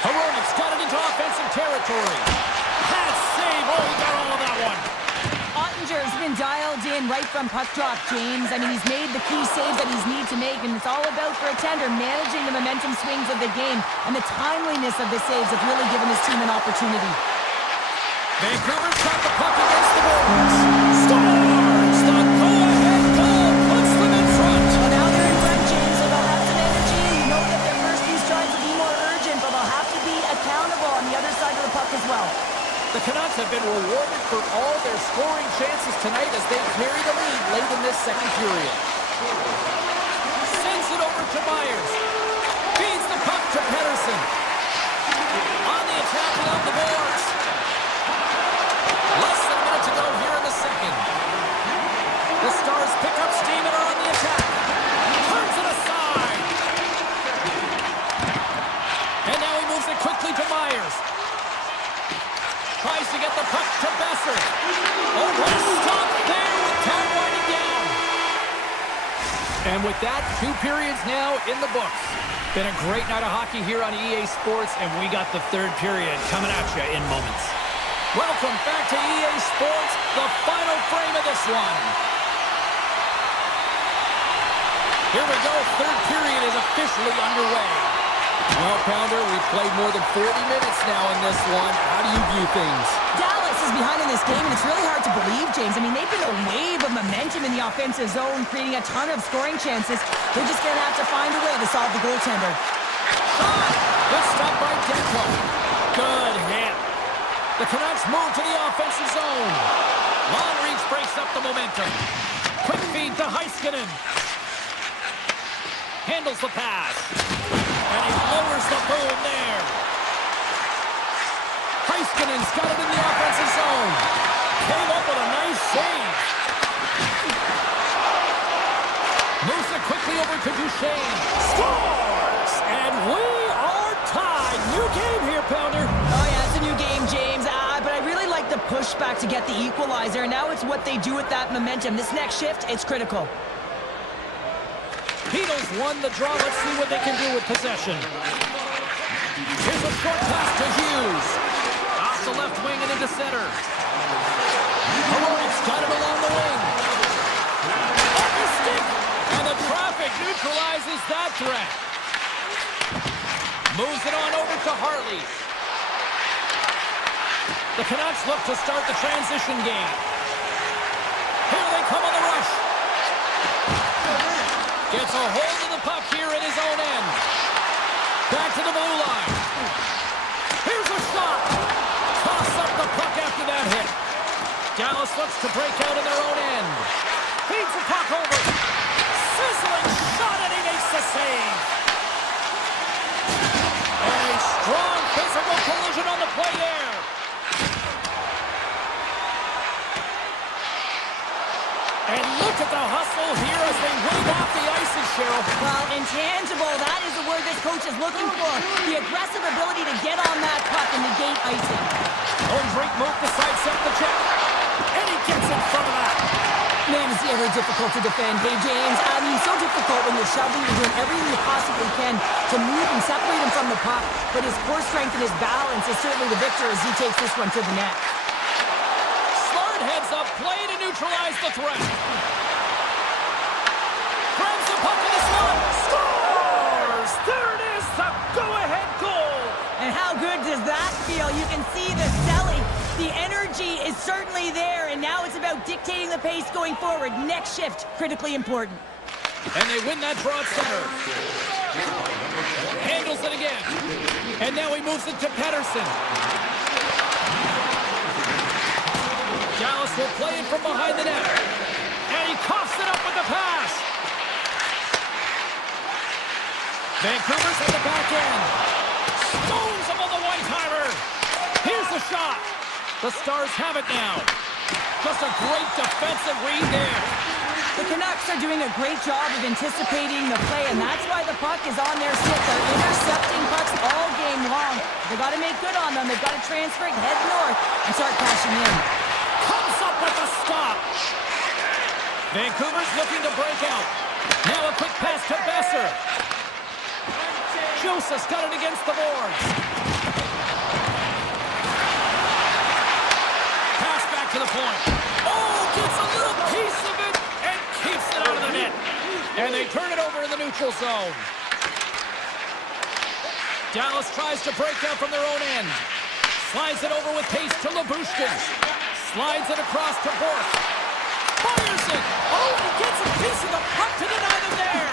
Hronek's got it into offensive territory. Pass save. Oh, he got all of that one. Ottinger's been dialed in right from puck drop, James. I mean, he's made the key saves that he's need to make, and it's all about, for a tender, managing the momentum swings of the game, and the timeliness of the saves have really given his team an opportunity. Vancouver's got the puck against the boards. Scores! The go-ahead goal puts them in front. Well, now they're in front, James, so they'll have some energy. You know that their first few strides will be more urgent, but they'll have to be accountable on the other side of the puck as well. The Canucks have been rewarded for all their scoring chances tonight as they carry the lead late in this second period. Sends it over to Myers. Feeds the puck to Pettersson. On the attack along the boards. Less than a minute to go here in the second. The Stars pick up steam and are on the attack. Turns it aside. And now he moves it quickly to Myers. Tries to get the puck to Besser. Oh, what a stop there with time winding down. And with that, 2 periods now in the books. Been a great night of hockey here on EA Sports, and we got the 3rd period coming at you in moments. Welcome back to EA Sports, the final frame of this one. Here we go, 3rd period is officially underway. Well, Pounder, we've played more than 40 minutes now in this one. How do you view things? Dallas is is behind in this game, and it's really hard to believe, James. I mean, they've been a wave of momentum in the offensive zone, creating a ton of scoring chances. They're just going to have to find a way to solve the goaltender. Shot! Good stop by Demko. Good hit. The Canucks move to the offensive zone. Long reach breaks up the momentum. Quick feed to Heiskanen. Handles the pass. And he lowers the boom there. Heiskanen's got it in the offensive zone. Came up with a nice save. Moves it quickly over to Duchesne. Scores! And we are tied. New game here, Pounder. Oh, yeah, it's a new game, James. But I really like the pushback to get the equalizer. And now it's what they do with that momentum. This next shift, it's critical. Beatles won the draw. Let's see what they can do with possession. Here's a short pass to Hughes. Off the left wing and into center. Heroic's got it along the wing. Off the stick. And the traffic neutralizes that threat. Moves it on over to Hartley. The Canucks look to start the transition game. Here they come on the rush. Gets a hold of the puck here in his own end. Back to the blue line. Here's a shot. Toss up the puck after that hit. Dallas looks to break out in their own end. Feeds the puck over. Sizzling shot, and he makes the save. And a strong physical collision on the play there. And look at the hustle here as they wave off the ices, Cheryl. Well, intangible, that is the word this coach is looking for. The aggressive ability to get on that puck and negate icing. Drake move to sidestep the check. And he gets in front of that. Man, is he ever difficult to defend. Hey, James, I mean, so difficult when you're shoving, you're doing everything you possibly can to move and separate him from the puck. But his core strength and his balance is certainly the victor as he takes this one to the net. Heads up, play to neutralize the threat. Grabs the puck in the slot. Scores! There it is, the go-ahead goal. And how good does that feel? You can see the selling. The energy is certainly there, and now it's about dictating the pace going forward. Next shift, critically important. And they win that draw at center. Handles it again. And now he moves it to Pettersson. Dallas will play it from behind the net. And he coughs it up with the pass. Vancouver's at the back end. Stones him on the one-timer. Here's the shot. The Stars have it now. Just a great defensive read there. The Canucks are doing a great job of anticipating the play, and that's why the puck is on their stick. They're intercepting pucks all game long. They've got to make good on them. They've got to transfer it, head north, and start cashing in. Comes up with a stop. Vancouver's looking to break out. Now a quick pass to Besser. Joseph's got it against the boards. Pass back to the point. Oh, gets a little piece of it and keeps it out of the net. And they turn it over in the neutral zone. Dallas tries to break out from their own end. Slides it over with pace to Lyubushkin. Slides it across to Bork. Fires it. Oh, he gets a piece of the puck to deny them there.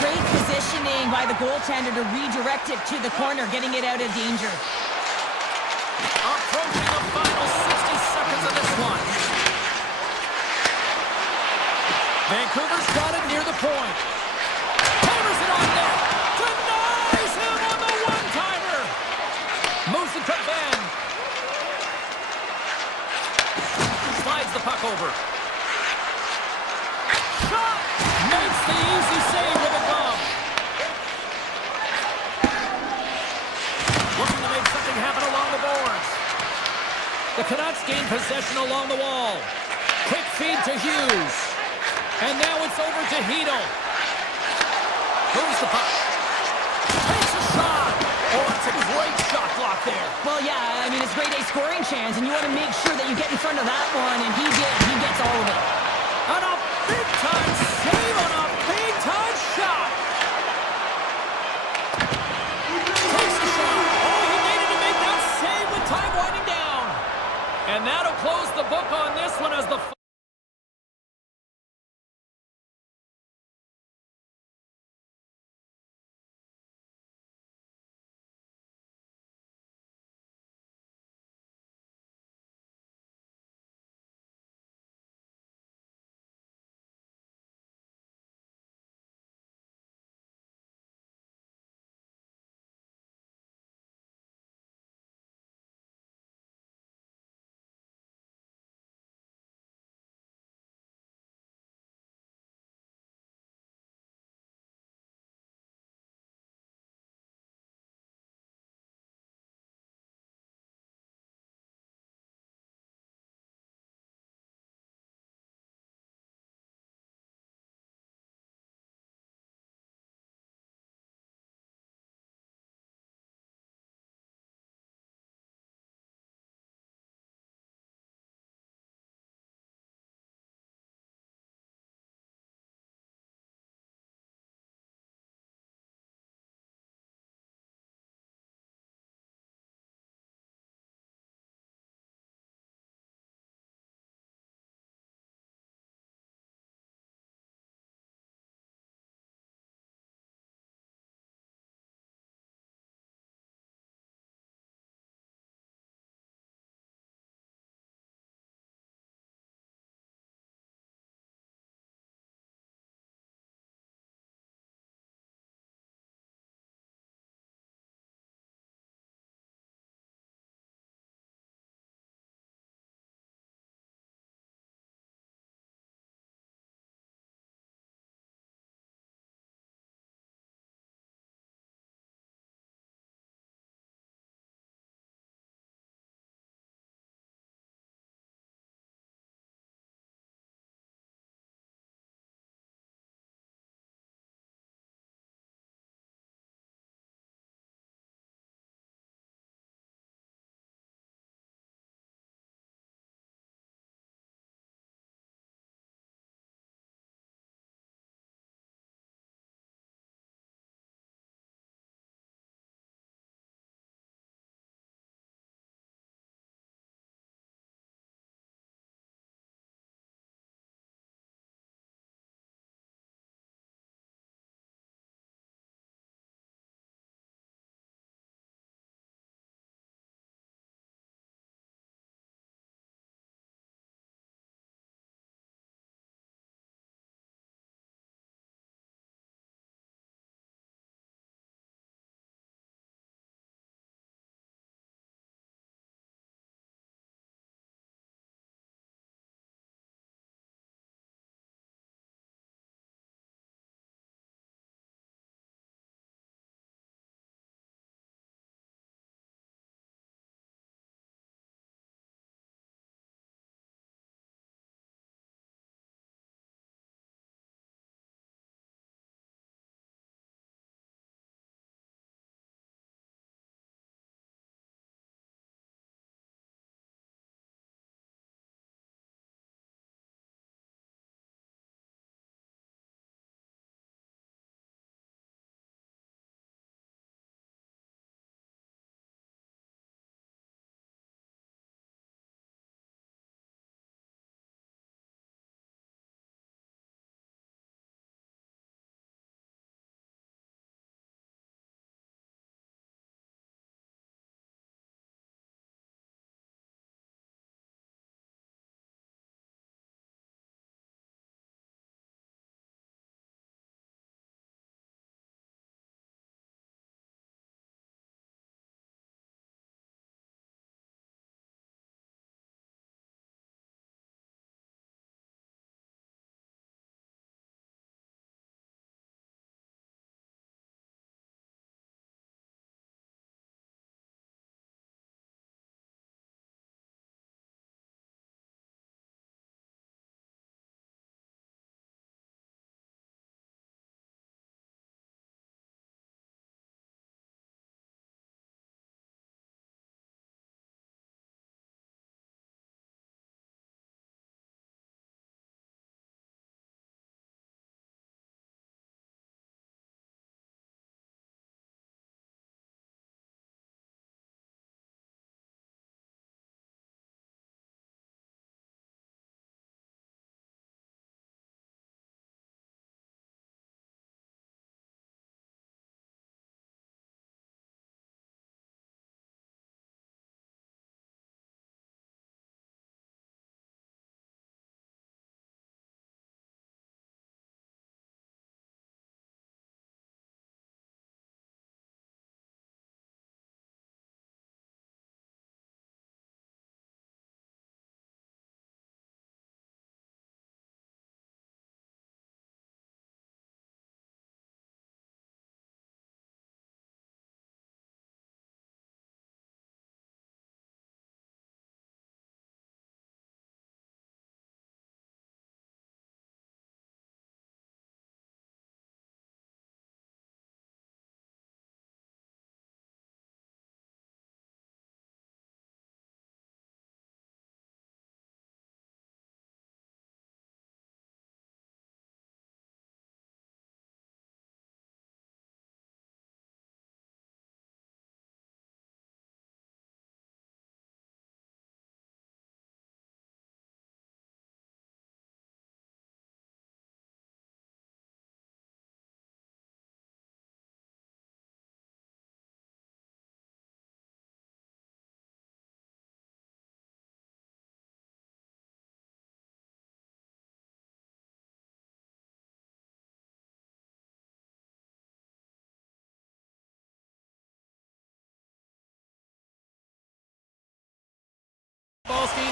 Great positioning by the goaltender to redirect it to the corner, getting it out of danger. Approaching the final 60 seconds of this one. Vancouver's got it near the point. Hammers it on net. Denies him on the one-timer. Moves it to Ben. Slides the puck over. Shot! Makes the easy save with a glove. Looking to make something happen along the boards. The Canucks gain possession along the wall. Quick feed to Hughes. And now it's over to Hedl. Moves the puck. Takes a shot. Oh, that's a great shot block there. Well, yeah, I mean, it's grade A scoring chance, and you want to make sure that you get in front of that one, and he did. He gets all of it. On a big-time save on a big-time shot. Takes the shot. Oh, he needed to make that save with time winding down. And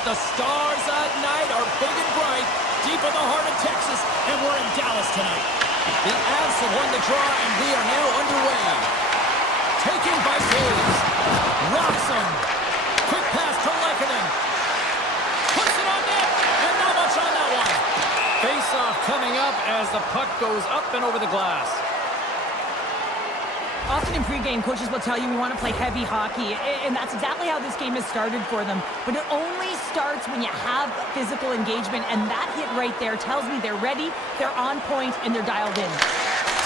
the stars at night are big and bright, deep in the heart of Texas, and we're in Dallas tonight. The Avs have won the draw, and we are now underway. Taken by Taves. Rocks him. Quick pass to Lehkonen. Puts it on net, and not much on that one. Face-off coming up as the puck goes up and over the glass. Often in pregame, coaches will tell you we want to play heavy hockey, and that's exactly how this game has started for them. But it only starts when you have physical engagement, and that hit right there tells me they're ready, they're on point, and they're dialed in.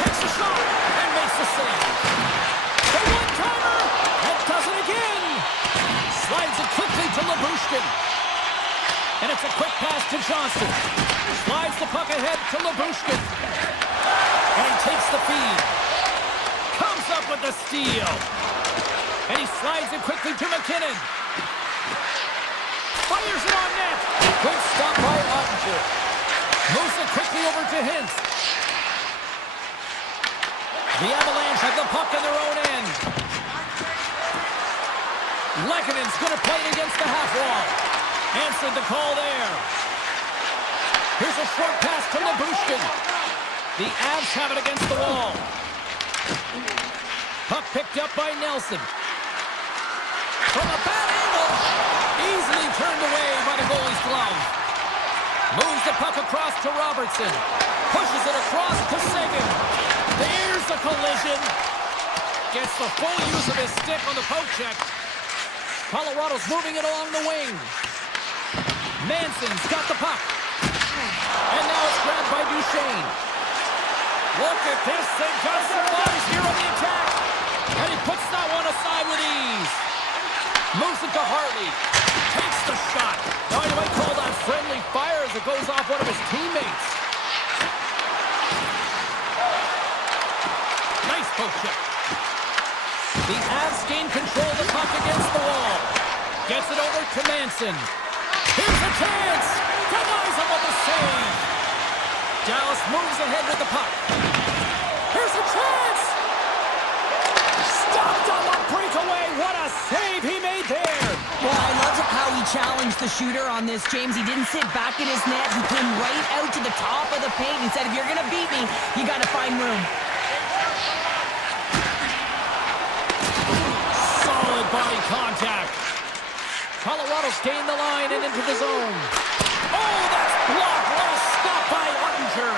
Takes the shot and makes the save. The one-timer, and does it again. Slides it quickly to Labushkin. And it's a quick pass to Johnston. Slides the puck ahead to Labushkin. And he takes the feed. Comes up with the steal. And he slides it quickly to McKinnon. Fires it on net. Good stop by Ottinger. Moves it quickly over to Hintz. The Avalanche have the puck in their own end. Lehkonen's going to play it against the half wall. Answered the call there. Here's a short pass to Labushkin. The Avs have it against the wall. Puck picked up by Nelson. From a bad angle. Easily turned away by the goalie's glove. Moves the puck across to Robertson. Pushes it across to Sagan. There's the collision. Gets the full use of his stick on the poke check. Colorado's moving it along the wing. Manson's got the puck. And now it's grabbed by Duchesne. Look at this. They've got some bodies here on the attack. And he puts that one aside with ease. Moves it to Hartley. Takes the shot. Now you might call that friendly fire as it goes off one of his teammates. Nice poke check. The Avs gain control of the puck against the wall. Gets it over to Manson. Here's a chance. Denies him with the save. Dallas moves ahead with the puck. Here's a chance. Stopped on the breakaway. What a save he made there. Well, I love how he challenged the shooter on this, James. He didn't sit back in his net. He came right out to the top of the paint and said, if you're going to beat me, you got to find room. Solid body contact. Colorado's gained the line and into the zone. Oh, that's blocked. What a stop by Ottinger.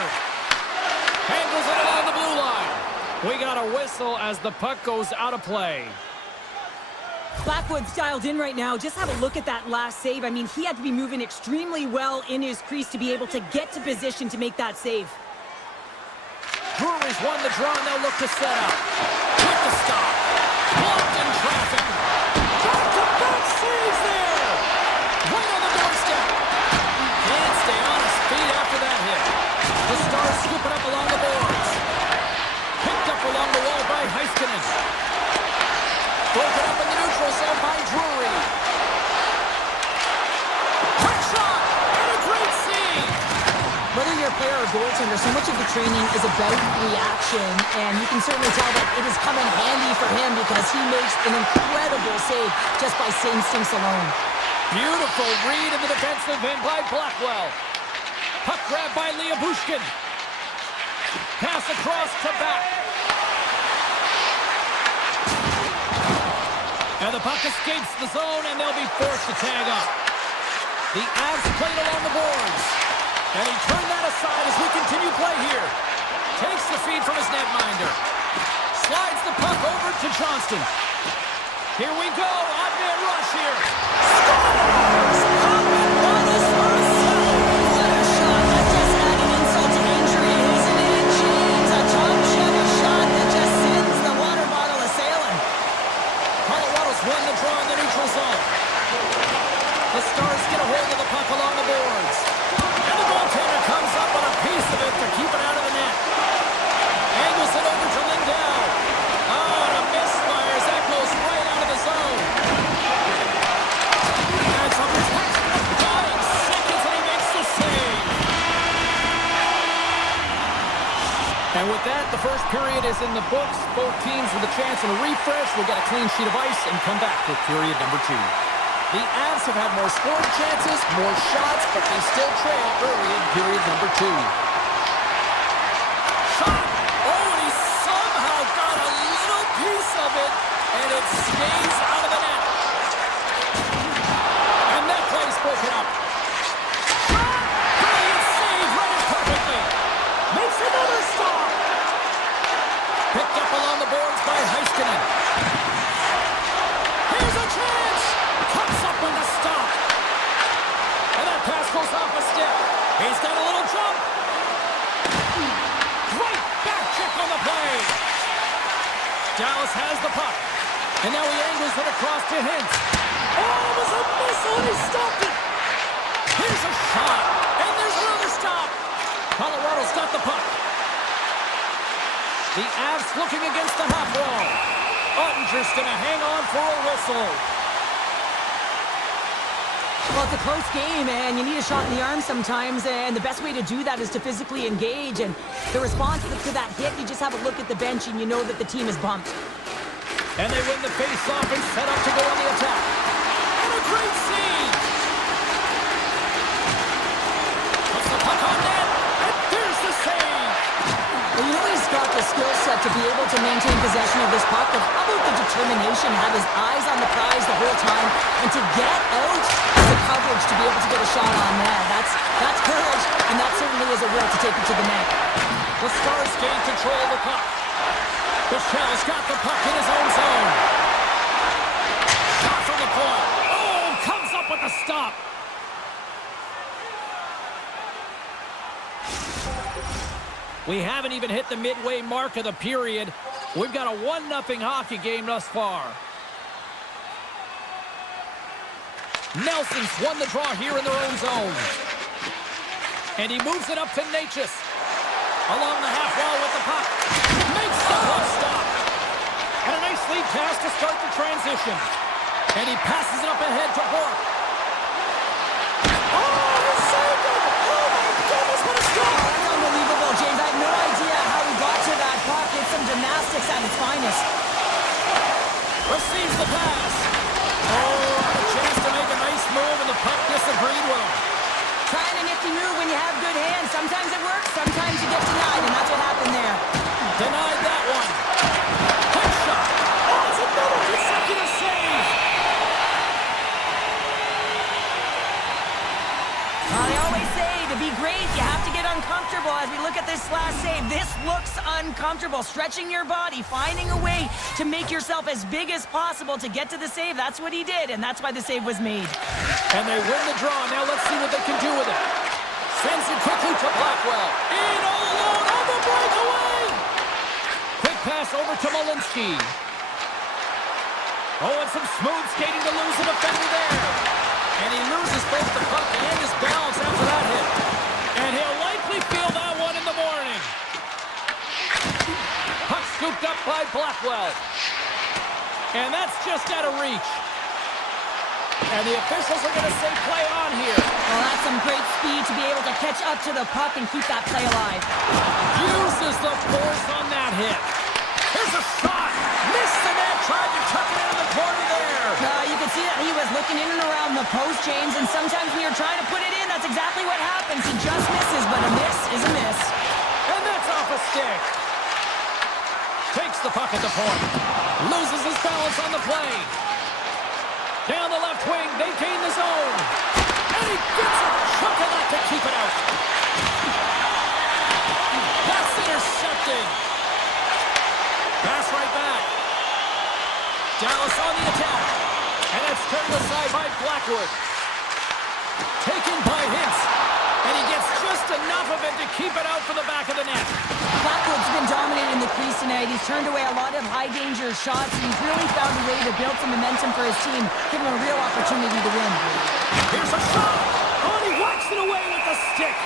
Handles it along the blue line. We got a whistle as the puck goes out of play. Blackwood's dialed in right now. Just have a look at that last save. I mean, he had to be moving extremely well in his crease to be able to get to position to make that save. Brewery's won the draw and they'll look to set up. Quick to stop. Blocked in traffic. Back-to-back saves there. Right on the doorstep. Can't stay on his feet after that hit. The Stars scoop it up along the boards. Picked up along the wall by Heiskanen. Broken up in the neutral zone by Drury. Quick shot and a great save. Whether you're a player or goaltender, so much of the training is about reaction, and you can certainly tell that it is coming handy for him because he makes an incredible save just by instincts alone. Beautiful read in the defensive end by Blackwell. Puck grab by Bushkin. Pass across to back. And the puck escapes the zone, and they'll be forced to tag up. The Avs played along the boards. And he turned that aside as we continue play here. Takes the feed from his netminder. Slides the puck over to Johnston. Here we go. Odd-man rush here. Scores! What a shot. That just added insult to injury, isn't it, James? A top shutter shot that just sends the water bottle a-sailing. Colorado's won the draw in the neutral zone. The Stars get a hold of the puck along the boards. And the goaltender comes up on a piece of it to keep it out of the net. Angles it over to Lindell. Oh, and a misfire as that goes right out of the zone. That's a protection of dying seconds, and he makes the save. And with that, the first period is in the books. Both teams with a chance and a refresh will get a clean sheet of ice and come back with period number 2. The Avs have had more scoring chances, more shots, but they still trail early in period number 2. Shot! Oh, and he somehow got a little piece of it, and it stays out of the net. And that play's broken up. Shot! Brilliant save, read it perfectly. Makes another stop. Picked up along the boards by Heiskanen. Here's a chance! Comes up with the stop. And that pass goes off a stick. He's got a little jump. Great back check on the play. Dallas has the puck. And now he angles it across to Hintz. Oh, it was a missile and he stopped it. Here's a shot. And there's another stop. Colorado's got the puck. The Avs looking against the half wall. Ottinger's going to hang on for a whistle. Well, it's a close game, and you need a shot in the arm sometimes, and the best way to do that is to physically engage, and the response to that hit, you just have a look at the bench, and you know that the team is bumped. And they win the face-off and set up to go on the attack. And a great save! Puts the puck on net, and there's the save! Well, you know he's got the skill set to be able to maintain possession of this puck, but how about the determination, have his eyes on the prize the whole time, and to get out the coverage to be able to get a shot on net. That's courage, and that certainly is a will to take it to the net. The Stars gain control of the puck. Michel's got the puck in his own zone. Shot from the point. Oh, comes up with the stop. We haven't even hit the midway mark of the period. We've got a 1-0 hockey game thus far. Nelson's won the draw here in their own zone. And he moves it up to Natchez. Along the half wall with the puck. Makes the puck stop. And a nice lead pass to start the transition. And he passes it up ahead to Bork. Oh, he saved it! Oh my goodness, what a stop! That's unbelievable, James. I have no idea how he got to that puck. It's some gymnastics at its finest. Receives the pass. Oh, a chance to make a nice move, and the puck disagreed with him. Trying a nifty move when you have good hands. Sometimes it works, sometimes you get denied, and that's what happened there. Denied that one. Quick shot. Oh, it's another consecutive save. I always say, to be great, you have to get uncomfortable. As we look at this last save, this looks uncomfortable. Stretching your body, finding a way to make yourself as big as possible to get to the save. That's what he did, and that's why the save was made. And they win the draw. Now let's see what they can do with it. Sends it quickly to Blackwell. In all alone on the breakaway. Quick pass over to Malinsky. Oh, and some smooth skating to lose the defender there. And he loses both the puck and his balance after that hit. And he'll likely feel that one in the morning. Puck scooped up by Blackwell. And that's just out of reach. And the officials are going to say play on here. Well, that's some great speed to be able to catch up to the puck and keep that play alive. Uses the force on that hit. Here's a shot. Missed the net. Tried to tuck it into the corner there. You can see that he was looking in and around the post, James, and sometimes when you're trying to put it in, that's exactly what happens. He just misses, but a miss is a miss. And that's off a stick. Takes the puck at the point. Loses his balance on the play. Down the left wing, they gain the zone. And he gets a chunk of that to keep it out. That's intercepted. Pass right back. Dallas on the attack. And it's turned aside by Blackwood. Taken by Hintz. And he gets just enough of it to keep it out for the back of the net. Blackwood's been dominating the crease tonight. He's turned away a lot of high-danger shots, and he's really found a way to build some momentum for his team, give him a real opportunity to win. Here's a shot! Oh, and he whacks it away with the stick!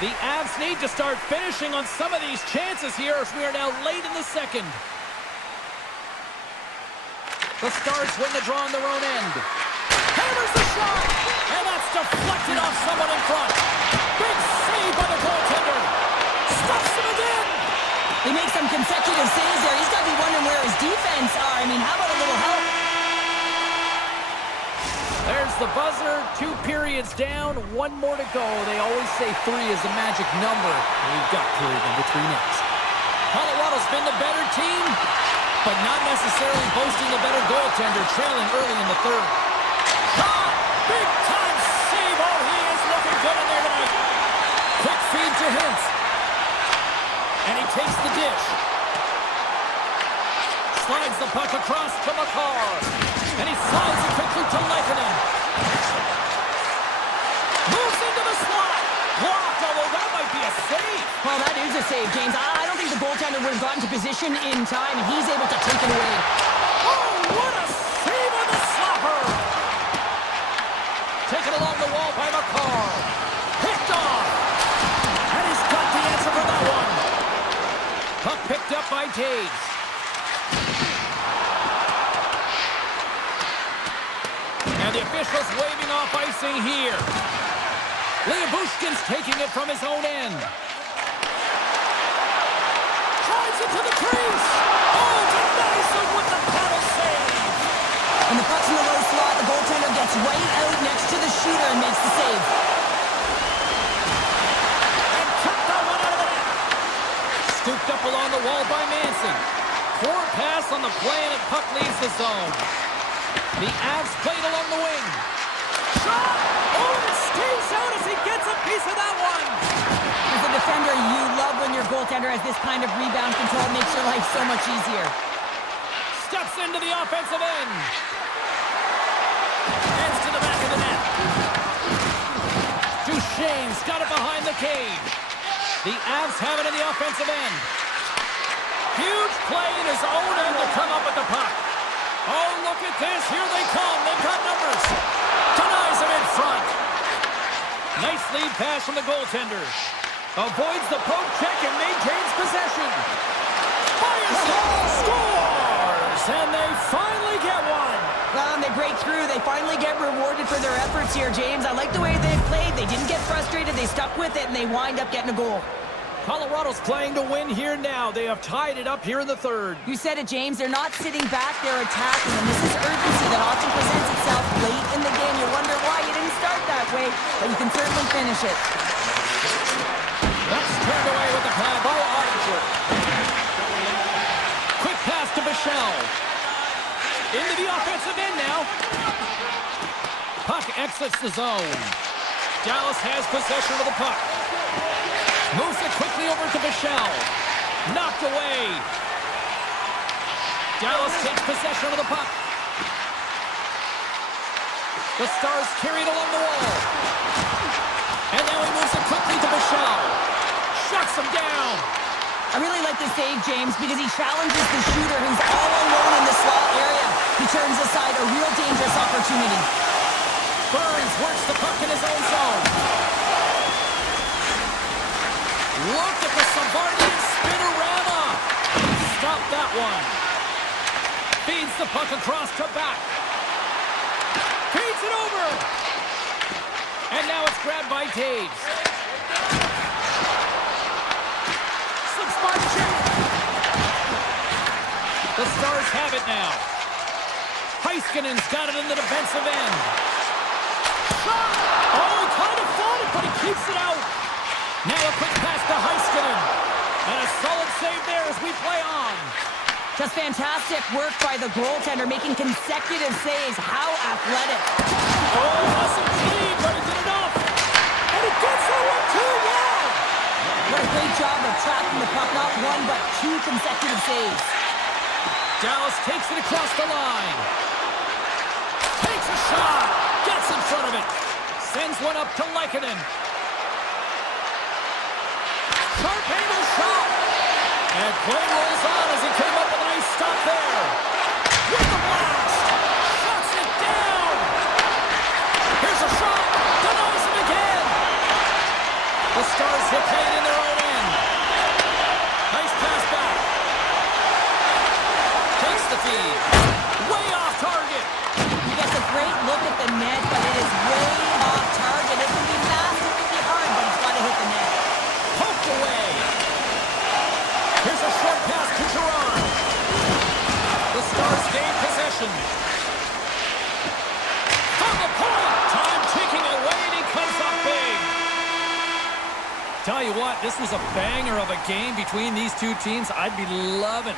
The Avs need to start finishing on some of these chances here as we are now late in the second. The Stars win the draw on their own end. Hammers the shot! And that's deflected off someone in front. Big save by the goaltender. Stuffs him again! They make some consecutive saves there. He's got to be one of quarter, 2 periods down, 1 more to go. They always say 3 is the magic number. We've got period number 3 next. Colorado's been the better team, but not necessarily boasting the better goaltender, trailing early in the third. Shot! Big time save! Oh, he is looking good in there tonight. Quick feed to Hintz. And he takes the dish. Slides the puck across to Makar. And he slides it quickly to Lehkonen. Moves into the slot. Blocked, although that might be a save. Well, that is a save, James. I don't think the goaltender would have gotten to position in time, and he's able to take it away. Oh, what a save on the slapper. Taken along the wall by Makar. Picked off. And he's got the answer for that one. Puck picked up by Taves. And the officials waving off icing here. Bushkin's taking it from his own end. Drives it to the crease. Oh, denies him with the paddle save. And the puck's in the low slot. The goaltender gets right out next to the shooter and makes the save. And took that one out of the net. Scooped up along the wall by Manson. Poor pass on the play and the puck leaves the zone. The Avs played along the wing. Shot! Oh, and it stays out as he gets a piece of that one. As a defender, you love when your goaltender has this kind of rebound control. It makes your life so much easier. Steps into the offensive end. Heads to the back of the net. Duchesne's got it behind the cage. The Avs have it in the offensive end. Huge play in his own end to come up with the puck. Oh, look at this. Here they come. They've got numbers. Denies him in front. Nice lead pass from the goaltender. Avoids the poke check and maintains possession. Fires it. Scores! And they finally get one. Well, and they break through. They finally get rewarded for their efforts here, James. I like the way they played. They didn't get frustrated. They stuck with it, and they wind up getting a goal. Colorado's playing to win here now. They have tied it up here in the third. You said it, James. They're not sitting back. They're attacking. And this is urgency that often presents itself late in the game. You wonder why you didn't start that way, but you can certainly finish it. That's turned away with the pad by Archer. Quick pass to Bichelle. Into the offensive end now. Puck exits the zone. Dallas has possession of the puck. Moves it quickly over to Bichelle. Knocked away. Dallas takes possession of the puck. The Stars carry it along the wall. And now he moves it quickly to Bichelle. Shuts him down. I really like this save, James, because he challenges the shooter who's all alone in the slot area. He turns aside a real dangerous opportunity. Burns works the puck in his own zone. Look at the Savardian spinorama. Stop that one. Feeds the puck across to back. Feeds it over. And now it's grabbed by Taves. Slips by Jake. The Stars have it now. Heiskanen's got it in the defensive end. Shot! Oh, kind of fought it, but he keeps it out. Now a quick pass to Heiskanen. And a solid save there as we play on. Just fantastic work by the goaltender, making consecutive saves. How athletic. Oh, wasn't clean, but he did enough. And he gets that one too well. What a great job of tracking the puck. Not one, but 2 consecutive saves. Dallas takes it across the line. Takes a shot. Gets in front of it. Sends one up to Lehkonen. Sharp angle shot. And play rolls on as he came up with a nice stop there. With the blast. Shuts it down. Here's a shot. Denies him again. The Stars have played in their own end. Nice pass back. Takes the feed. Way off target. He gets a great look at the net, but it is way off target. It can be fast, it can be hard, but it's got to hit the net. Poked away. Here's a short pass to Gerard. The Tell you what, this was a banger of a game between these two teams. I'd be loving.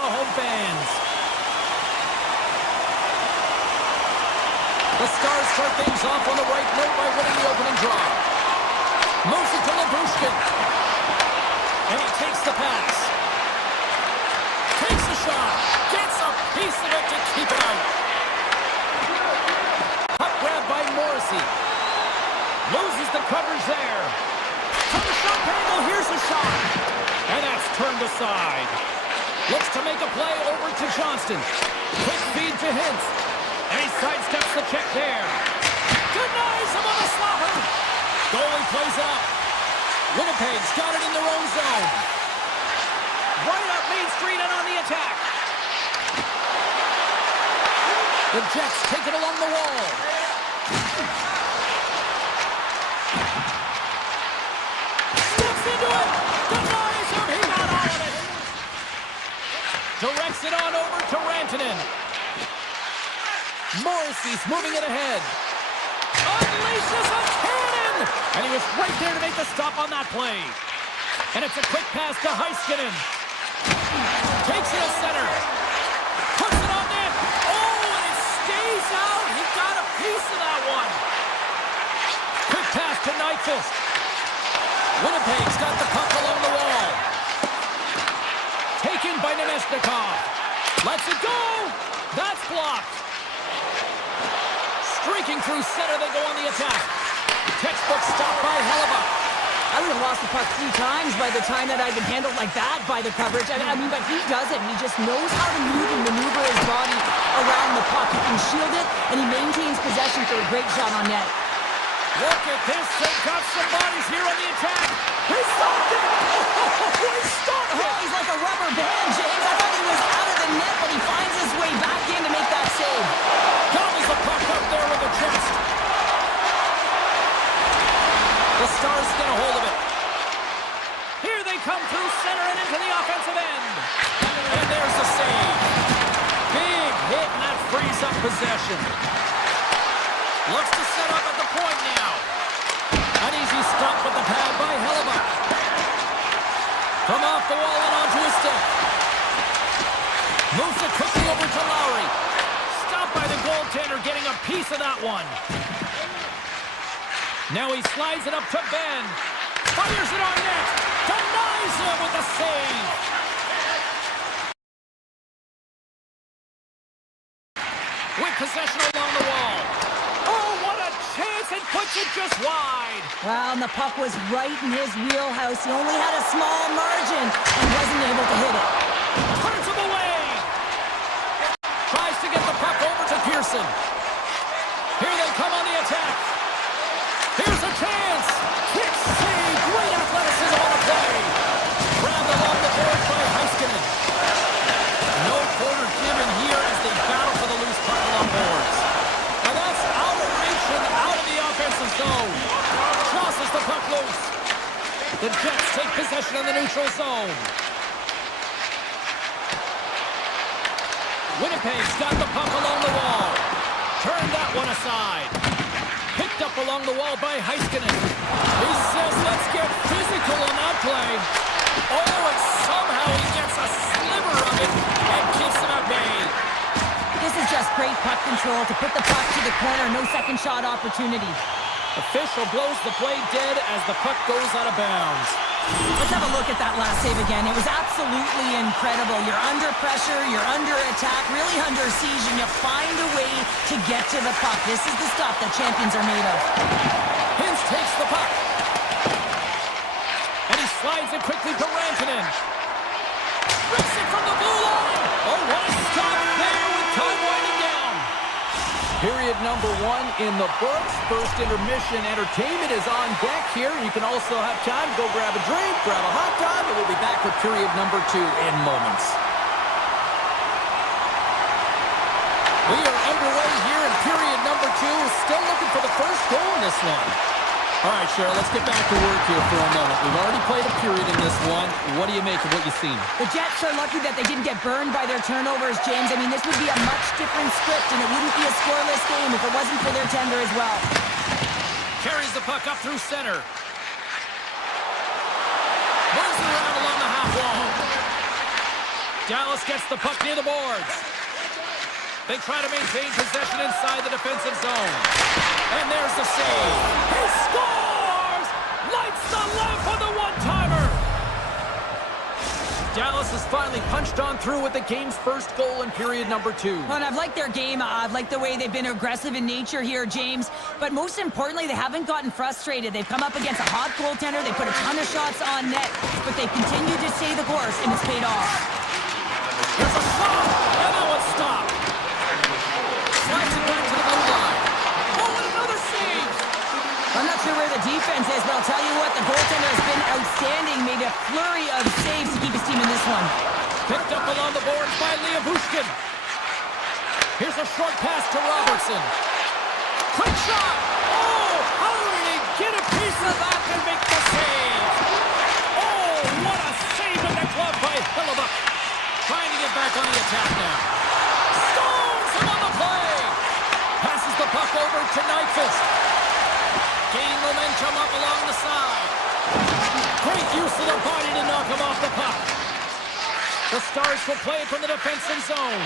The home fans. The Stars start things off on the right note by winning the opening draw. Moves it to Labushkin. And he takes the pass. Takes a shot. Gets a piece of it to keep it out. Puck grab by Morrissey. Loses the coverage there. From the shot angle, here's a shot. And that's turned aside. Looks to make a play over to Johnston. Quick feed to Hintz. And he sidesteps the check there. Denies him on the slaughter. Goalie plays it up. Winnipeg's got it in their own zone. Right up Main Street and on the attack. The Jets take it along the wall. Steps into it. Denies him. He got all of it. Directs it on over to Rantanen. Morrissey's moving it ahead. Unleashes a cannon! And he was right there to make the stop on that play. And it's a quick pass to Heiskanen. Takes it to center. Puts it on net. Oh, and it stays out. He got a piece of that one. Quick pass to Nyquist. Winnipeg's got the puck along the wall. Taken by Nemesnikov. Lets it go. That's blocked. Streaking through center, they go on the attack. Textbook stop by Hellebuyck. I would have lost the puck 3 times by the time that I'd been handled like that by the coverage. I mean, but he does it. He just knows how to move and maneuver his body around the puck. He can shield it, and he maintains possession for a great shot on net. Look at this. They've got some bodies here on the attack. He stopped it. He stopped it. Oh, he's like a rubber band, James. I thought he was out of the net, but he finds his way back in to make that save. Gobbles the puck up there with the chest. The Stars get a hold of it. Here they come through center and into the offensive end. And there's the save. Big hit, and that frees up possession. Looks to set up at the point now. An easy stop with the pad by Hellebuyck. From off the wall and onto his stick. Moves it quickly over to Lowry. Stopped by the goaltender, getting a piece of that one. Now he slides it up to Ben. Fires it on net. Denies him with the save. With possession along the wall. Oh, what a chance, and puts it just wide. Well, and the puck was right in his wheelhouse. He only had a small margin and wasn't able to hit it. Turns him away. Tries to get the puck over to Pearson. Here they come on the attack. Here's a chance. Quick save. Great athleticism on the play. Grabbed along the boards by Heiskanen. No quarter given here as they battle for the loose puck along boards. And that's out of reach and out of the offensive zone. Tosses the puck loose. The Jets take possession in the neutral zone. Winnipeg's got the puck along the wall. Turned that one aside. Picked up along the wall by Heiskanen. He says, let's get physical on that play. Oh, and somehow he gets a sliver of it and keeps him at bay. This is just great puck control to put the puck to the corner. No second shot opportunity. Official blows the play dead as the puck goes out of bounds. Let's have a look at that last save again. It was absolutely incredible. You're under pressure, you're under attack, really under siege, and you find a way to get to the puck. This is the stuff that champions are made of. Hintz takes the puck. And he slides it quickly to Rantanen. Rips it from the blue line. Oh, what a stop there with time winding down. Period number 1 in the books. First intermission entertainment is on deck here. You can also have time to go grab a drink, grab a hot dog, and we'll be back with period number 2 in moments. We are underway here in period number 2. Still looking for the first goal in this one. All right, Cheryl, let's get back to work here for a moment. We've already played a period in this one. What do you make of what you've seen? The Jets are lucky that they didn't get burned by their turnovers, James. I mean, this would be a much different script, and it wouldn't be a scoreless game if it wasn't for their tender as well. Carries the puck up through center. Moves it around along the half wall. Dallas gets the puck near the boards. They try to maintain possession inside the defensive zone. And there's the save. He scores! Lights the lamp for the one-timer! Dallas has finally punched on through with the game's first goal in period number 2. Well, and I've liked their game. I've liked the way they've been aggressive in nature here, James. But most importantly, they haven't gotten frustrated. They've come up against a hot goaltender. They put a ton of shots on net. But they've continued to stay the course, and it's paid off. Here's a shot! And that one's stopped. Slides it back to the blue line. Oh, and another save! I'm not sure where the defense is, but I'll tell you what, the goaltender has been outstanding. Made a flurry of saves to keep his team in this one. Picked up along the boards by Leobushkin. Here's a short pass to Robertson. Quick shot! Oh, how did he get a piece of that and make the save? Oh, what a save with the glove by Hellebuyck. Trying to get back on the attack now. Scores him on the play! puck over to Nyquist. Gaining momentum up along the side. Great use of the body to knock him off the puck. The Stars will play it from the defensive zone.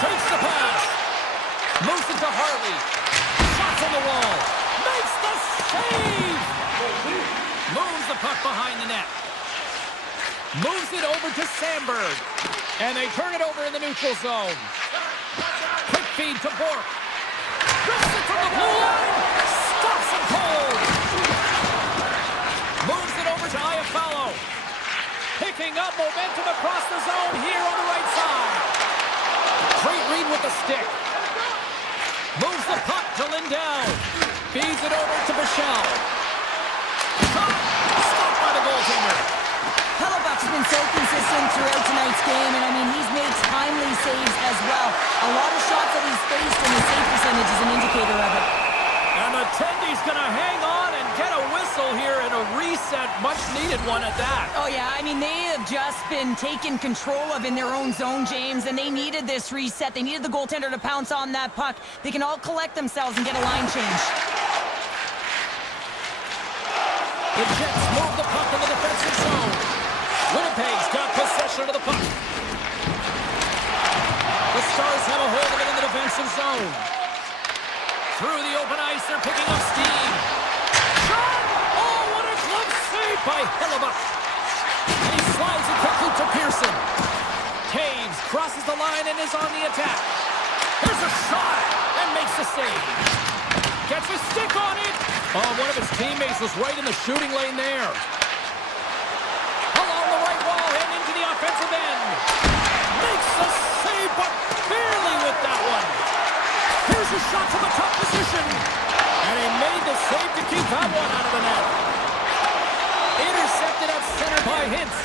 Takes the pass. Moves it to Harley. Shots on the wall. Makes the save! Moves the puck behind the net. Moves it over to Sandberg. And they turn it over in the neutral zone. Quick feed to Bork. Rips it from the blue line. Stops him cold. Moves it over to Iafallo. Picking up momentum across the zone here on the right side. Great read with the stick. Moves the puck to Lindell. Feeds it over to Bichelle. Stopped by the goaltender. Hellebuck's been so consistent throughout tonight's game, and I mean, he's made timely saves as well. A lot of shots that he's faced, and his save percentage is an indicator of it. And the Tendy's gonna hang on and get a whistle here and a reset, much needed one at that. Oh yeah, I mean, they have just been taken control of in their own zone, James, and they needed this reset. They needed the goaltender to pounce on that puck. They can all collect themselves and get a line change. The Jets move the puck in the defensive zone. Winnipeg's got possession of the puck. The Stars have a hold of it in the defensive zone. Through the open ice, they're picking up steam. Shot! Oh, what a glove save by Hellebuck. And he slides it quickly to Pearson. Taves crosses the line and is on the attack. Here's a shot and makes the save. Gets a stick on it. Oh, one of his teammates was right in the shooting lane there. Along the right wall and into the offensive end. Makes the save, but barely with that one. Here's a shot from a tough position. And he made the save to keep that one out of the net. Intercepted at center by Hintz.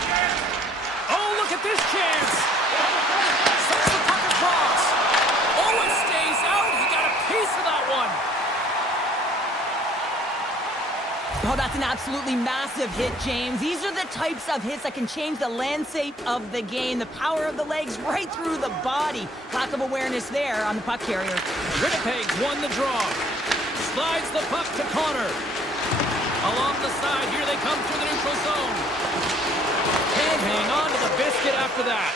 Oh, look at this chance. Sends the puck across. Oh, it stays out. He got a piece of that one. Oh, that's an absolutely massive hit, James. These are the types of hits that can change the landscape of the game. The power of the legs right through the body. Lack of awareness there on the puck carrier. Winnipeg's won the draw. Slides the puck to Connor. Along the side, here they come through the neutral zone. Can't hang on to the biscuit after that.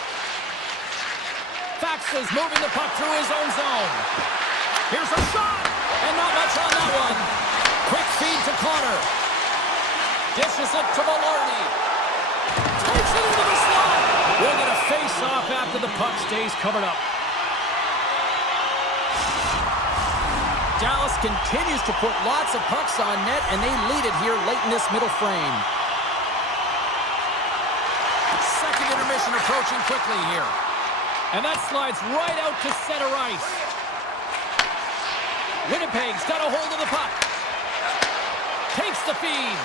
Fax is moving the puck through his own zone. Here's a shot, and not much on that one. Quick feed to Connor. Dishes it to Velarde. Takes it into the slot. We'll get a face-off after the puck stays covered up. Dallas continues to put lots of pucks on net, and they lead it here late in this middle frame. Second intermission approaching quickly here. And that slides right out to center ice. Winnipeg's got a hold of the puck. Takes the feed.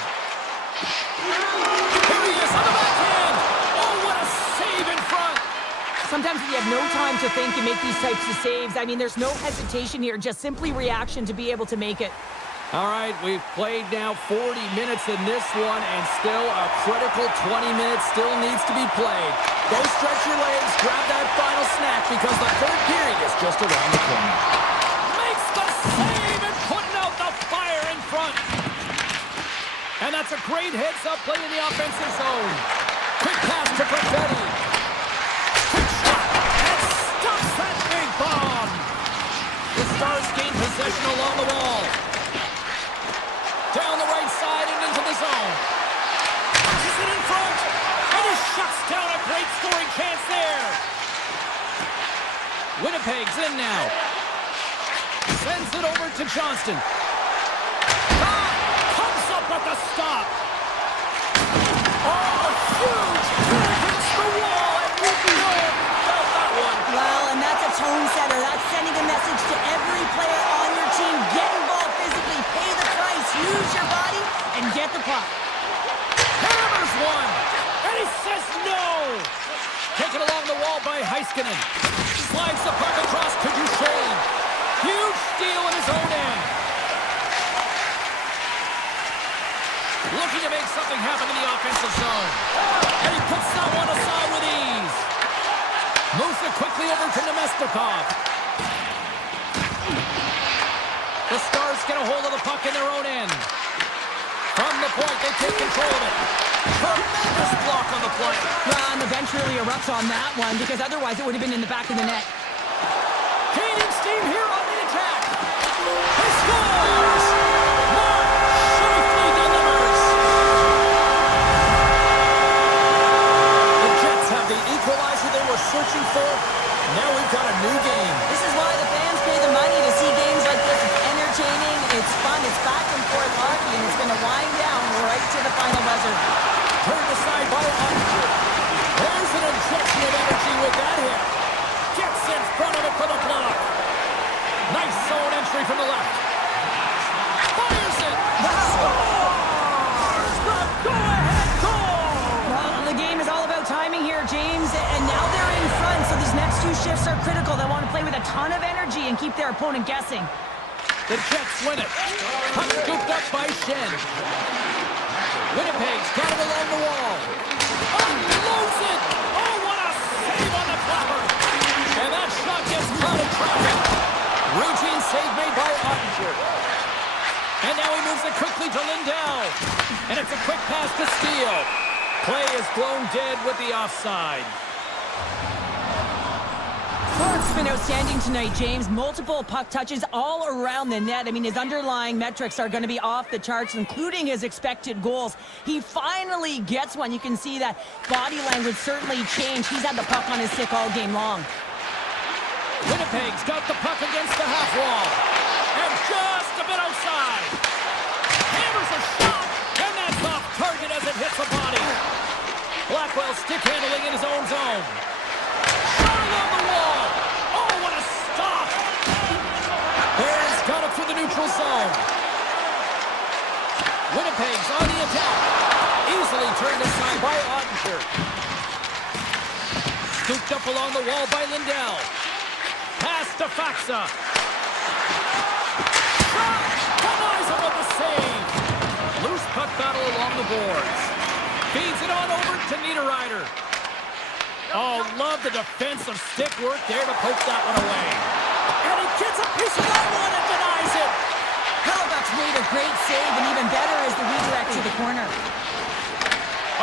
Here he is on the backhand. Oh, what a save in front. Sometimes when you have no time to think, you make these types of saves. I mean, there's no hesitation here, just simply reaction to be able to make it. All right, we've played now 40 minutes in this one, and still a critical 20 minutes still needs to be played. Go stretch your legs, grab that final snack, because the third period is just around the corner. Makes the save and putting out the fire in front. And that's a great heads-up play in the offensive zone. Quick pass to Perfetti. Quick shot, and stops that big bomb. The Stars gain possession along the wall. Down the right side and into the zone. Passes it in front, and he shuts down a great scoring chance there. Winnipeg's in now. Sends it over to Johnston. Comes up at the stop. Oh, huge hit hits the wall, and you know about that one. Well, and that's a tone setter. That's sending a message to every player on your team. Get involved physically, pay the price, use your body, and get the puck. Hammers one, and he says no. Taken along the wall by Heiskanen. Slides the puck across to Duchesne. Huge steal in his own end. Looking to make something happen in the offensive zone. And he puts that one aside with ease. Moves it quickly over to Nemestikov. The Stars get a hold of the puck in their own end. From the point, they take control of it. Tremendous block on the play. Well, and the bench really erupts on that one because otherwise it would have been in the back of the net. Gaining steam here on the attack. He scores! Mark safely delivers. The Jets have the equalizer they were searching for. Now we've got a new game. This is why the fans pay the money to see games like this. It's entertaining, it's fun, it's back and forth hockey, and it's going to wind down right to the final buzzer. Turned aside by Oettinger. There's an injection of energy with that hit. Gets in front of it for the block. Nice zone entry from the left. Fires it. Scores! The go-ahead goal! Well, the game is all about timing here, James, and now they're in front, so these next two shifts are critical. They want to play with a ton of energy and keep their opponent guessing. The Jets win it. Puck scooped up by Shen. Winnipeg's got it along the wall. Unloads it! Oh, what a save on the flapper! And that shot gets caught in traffic. Routine save made by Oettinger. And now he moves it quickly to Lindell. And it's a quick pass to Steele. Play is blown dead with the offside. Clark's been outstanding tonight, James. Multiple puck touches all around the net. I mean, his underlying metrics are going to be off the charts, including his expected goals. He finally gets one. You can see that body language certainly changed. He's had the puck on his stick all game long. Winnipeg's got the puck against the half wall. And just a bit outside. Hammers a shot, and that's off target as it hits the body. Blackwell stick handling in his own zone. Shot along the wall. Oh, what a stop. Bears got it through the neutral zone. Winnipeg's on the attack. Easily turned aside by Oettinger. Scooped up along the wall by Lindell. Pass to Faxa. Shot! Denies him with the save. Loose puck battle along the boards. Feeds it on over to Niederreiter. Oh, love the defensive stick work there to poke that one away. And he gets a piece of that one and denies it. Hellebuyck's made a great save, and even better is the redirect to the corner.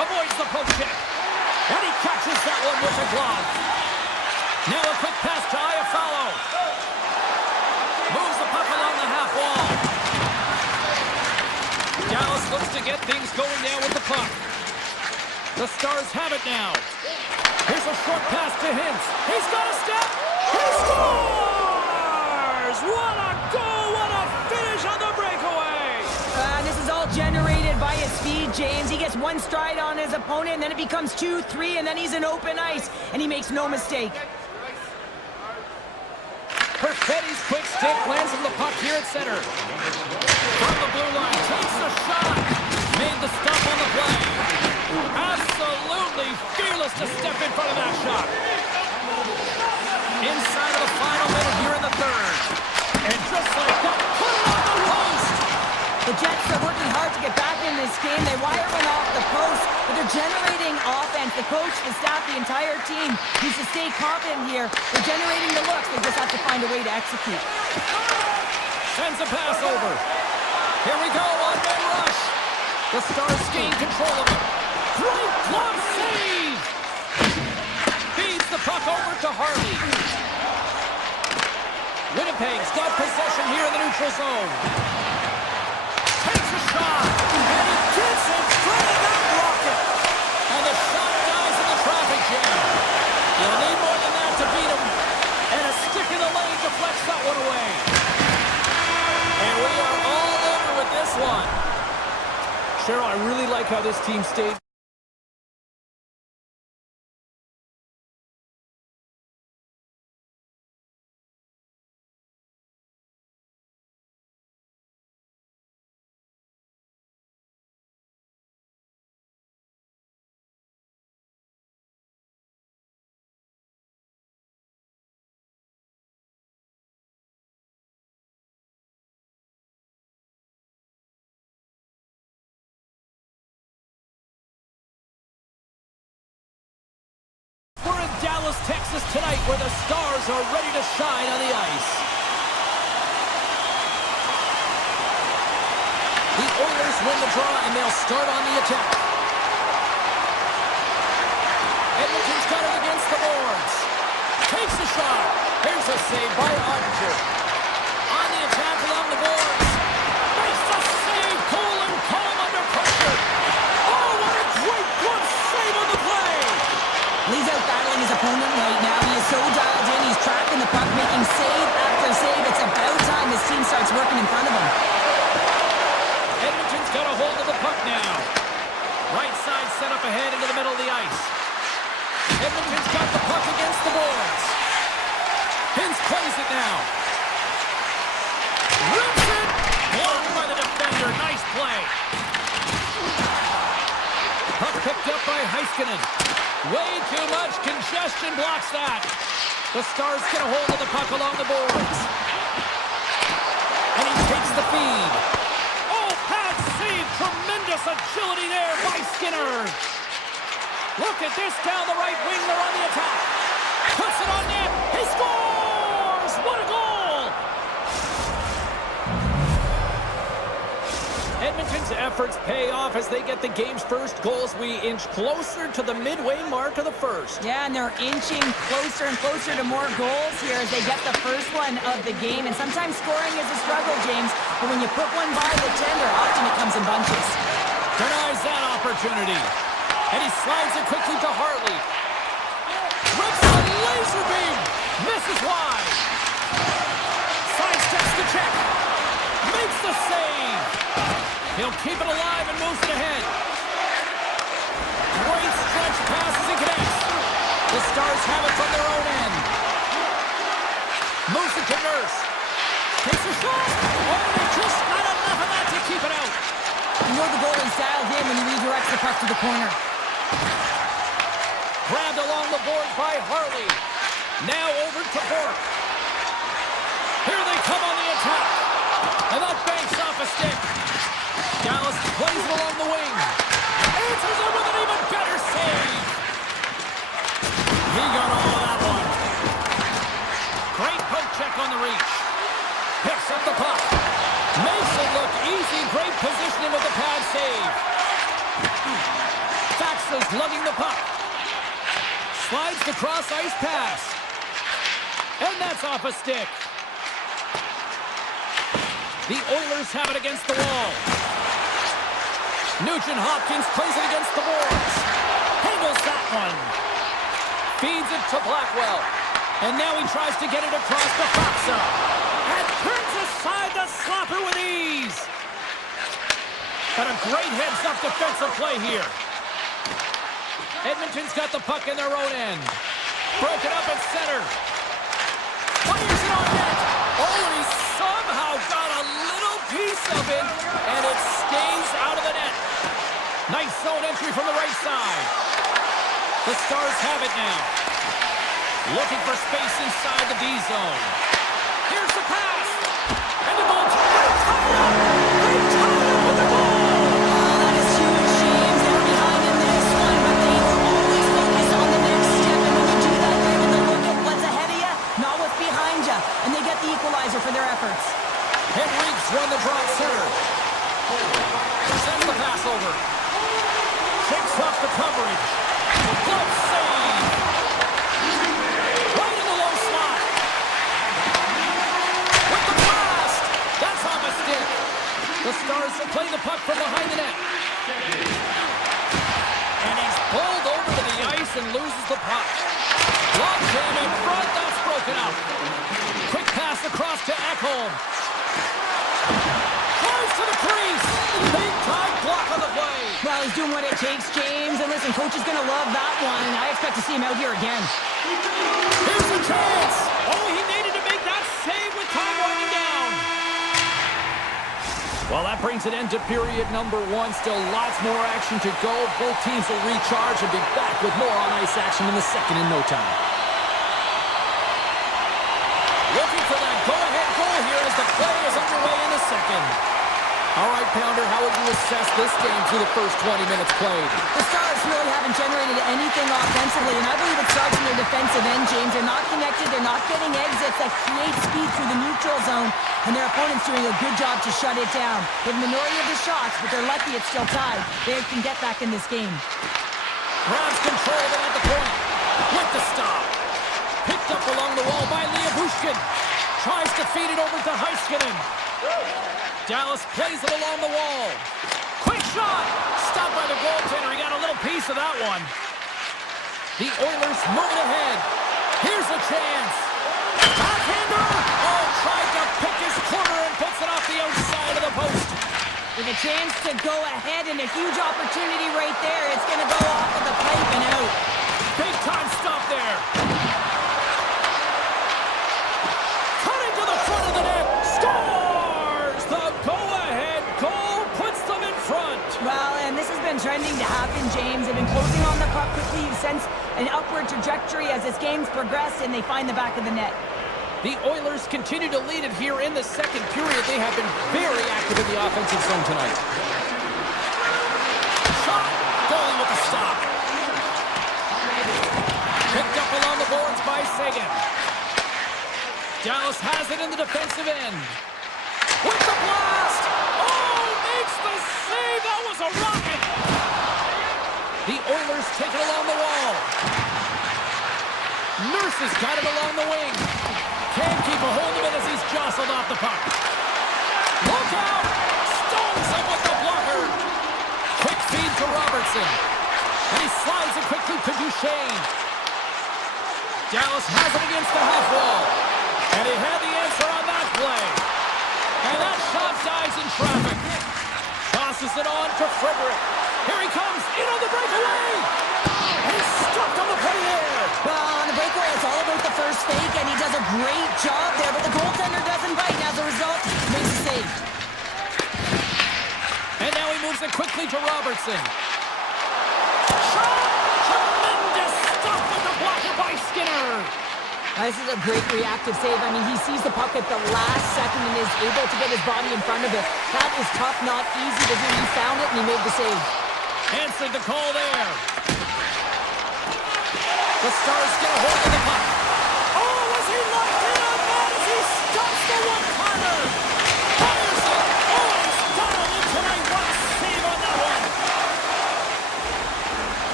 Avoids the poke check. And he catches that one with a glove. Now a quick pass to Iafallo. Moves the puck along the half wall. Dallas looks to get things going now with the puck. The Stars have it now. Here's a short pass to Hintz. He's got a step. He scores! What a goal! What a finish on the breakaway! This is all generated by his speed, James. He gets one stride on his opponent, and then it becomes 2, 3, and then he's in open ice, and he makes no mistake. Perfetti's quick stick lands on the puck here at center. From the blue line, takes the shot. Made the stop on the play. Absolutely fearless to step in front of that shot. Inside of the final minute here in the third. And just like that, put it on the post. The Jets are working hard to get back in this game. They wire one off the post, but they're generating offense. The coach, the staff, the entire team needs to stay confident here. They're generating the looks. They just have to find a way to execute. Sends a pass over. Here we go, one-man rush. The Stars gain control of it. Great glove save! Feeds the puck over to Harvey. Winnipeg's got possession here in the neutral zone. Takes a shot, and he gets in front of that rocket. And the shot dies in the traffic jam. You'll need more than that to beat him. And a stick in the lane deflects that one away. And we are all over with this one. Cheryl, I really like how this team stayed. We're in Dallas, Texas tonight, where the Stars are ready to shine on the ice. Stars win the draw, and they'll start on the attack. Edmonton's got it against the boards. Takes a shot. Here's a save by Ottinger. On the attack along the boards. Makes the save. Cool and calm under pressure. Oh, what a great glove save on the play. He's out battling his opponent right now. He is so dialed in. He's tracking the puck, making save after save. It's about time his team starts working in front of him. Edmonton's got a hold of the puck now. Right side set up ahead into the middle of the ice. Edmonton's got the puck against the boards. Hintz plays it now. Rips it! Blocked by the defender. Nice play. Puck picked up by Heiskanen. Way too much congestion blocks that. The Stars get a hold of the puck along the boards. And he takes the feed. Oh, pad save. Tremendous agility there by Skinner. Look at this down the right wing. They're on the attack. Puts it on net. He scores! What a goal! Edmonton's efforts pay off as they get the game's first goals. We inch closer to the midway mark of the first. Yeah, and they're inching closer and closer to more goals here as they get the first one of the game. And sometimes scoring is a struggle, James. But when you put one by the tender, often it comes in bunches. Denies that opportunity. And he slides it quickly to Hartley. Rips a laser beam. Misses wide. Sidesteps the check. Makes the save. He'll keep it alive and moves it ahead. Great stretch passes and connects. The Stars have it from their own end. Moves it to Nurse. Takes a shot. Oh, they just not enough of that to keep it out. You know the goalie's dialed in when he redirects the puck to the corner. Grabbed along the boards by Harley. Now over to Bork. Here they come on the attack. And that banks off a stick. Dallas plays it along the wing. Answers it with an even better save. He got all of that one. Great poke check on the reach. Picks up the puck. Makes it look easy. Great positioning with the pad save. Faxa's lugging the puck. Slides the cross-ice pass. And that's off a stick. The Oilers have it against the wall. Nugent-Hopkins plays it against the boards. Handles that one. Feeds it to Blackwell. And now he tries to get it across to Faxa. And turns aside the slapper with ease. But a great heads-up defensive play here. Edmonton's got the puck in their own end. Broken up at center. Fires it on net. Oh, and he somehow got a little piece of it, and it stays out of the net. Nice zone entry from the right side. The Stars have it now. Looking for space inside the D zone. Here's the pass. And the goal. They tie it up. They tie it up with the goal. That is huge, James. They're behind in this one, but they will always focus on the next step. And when you do that, you're going to look at what's ahead of you, not what's behind you. And they get the equalizer for their efforts. Henriques won the draw at center. Sends the pass over. Shakes off the coverage. Glove save. Right in the low slot. With the blast. That's off a stick. The Stars will play the puck from behind the net. And he's pulled over to the ice and loses the puck. Long jam in front. That's broken up. Quick pass across to Ekholm. Drives to the crease. Big time block on the play. Well, he's doing what it takes, James. And listen, coach is going to love that one. And I expect to see him out here again. Here's a chance. Oh, he needed to make that save with time winding down. Well, that brings an end to period number one. Still lots more action to go. Both teams will recharge and be back with more on-ice action in the second in no time. Looking for that go-ahead goal here as the play is underway in the second. All right, Pounder, how would you assess this game through the first 20 minutes played? The Stars really haven't generated anything offensively, and I believe it starts in their defensive defensive end, James. They're not connected. They're not getting exits that create speed through the neutral zone, and their opponent's doing a good job to shut it down. They have the minority of the shots, but they're lucky it's still tied. They can get back in this game. Grabs control of it at the point. With the stop. Picked up along the wall by Bushkin. Tries to feed it over to Heiskanen. Dallas plays it along the wall. Quick shot! Stopped by the goaltender. He got a little piece of that one. The Oilers moving ahead. Here's a chance. Backhander! Oh, tried to pick his corner and puts it off the outside of the post. With a chance to go ahead and a huge opportunity right there. It's going to go off of the pipe and out. Big time stop there. Cutting to the front of the net. Scores! The go-ahead goal puts them in front. Well, and this has been trending to happen, James. They've been closing on the puck quickly since an upward trajectory as this game's progressed, and they find the back of the net. The Oilers continue to lead it here in the second period. They have been very active in the offensive zone tonight. Shot! Goalie with the stop. Picked up along the boards by Sagan. Dallas has it in the defensive end. With the blast! Oh, makes the save! That was a rocket! The Oilers take it along the wall. Nurse has got it along the wing. Can't keep a hold of it as he's jostled off the puck. Look out! Stones him with the blocker. Quick feed to Robertson. And he slides it quickly to Duchesne. Dallas has it against the half wall. And he had the answer on that play. And that shot dies in traffic. Tosses it on to Frederick. Here he comes, in on the breakaway. He's stopped on the play there. Well, on the breakaway, it's all about the first fake, and he does a great job there, but the goaltender doesn't bite. As a result, makes a save. And now he moves it quickly to Robertson. Shot! Tremendous stop with the blocker by Skinner. This is a great reactive save. I mean, he sees the puck at the last second and is able to get his body in front of it. That is tough, not easy to do. He found it and he made the save. Answered the call there. The Stars get a hold of the puck. Oh, was he locked in on that as he stops the one-timer? Fires it. Oh, he's Donald tonight. What a save on that one.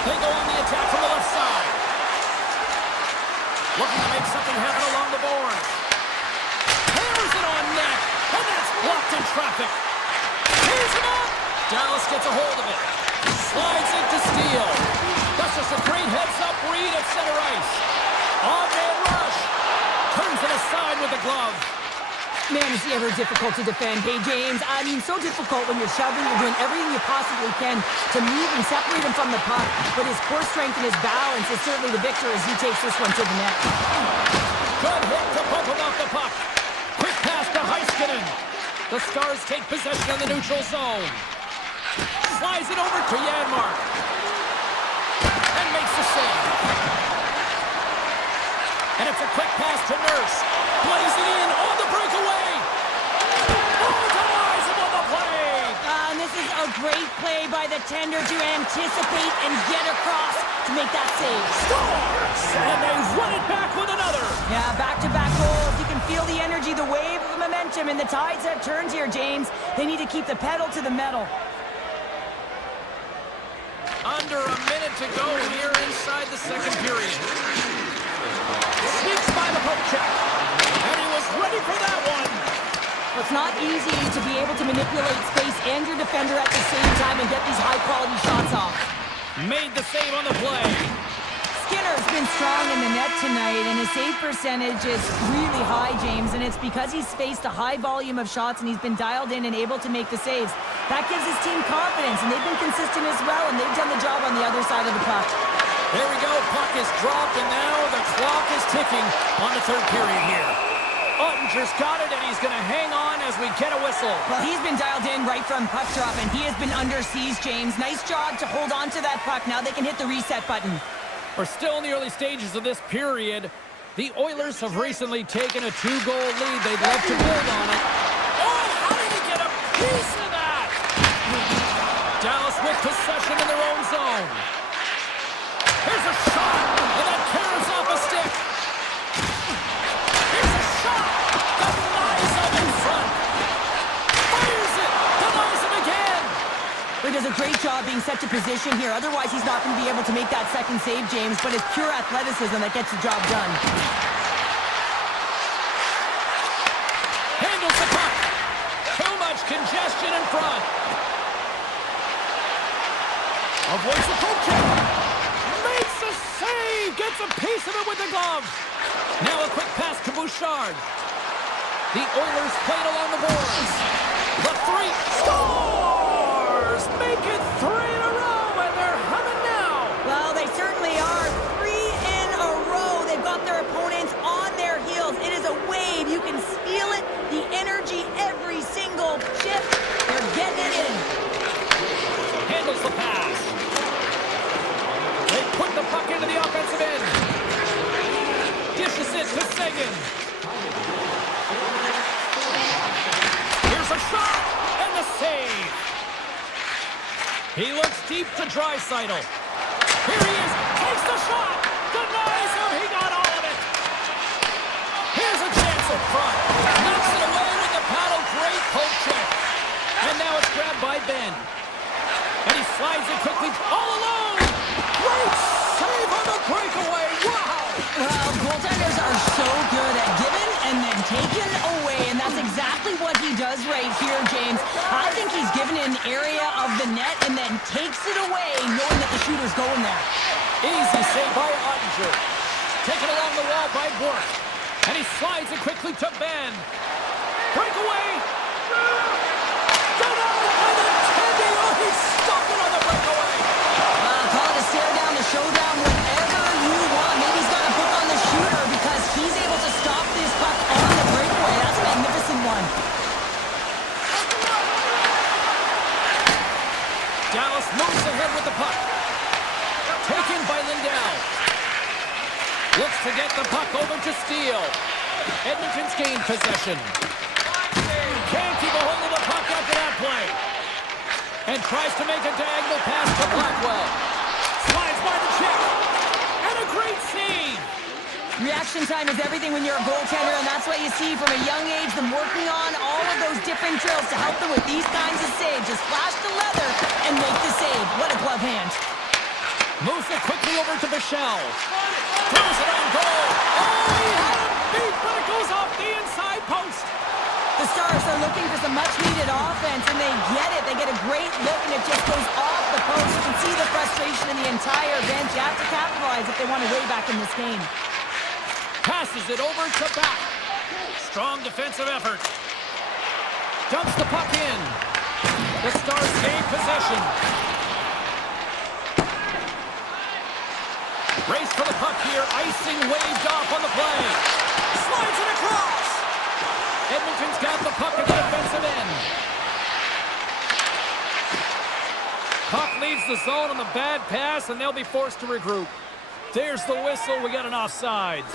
They go on the attack from the left side. Looking to make something happen along the boards. Hammers it on net. And that's blocked in traffic. Here's him up. Dallas gets a hold of it. Slides it to Steele. That's just a great heads-up read at center ice. On-man rush. Turns it aside with the glove. Man, is he ever difficult to defend. Hey, James, I mean, so difficult when you're shoving, you're doing everything you possibly can to move and separate him from the puck. But his core strength and his balance is certainly the victor as he takes this one to the net. Good hit to bump him off the puck. Quick pass to Heiskanen. The Stars take possession of the neutral zone. Slides it over to Janmark. And makes the save. And it's a quick pass to Nurse. Plays it in on the breakaway. Oh, denies him on the play. And this is a great play by the tender to anticipate and get across to make that save. Stars! And they run it back with another. Yeah, back-to-back goals. You can feel the energy, the wave of momentum, and the tides have turned here, James. They need to keep the pedal to the metal. Under a minute to go here inside the second period. Sneaks by the poke check. And he was ready for that one. It's not easy to be able to manipulate space and your defender at the same time and get these high-quality shots off. Made the save on the play. Skinner's been strong in the net tonight, and his save percentage is really high, James, and it's because he's faced a high volume of shots and he's been dialed in and able to make the saves. That gives his team confidence, and they've been consistent as well, and they've done the job on the other side of the puck. There we go. Puck is dropped, and now the clock is ticking on the third period here. Ottinger's got it, and he's going to hang on as we get a whistle. Well, he's been dialed in right from puck drop, and he has been under siege, James. Nice job to hold on to that puck. Now they can hit the reset button. We're still in the early stages of this period. The Oilers have recently taken a 2-goal lead. They'd love to build on it. Oh, how did he get a piece of that? Dallas with possession in their own zone. Here's a shot, and that carries off a stick. get to position here. Otherwise, he's not going to be able to make that second save, James. But it's pure athleticism that gets the job done. Handles the puck. Too much congestion in front. Avoids the poke check. Makes a save. Gets a piece of it with the glove. Now a quick pass to Bouchard. The Oilers played along the boards. The three scores! Make it 3 in a row, and they're humming now. Well, they certainly are. 3 in a row. They've got their opponents on their heels. It is a wave. You can feel it. The energy every single shift. They're getting it in. Handles the pass. They put the puck into the offensive end. Dishes it to Seguin. Here's a shot and the save. He looks deep to Draisaitl. Here he is. Takes the shot. Denies him. He got all of it. Here's a chance in front. Knocks it away with the paddle. Great poke check. And now it's grabbed by Ben. And he slides it quickly all alone. Great save on the breakaway. Wow. Well, goaltenders are so good at giving and then taking away, and that's exactly what he does right here, James. I think he's given an area of the net and then takes it away, knowing that the shooter's going there. Easy save by Ottinger. Taken along the wall by Bork. And he slides it quickly to Ben. Breakaway. Denied by the Teddy. Oh, he's stuck it on the breakaway. Call it a stare down, the showdown, whatever you want. Maybe he's got a book on the shooter because he's able to stop this puck on the breakaway. That's a magnificent one. Dallas moves ahead with the puck. Taken by Lindell. Looks to get the puck over to Steele. Edmonton's gained possession. Can't keep a hold of the puck after that play. And tries to make a diagonal pass to Blackwell. Slides by the check. And a great save. Reaction time is everything when you're a goaltender, and that's what you see from a young age, them working on all of those different drills to help them with these kinds of saves. Just flash the leather and make the save. What a glove hand. Moves it quickly over to Bichelle. Throws it on goal. Oh, he had him beat, but it goes off the inside post. The Stars are looking for some much-needed offense, and they get it. They get a great look, and it just goes off the post. You can see the frustration in the entire bench. You have to capitalize if they want to way back in this game. Passes it over to back. Strong defensive effort. Dumps the puck in. The Stars gain possession. Race for the puck here. Icing waved off on the play. Slides it across. Edmonton's got the puck at the defensive end. Puck leaves the zone on the bad pass, and they'll be forced to regroup. There's the whistle. We got an offside.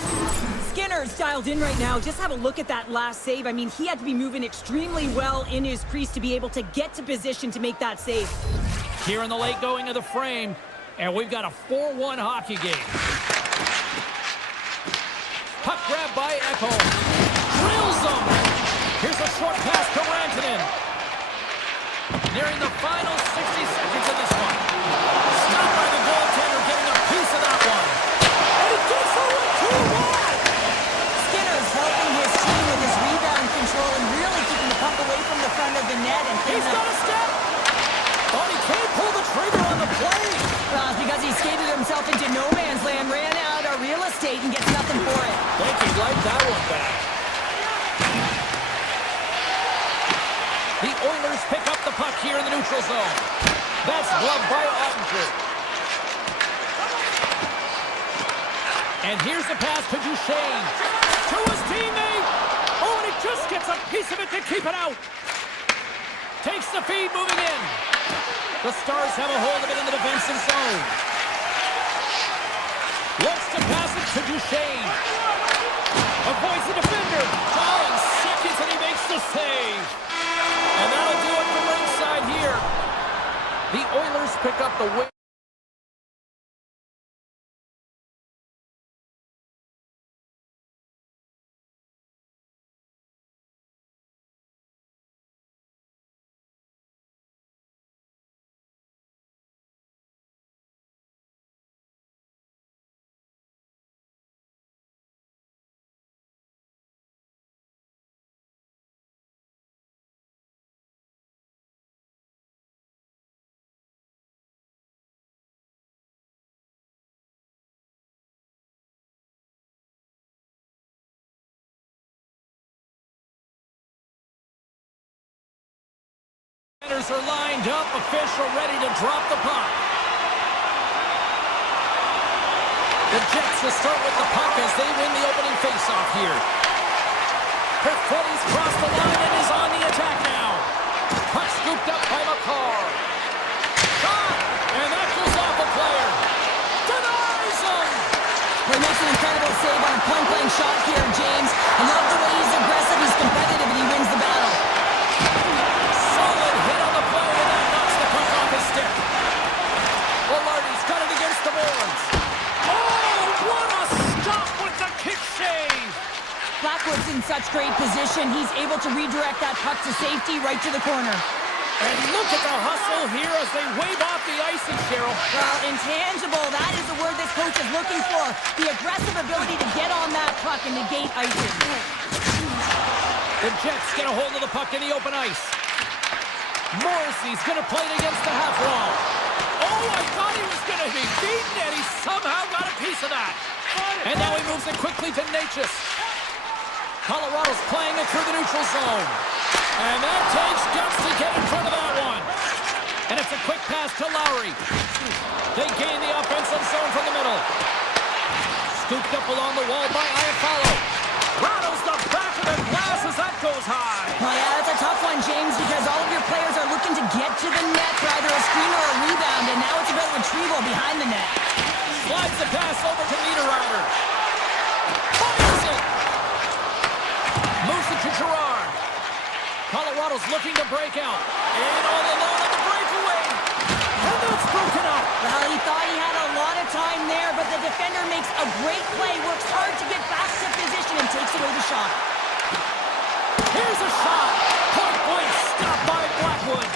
Skinner's dialed in right now. Just have a look at that last save. I mean, he had to be moving extremely well in his crease to be able to get to position to make that save. Here in the late going of the frame, and we've got a 4-1 hockey game. Puck grab by Echo. Drills him. Here's a short pass to Rantanen. Nearing the final 60 seconds of this one. Stopped by the goaltender, getting a piece of that one. And he gets over 2-1. Skinner's helping his team with his rebound control and really keeping the puck away from the front of the net. And He's got a step. Thought he can't pull the trigger on the play. Well, it's because he skated himself into no man's land, ran out of real estate, and gets nothing for it. Think he'd like that one back. The Oilers pick up the puck here in the neutral zone. That's gloved by Ottinger. And here's the pass to Duchesne. To his teammate. Oh, and he just gets a piece of it to keep it out. Takes the feed moving in. The Stars have a hold of it in the defensive zone. Looks to pass it to Duchesne. Avoids the defender. Drawing seconds, and he makes the save. And that'll do it from ringside here. The Oilers pick up the win. players are lined up, official ready to drop the puck. The Jets will start with the puck as they win the opening faceoff here. Perfetti's crossed the line and is on the attack now. Puck scooped up by McCarr. Shot! And that goes off a player. Denies him! Well, he makes an incredible save on a point-blank shot here, James. I love the way he's aggressive, he's competitive, and he wins the battle. Solid hit on the play, and that knocks the puck off his stick. Velarde's got it against the boards. Oh, what a stop with the kick save! Blackwood's in such great position. He's able to redirect that puck to safety right to the corner. And look at the hustle here as they wave off the icing, Cheryl. Well, intangible, that is the word this coach is looking for. The aggressive ability to get on that puck and negate icing. The Jets get a hold of the puck in the open ice. Morrissey's going to play it against the half wall. Oh, I thought he was going to be beaten, and he somehow got a piece of that. And now he moves it quickly to Natchez. Colorado's playing it through the neutral zone. And that takes guts to get in front of that one. And it's a quick pass to Lowry. They gain the offensive zone from the middle. Scooped up along the wall by Iafallo. Rattles the back of the glass as that goes high. Well, yeah, that's a tough one, James, because all of your players are looking to get to the net for either a screen or a rebound, and now it's about retrieval behind the net. Slides the pass over to Niederreiter. Fires it! Moves it to Gerard. Colorado's looking to break out. And all alone on the breakaway. And that's broken up. Well, he thought he had a lot of time there, but the defender makes a great play, works hard to get back to position, and takes away the shot. Here's a shot. Point blank stopped by Blackwood.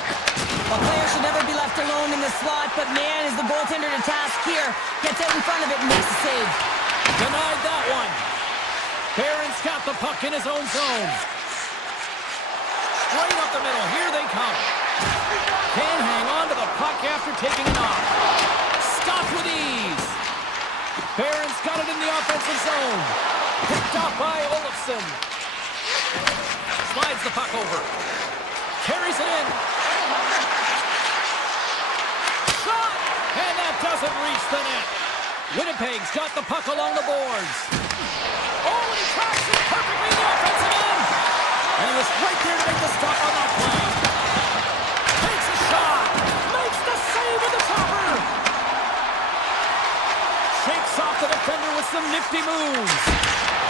A player should never be left alone in the slot, but man, is the goaltender to task here. Gets out in front of it and makes a save. Denied that one. Barron's got the puck in his own zone. Straight up the middle. Here they come. Can hang on to the puck after taking it off. Stopped with ease. Barron's got it in the offensive zone. Picked up by Olofsson. Slides the puck over. Carries it in. Shot! And that doesn't reach the net. Winnipeg's got the puck along the boards. Oh, and he tracks it perfectly in the offensive end. And he was right there to make the stop on that play. Takes a shot. Makes the save with the topper. Shakes off the defender with some nifty moves.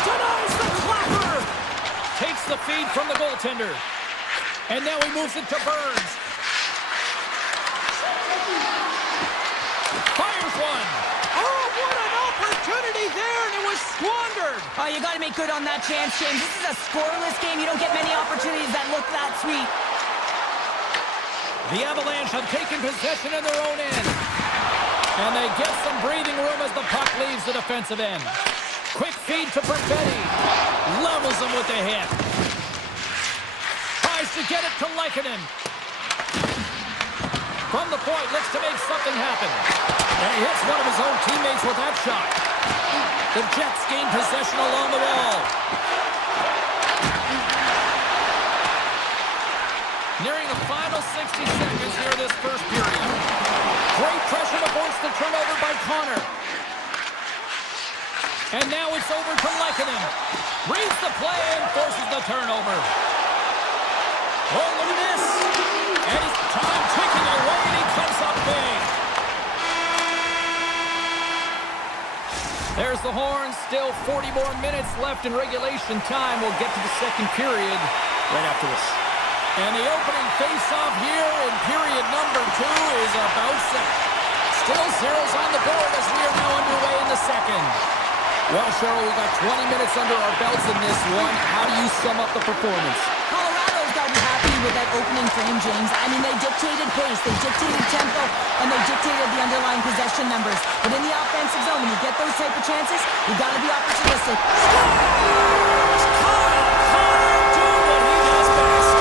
Denies the clapper. Takes the feed from the goaltender. And now he moves it to Burns. Fires one. Oh, what an opportunity there, and it was squandered. Oh, you got to make good on that chance, James. This is a scoreless game. You don't get many opportunities that look that sweet. The Avalanche have taken possession in their own end. And they get some breathing room as the puck leaves the defensive end. Quick feed to Perfetti. Levels him with the hit. Tries to get it to Lehkonen. From the point, looks to make something happen. And he hits one of his own teammates with that shot. The Jets gain possession along the wall. Nearing the final 60 seconds here this first period. Great pressure to force the turnover by Connor. And now it's over to Lehkonen. Reads the play and forces the turnover. Oh, look at this. And his time ticking away, and he comes up big. There's the horn. Still 40 more minutes left in regulation time. We'll get to the second period right after this. And the opening face-off here in period number 2 is about set. Still zeros on the board as we are now underway in the second. Well, Cheryl, we got 20 minutes under our belts in this one. How do you sum up the performance? Colorado's got to be happy with that opening frame, James. I mean, they dictated pace, they dictated tempo, and they dictated the underlying possession numbers. But in the offensive zone, when you get those type of chances, you got to be opportunistic. Scores! Connor doing what he does best.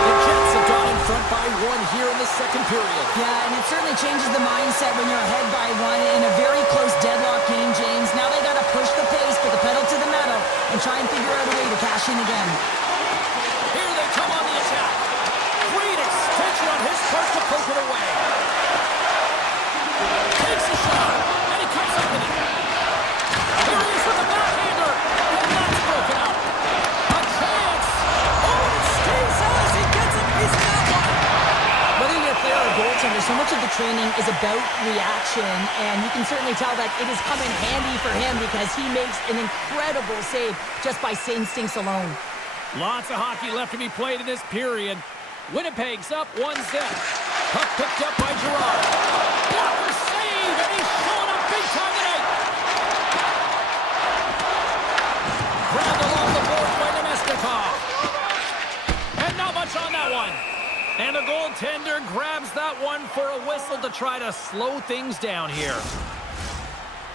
The Jets have gone in front by 1 here in the second period. Yeah, and it certainly changes the mindset when you're ahead by 1 in a very close deadlock game, James. Now they got to push the pace, put the pedal to the metal, and try and figure out a way to cash in again. Here they come on the attack. is about reaction, and you can certainly tell that it has come in handy for him because he makes an incredible save just by instincts alone. Lots of hockey left to be played in this period. Winnipeg's up 1-0. Puck picked up by Gerard. Blocker save, and he's showing up big time tonight. Grabbed along the boards by Nemestikov. And not much on that one. And the goaltender grabs that one for a whistle to try to slow things down here.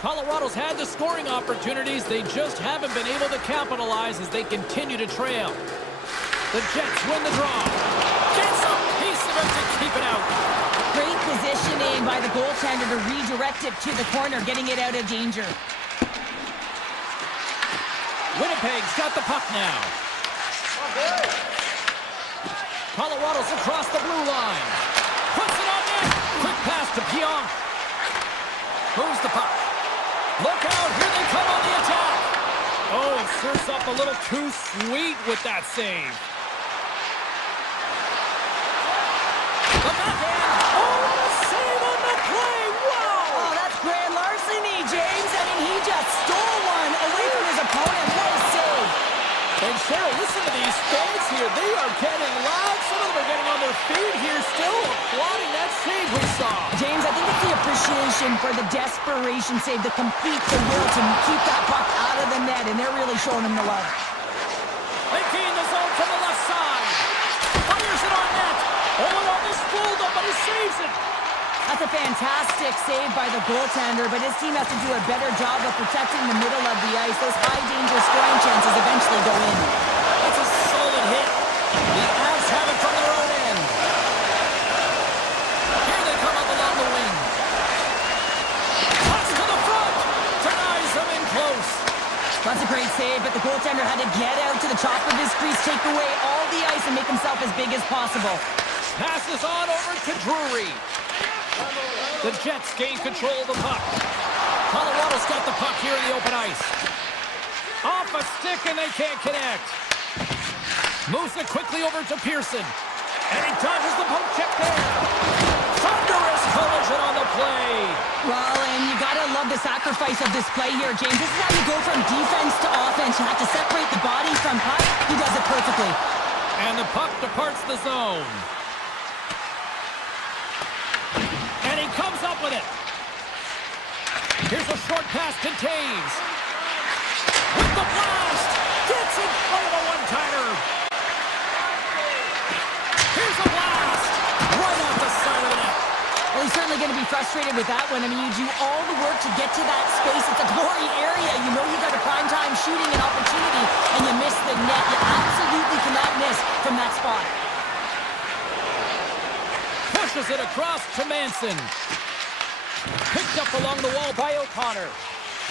Colorado's had the scoring opportunities. They just haven't been able to capitalize as they continue to trail. The Jets win the draw. Gets a piece of it to keep it out. Great positioning by the goaltender to redirect it to the corner, getting it out of danger. Winnipeg's got the puck now. Colorado's across the blue line. Puts it on net. Quick pass to Pionk. Moves the puck. Look out, here they come on the attack. Oh, it serves up a little too sweet with that save. The backhand. Oh, the save on the play. Wow. Oh, that's grand larceny, James. I mean, he just stole one away from his opponent. What a save. And Cheryl, listen to these fans here. They are getting loud. Some of them are getting on their feet here, still applauding that save we saw. James, I think it's the appreciation for the desperation save, the complete the will to keep that puck out of the net, and they're really showing him the love. They gain the zone from the left side. Fires it on net. Owen almost fooled him, but he saves it. That's a fantastic save by the goaltender, but his team has to do a better job of protecting the middle of the ice. Those high-danger scoring chances eventually go in. That's a solid hit. The Avs have it from their own end. Here they come up along the wing. Toss to the front. Denies them in close. That's a great save, but the goaltender had to get out to the top of his crease, take away all the ice, and make himself as big as possible. Passes on over to Drury. The Jets gain control of the puck. Colorado's got the puck here in the open ice. Off a stick and they can't connect. Moves it quickly over to Pearson. And he dodges the poke check there. Thunderous collision on the play. Well, and you gotta love the sacrifice of this play here, James. This is how you go from defense to offense. You have to separate the body from puck. He does it perfectly. And the puck departs the zone. And he comes up with it. Here's a short pass to Taves. With the blast. Gets in front of a one-timer. Here's a blast. Right off the side of the net. Well, he's certainly going to be frustrated with that one. I mean, you do all the work to get to that space. It's a glory area. You know you got a prime-time shooting an opportunity, and you miss the net. You absolutely cannot miss from that spot. Pushes it across to Manson. Picked up along the wall by O'Connor.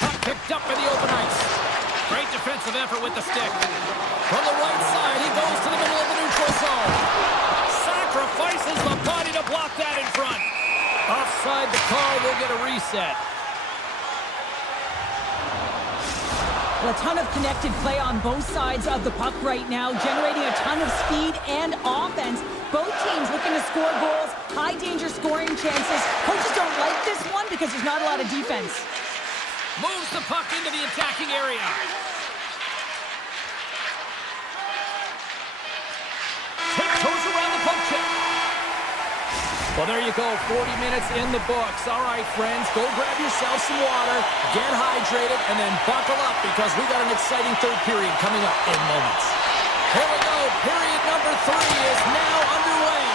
Puck picked up in the open ice. Great defensive effort with the stick. From the right side, he goes to the middle of the neutral zone. Sacrifices the body to block that in front. Offside the call, will get a reset. Well, a ton of connected play on both sides of the puck right now, generating a ton of speed and offense. Both teams looking to score goals, high-danger scoring chances. Coaches don't like this one because there's not a lot of defense. Moves the puck into the attacking area. Tiptoes around the poke check. Well, there you go, 40 minutes in the books. All right, friends, go grab yourself some water, get hydrated, and then buckle up because we got an exciting third period coming up in moments. Here we go, period number 3 is now underway.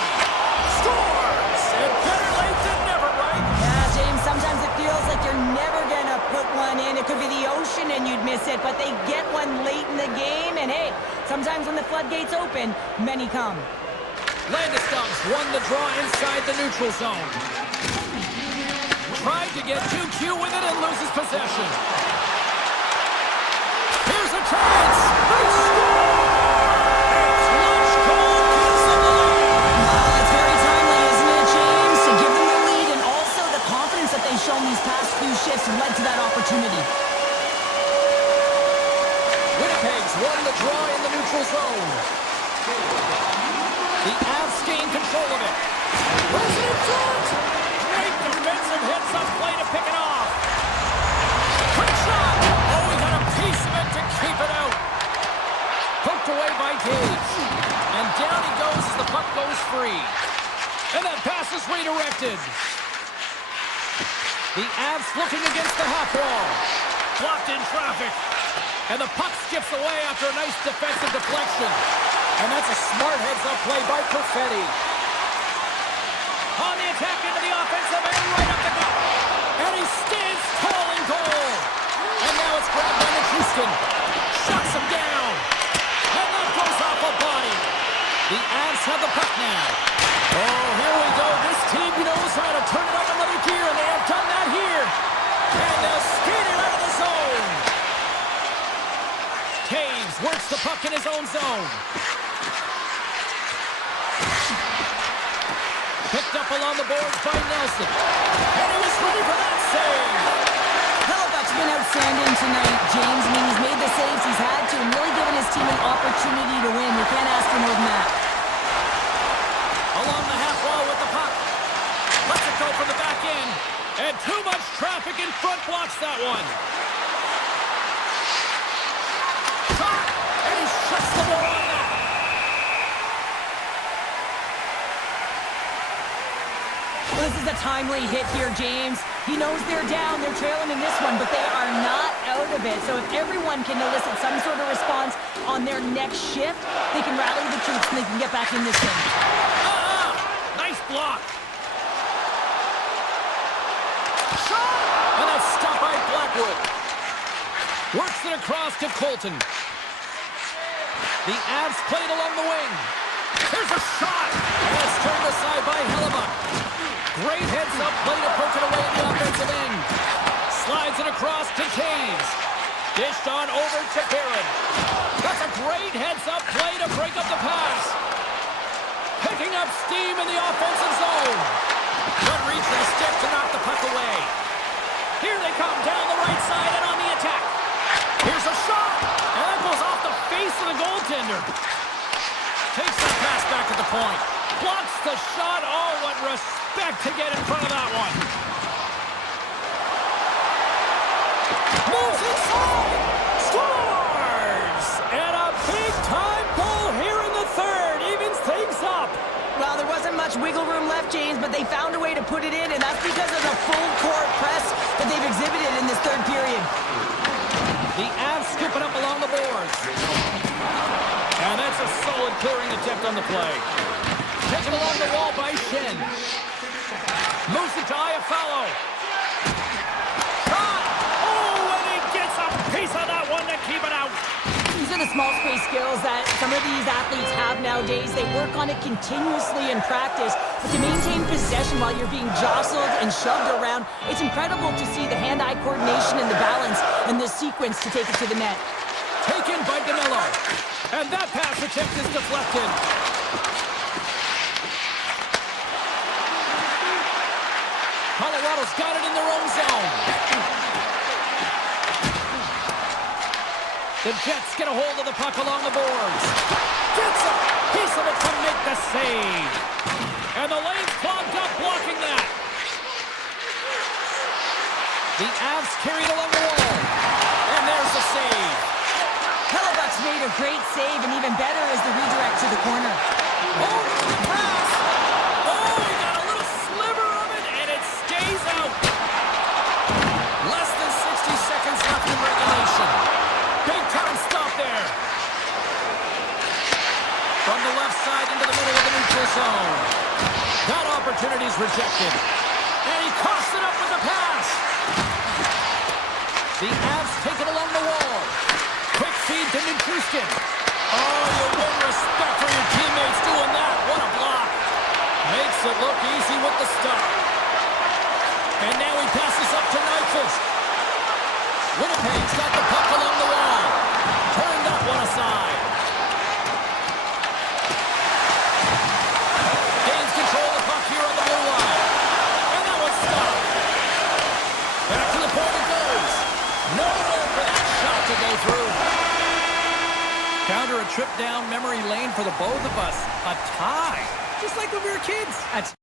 Scores! And better late than never, right? Yeah, James, sometimes it feels like you're never going to put one in. It could be the ocean and you'd miss it, but they get one late in the game, and hey, sometimes when the floodgates open, many come. Landeskog's won the draw inside the neutral zone. Tried to get 2Q with it and loses possession. Here's a chance! They score! Clutch goal gives them the lead! It's very timely, isn't it, James? To give them the lead and also the confidence that they've shown these past few shifts led to that opportunity. Winnipeg's won the draw in the neutral zone. The Avs gain control of it. Throws it in front. Great got some heads-up play to pick it off. Quick shot! Oh, he got a piece of it to keep it out. Poked away by Gage. And down he goes as the puck goes free. And that pass is redirected. The Avs looking against the half wall. Blocked in traffic. And the puck skips away after a nice defensive deflection. And that's a smart heads-up play by Perfetti. On the attack into the offensive end, right up the gut. And he stands tall in goal. And now it's grabbed by Houston. Shuts him down. And that goes off a body. The Avs have the puck now. Oh, here we go. This team knows how to turn it up another gear, and they have done that here. And they'll skate it out of the zone. Taves works the puck in his own zone. Picked up along the boards by Nelson. And he was ready for that save. Hellebuyck's been outstanding tonight, James. I mean, he's made the saves he's had to and really given his team an opportunity to win. You can't ask for more than that. Along the half wall with the puck. Lets it go from the back end. And too much traffic in front blocks that one. Shot! And he shuts the ball on that. Well, this is a timely hit here, James. He knows they're down, they're trailing in this one, but they are not out of it. So if everyone can elicit some sort of response on their next shift, they can rally the troops and they can get back in this game. Nice block. Shot! And that's stopped by Blackwood. Works it across to Colton. The Avs played along the wing. Here's a shot! And it's turned aside by Hellebuyck. Great heads-up play to poke it away in the offensive end. Slides it across to Taves. Dished on over to Barron. That's a great heads-up play to break up the pass. Picking up steam in the offensive zone. Good reach and a stick to knock the puck away. Here they come down the right side and on the attack. Here's a shot. And that goes off the face of the goaltender. Takes that pass back at the point. Blocks the shot. Oh, what respect to get in front of that one. Moves inside. Scores! And a big-time goal here in the third. Evens things up. Well, there wasn't much wiggle room left, James, but they found a way to put it in, and that's because of the full-court press that they've exhibited in this third period. The Avs scooping up along the boards. And that's a solid clearing attempt on the play. Taken along the wall by Shen. Moves it to Iafallo. Shot! Oh, and he gets a piece of that one to keep it out. These are the small space skills that some of these athletes have nowadays. They work on it continuously in practice. But to maintain possession while you're being jostled and shoved around, it's incredible to see the hand-eye coordination and the balance in this sequence to take it to the net. Taken by Danilo. And that pass attempt is deflected. Colorado's got it in their own zone. The Jets get a hold of the puck along the boards. Gets a piece of it to make the save. And the lane's clogged up blocking that. The Avs carried along the wall. And there's the save. Hellebuyck's made a great save, and even better is the redirect to the corner. Oh, the pass! Oh, he got a little sliver of it, and it stays out. Less than 60 seconds left in regulation. Big time stop there. From the left side into the middle of the neutral zone. That opportunity's rejected. And he coughs it up with the pass. The Avs take it along the wall. Quick feed to Houston. Oh, you win respect for your teammates doing that. What a block. Makes it look easy with the stop. And now he passes up to Nyquist. Winnipeg's got the puck along the wall. Turn that one aside. Gains control of the puck here on the blue line. And that one's stopped. Back to the point it goes. Nowhere for that shot to go through. Counter a trip down memory lane for the both of us. A tie. Just like when we were kids.